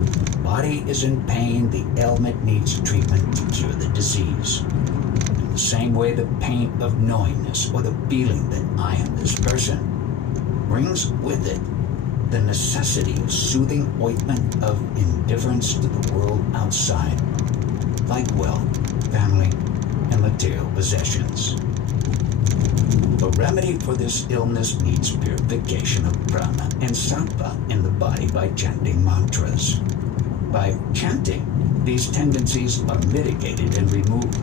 The body is in pain, the ailment needs treatment to cure the disease. In the same way, the pain of knowingness or the feeling that I am this person brings with it the necessity of soothing ointment of indifference to the world outside, like wealth, family, and material possessions. A remedy for this illness needs purification of prana and sattva in the body by chanting mantras. By chanting, these tendencies are mitigated and removed.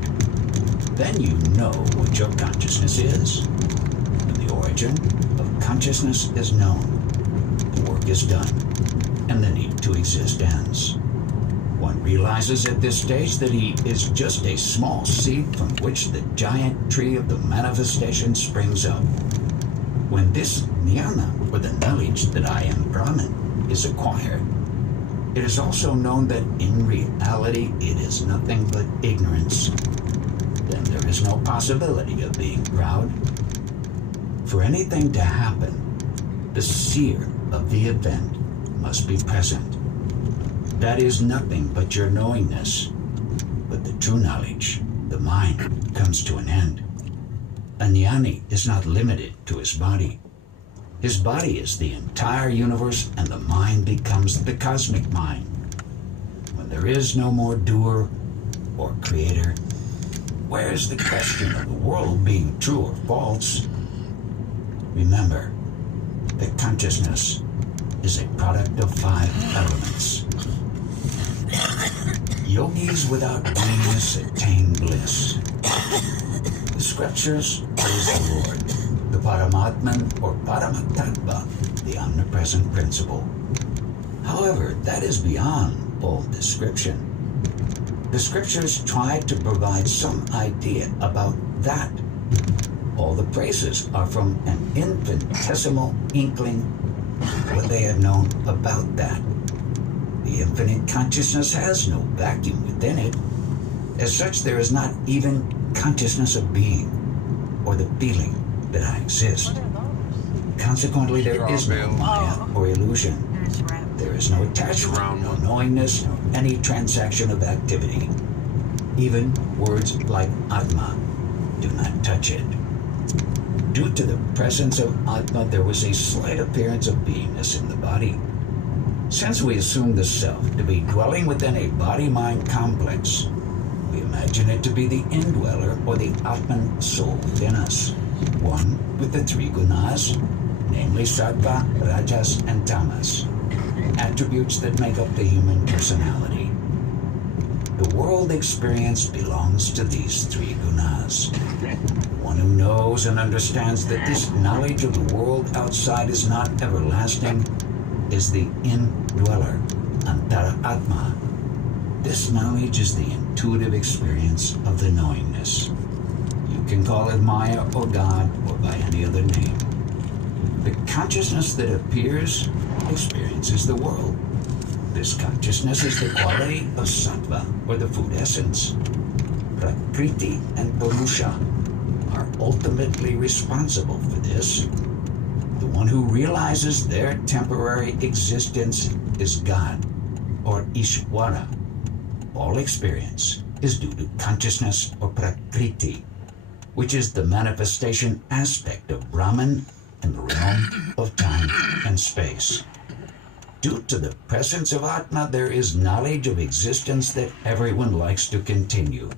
Then you know what your consciousness is. When the origin of consciousness is known, the work is done, and the need to exist ends. One realizes at this stage that he is just a small seed from which the giant tree of the manifestation springs up. When this jnana, or the knowledge that I am Brahman, is acquired, it is also known that in reality it is nothing but ignorance. Then there is no possibility of being proud. For anything to happen, the seer of the event must be present. That is nothing but your knowingness. But the true knowledge, the mind, comes to an end. A jnani is not limited to his body. His body is the entire universe, and the mind becomes the cosmic mind. When there is no more doer or creator, where is the question of the world being true or false? Remember that consciousness is a product of 5 elements. Yogis without weakness attain bliss. The scriptures praise the Lord, the Paramatman or Paramattva, the omnipresent principle. However, that is beyond all description. The scriptures try to provide some idea about that. All the praises are from an infinitesimal inkling what they have known about that. The infinite consciousness has no vacuum within it. As such, there is not even consciousness of being or the feeling that I exist. Consequently, there is no maya or illusion. There is no attachment, no knowingness, no any transaction of activity. Even words like Atma do not touch it. Due to the presence of Atma, there was a slight appearance of beingness in the body. Since we assume the self to be dwelling within a body-mind complex, we imagine it to be the indweller or the Atman soul within us, one with the 3 gunas, namely Sattva, Rajas, and Tamas, attributes that make up the human personality. The world experience belongs to these 3 gunas. One who knows and understands that this knowledge of the world outside is not everlasting is the indweller, Antara Atma. This knowledge is the intuitive experience of the knowingness. You can call it Maya or God or by any other name. The consciousness that appears experiences the world. This consciousness is the quality of sattva, or the food essence. Prakriti and Purusha are ultimately responsible for this. The one who realizes their temporary existence is God, or Ishvara. All experience is due to consciousness or Prakriti, which is the manifestation aspect of Brahman in the realm of time and space. Due to the presence of Atma, there is knowledge of existence that everyone likes to continue.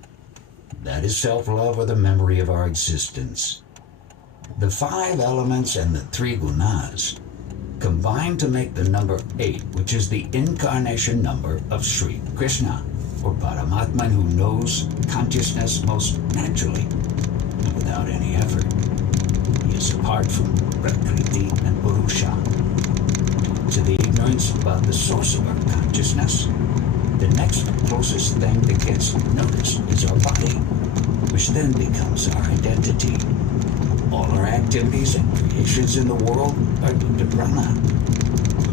That is self-love or the memory of our existence. The 5 elements and the 3 gunas combine to make the number 8, which is the incarnation number of Sri Krishna, or Paramatman, who knows consciousness most naturally and without any effort. He is apart from Prakriti and Purusha. To the ignorance about the source of our consciousness, the next closest thing that gets noticed is our body, which then becomes our identity. All our activities and creations in the world are due to prana.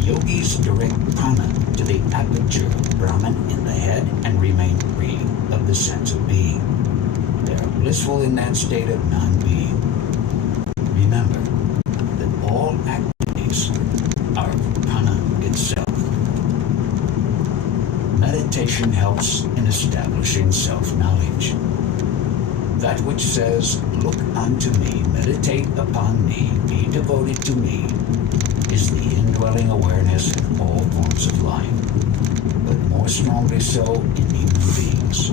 Yogis direct prana to the aperture of Brahman in the head and remain free of the sense of being. They are blissful in that state of non-being. Remember that all activities are prana itself. creation helps in establishing self-knowledge. That which says, "Look unto me, meditate upon me, be devoted to me," is the indwelling awareness in all forms of life, but more strongly so in human beings.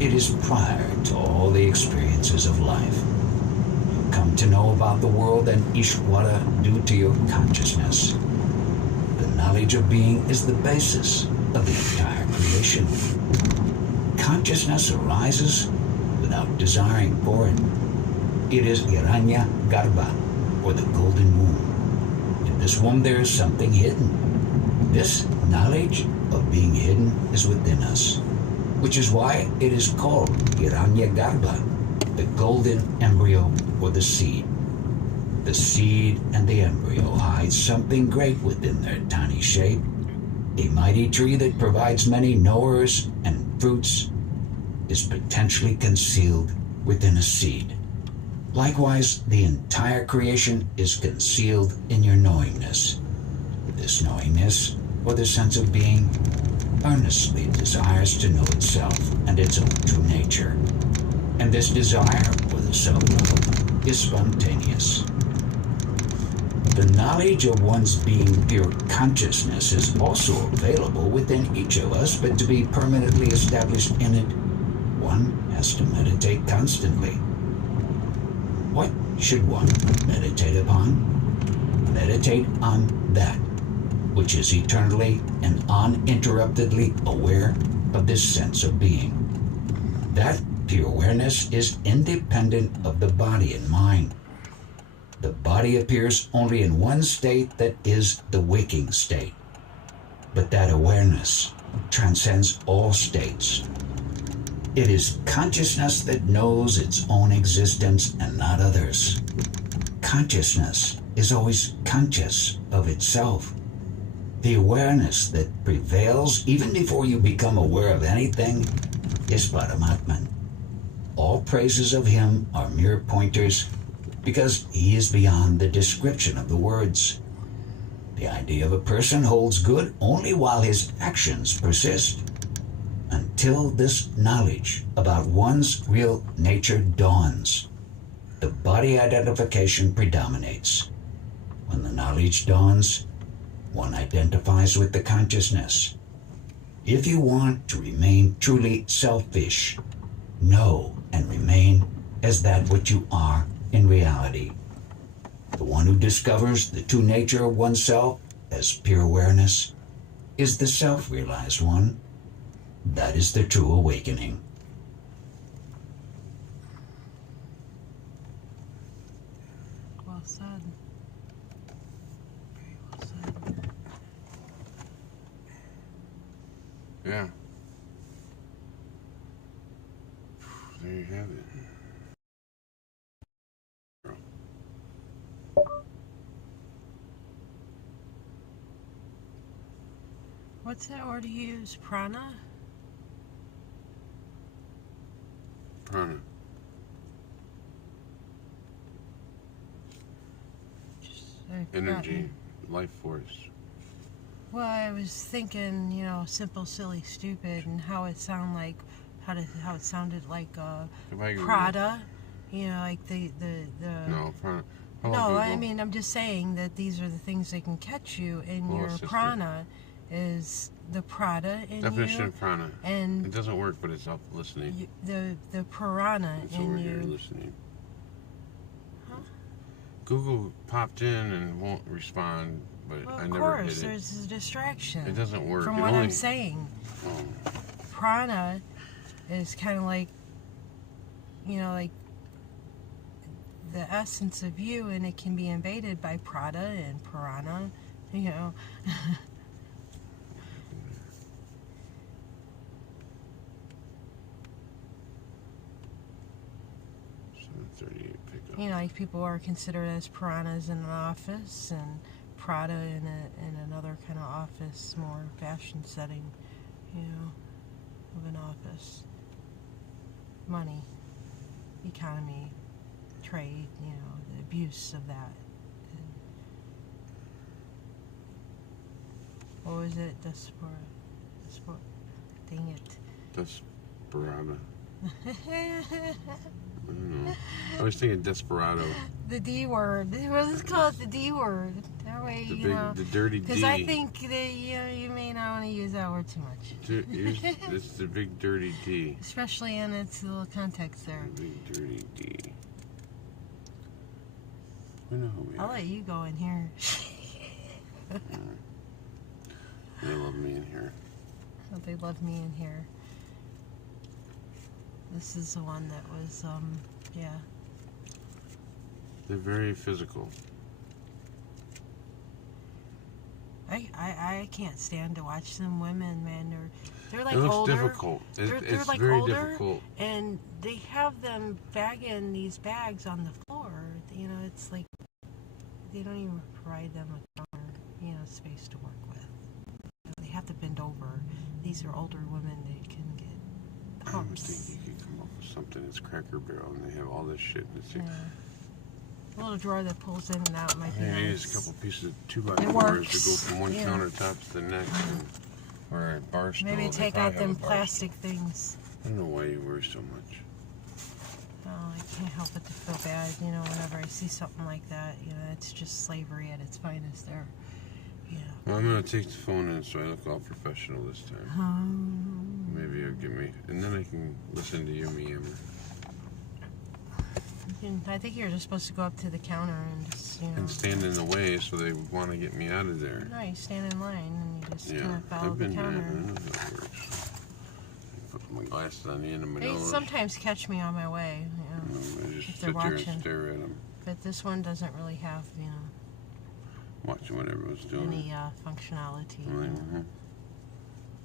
It is prior to all the experiences of life. You come to know about the world and Ishvara due to your consciousness. The knowledge of being is the basis of the entire creation. Consciousness arises without desiring for it. It is Hiranya Garbha, or the golden womb. In this womb there is something hidden. This knowledge of being hidden is within us, which is why it is called Hiranya Garbha, the golden embryo or the seed. The seed and the embryo hide something great within their tiny shape, a mighty tree that provides many knowers and fruits is potentially concealed within a seed. Likewise, the entire creation is concealed in your knowingness. This knowingness, or the sense of being, earnestly desires to know itself and its own true nature. And this desire, or the self-love, is spontaneous. The knowledge of one's being pure consciousness is also available within each of us, but to be permanently established in it, one has to meditate constantly. What should one meditate upon? Meditate on that which is eternally and uninterruptedly aware of this sense of being. That pure awareness is independent of the body and mind. The body appears only in one state, that is the waking state. But that awareness transcends all states. It is consciousness that knows its own existence and not others. Consciousness is always conscious of itself. The awareness that prevails even before you become aware of anything is Paramatman. All praises of him are mere pointers because he is beyond the description of the words. The idea of a person holds good only while his actions persist. Until this knowledge about one's real nature dawns, the body identification predominates. When the knowledge dawns, one identifies with the consciousness. If you want to remain truly selfish, know and remain as that which you are in reality. The one who discovers the true nature of oneself as pure awareness is the self-realized one. That is the true awakening. Well said. Very well said. Yeah. There you have it. What's that word you use? Prana? Prana. Energy, life force. Well, I was thinking, simple, silly, stupid, and how it sounded like Prada. Like the. No, Prana. No, I mean, I'm just saying that these are the things that can catch you in your sister. prana. Is the Prada in Definition you, of prana. and it doesn't work, but it's up listening. The piranha It's in over you. here listening. Huh? Google popped in and won't respond, but Well, I of never course, hit it. there's a distraction. It doesn't work. From it what only... I'm saying, Oh. prana is kind of like, like the essence of you, and it can be invaded by Prada and piranha. 7:38 pickup. Like people are considered as piranhas in an office, and Prada in another kind of office, more fashion setting, of an office. Money, economy, trade, the abuse of that. And what was it? Dang it. Desperado. I don't know. I was thinking desperado. The D word. Let's call it the D word. That way, The dirty D. Because I think that you may not want to use that word too much. It's the big dirty D. Especially in its little context there. The big dirty D. We know who we I'll are. let you go in here. They love me in here. Oh, they love me in here. This is the one that was, yeah. They're very physical. I can't stand to watch them women, man. They're like It looks older. difficult. They're It's like very older, difficult. and they have them bagging these bags on the floor. You know, it's like they don't even provide them a counter, space to work with. They have to bend over. These are older women that can get I would humps. think you could come up with something that's Cracker Barrel, and they have all this shit. And it's Yeah. A little drawer that pulls in and out might be you need nice. a couple pieces of 2x4s It to works. go from one Yeah. countertop to the next. Or a bar stool. Maybe if take I out have them a bar plastic things. stool. I don't know why you worry so much. Oh, I can't help but to feel bad, whenever I see something like that. It's just slavery at its finest there. Well, I'm going to take the phone in so I look all professional this time. Maybe you'll give me... And then I can listen to you meander. I think you're just supposed to go up to the counter and just, And stand in the way so they want to get me out of there. No, you stand in line and you just kind Yeah, of follow I've the been there. I counter. know how it works. Put my glasses on the end of my They nose. sometimes catch me on my way, I just if sit they're there watching. and stare at them. But this one doesn't really have, Watching what everyone's doing. any functionality.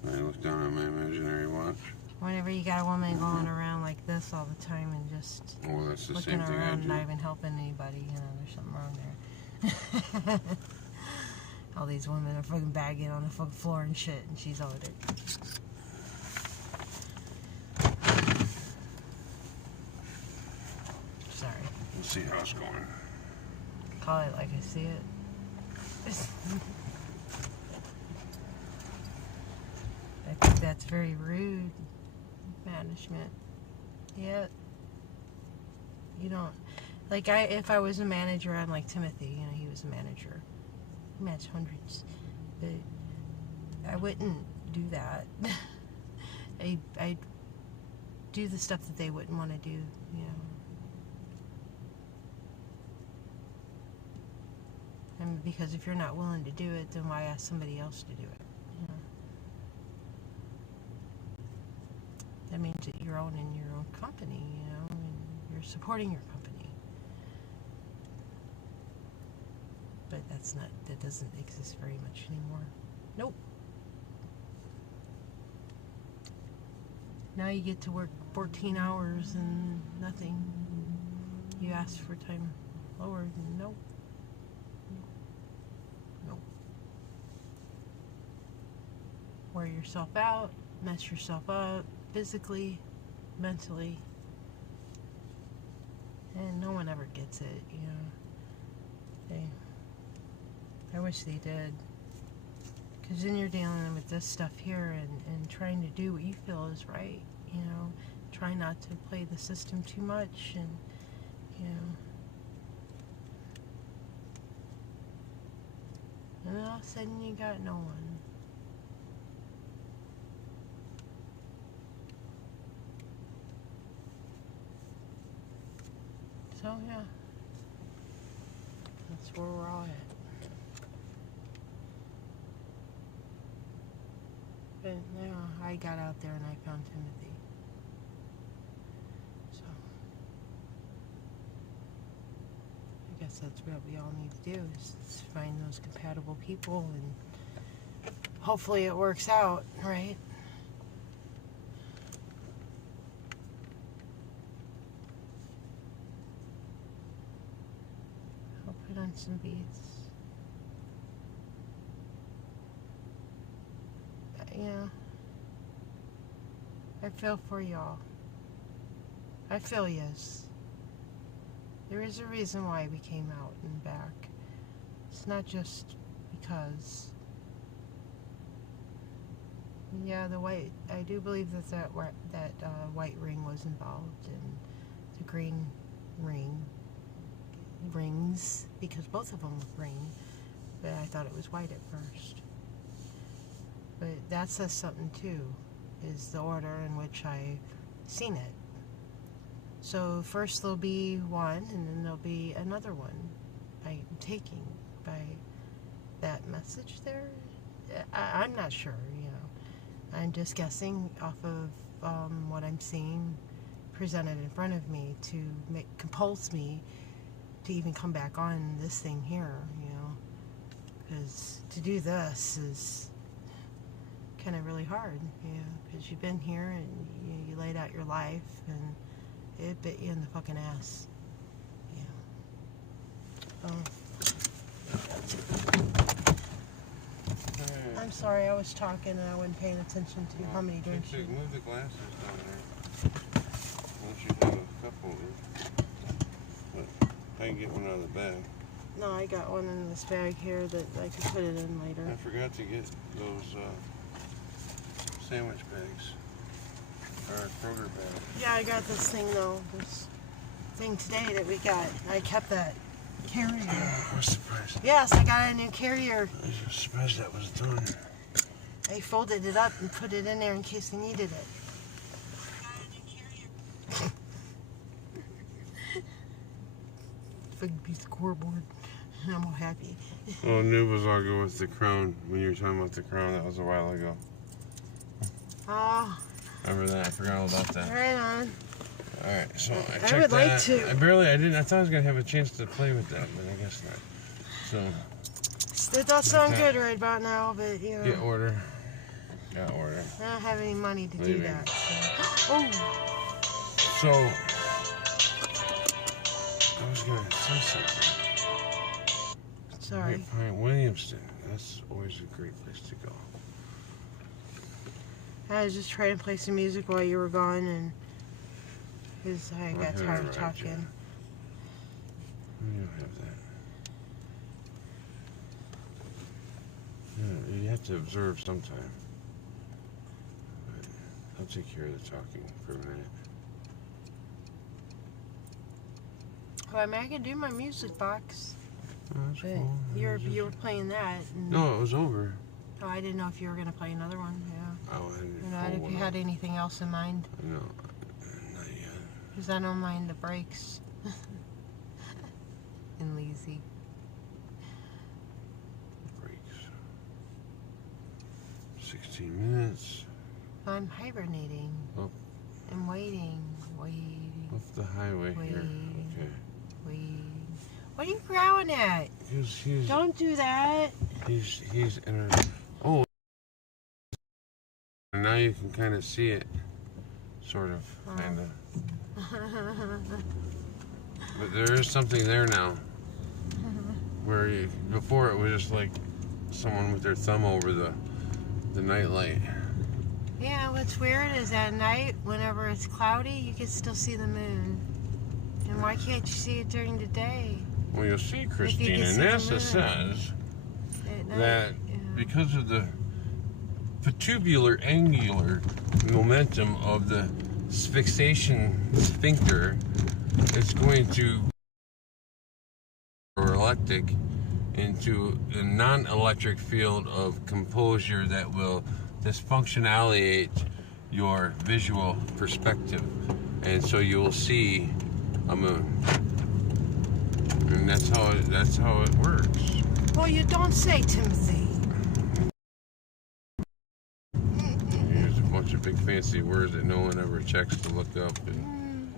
I look down at my imaginary watch. Whenever you got a woman going around like this all the time and just Oh, that's the looking same thing I around, do. not even helping anybody, there's something wrong there. All these women are fucking bagging on the fucking floor and shit, and she's over there. Sorry. Let's see how it's going. Call it like I see it. I think that's very rude management. Yeah. You don't like if I was a manager, I'm like Timothy, he was a manager. He managed hundreds. But I wouldn't do that. I'd do the stuff that they wouldn't want to do, And because if you're not willing to do it, then why ask somebody else to do it? That means that you're owning your own company, and you're supporting your company. But that doesn't exist very much anymore. Nope. Now you get to work 14 hours and nothing. You ask for time lower, nope. Wear yourself out, mess yourself up, physically, mentally, and no one ever gets it, I wish they did, because then you're dealing with this stuff here and trying to do what you feel is right, try not to play the system too much, and and then all of a sudden you got no one. So yeah, that's where we're all at. But yeah, I got out there and I found Timothy. So I guess that's what we all need to do is find those compatible people, and hopefully it works out, right? Put on some beads. I feel for y'all. I feel yes. There is a reason why we came out and back. It's not just because. Yeah, the white. I do believe that white ring was involved in the green rings, because both of them were green. But I thought it was white at first. But that says something too, is the order in which I seen it. So first there'll be one, and then there'll be another one. I'm taking by that message there. I'm not sure, you know. I'm just guessing off of what I'm seeing presented in front of me to compulse me to even come back on this thing here, you know. Because to do this is kind of really hard, you know, because you've been here and you laid out your life and it bit you in the fucking ass. Yeah. I'm sorry, I was talking and I wasn't paying attention to how many drinks you... Move the glasses down there. Once you have a couple, but I can get one out of the bag. No, I got one in this bag here that I could put it in later. I forgot to get those sandwich bags. Or Kroger bags. Yeah, I got this thing though. This thing today that we got. I kept that carrier. I was surprised. Yes, I got a new carrier. I was surprised that was done. I folded it up and put it in there in case I needed it. Big piece of cardboard. I'm all happy. Well, new was all good with the crown. When you were talking about the crown, that was a while ago. Oh. Remember that? I forgot all about that. Right on. Alright, so I checked I would like that. to. I thought I was going to have a chance to play with that, but I guess not. So. It does sound good right about now, but you know. Get order. Got order. I don't have any money to do that. So. Oh. So. I was going to say something. Sorry. Williamston. That's always a great place to go. I was just trying to play some music while you were gone, and because I got tired of talking. You don't have that. Yeah, you have to observe sometime. But I'll take care of the talking for a minute. Well, I mean, I could do my music box. Oh, that's But cool. you were playing that. And, No, it was over. oh, I didn't know if you were gonna play another one. Yeah. Oh, I didn't. You know, if you had anything else in mind. No, not yet. Because I don't mind the breaks. And lazy. Breaks. 16 minutes. I'm hibernating. Oh. I'm waiting. Off the highway here. Waiting. Okay. What are you growling at? He's Don't do that. He's in a... Oh. And now you can kind of see it. Sort of. Kind of. But there is something there now. Where before it was just like someone with their thumb over the nightlight. Yeah, what's weird is at night, whenever it's cloudy, you can still see the moon. And why can't you see it during the day? Well, you'll see, Christina, NASA says that because of the vestibular angular momentum of the fixation sphincter, it's going to or electric into a non-electric field of composure that will dysfunctionaliate your visual perspective, and so you will see a moon. And that's how it works. Well, you don't say, Timothy. There's a bunch of big fancy words that no one ever checks to look up and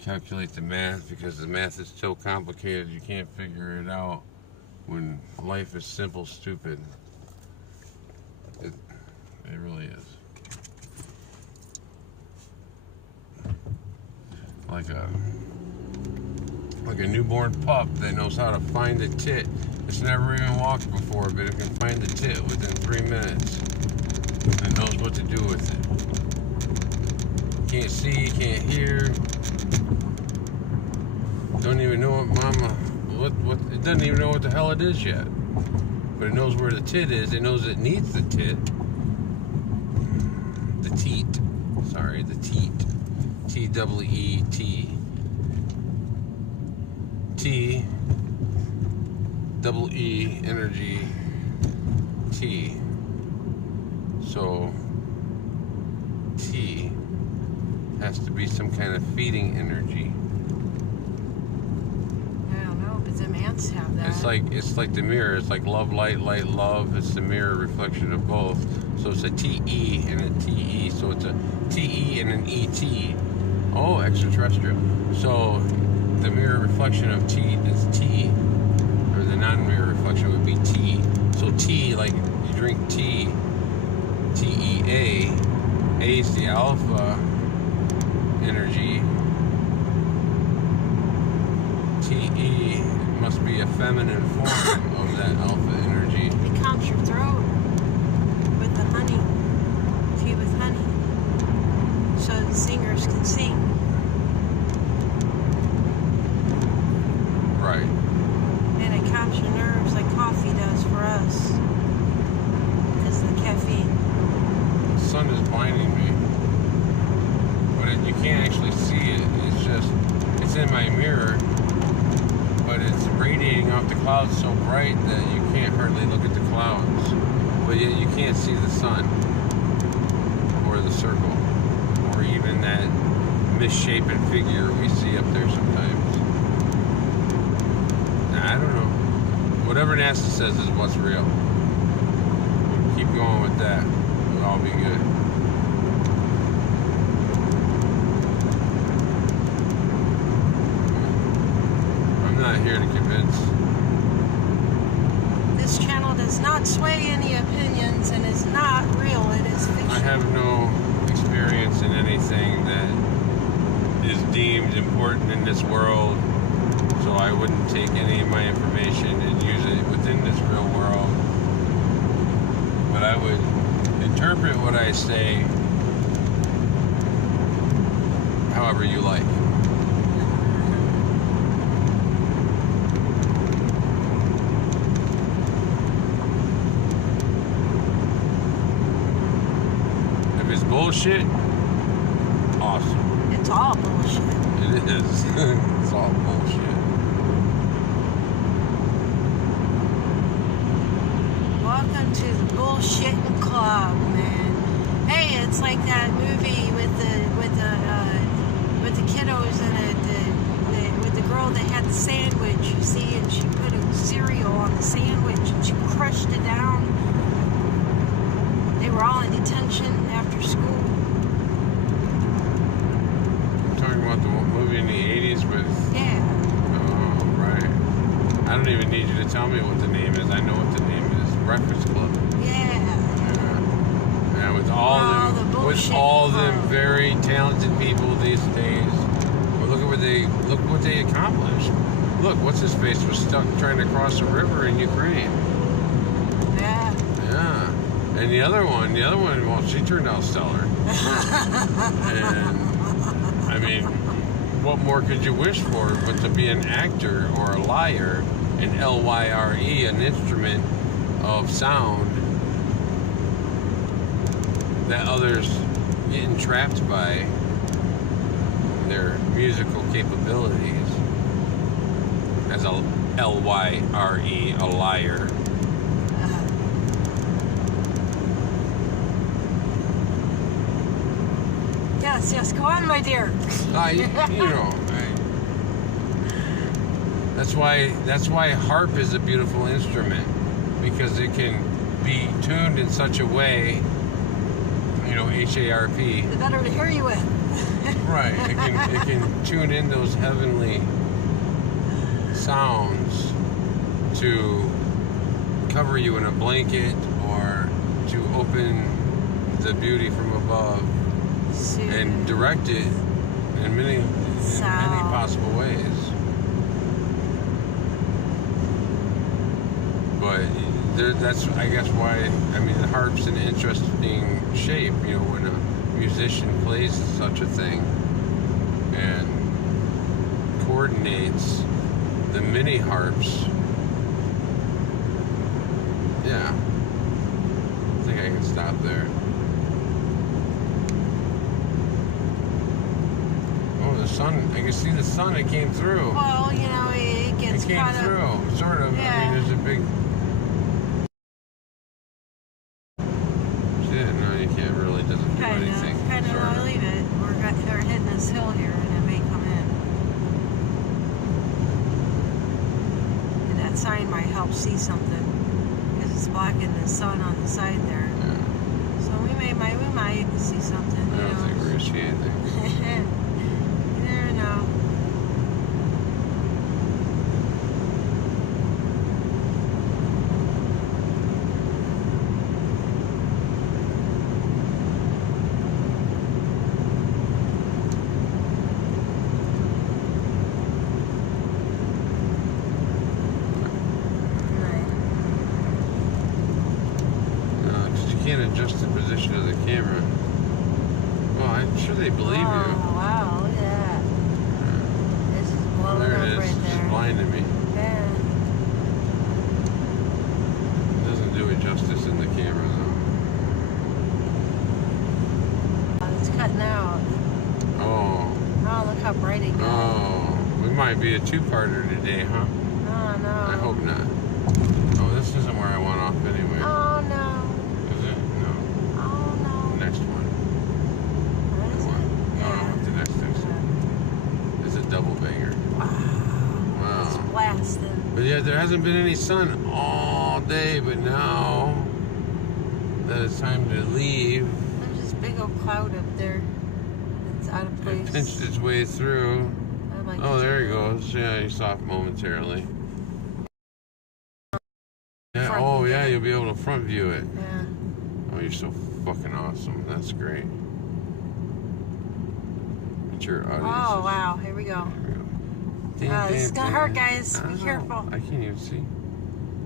calculate the math, because the math is so complicated you can't figure it out when life is simple, stupid. It really is. Like a newborn pup that knows how to find the tit. It's never even walked before, but it can find the tit within 3 minutes. And it knows what to do with it. Can't see, can't hear. Don't even know what it doesn't even know what the hell it is yet. But it knows where the tit is. It knows it needs the tit. teat. Sorry, the teat. T-double-E-T. T-double-E energy T. So T has to be some kind of feeding energy. I don't know, but them ants have that. It's like the mirror. It's like love, light, light, love. It's the mirror reflection of both. So it's a TE and a TE. So it's a TE and an ET. Oh, extraterrestrial. So the mirror reflection of T is T, or the non-mirror reflection would be T. So T, like you drink tea, TEA. A is the alpha energy. TE must be a feminine form of that alpha energy. It calms your throat with the honey. Tea with honey. So the singers can sing. Right. And it calms your nerves like coffee does for us. Because of the caffeine. The sun is blinding me. But you can't actually see it. It's in my mirror. But it's radiating off the clouds so bright that you can't hardly look at the clouds. But yet you can't see the sun. Or the circle. Or even that misshapen figure we see up there sometimes. I don't know. Whatever NASA says is what's real. Keep going with that. It'll all be good. I'm not here to convince. This channel does not sway any opinions and is not real. It is fiction. I have no experience in anything that is deemed important in this world, so I wouldn't take any of my information and use it within this real world. But I would interpret what I say however you like. If it's bullshit, awesome. It's all bullshit. It is. It's all bullshit. Welcome to the bullshitting club, man. Hey, it's like that movie with the kiddos in it, with the girl that had the sandwich, you see, and she put a cereal on the sandwich and she crushed it down. They were all in detention after school. I'm talking about the movie in the 80s with... Yeah. Oh, right. I don't even need you to tell me what the name is. I know what the name is. Breakfast Club. Yeah. Yeah, with all them very talented people these days. Well, look what they accomplished. Look, what's his face was stuck trying to cross a river in Ukraine. Yeah. Yeah. And the other one, well, she turned out stellar. And I mean, what more could you wish for but to be an actor or a liar, an L-Y-R-E, an instrument of sound that others get entrapped by their musical capabilities as a L-Y-R-E, a liar. Yes, go on, my dear. That's why harp is a beautiful instrument, because it can be tuned in such a way, H-A-R-P. The better to hear you with. Right. It can tune in those heavenly sounds to cover you in a blanket or to open the beauty from above and direct it in many possible ways. But that's, I guess, why, the harp's an interesting shape, when a musician plays such a thing and coordinates the mini harps. Yeah. I think I can stop there. sun. I can see the sun. It came through. Well, you know, it gets It came caught through, up. sort of. Yeah. I mean, there's a big. Shit, no, you can't really. Doesn't do anything. Kind of. sort I'll leave it. We're hitting this hill here, and it may come in. And that sign might help see something because it's blocking the sun on the side there. Yeah. So we might see something. I don't think we're gonna see anything. You never know. Can't adjust the position of the camera. Well, I'm sure they believe you. Wow, look at that. It's just blowing There up it is. right It's there. blinding me. Yeah. It doesn't do it justice in the camera though. It's cutting out. Oh. Oh, look how bright it got. Oh. We might be a two-parter today, huh? Oh, no. I hope not. Oh, this isn't where I want off anyway. Oh, no. Is it? No. Oh, no. Next one. What is it? No, Yeah. the next exit. It's a double banger. It's Wow. blasting. But yeah, there hasn't been any sun all day, but now that it's time to leave, There's this big old cloud up there. It's out of place. it pinched its way through. I'd like Oh, to there see he it. goes. Yeah, he's off momentarily. Yeah. Front Oh, view. yeah. You'll be able to front view it. Yeah. Oh, you're so fucking awesome. That's great. It's your audience. Oh, wow. Here we go. There we go. This is gonna hurt, guys. Be I know. careful. I can't even see.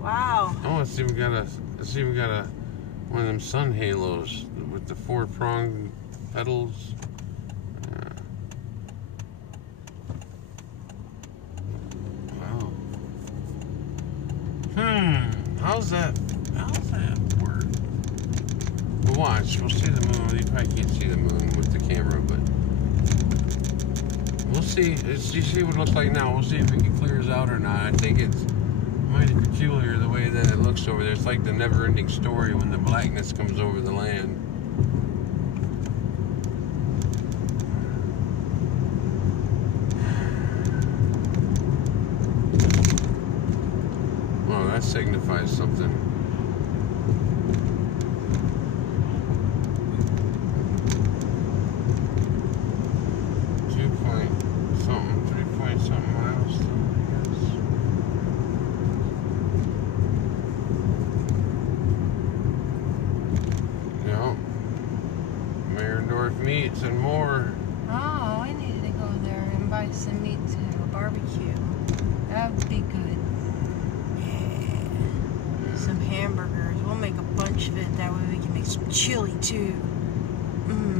Wow. Oh, it's even got a one of them sun halos with the 4-pronged pedals. Wow. How's that work? Well, watch. We'll see the moon. You probably can't see the moon with the camera, but we'll see. You see what it looks like now. We'll see if it clears out or not. I think it's mighty peculiar the way that it looks over there. It's like the never-ending story when the blackness comes over the land. Well, that signifies something. Something miles, I guess. Yeah. Mayerndorf meats and more. Oh, I needed to go there and buy some meat to a barbecue. That would be good. Yeah. Some hamburgers. We'll make a bunch of it. That way we can make some chili too.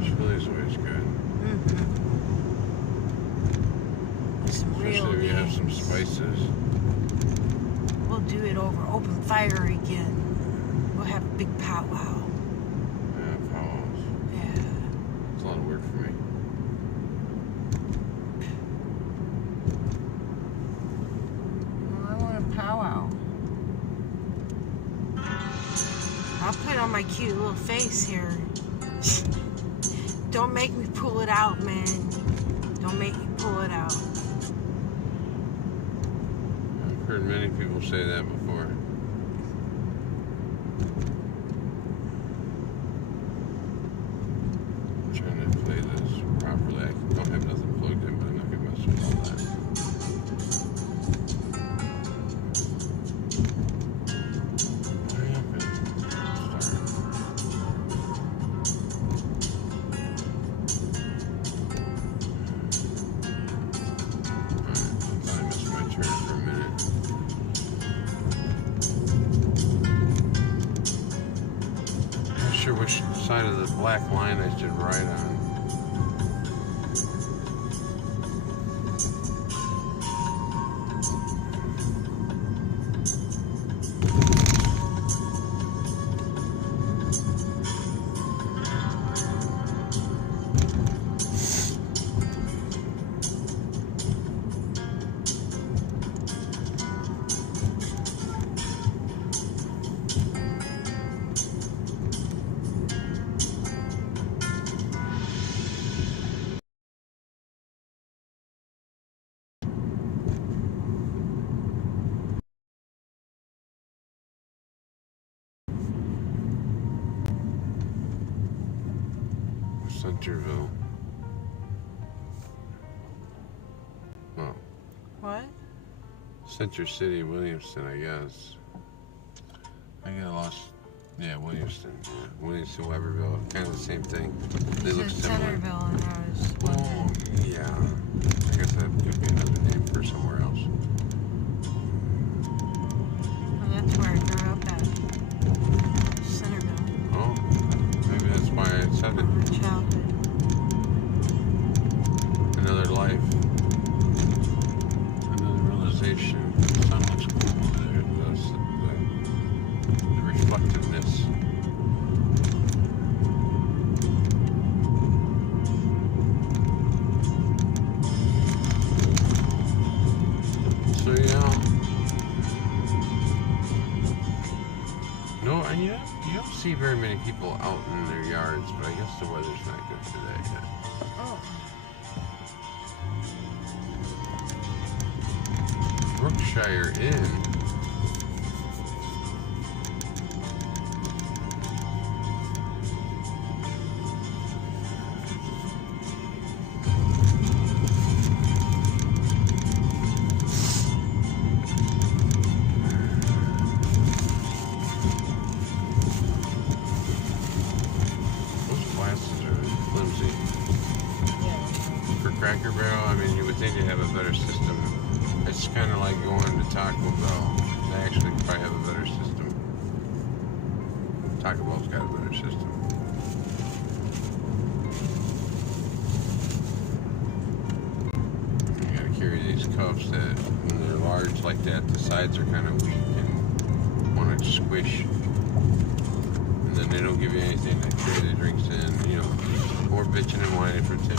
Chili's always good. Some Especially if you have some spices. We'll do it over open fire again. We'll have a big powwow. Yeah, powwows. Yeah. It's a lot of work for me. Well, I want a powwow. I'll put on my cute little face here. Don't make me pull it out, man. Don't make me pull it out. I've heard many people say that before. I'm trying to play this properly. I don't have nothing plugged in, but I'm not going to mess with all that. Hurry up and start. Alright, I thought I missed my turn for a minute. Not sure which side of the black line I should ride on. Centerville. Well, What? Center City, Williamston, I guess. I got lost. Yeah, Williamston. Yeah. Williamston, Weberville. Kind of the same thing. They look similar. Centerville, and I was Oh, wondering. yeah. I guess that could be another name for somewhere else. Well, that's where I grew up at. Centerville. Oh, maybe that's why I said it. My childhood. Another life. Another realization. The sun looks cool there. The reflectiveness. So, yeah. No, and you don't see very many people out in their yards, but I guess the weather's not good today yet. Oh. Brookshire Inn. Those glasses are flimsy. For Cracker Barrel, I mean, you would think they have a better system. It's kind of like going to Taco Bell. They actually probably have a better system. Taco Bell's got a better system. You gotta carry these cups that, when they're large like that, the sides are kind of weak and want to squish. And then they don't give you anything to carry the drinks in. You know, more bitching and whining for Tim.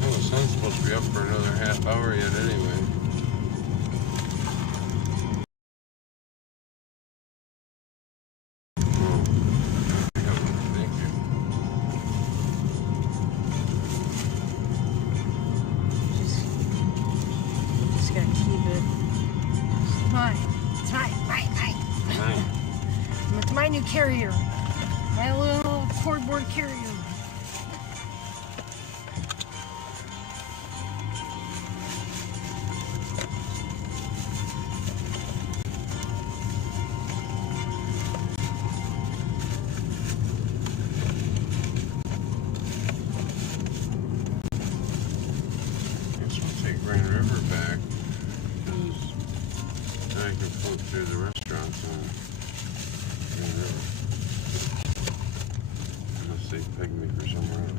Well, the sun's supposed to be up for another half hour yet anyway. Oh, thank you. Just gotta keep it. It's mine. It's mine. Nice. It's my new carrier. My little cardboard carrier. Grand River back because then I can float through the restaurants on Grand River. Unless they peg me for somewhere else.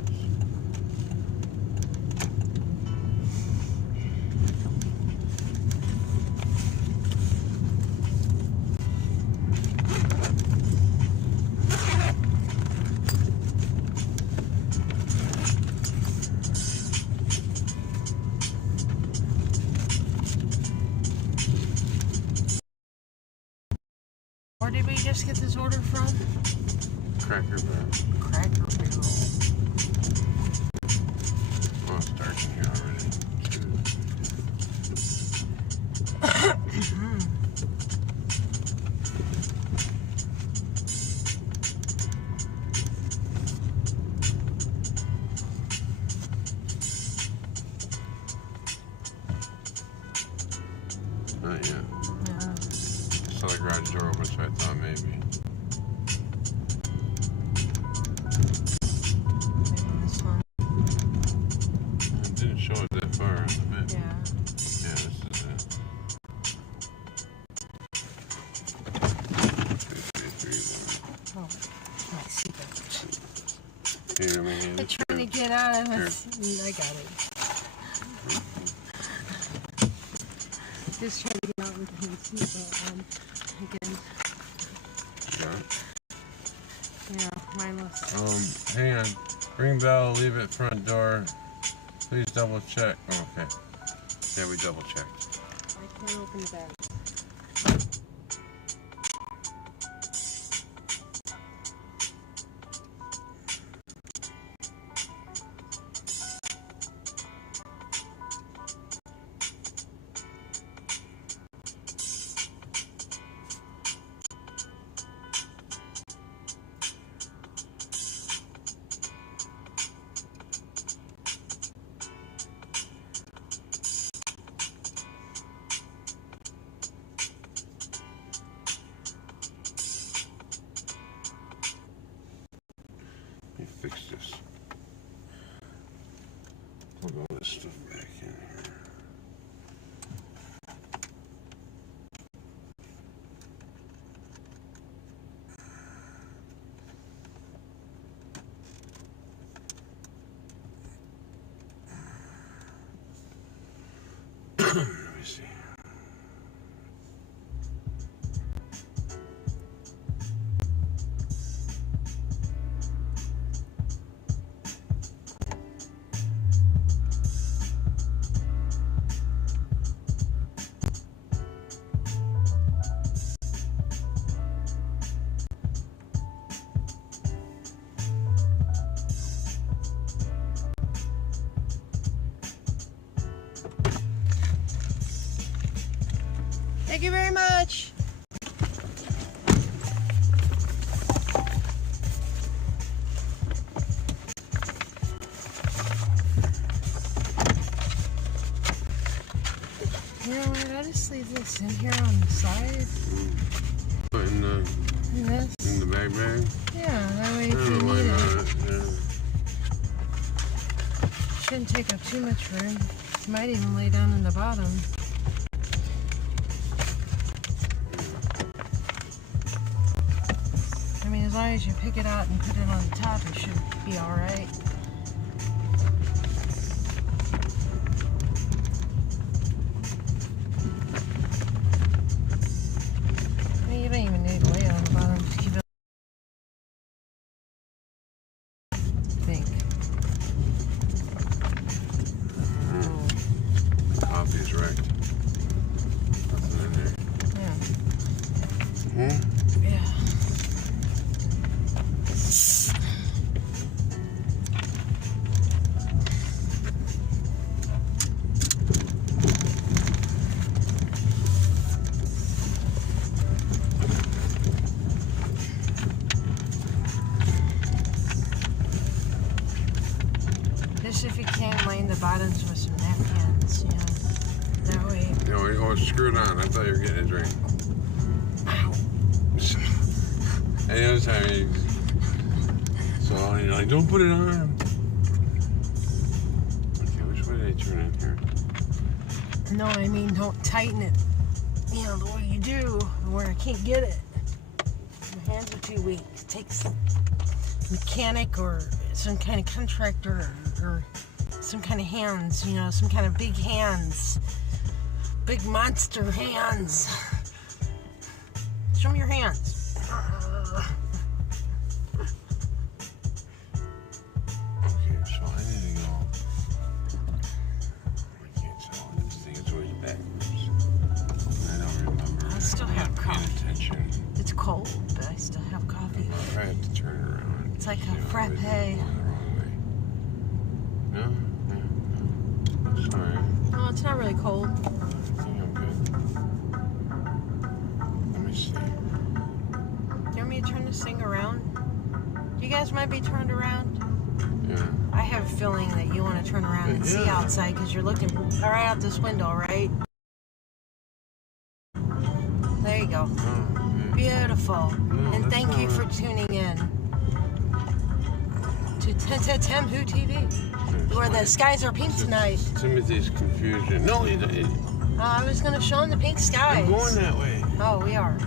Where did we just get this order from? Cracker Barrel. Cracker Barrel. Oh, it's dark in here already. Not yet. Yeah. Saw the garage door open, so I thought maybe. Maybe this one. It didn't show it that far on the map. Yeah. Yeah, this is it. 331. Oh, my seatbelt. Here, let me hand I'm it trying to get out of it. Here. I got it. Just trying to get out with him too, but again, yeah, mindless. Hang on. Ring bell, leave it front door. Please double check. Oh, okay. Yeah, we double checked. I can't open the bag. Fix this. Plug all this stuff back in here. Let me see. Thank you very much. You know what? I just leave this in here on the side. Put in the this. in the bag. Yeah, that way if I you don't know why need it. not. Yeah. Shouldn't take up too much room. You might even lay down in the bottom. I mean, as long as you pick it out and put it on the top, it should be alright. I mean, you don't even need to lay it on the bottom. Just keep it. I think. Coffee's wrecked. Nothing in there. Yeah. Yeah. Just if you can, line the bottoms with some napkins, yeah. That way. Oh, it's screwed on. I thought you were getting a drink. Ow. Any other time, so you're like, don't put it on. Okay, which way did I turn in here? No, I mean, don't tighten it. You know, the way you do, where I can't get it. My hands are too weak. It takes a mechanic or some kind of contractor or some kind of hands, you know, some kind of big hands. Big monster hands. Show me your hands. Okay, so I need to go. I can't tell. This thing is always backwards. I don't remember. I still have I'm not paying coffee. attention. It's cold, but I still have coffee. I have to turn it around. It's like a See if frappe. I'm going the wrong way. No? Sorry. Oh, it's not really cold. I think I'm good. Let me see. Do you want me to turn this thing around? You guys might be turned around. Yeah. I have a feeling that you want to turn around and see Yeah. outside because you're looking right out this window, right? There you go. Oh, yeah. Beautiful. No, And that's thank you not for right. tuning in to TimWhoTV, where the skies are pink tonight. Timothy's confusion. No, you don't. I was going to show him the pink skies. I'm going that way. Oh, we are.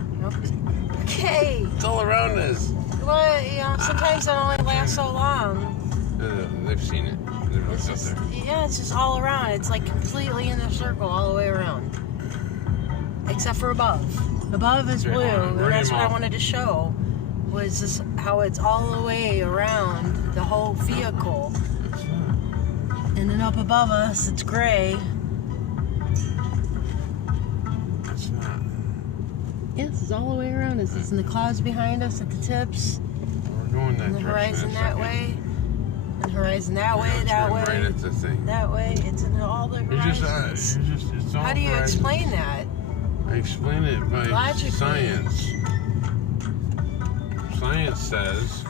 Okay. It's all around us. Well, you know, sometimes it only lasts so long. They've seen it. They've looked up there. Yeah, it's just all around. It's like completely in a circle all the way around. except for above. Above is blue, and that's what I wanted to show. Was this how it's all the way around the whole vehicle, and then up above us it's gray. It's not. Yes, it's all the way around us. It's in the clouds behind us at the tips. We're going that And the horizon that way. And horizon that way, that way. Right at the thing. That way. It's in all the horizons. It's all How do you horizons. explain that? I explain it by Logically. science. Science says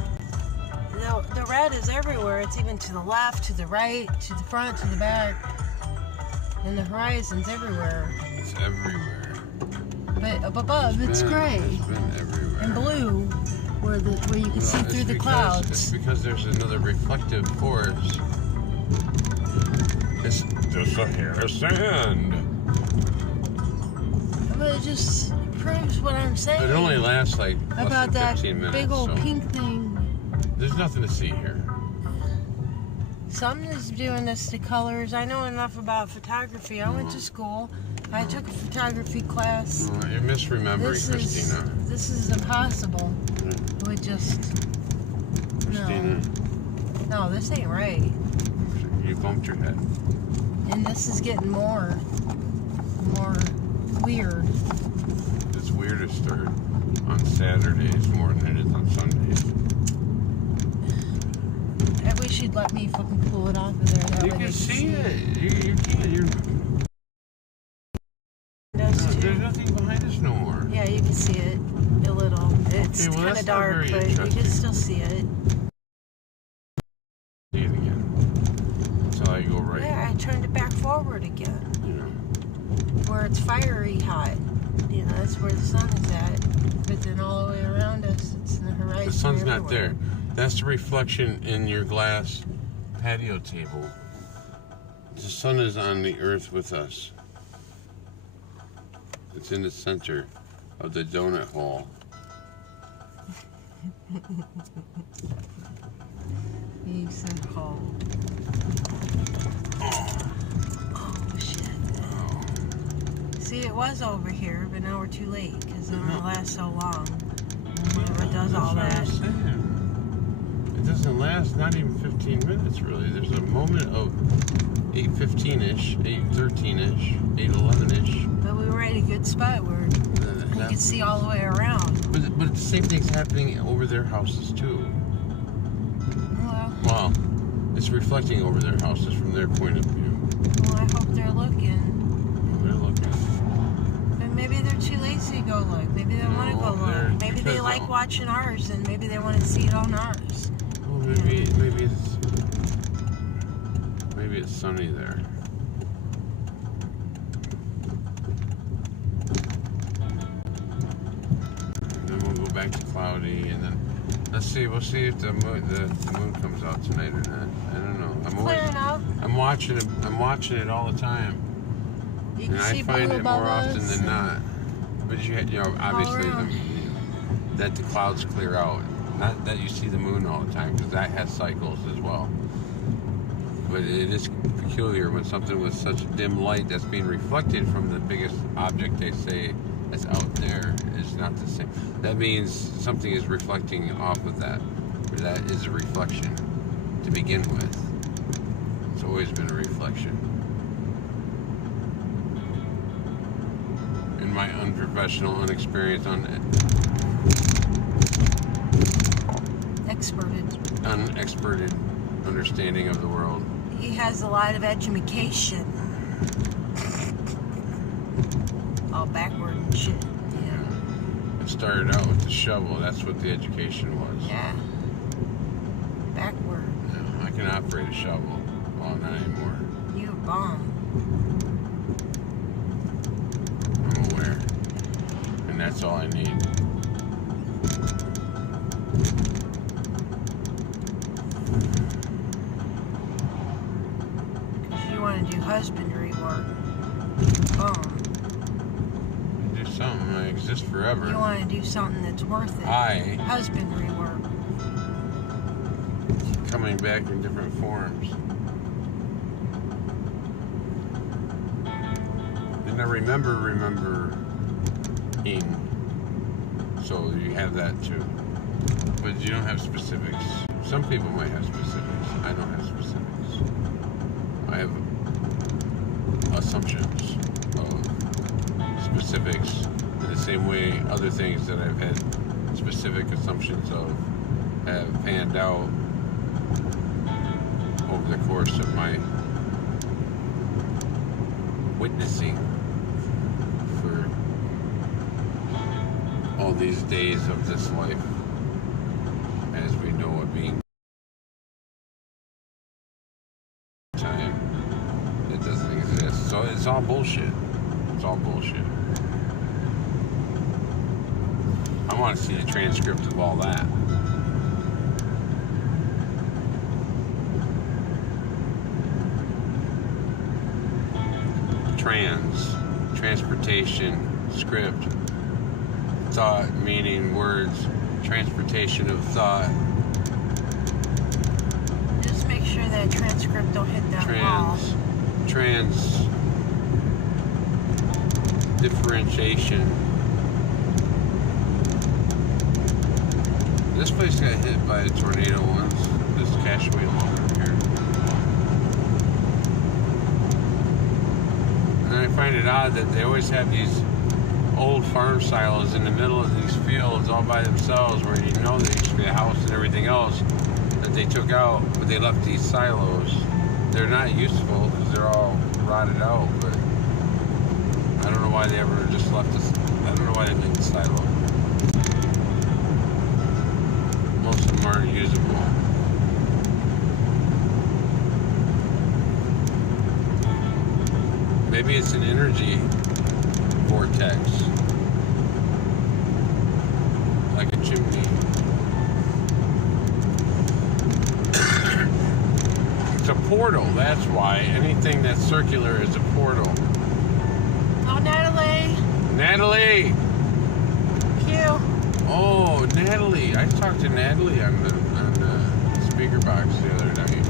The red is everywhere. It's even to the left, to the right, to the front, to the back. And the horizon's everywhere. it's everywhere. But up above, it's gray. It's been everywhere. And blue, where you can see through the clouds. It's because there's another reflective force. It's just a hair of sand. But it just proves what I'm saying. It only lasts like less about than that 15 minutes. big old so pink thing. there's nothing to see here. Something is doing this to colors. I know enough about photography. I went to school. I took a photography class. You're misremembering, Christina. This is impossible. It would just... Christina, No, this ain't right. you bumped your head. And this is getting more weird. It's weirdest on Saturdays more than it is on Sundays. I wish you'd let me fucking pull it off of there. That You way can they see it. You can't. There's nothing behind us no more. Yeah, you can see it a little. It's Okay, well, kind of that's not dark, very but you can interesting. still see it. See it again. Until I go right. Yeah, I turned it back forward again. You know. Where it's fiery hot. You know, that's where the sun is at. But then all the way around us, it's in the horizon. The sun's not everywhere. there. That's the reflection in your glass patio table. The sun is on the earth with us. It's in the center of the donut hole. You said hole. Oh, shit. Oh. See, it was over here, but now we're too late because it only lasts so long. Whenever it does all that. That's what I'm saying. It doesn't last not even 15 minutes really. There's a moment of 8:15-ish, 8:13-ish, 8:11-ish. But we were at a good spot where you could see all the way around. But the same thing's happening over their houses too. Well, it's reflecting over their houses from their point of view. Well, I hope they're looking. They're looking. But maybe they're too lazy to go look. Maybe they want to go look. Maybe they like watching ours, and maybe they want to see it on ours. Well, maybe it's sunny there. And then we'll go back to cloudy, and then we'll see if the moon comes out tonight or not. I don't know. Clearing up. I'm watching it all the time, You can and see I find blue it more above often us than not. But you know, obviously around. that the clouds clear out. Not that you see the moon all the time, because that has cycles as well. But it is peculiar when something with such dim light that's being reflected from the biggest object they say that's out there is not the same. That means something is reflecting off of that. Or that is a reflection to begin with. It's always been a reflection. In my unprofessional, unexperienced, unexperted understanding of the world. He has a lot of education. All backward and shit. Yeah. It started out with the shovel. That's what the education was. Yeah. Backward. Yeah, I can operate a shovel. Well, not anymore. You a bomb. I'm aware. And that's all I need. You want to do husbandry work. Boom. Do something. I exist forever. You want to do something that's worth it. Husbandry work. Coming back in different forms. And I remember So you have that too. But you don't have specifics. Some people might have specifics. I don't have specifics. I have assumptions of specifics in the same way other things that I've had specific assumptions of have panned out over the course of my witnessing for all these days of this life as we know it being time that doesn't exist. So it's all bullshit. It's all bullshit. I want to see the transcript of all that. Transportation, script, thought, meaning, words, transportation of thought. Just make sure that transcript don't hit that wall. Differentiation. This place got hit by a tornado once. This Cashaway Lumber here. And I find it odd that they always have these old farm silos in the middle of these fields all by themselves where you know there used to be a house and everything else that they took out, but they left these silos. They're not useful because they're all rotted out, but I don't know why they ever just left us. I don't know why they made the silo. Most of them aren't usable. Maybe it's an energy vortex, like a chimney. It's a portal, that's why. Anything that's circular is a portal. Oh, Natalie! Natalie! Q! Oh, Natalie! I talked to Natalie on the speaker box the other night.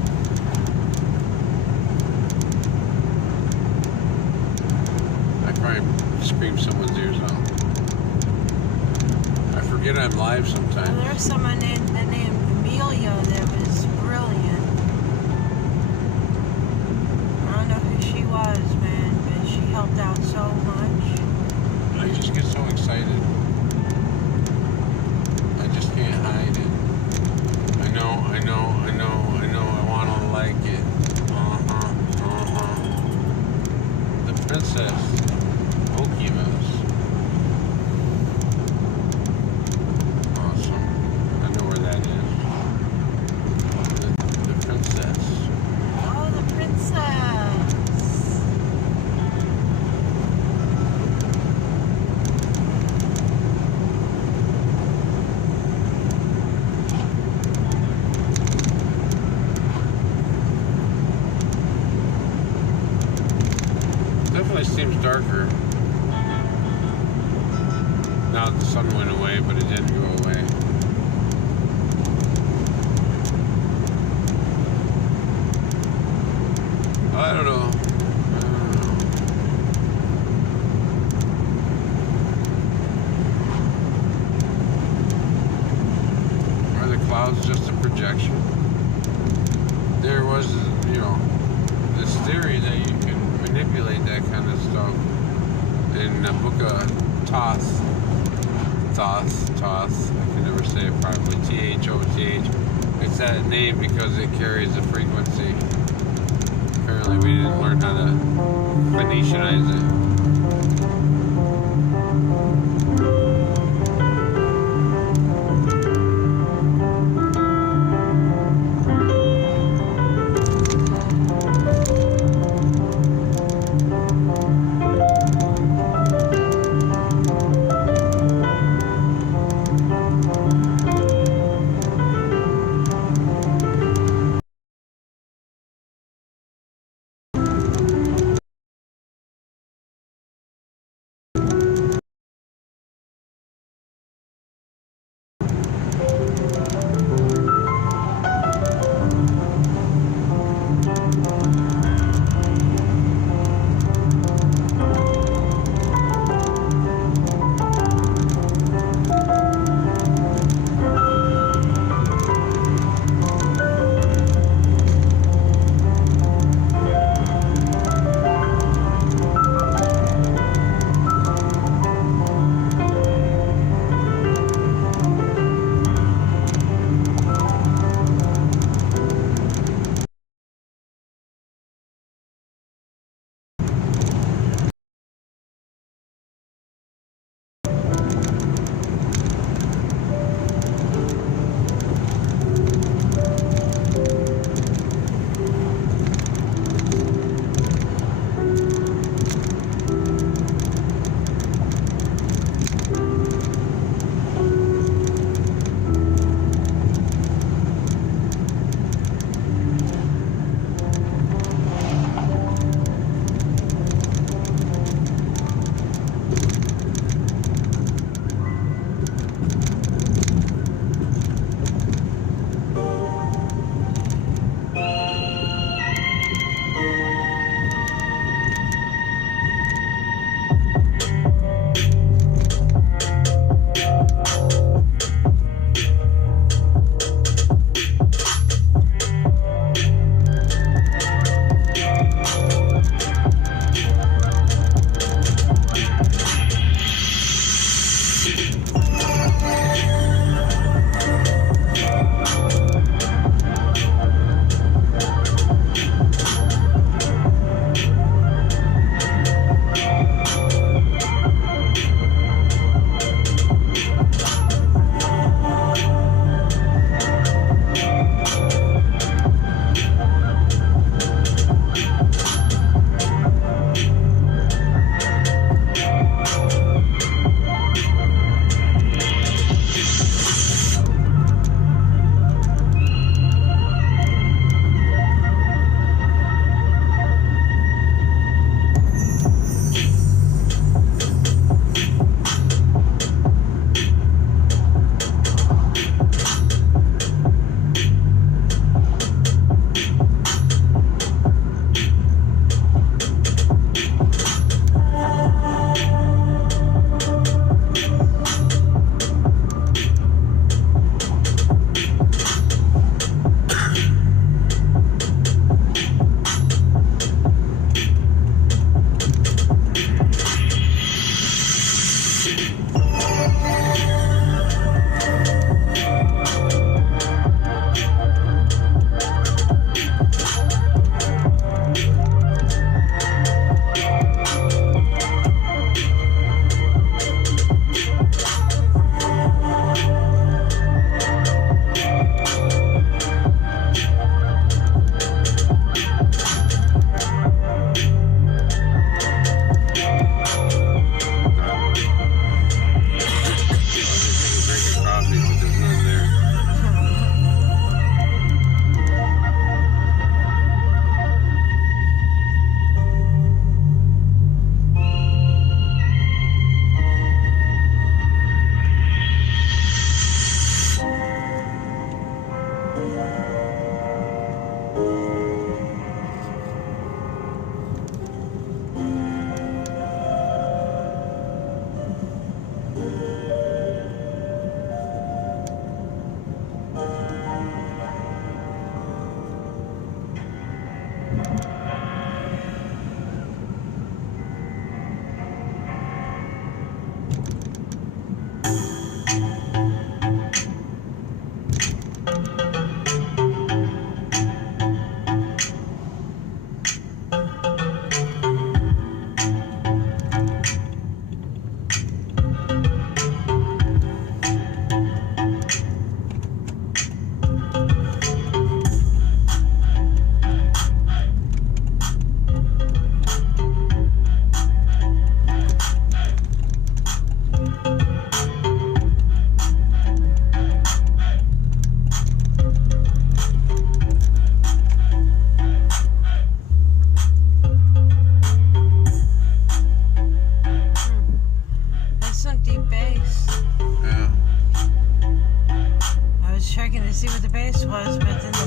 I probably scream someone's ears out. I forget I'm live sometimes. Well, there was someone named Amelia that was brilliant. I don't know who she was, man, but she helped out so much. I just get so excited. I just can't hide it. I know. I want to like it. The princess. Pokemon's. Awesome. I know where that is. The princess. Oh, the princess! Definitely seems darker. Now the sun went away, but it didn't go away. I don't know. Are the clouds just a projection? There was, this theory that you can manipulate that kind of stuff in the book of Thoth. I can never say it properly. THOTH. It's that name because it carries a frequency. Apparently we didn't learn how to Phoenicianize it.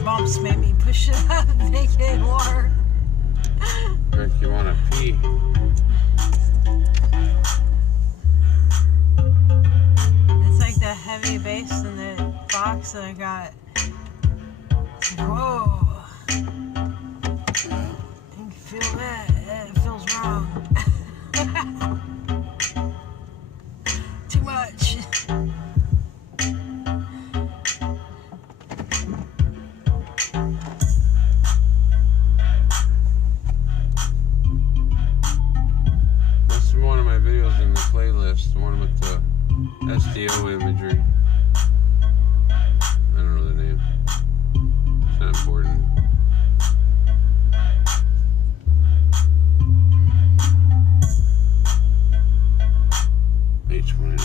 bumps made me push it up and make it more. If you want to pee. It's like the heavy bass in the box that I got. It's like, whoa. You can feel that. It feels wrong. Too much. That's one of my videos in the playlist, the one with the SDO imagery. I don't know the name. It's not important. H29.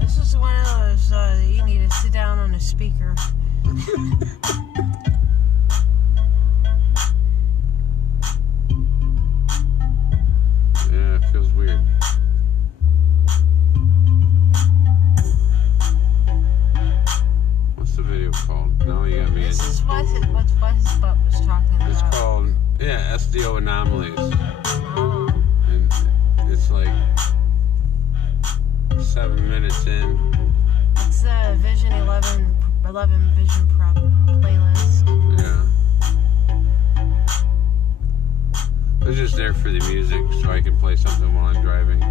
This is one of those that you need to sit down on a speaker. Yeah, it feels weird. What's the video called? No, you got me. This is what his butt was talking about. It's called, yeah, SDO Anomalies. Oh. And it's like 7 minutes in. It's the Vision 11 Vision Pro playlist. Yeah. They're just there for the music, so I can play something while I'm driving.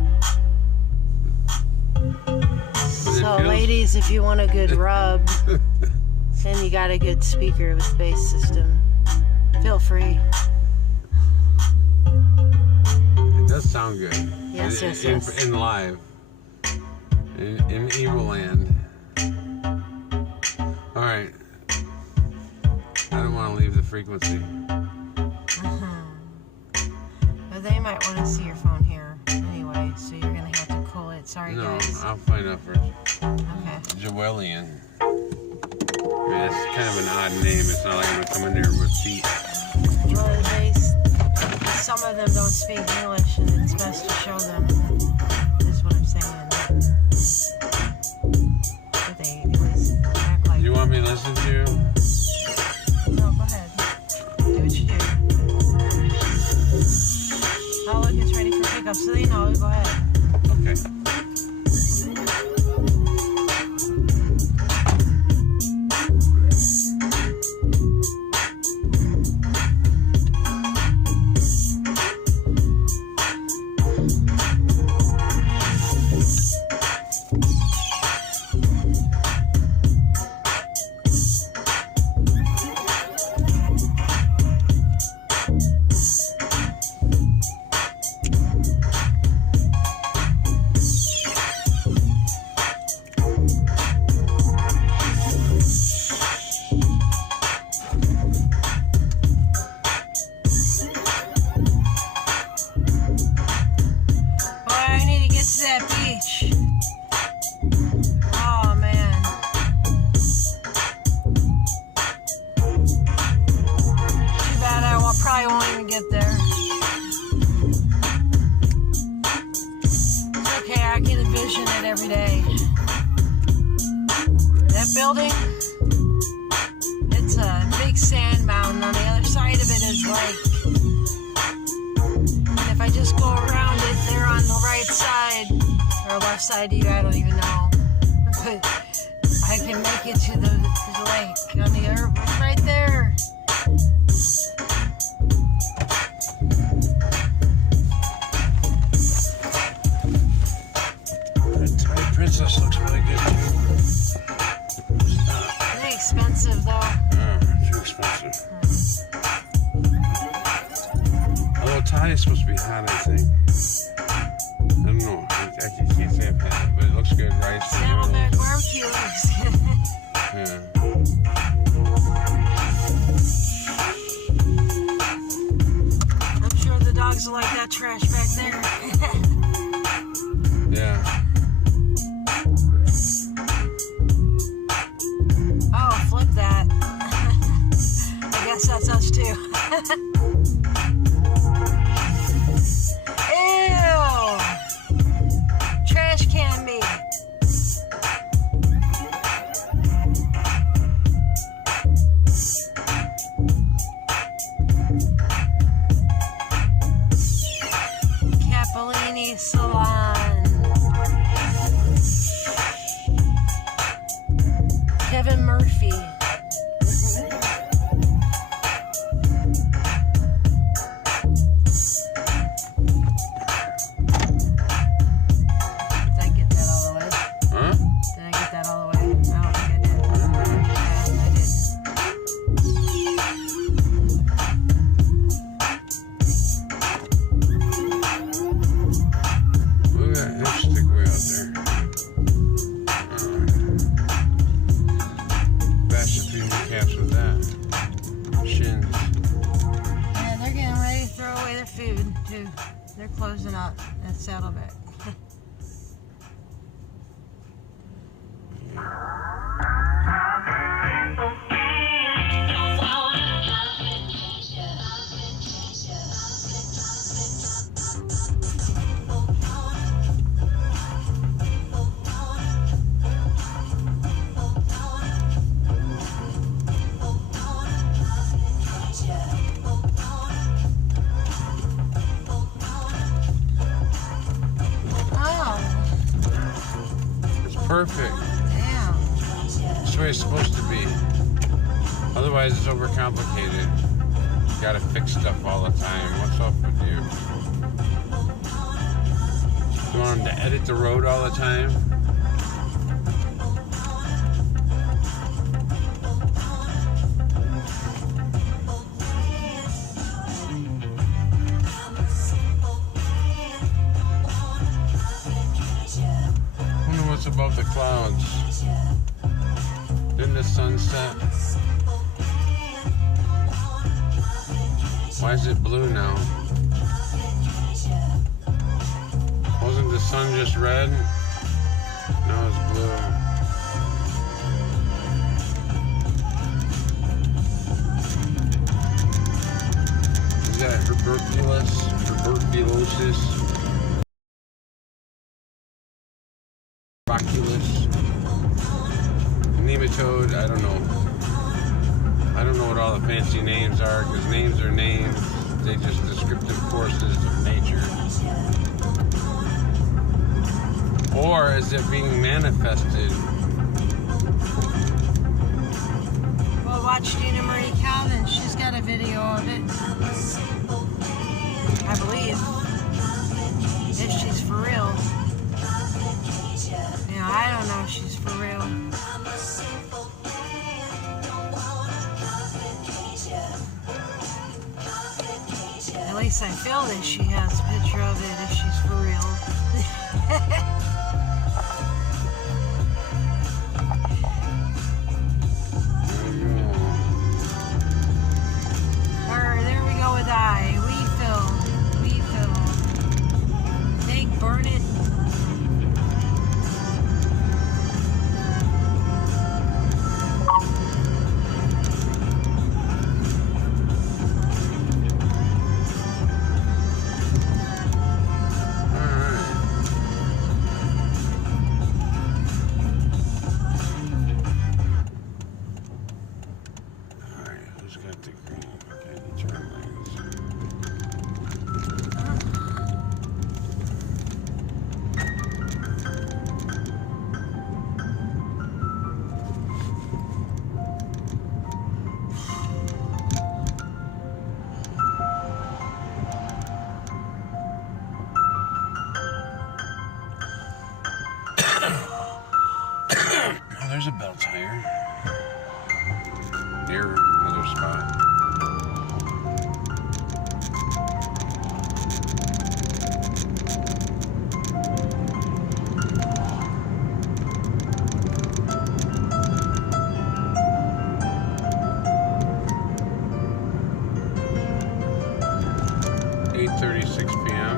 So, ladies, if you want a good rub, and you got a good speaker with bass system, feel free. It does sound good. Yes, yes, in, yes. in live. In Evil Land. Alright. I don't want to leave the frequency. But they might want to see your phone here anyway, so you're going to have to cool it. Sorry, No, guys. I'll find out first. Okay. Joelian. I mean, it's kind of an odd name. It's not like I'm going to come in there with feet. Well, some of them don't speak English, and it's best to show them, is what I'm saying. But they at least act like... You want me to listen to you? No, go ahead. Do what you do. Oh, look, it's ready for pickup, so they know. Go ahead. Okay. building, it's a big sand mountain. On the other side of it is lake. And if I just go around it, they're on the right side or left side of you, I don't even know. But I can make it to the lake on the other, right there. That Thai princess looks really good too. They're expensive though. Too expensive. Although Thai is supposed to be hot, I think. I don't know. I can't say I've had it, but it looks good. Rice. Saddleback barbecue looks good. Yeah. I'm sure the dogs will like that trash back there. Yeah. Oh, flip that. I guess that's us too. Ew! Trash can meat. congestion. And they're getting ready to throw away their food too. They're closing up at Saddleback. Perfect. Damn. That's the way it's supposed to be. Otherwise, it's overcomplicated. You gotta fix stuff all the time. What's up with you? You want them to edit the road all the time? What's above the clouds? Then the sunset. Why is it blue now? Wasn't the sun just red? Now it's blue. Is that tuberculosis? Oculus, nematode, I don't know. I don't know what all the fancy names are, because names are names. They're just descriptive forces of nature. Or is it being manifested? Well, watch Dina Marie Calvin. She's got a video of it. I believe. If she's for real. I don't know if she's for real. At least I feel that she has a picture of it if she's for real. Or there we go with I. We fill. They burn it. There's a bell tire near another spot. 8:36 p.m.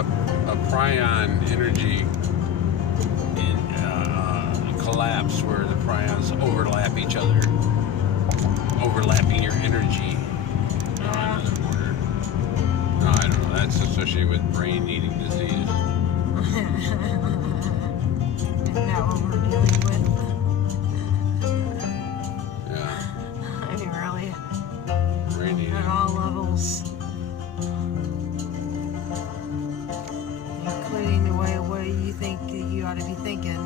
a prion energy in collapse where the prions overlap each other, overlapping your energy. No, I don't know. That's associated with brain-eating disease. Isn't that what we're dealing with? Yeah. I mean, really, Brain-eating. at all levels. Including the way you think that you ought to be thinking,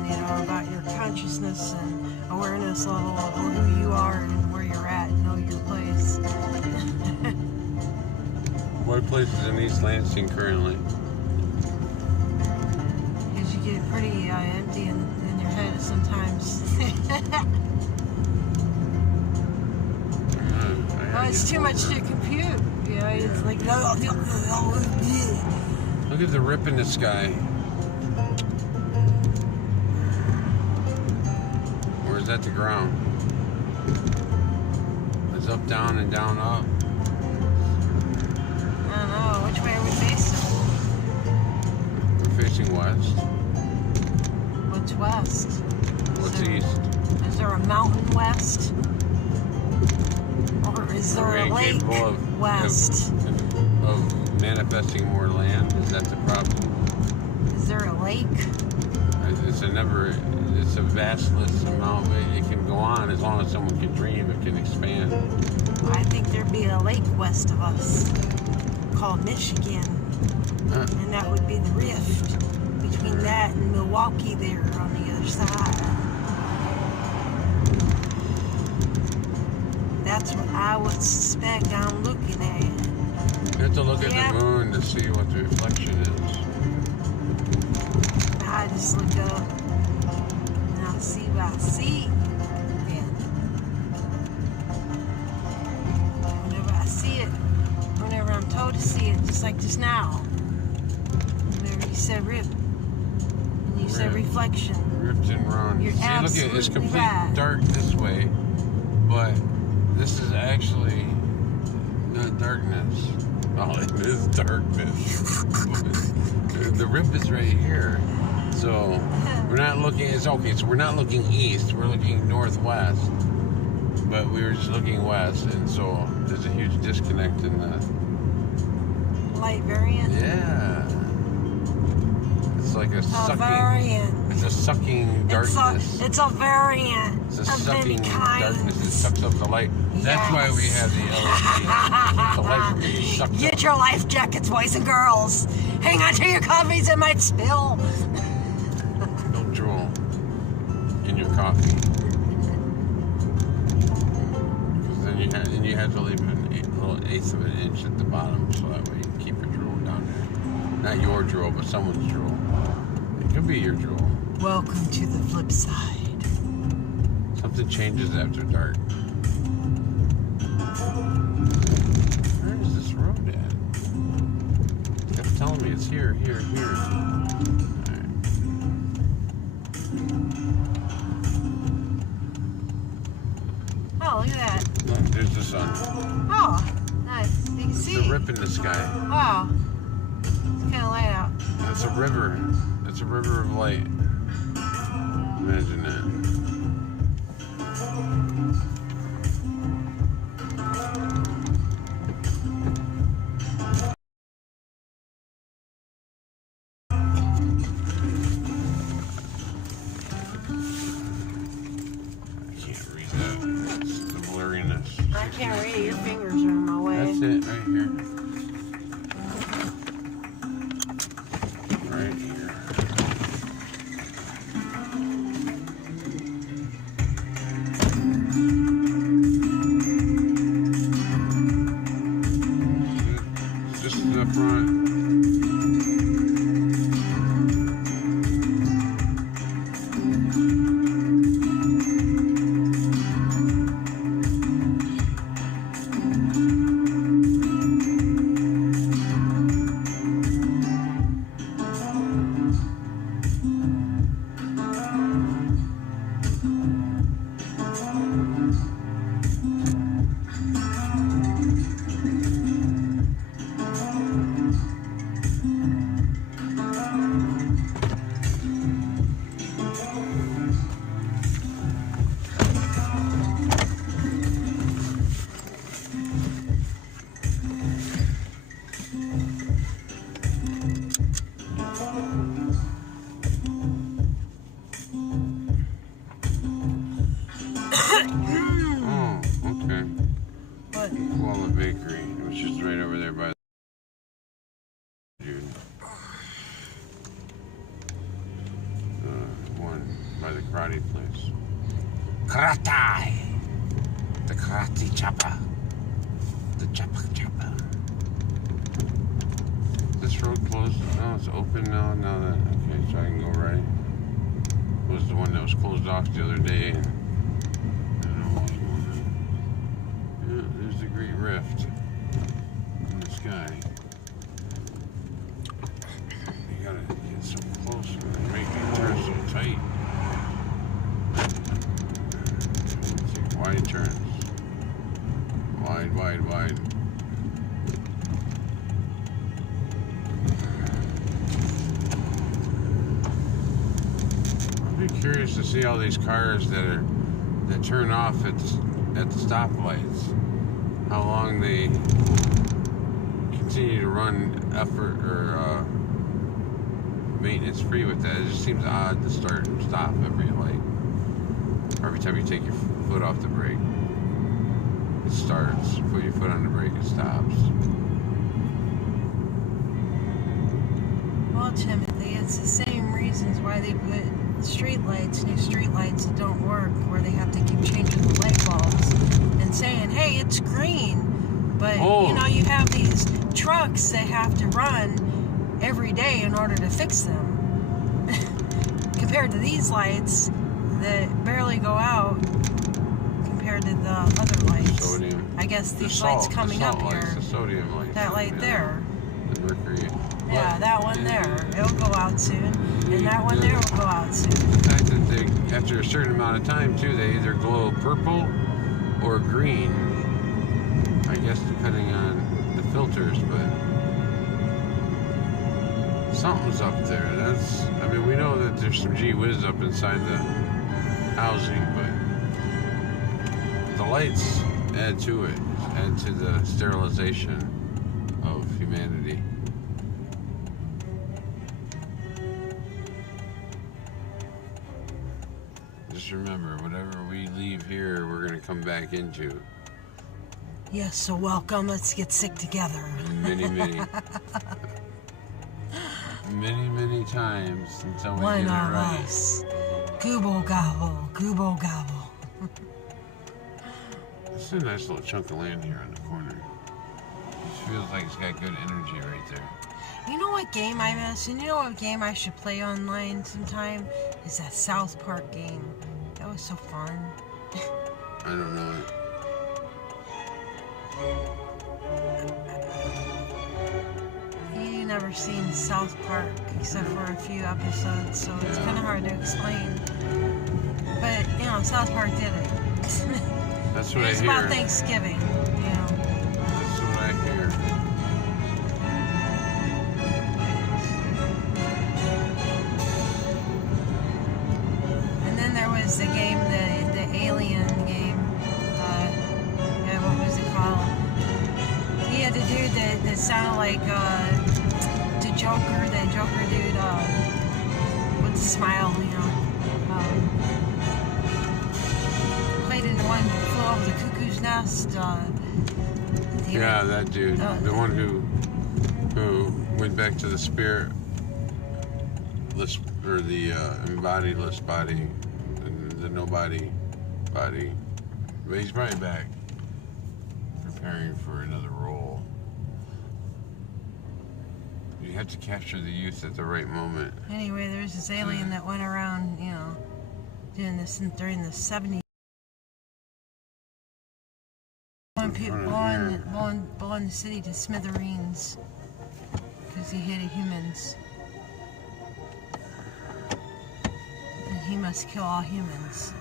about your consciousness and awareness level of who you are and where you're at and know your place. What place is in East Lansing currently? Because you get pretty empty in your head sometimes. Well, it's too much to compute. It's like, look at the rip in the sky. Or is that the ground? It's up, down, and down, up. I don't know. Which way are we facing? We're facing west. What's west? What's east? Is there a mountain west? Or is there a lake west? Of manifesting more land? Is that the problem? Is there a lake? It's a vastless amount. It can go on as long as someone can dream. It can expand. I think there'd be a lake west of us called Michigan. And that would be the rift between that and Milwaukee there on the other side. That's what I would suspect I'm looking at. You have to look at the moon to see what the reflection is. I just look up and I'll see what I see. And whenever I see it, whenever I'm told to see it, just like just now. Whenever you said rip, and you said reflection. Ripped and run. You're see, look at absolutely it's complete right. dark this way, but this is actually not darkness. Oh, it is darkness. The rip is right here. So we're not looking, it's okay, so we're not looking east, we're looking northwest. But we were just looking west, and so there's a huge disconnect in the Light variant? yeah. It's like a sucking variant. It's a sucking darkness. It's a variant. It's a of sucking many kinds. darkness. It sucks up the light. That's why we have the LED. The light from being sucked up. Get your life jackets, boys and girls. Hang on to your coffees, it might spill. Don't drool in your coffee. Because then you have to leave a little eighth of an inch at the bottom, so that way you can keep your drool down there. Not your drool, but someone's drool. It could be your drool. Welcome to the flip side. Something changes after dark. Where is this road at? It kept telling me it's here, here, here. Alright. Oh, look at that. Look, there's the sun. Oh, nice. You can It's see. a rip in the sky. Wow. It's kind of light out. It's a river. It's a river of light. Imagine that. I can't read it. Your fingers are in my way. That's it, right here. Right here. Just the front. by the karate place. Karate! The karate chopper. The chopper. Is this road closed? No, it's open now. Now that, okay, so I can go right. It was the one that was closed off the other day. And I don't know what's going on. Yeah, there's the Great Rift in the sky. You gotta get so close and make it turn so tight. Take wide turns. Wide. I'd be curious to see all these cars that turn off at the stoplights. How long they continue to run effort or maintenance free with that. It just seems odd to start and stop every light. Every time you take your foot off the brake, it starts. Put your foot on the brake, it stops. Well, Timothy, it's the same reasons why they put new street lights that don't work, where they have to keep changing the light bulbs and saying, hey, it's green. But, you have these trucks that have to run every day in order to fix them. Compared to these lights that barely go out compared to the other lights. Sodium. I guess these lights coming up here. The sodium lights. That light there. The mercury. Yeah, that one there. It'll go out soon. And that one there will go out soon. The fact that they, after a certain amount of time too, they either glow purple or green. I guess depending on the filters, but something's up there. We know that there's some gee whiz up inside the housing, but the lights add to it, add to the sterilization of humanity. Just remember, whatever we leave here, we're going to come back into. Yes, so welcome. Let's get sick together. Many times until we One get it of right. us. Goobo gobble. Goobo gobble. It's a nice little chunk of land here on the corner. It feels like it's got good energy right there. You know what game I miss? And you know what game I should play online sometime? Is that South Park game. That was so fun. I don't know it. You never seen South Park except for a few episodes, so it's kind of hard to explain. But, South Park did it. That's what I hear. It's about Thanksgiving, That's what I hear. And then there was the game, the Alien game. What was it called? He had to do that sounded like the Joker dude with the smile, played in the one who flew over the cuckoo's nest. Yeah, that dude. The one who went back to the spiritless, or the embodiless body, the nobody body. But he's probably back, preparing for another role. You have to capture the youth at the right moment. Anyway, there's this alien that went around, doing this during the 70s. Blowing the city to smithereens because he hated humans. And he must kill all humans.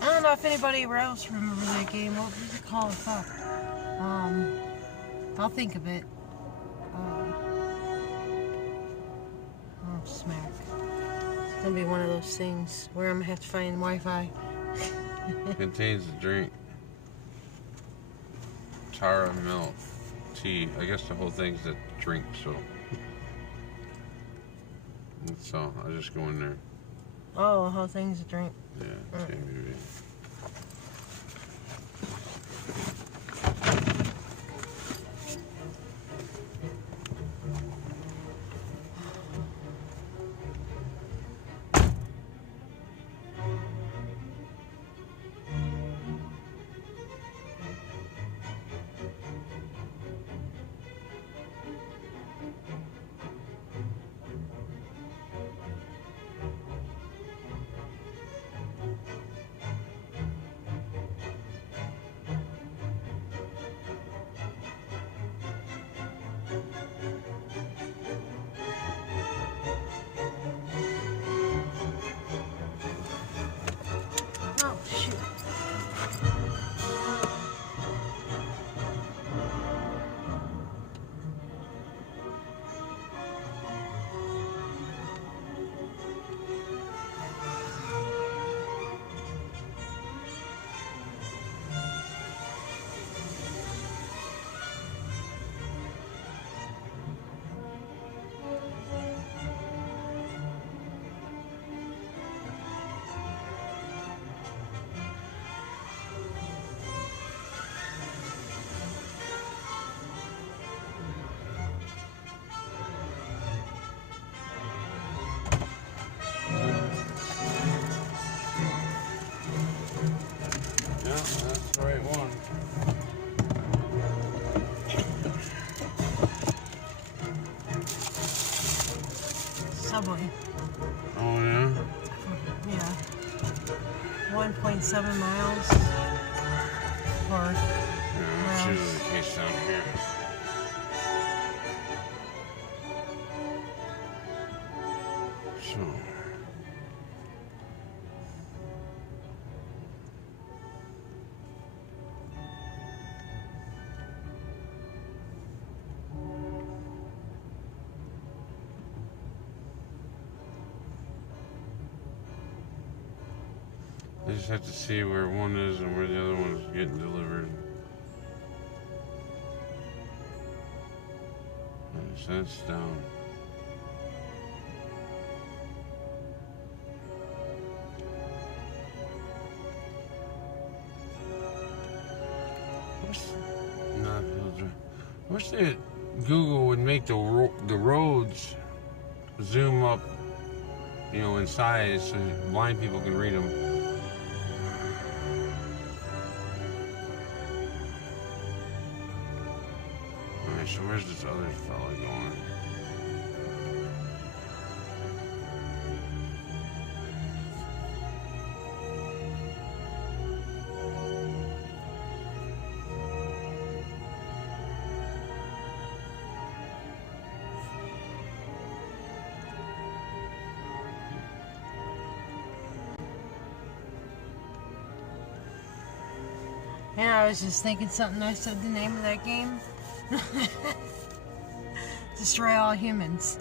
I don't know if anybody else remembers that game. What was it called? Fuck. I'll think of it. Oh, smack. It's gonna be one of those things where I'm gonna have to find Wi-Fi. Contains a drink. Tara milk. Tea. I guess the whole thing's a drink, so. That's all. I'll just go in there. Oh, the whole thing's a drink. Yeah, it's gonna be. shoot. Yeah, that's the right one. Subway. Oh, yeah? Yeah. 1.7 miles. Or, Yeah, that's usually the case down here. So. I just have to see where one is and where the other one is getting delivered. So that's down. Not Hill Drive. I wish that Google would make the roads zoom up, you know, in size so blind people can read them. Alright, so where's this other fella going? Yeah, I was just thinking something. I said the name of that game. Destroy all humans.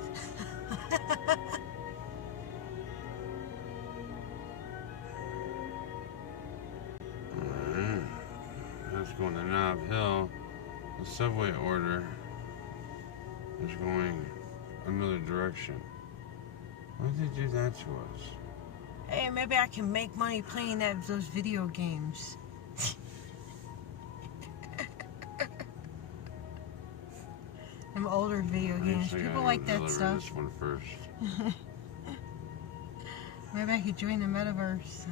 Alright. That's going to Knob Hill. The subway order is going another direction. Why did they do that to us? Hey, maybe I can make money playing those video games. Them older video games. Actually, People I like gotta that deliver stuff. This one first. Maybe I could join the metaverse.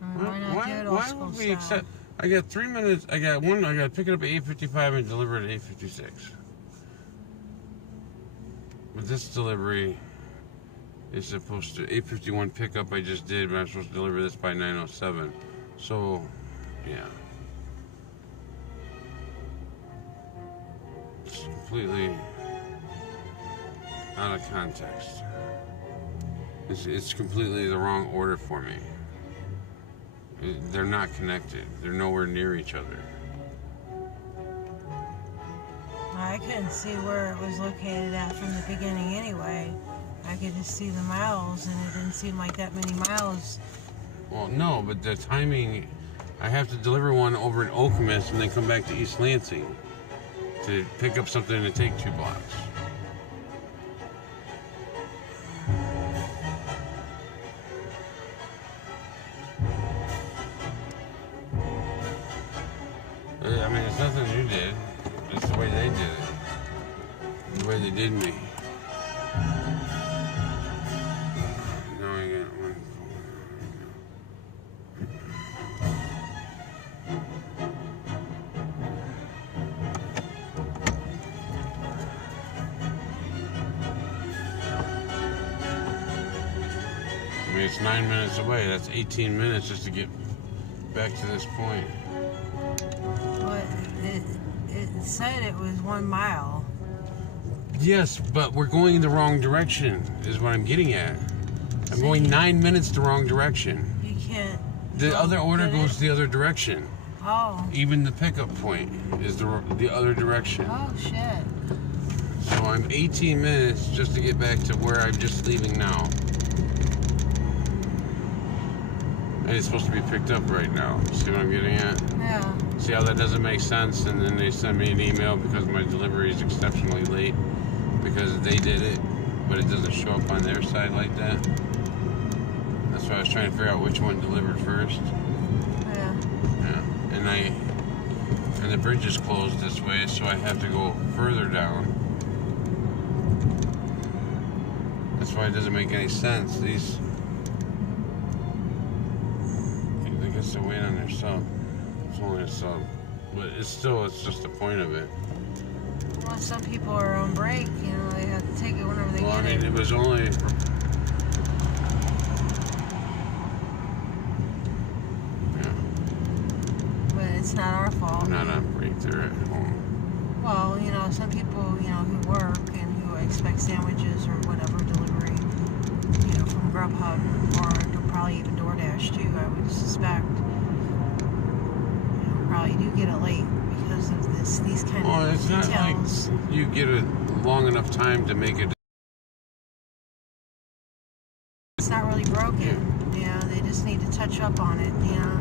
I don't know. Why not do it old Why school would we style? accept? I got 3 minutes. I got to pick it up at 8:55 and deliver it at 8:56. But this delivery is supposed to 8:51 pickup. I just did, but I'm supposed to deliver this by 9:07. So, yeah, it's completely out of context. It's completely the wrong order for me. They're not connected. They're nowhere near each other. I couldn't see where it was located at from the beginning anyway. I could just see the miles, and it didn't seem like that many miles. Well, no, but the timing, I have to deliver one over in Okemos and then come back to East Lansing to pick up something and take 2 blocks. I mean, it's nothing you did. It's the way they did it. The way they did me. Now I got one. it's 9 minutes away. That's 18 minutes just to get back to this point. But it said it was 1 mile. Yes, but we're going in the wrong direction, is what I'm getting at. I'm going 9 minutes the wrong direction. You can't. The other order goes the other direction. Oh. Even the pickup point is the other direction. Oh, shit. So I'm 18 minutes just to get back to where I'm just leaving now. And it's supposed to be picked up right now. See what I'm getting at? Yeah. See how that doesn't make sense? And then they send me an email because my delivery is exceptionally late because they did it, but it doesn't show up on their side like that. That's why I was trying to figure out which one delivered first. Yeah. Yeah. And the bridge is closed this way, so I have to go further down. That's why it doesn't make any sense. These, I guess they're waiting on their sub. It's only a sub, but it's just the point of it. Well, some people are on break, you know, they have to take it whenever they Well, I get mean, it. it was only. Yeah. But it's not our fault. They're not on break, they're at home. Well, you know, some people, you know, who work and who expect sandwiches or whatever delivery, you know, from Grubhub or probably even DoorDash too, I would suspect. You know, probably do get it late because of these kind Well, of it's not details. like you get a long enough time to make it. It's not really broken. You know, they just need to touch up on it, you know.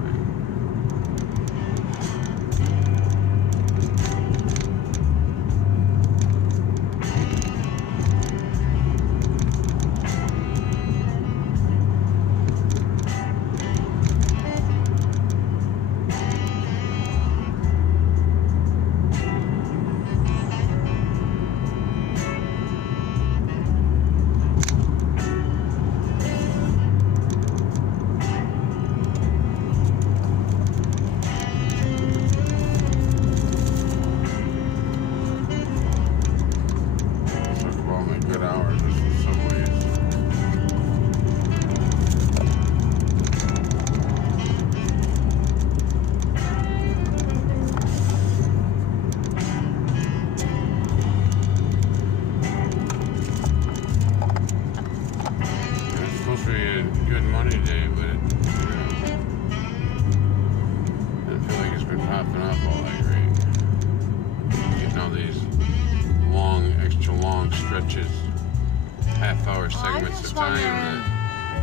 Half-hour segments of time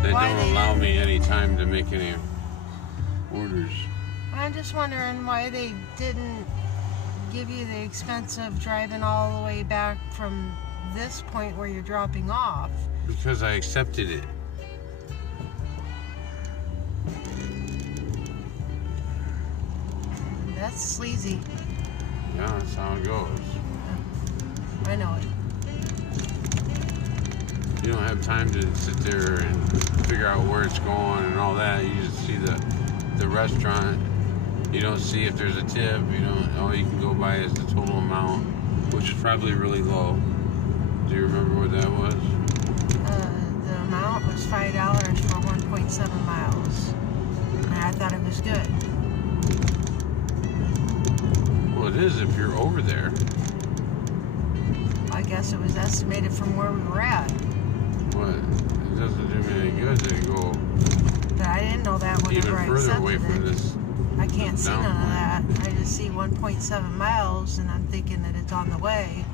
that don't allow me any time to make any orders. I'm just wondering why they didn't give you the expense of driving all the way back from this point where you're dropping off. Because I accepted it. That's sleazy. Yeah, that's how it goes. I know it. You don't have time to sit there and figure out where it's going and all that. You just see the restaurant. You don't see if there's a tip. You don't. All you can go by is the total amount, which is probably really low. Do you remember what that was? The amount was $5 for 1.7 miles, and I thought it was good. Well, it is if you're over there. I guess it was estimated from where we were at. What? It doesn't do me any good to go But I didn't know that even whenever I further accepted away from it. this. I can't see down none of point. that. I just see 1.7 miles, and I'm thinking that it's on the way.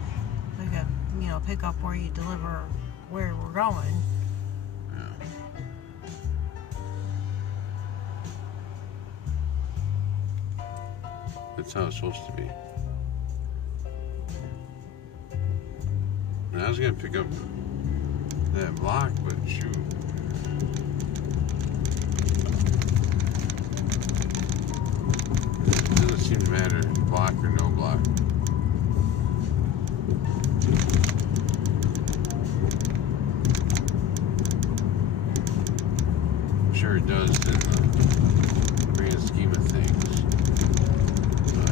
Like a, you know, pick up where you deliver where we're going. Yeah. That's how it's supposed to be. And I was gonna pick up that block, but shoot. It doesn't seem to matter, block or no block. I'm sure it does in the grand scheme of things. But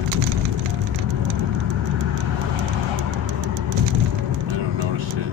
I don't notice it.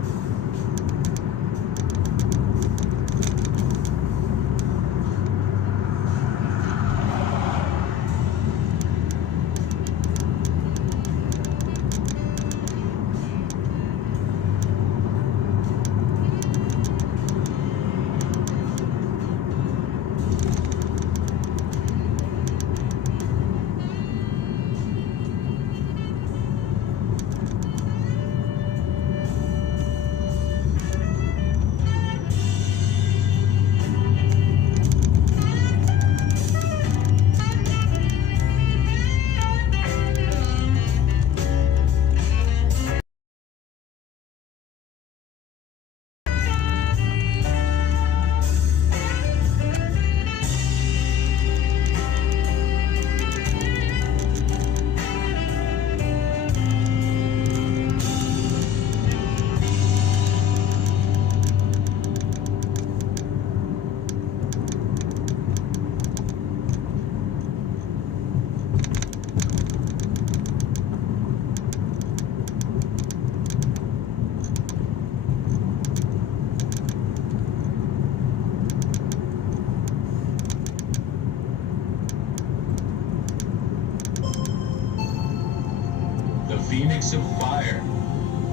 phoenix of fire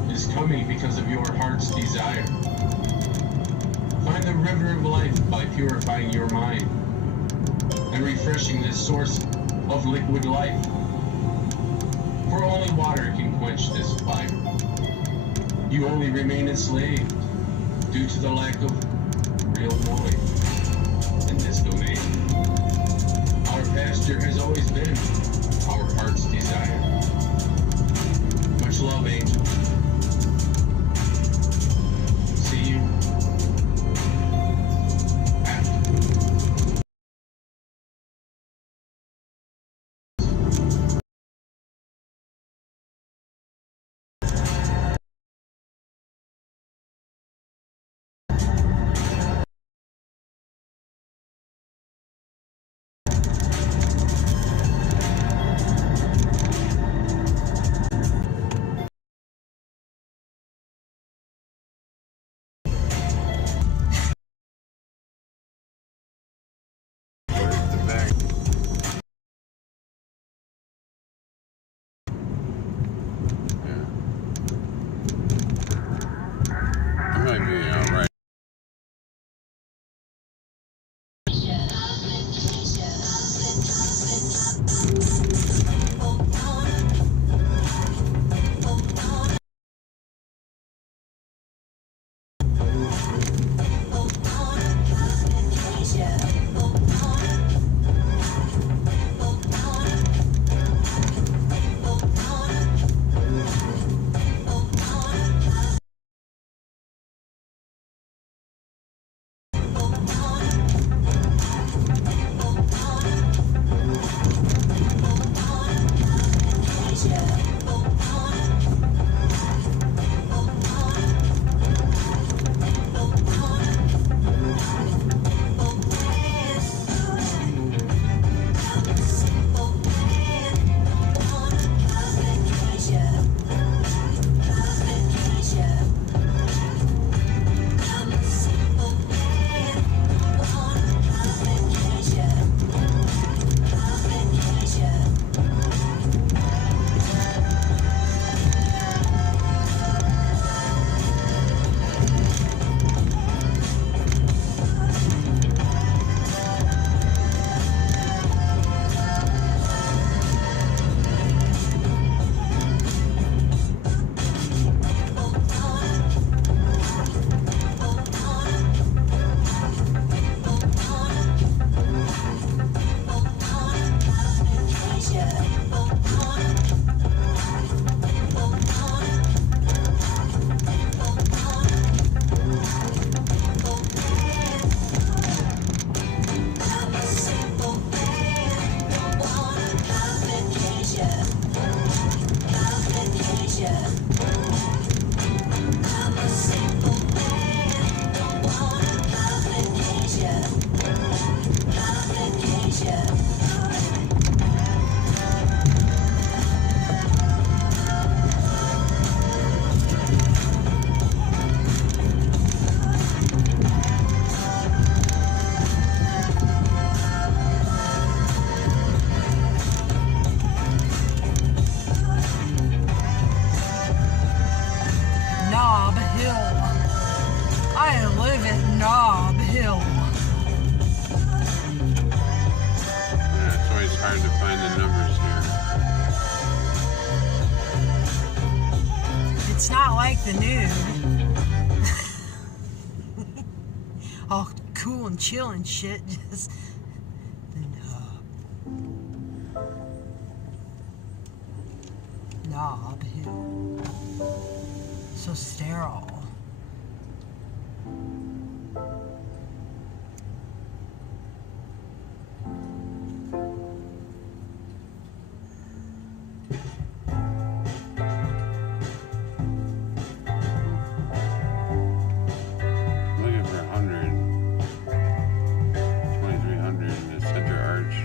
is coming because of your heart's desire. Find the river of life by purifying your mind and refreshing this source of liquid life. For only water can quench this fire. You only remain enslaved due to the lack of real knowing in this domain. Our pasture has always been our heart's desire. Much love, Angel. See you after. Where's the back? Yeah. I might be alright. Knob Hill. I live at Knob Hill. Yeah, it's always hard to find the numbers here. It's not like the nude. All cool and chill and shit. Just the knob. Knob Hill. So sterile. Looking for 100. 2300 in the center arch.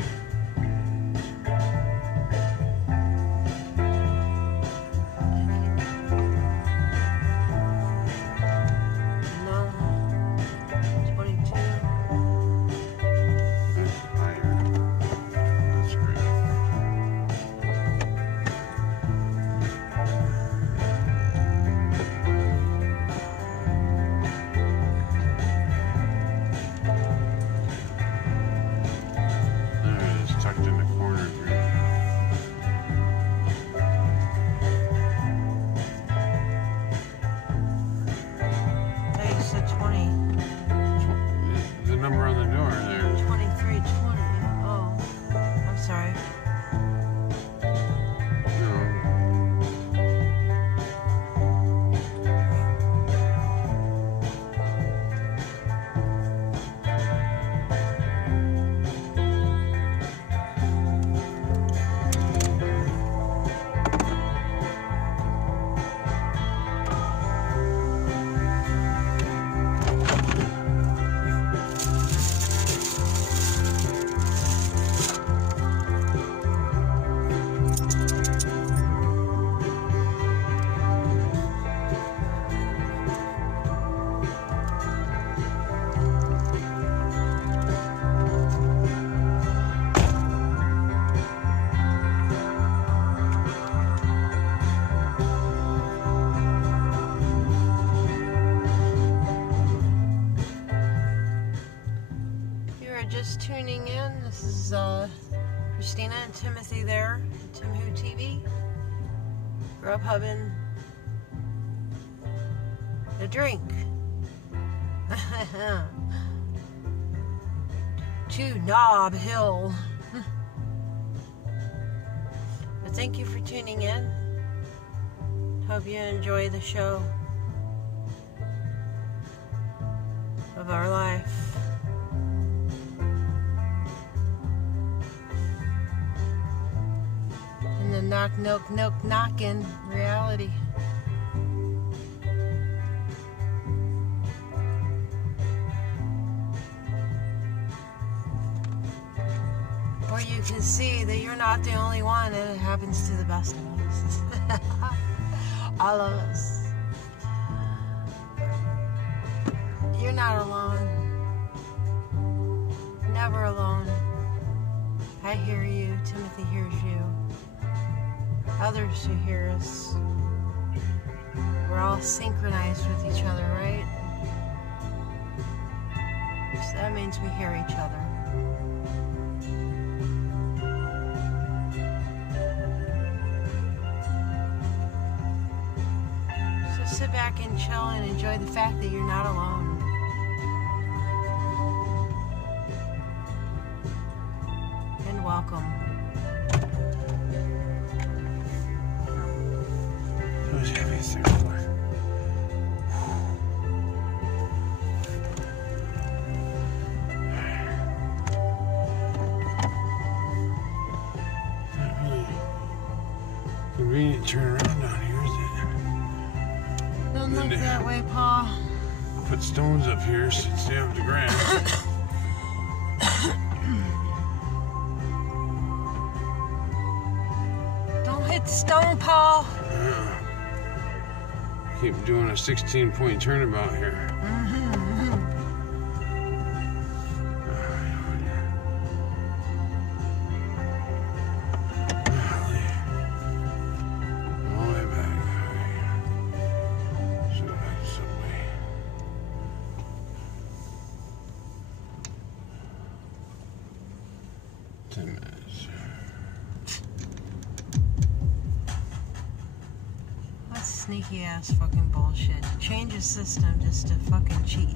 just tuning in, this is Christina and Timothy there at TimWhoTV. Grubhubbing a drink. To Knob Hill. But thank you for tuning in. Hope you enjoy the show of our life. And the knockin' reality. Where you can see that you're not the only one, and it happens to the best of us. All of us. You're not alone. Never alone. I hear you. Timothy hears you. Others who hear us. We're all synchronized with each other, right? So that means we hear each other. So sit back and chill and enjoy the fact that you're not alone. And welcome. Who's heavy thing for? Not really convenient to turn around down here, is it? Don't look that way, Paul. Put stones up here so it stay off the ground. Don't hit the stone, Paul. Keep doing a 16-point turnabout here. All the way back. So that's subway. Ten minutes. That's sneaky ass fucking bullshit. Change a system just to fucking cheat you.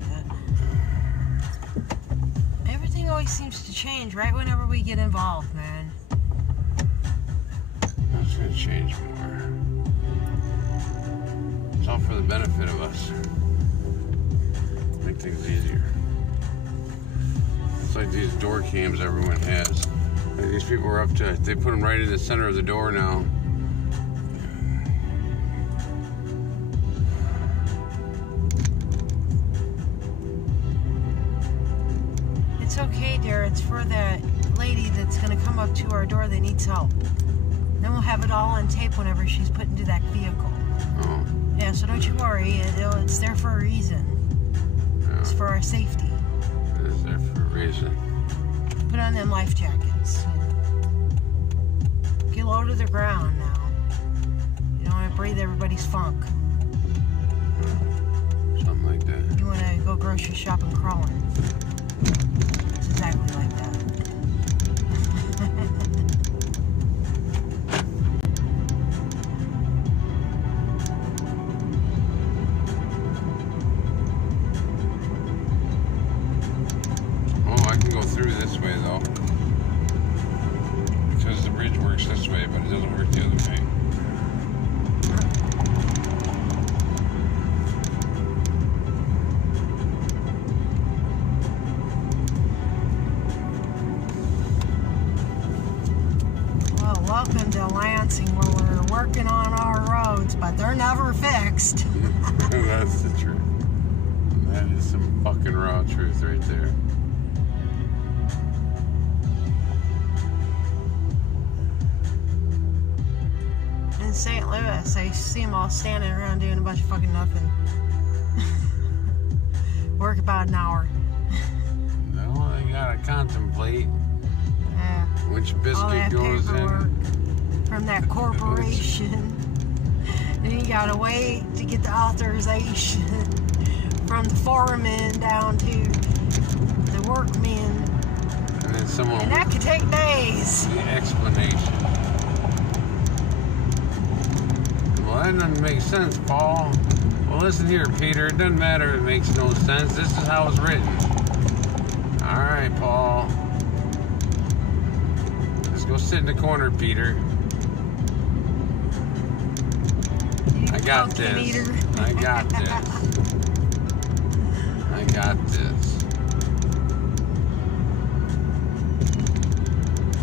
Everything always seems to change right whenever we get involved, man. That's gonna change more. It's all for the benefit of us. Make things easier. It's like these door cams everyone has. Like these people are up to, they put them right in the center of the door now. It's okay, dear. It's for that lady that's gonna come up to our door that needs help. Then we'll have it all on tape whenever she's put into that vehicle. Oh, Yeah, so don't you worry. It's there for a reason. It's yeah. for our safety. It is there for a reason. Put on them life jackets. Get low to the ground now. You don't want to breathe everybody's funk. Something like that. You want to go grocery shopping crawling. It's exactly like that. Oh, I can go through this way though. Because the bridge works this way, but it doesn't work the other way. Well, welcome to Lansing, where we're working on our roads, but they're never fixed. That's the truth. That is some fucking raw truth right there. In St. Louis, I see them all standing around doing a bunch of fucking nothing. Work about an hour. No, they gotta contemplate Yeah. which All biscuit that goes paperwork in. from that corporation. Then you gotta wait to get the authorization from the foreman down to the workmen. And someone And that could take days. the explanation. Well, that doesn't make sense, Paul. Well, listen here, Peter. It doesn't matter if it makes no sense. This is how it's written. All right, Paul. Let's go sit in the corner, Peter. I got pumpkin this. eater. I got this. I got this.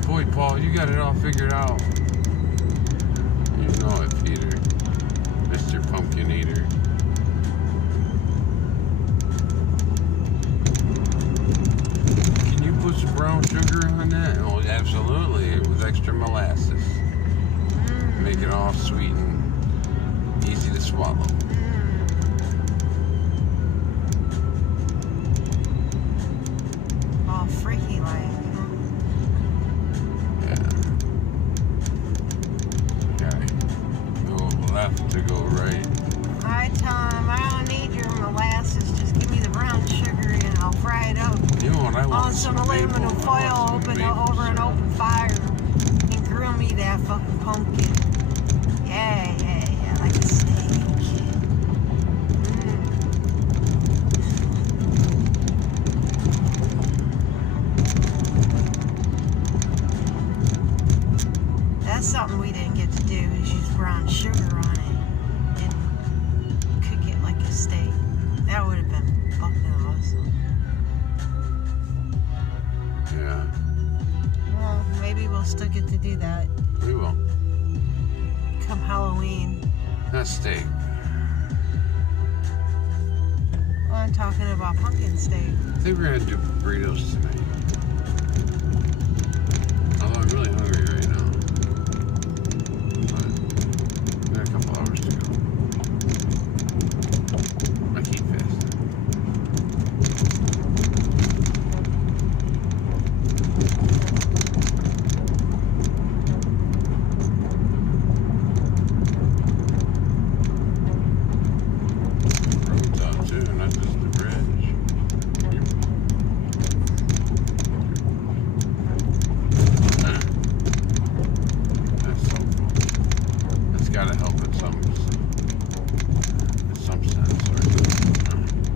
Boy, Paul, you got it all figured out. You know it, Peter. Mr. Pumpkin Eater. Can you put some brown sugar on that? Oh, absolutely. With extra molasses. Make it all sweet and easy to swallow. All freaky like. Left to go right. I tell him I don't need your molasses. Just give me the brown sugar and I'll fry it up You know what I want? on some aluminum maple. foil, I want some open it maple over an syrup. open fire, and grill me that fucking pumpkin. Yeah, like a steak. That's something we didn't get to do, is use brown sugar on it and cook it like a steak. That would have been fucking awesome. Yeah, Well, maybe we'll still get to do that we will. come Halloween. Not steak. Well, I'm talking about pumpkin steak. I think we're gonna do burritos tonight. Although I'm really hungry right now. But we got a couple hours to go. I keep fasting. Roads out too, not just the bridge. That's helpful. That's gotta help in some sense, right?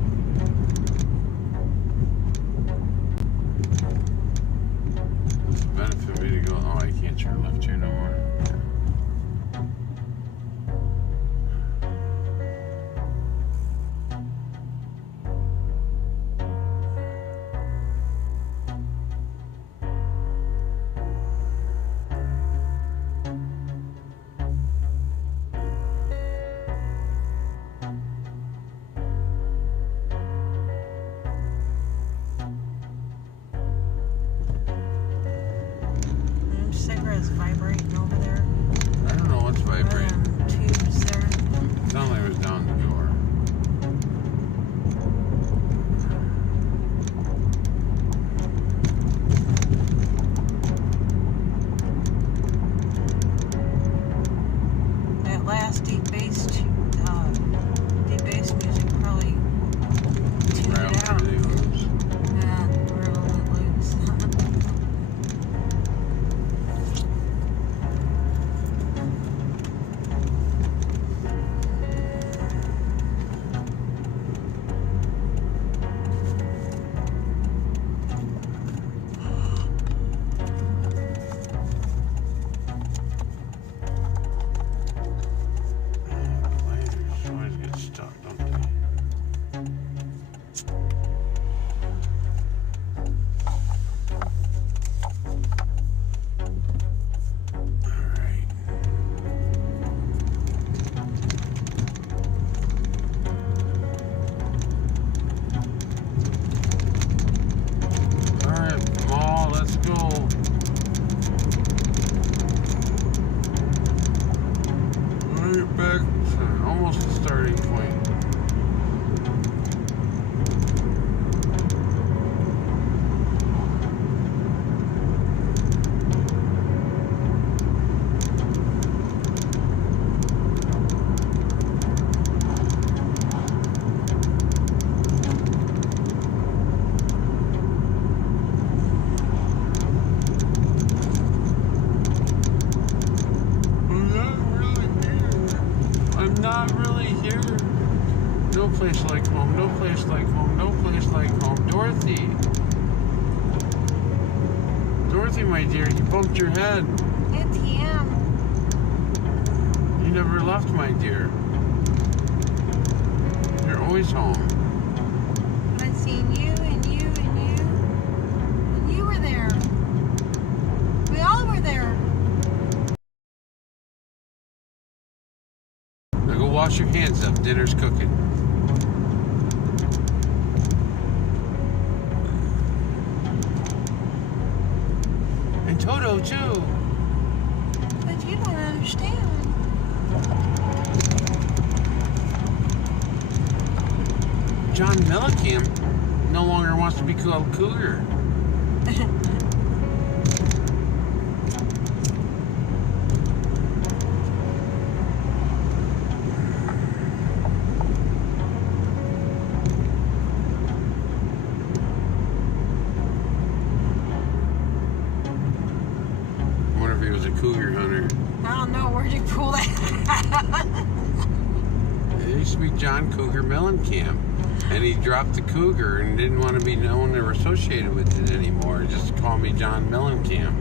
What's the benefit of me to go? Oh, I can't turn left here no more. Them cigarettes vibrating over there. I don't know what's vibrating. Tubes there. It sounded like it was down the door. That last deep bass music probably tuned Right it out. everything moves. Yeah, we're a little bit loose. place like home, no place like home, no place like home. Dorothy. Dorothy, my dear, you bumped your head. It's him. You never left, my dear. You're always home. But I've seen you and you and you. And you were there. We all were there. Now go wash your hands up. Dinner's cooking. And Toto, too. But you don't understand. John Mellencamp no longer wants to be called Cougar. I wonder if he was a cougar hunter. I don't know, where'd you pull that? It used to be John Cougar Mellencamp. And he dropped the cougar and didn't want to be known or associated with it anymore. Just call me John Mellencamp.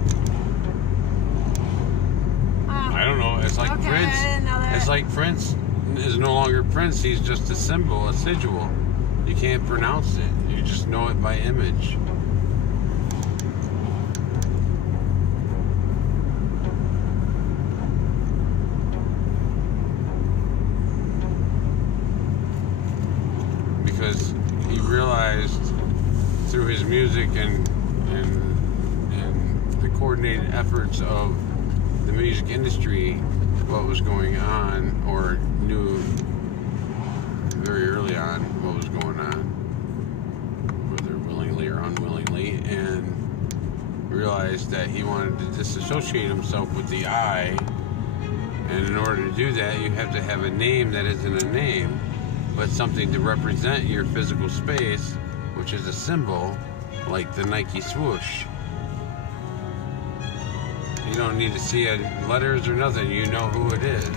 I don't know. It's like okay, Prince. I didn't know that. It's like Prince is no longer Prince. He's just a symbol, a sigil. You can't pronounce it. You just know it by image. Because he realized through his music and the coordinated efforts of the music industry what was going on, or knew very early on what was going on, whether willingly or unwillingly, and realized that he wanted to disassociate himself with the I, and in order to do that you have to have a name that isn't a name, but something to represent your physical space, which is a symbol, like the Nike swoosh. You don't need to see letters or nothing, you know who it is.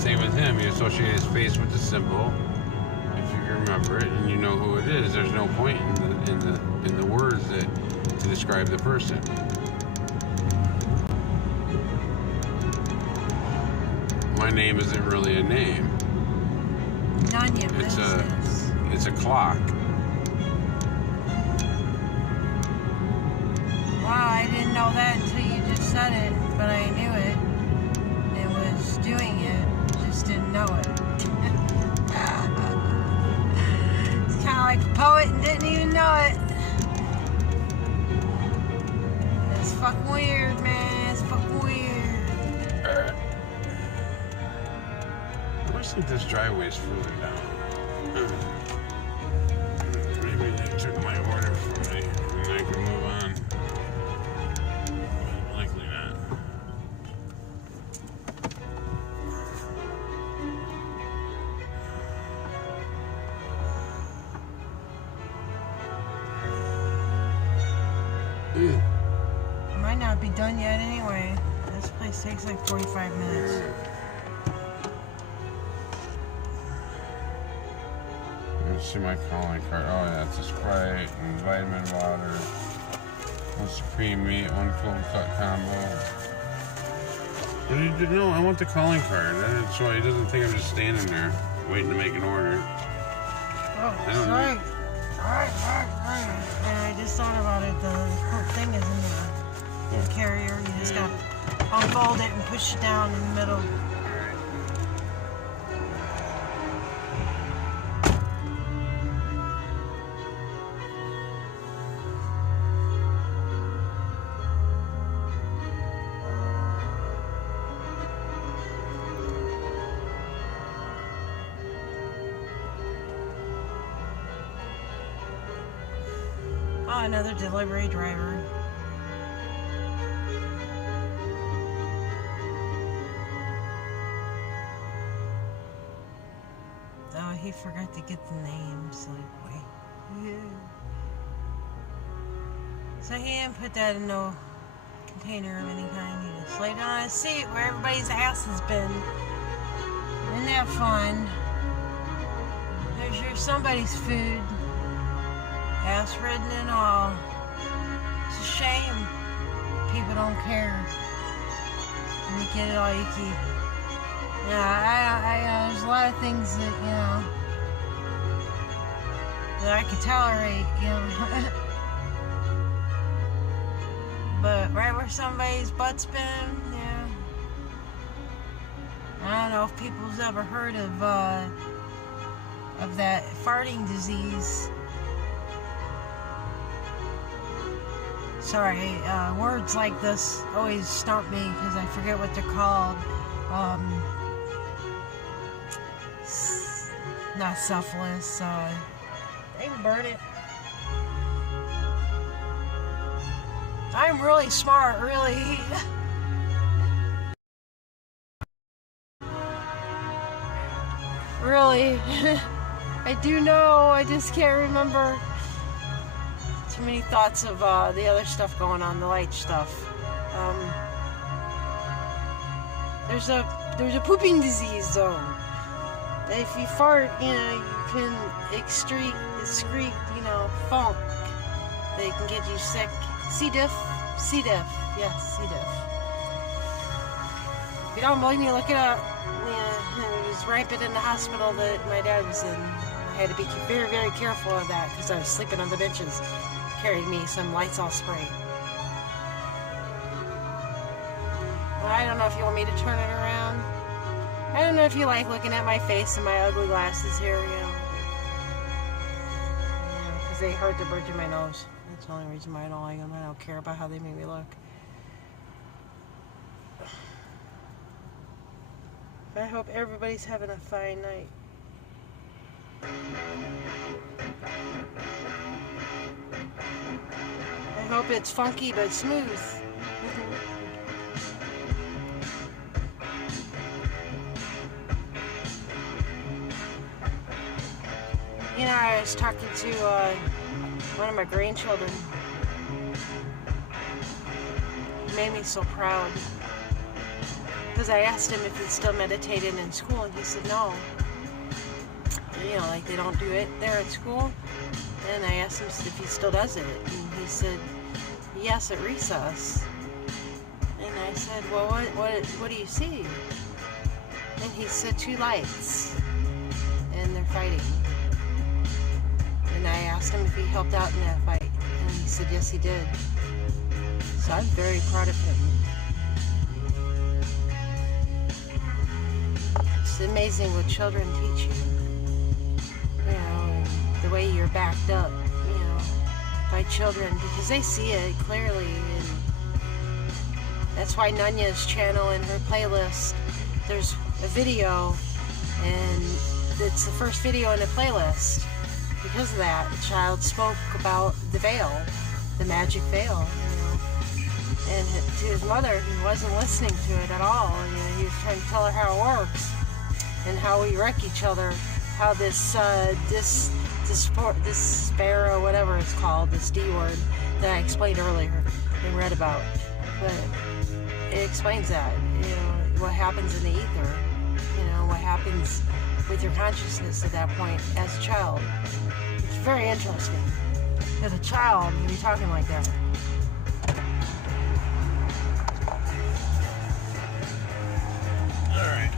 Same with him, you associate his face with the symbol, if you can remember it, and you know who it is. There's no point in the words to describe the person. My name isn't really a name. None of your business. It's a clock. Wow, I didn't know that until you just said it, but I knew it. It was doing it, just didn't know it. It's kind of like a poet and didn't even know it. It's fucking weird, man. It's fucking weird. I wish that this driveway's further down. Maybe they took my order from me and I can move on. But likely not. Might not be done yet anyway. This place takes like 45 minutes. See my calling card. Oh yeah, it's a Sprite and vitamin water, one supreme meat, one cold cut combo. What did you do? No, I want the calling card. So he doesn't think I'm just standing there waiting to make an order. Oh, sorry. Alright. And I just thought about it. The whole thing is in the carrier. You just gotta unfold it and push it down in the middle. Oh, another delivery driver. Oh, he forgot to get the names. Like, wait. Yeah. So he didn't put that in no container of any kind. He just laid it on a seat where everybody's ass has been. Isn't that fun? Here's somebody's food. Ass-ridden and all. It's a shame. People don't care. And you get it all you keep. Yeah, there's a lot of things that, you know, that I could tolerate, you know. But right where somebody's butt's been, yeah. I don't know if people's ever heard of that farting disease. Sorry, words like this always stump me because I forget what they're called. Not syphilis. They can burn it. I'm really smart, really. Really. I do know, I just can't remember. Too many thoughts of the other stuff going on, the light stuff. There's a pooping disease though. If you fart, you know, you can excrete, you know, funk. They can get you sick. C. diff, yes, C. diff. If you don't believe me, look it up. Yeah, it was rampant in the hospital that my dad was in. I had to be very, very careful of that because I was sleeping on the benches. Carried me some Lysol spray. Well, I don't know if you want me to turn it around. I don't know if you like looking at my face and my ugly glasses here, you know. Because they hurt the bridge of my nose. That's the only reason why I don't like them. I don't care about how they make me look. I hope everybody's having a fine night. I hope it's funky but smooth. You know, I was talking to one of my grandchildren. It made me so proud. Because I asked him if he still meditated in school, and he said no. You know, like they don't do it there at school. And I asked him if he still does it, and he said yes at recess. And I said, well, what do you see? And he said 2 lights, and they're fighting. And I asked him if he helped out in that fight, and he said yes, he did. So I'm very proud of him. It's amazing what children teach you. You know, the way you're backed up, you know, by children, because they see it clearly. And that's why Nanya's channel in her playlist, there's a video, and it's the first video in the playlist. Because of that, the child spoke about the veil, the magic veil, you know. And to his mother, he wasn't listening to it at all. You know, he was trying to tell her how it works and how we wreck each other. How this sparrow, whatever it's called, this D word that I explained earlier and read about. But it explains that, you know, what happens in the ether, you know, what happens with your consciousness at that point as a child. It's very interesting. As a child, to be talking like that. Alright.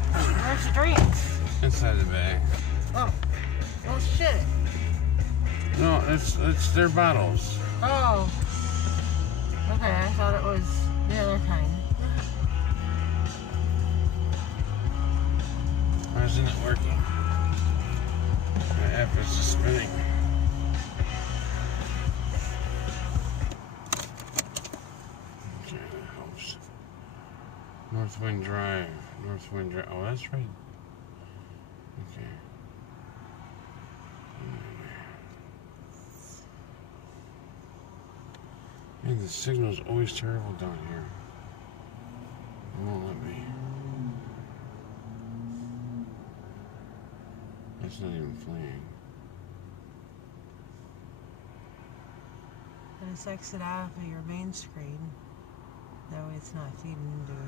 Where's the drinks? Inside the bag. Oh. Well, shit. No, it's their bottles. Oh. Okay, I thought it was the other kind. Why isn't it working? My app is just spinning. Okay, house. Northwind Drive. Northwind Drive. Oh, that's right. Okay. Man, the signal's always terrible down here. It won't let me. It's not even playing. Just exit out of your main screen. That way it's not feeding into it.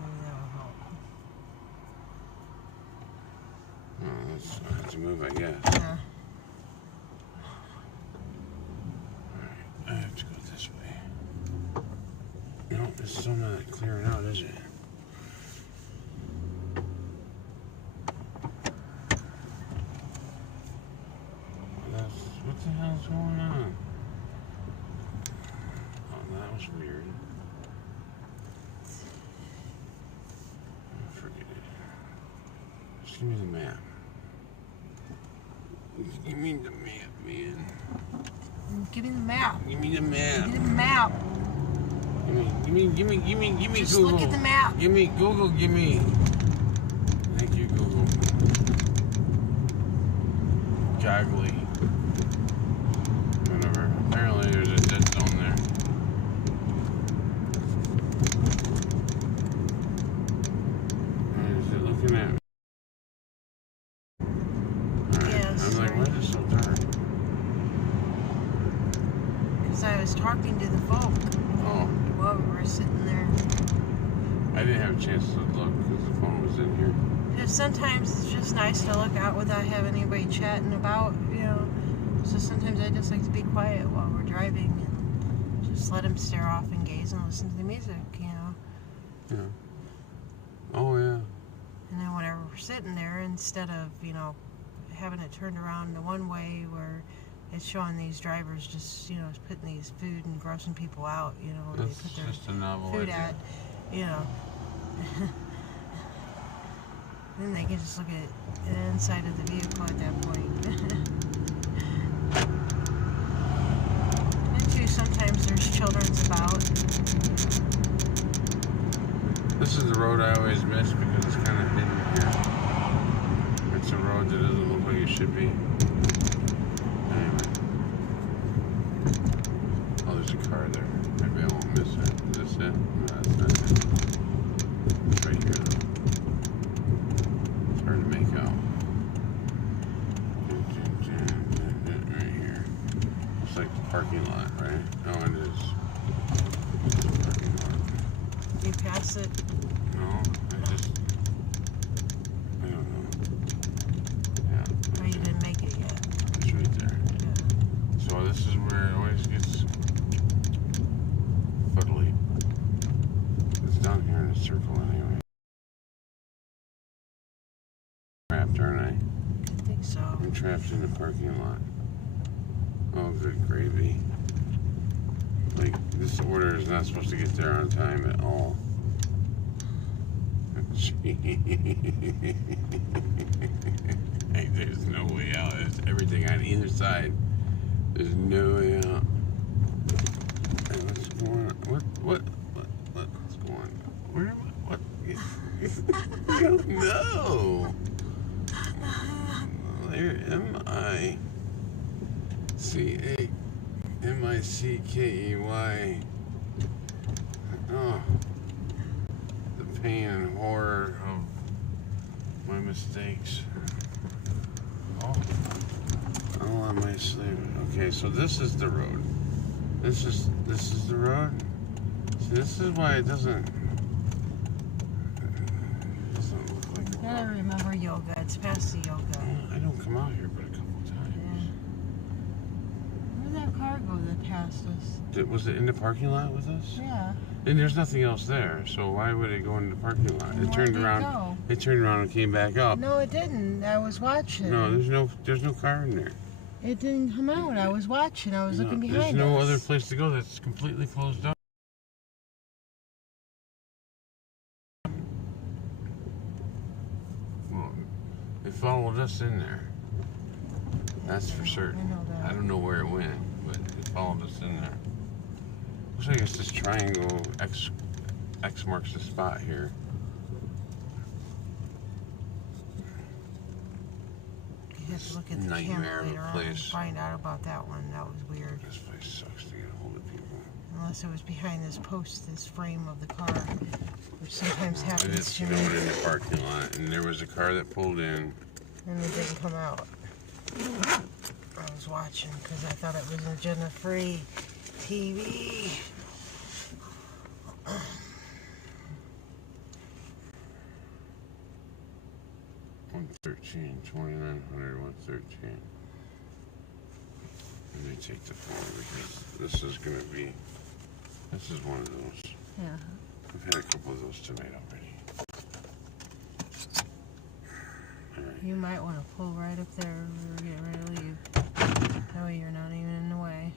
Maybe that will help. I have to move, I guess. Yeah. Alright, I have to go this way. No, it's still not clearing out, is it? What the hell's going on? Oh, that was weird. Oh, forget it. Just give me the map. Give me the map, man. Give me the map. Give me the map. Give me the map. Give me Just Google. look at the map. Give me Google, give me. Thank you, Google. Goggly. Whatever. Apparently there's a dead zone there. Is it looking at me? Alright. Yes, I'm like, why is it so dark? Because I was talking to the folk Oh. while we were sitting there. I didn't have a chance to look because the phone was in here. Because sometimes it's just nice to look out without having anybody chatting about, you know. So sometimes I just like to be quiet while we're driving and just let them stare off and gaze and listen to the music, you know. Yeah. Oh, yeah. And then whenever we're sitting there, instead of, you know, having it turned around the one way where it's showing these drivers just, you know, putting these food and grossing people out, you know, where That's they put their just a novel food idea. at, you know. Then they can just look at the inside of the vehicle at that point. And too, sometimes there's children's about. This is the road I always miss because it's kind of hidden here. It's a road that doesn't look like it should be. Anyway. Oh, there's a car there. Maybe I won't miss it. Is this it? No, that's not it. It's right here, though. It's hard to make out. Right here. Looks like the parking lot, right? Oh, it is. It's a parking lot. You pass it. No, I don't know. Yeah. Oh, you didn't make it yet. It's right there. Yeah. So this is where it always gets fuddly. It's down here in a circle anyway. Trapped, aren't I? I think so. I'm trapped in the parking lot. Oh, good gravy. Like, this order is not supposed to get there on time at all. Hey, there's no way out. There's everything on either side. There's no way out. Hey, what's going on? What's going on? Where am I? What? I don't know. Where am I? C-A-M-I-C-K-E-Y. Oh. The pain and horror of my mistakes. Oh. All on my sleeve. Okay, so this is the road. This is the road. See, this is why it doesn't look like a You gotta road. remember yoga. It's past the yoga. I don't come out here but a couple times. Where did that car go that passed us? Was it in the parking lot with us? Yeah. And there's nothing else there, so why would it go in the parking lot? And It where turned did it around. go? It turned around and came back up. No, it didn't. I was watching. No, there's no car in there. It didn't come out. I was watching. I was looking behind There's no us. other place to go that's completely closed up. Well, it followed us in there. That's for certain. I know that. I don't know where it went, but it followed us in there. Looks like it's this triangle. X marks the spot here. You have to look at the Nightmare camera of a later on and place. find out about that one. That was weird. This place sucks to get a hold of people. Unless it was behind this post, this frame of the car, which sometimes I happens just to me. snowed in the parking lot, and there was a car that pulled in. And it didn't come out. I was watching because I thought it was agenda-free TV. Oh, 113, 2900, 113. Let me take the phone because this is going to be, this is one of those. Yeah. I've had a couple of those tonight already. Alright. You might want to pull right up there. We're getting ready to leave. That way you're not even in the way.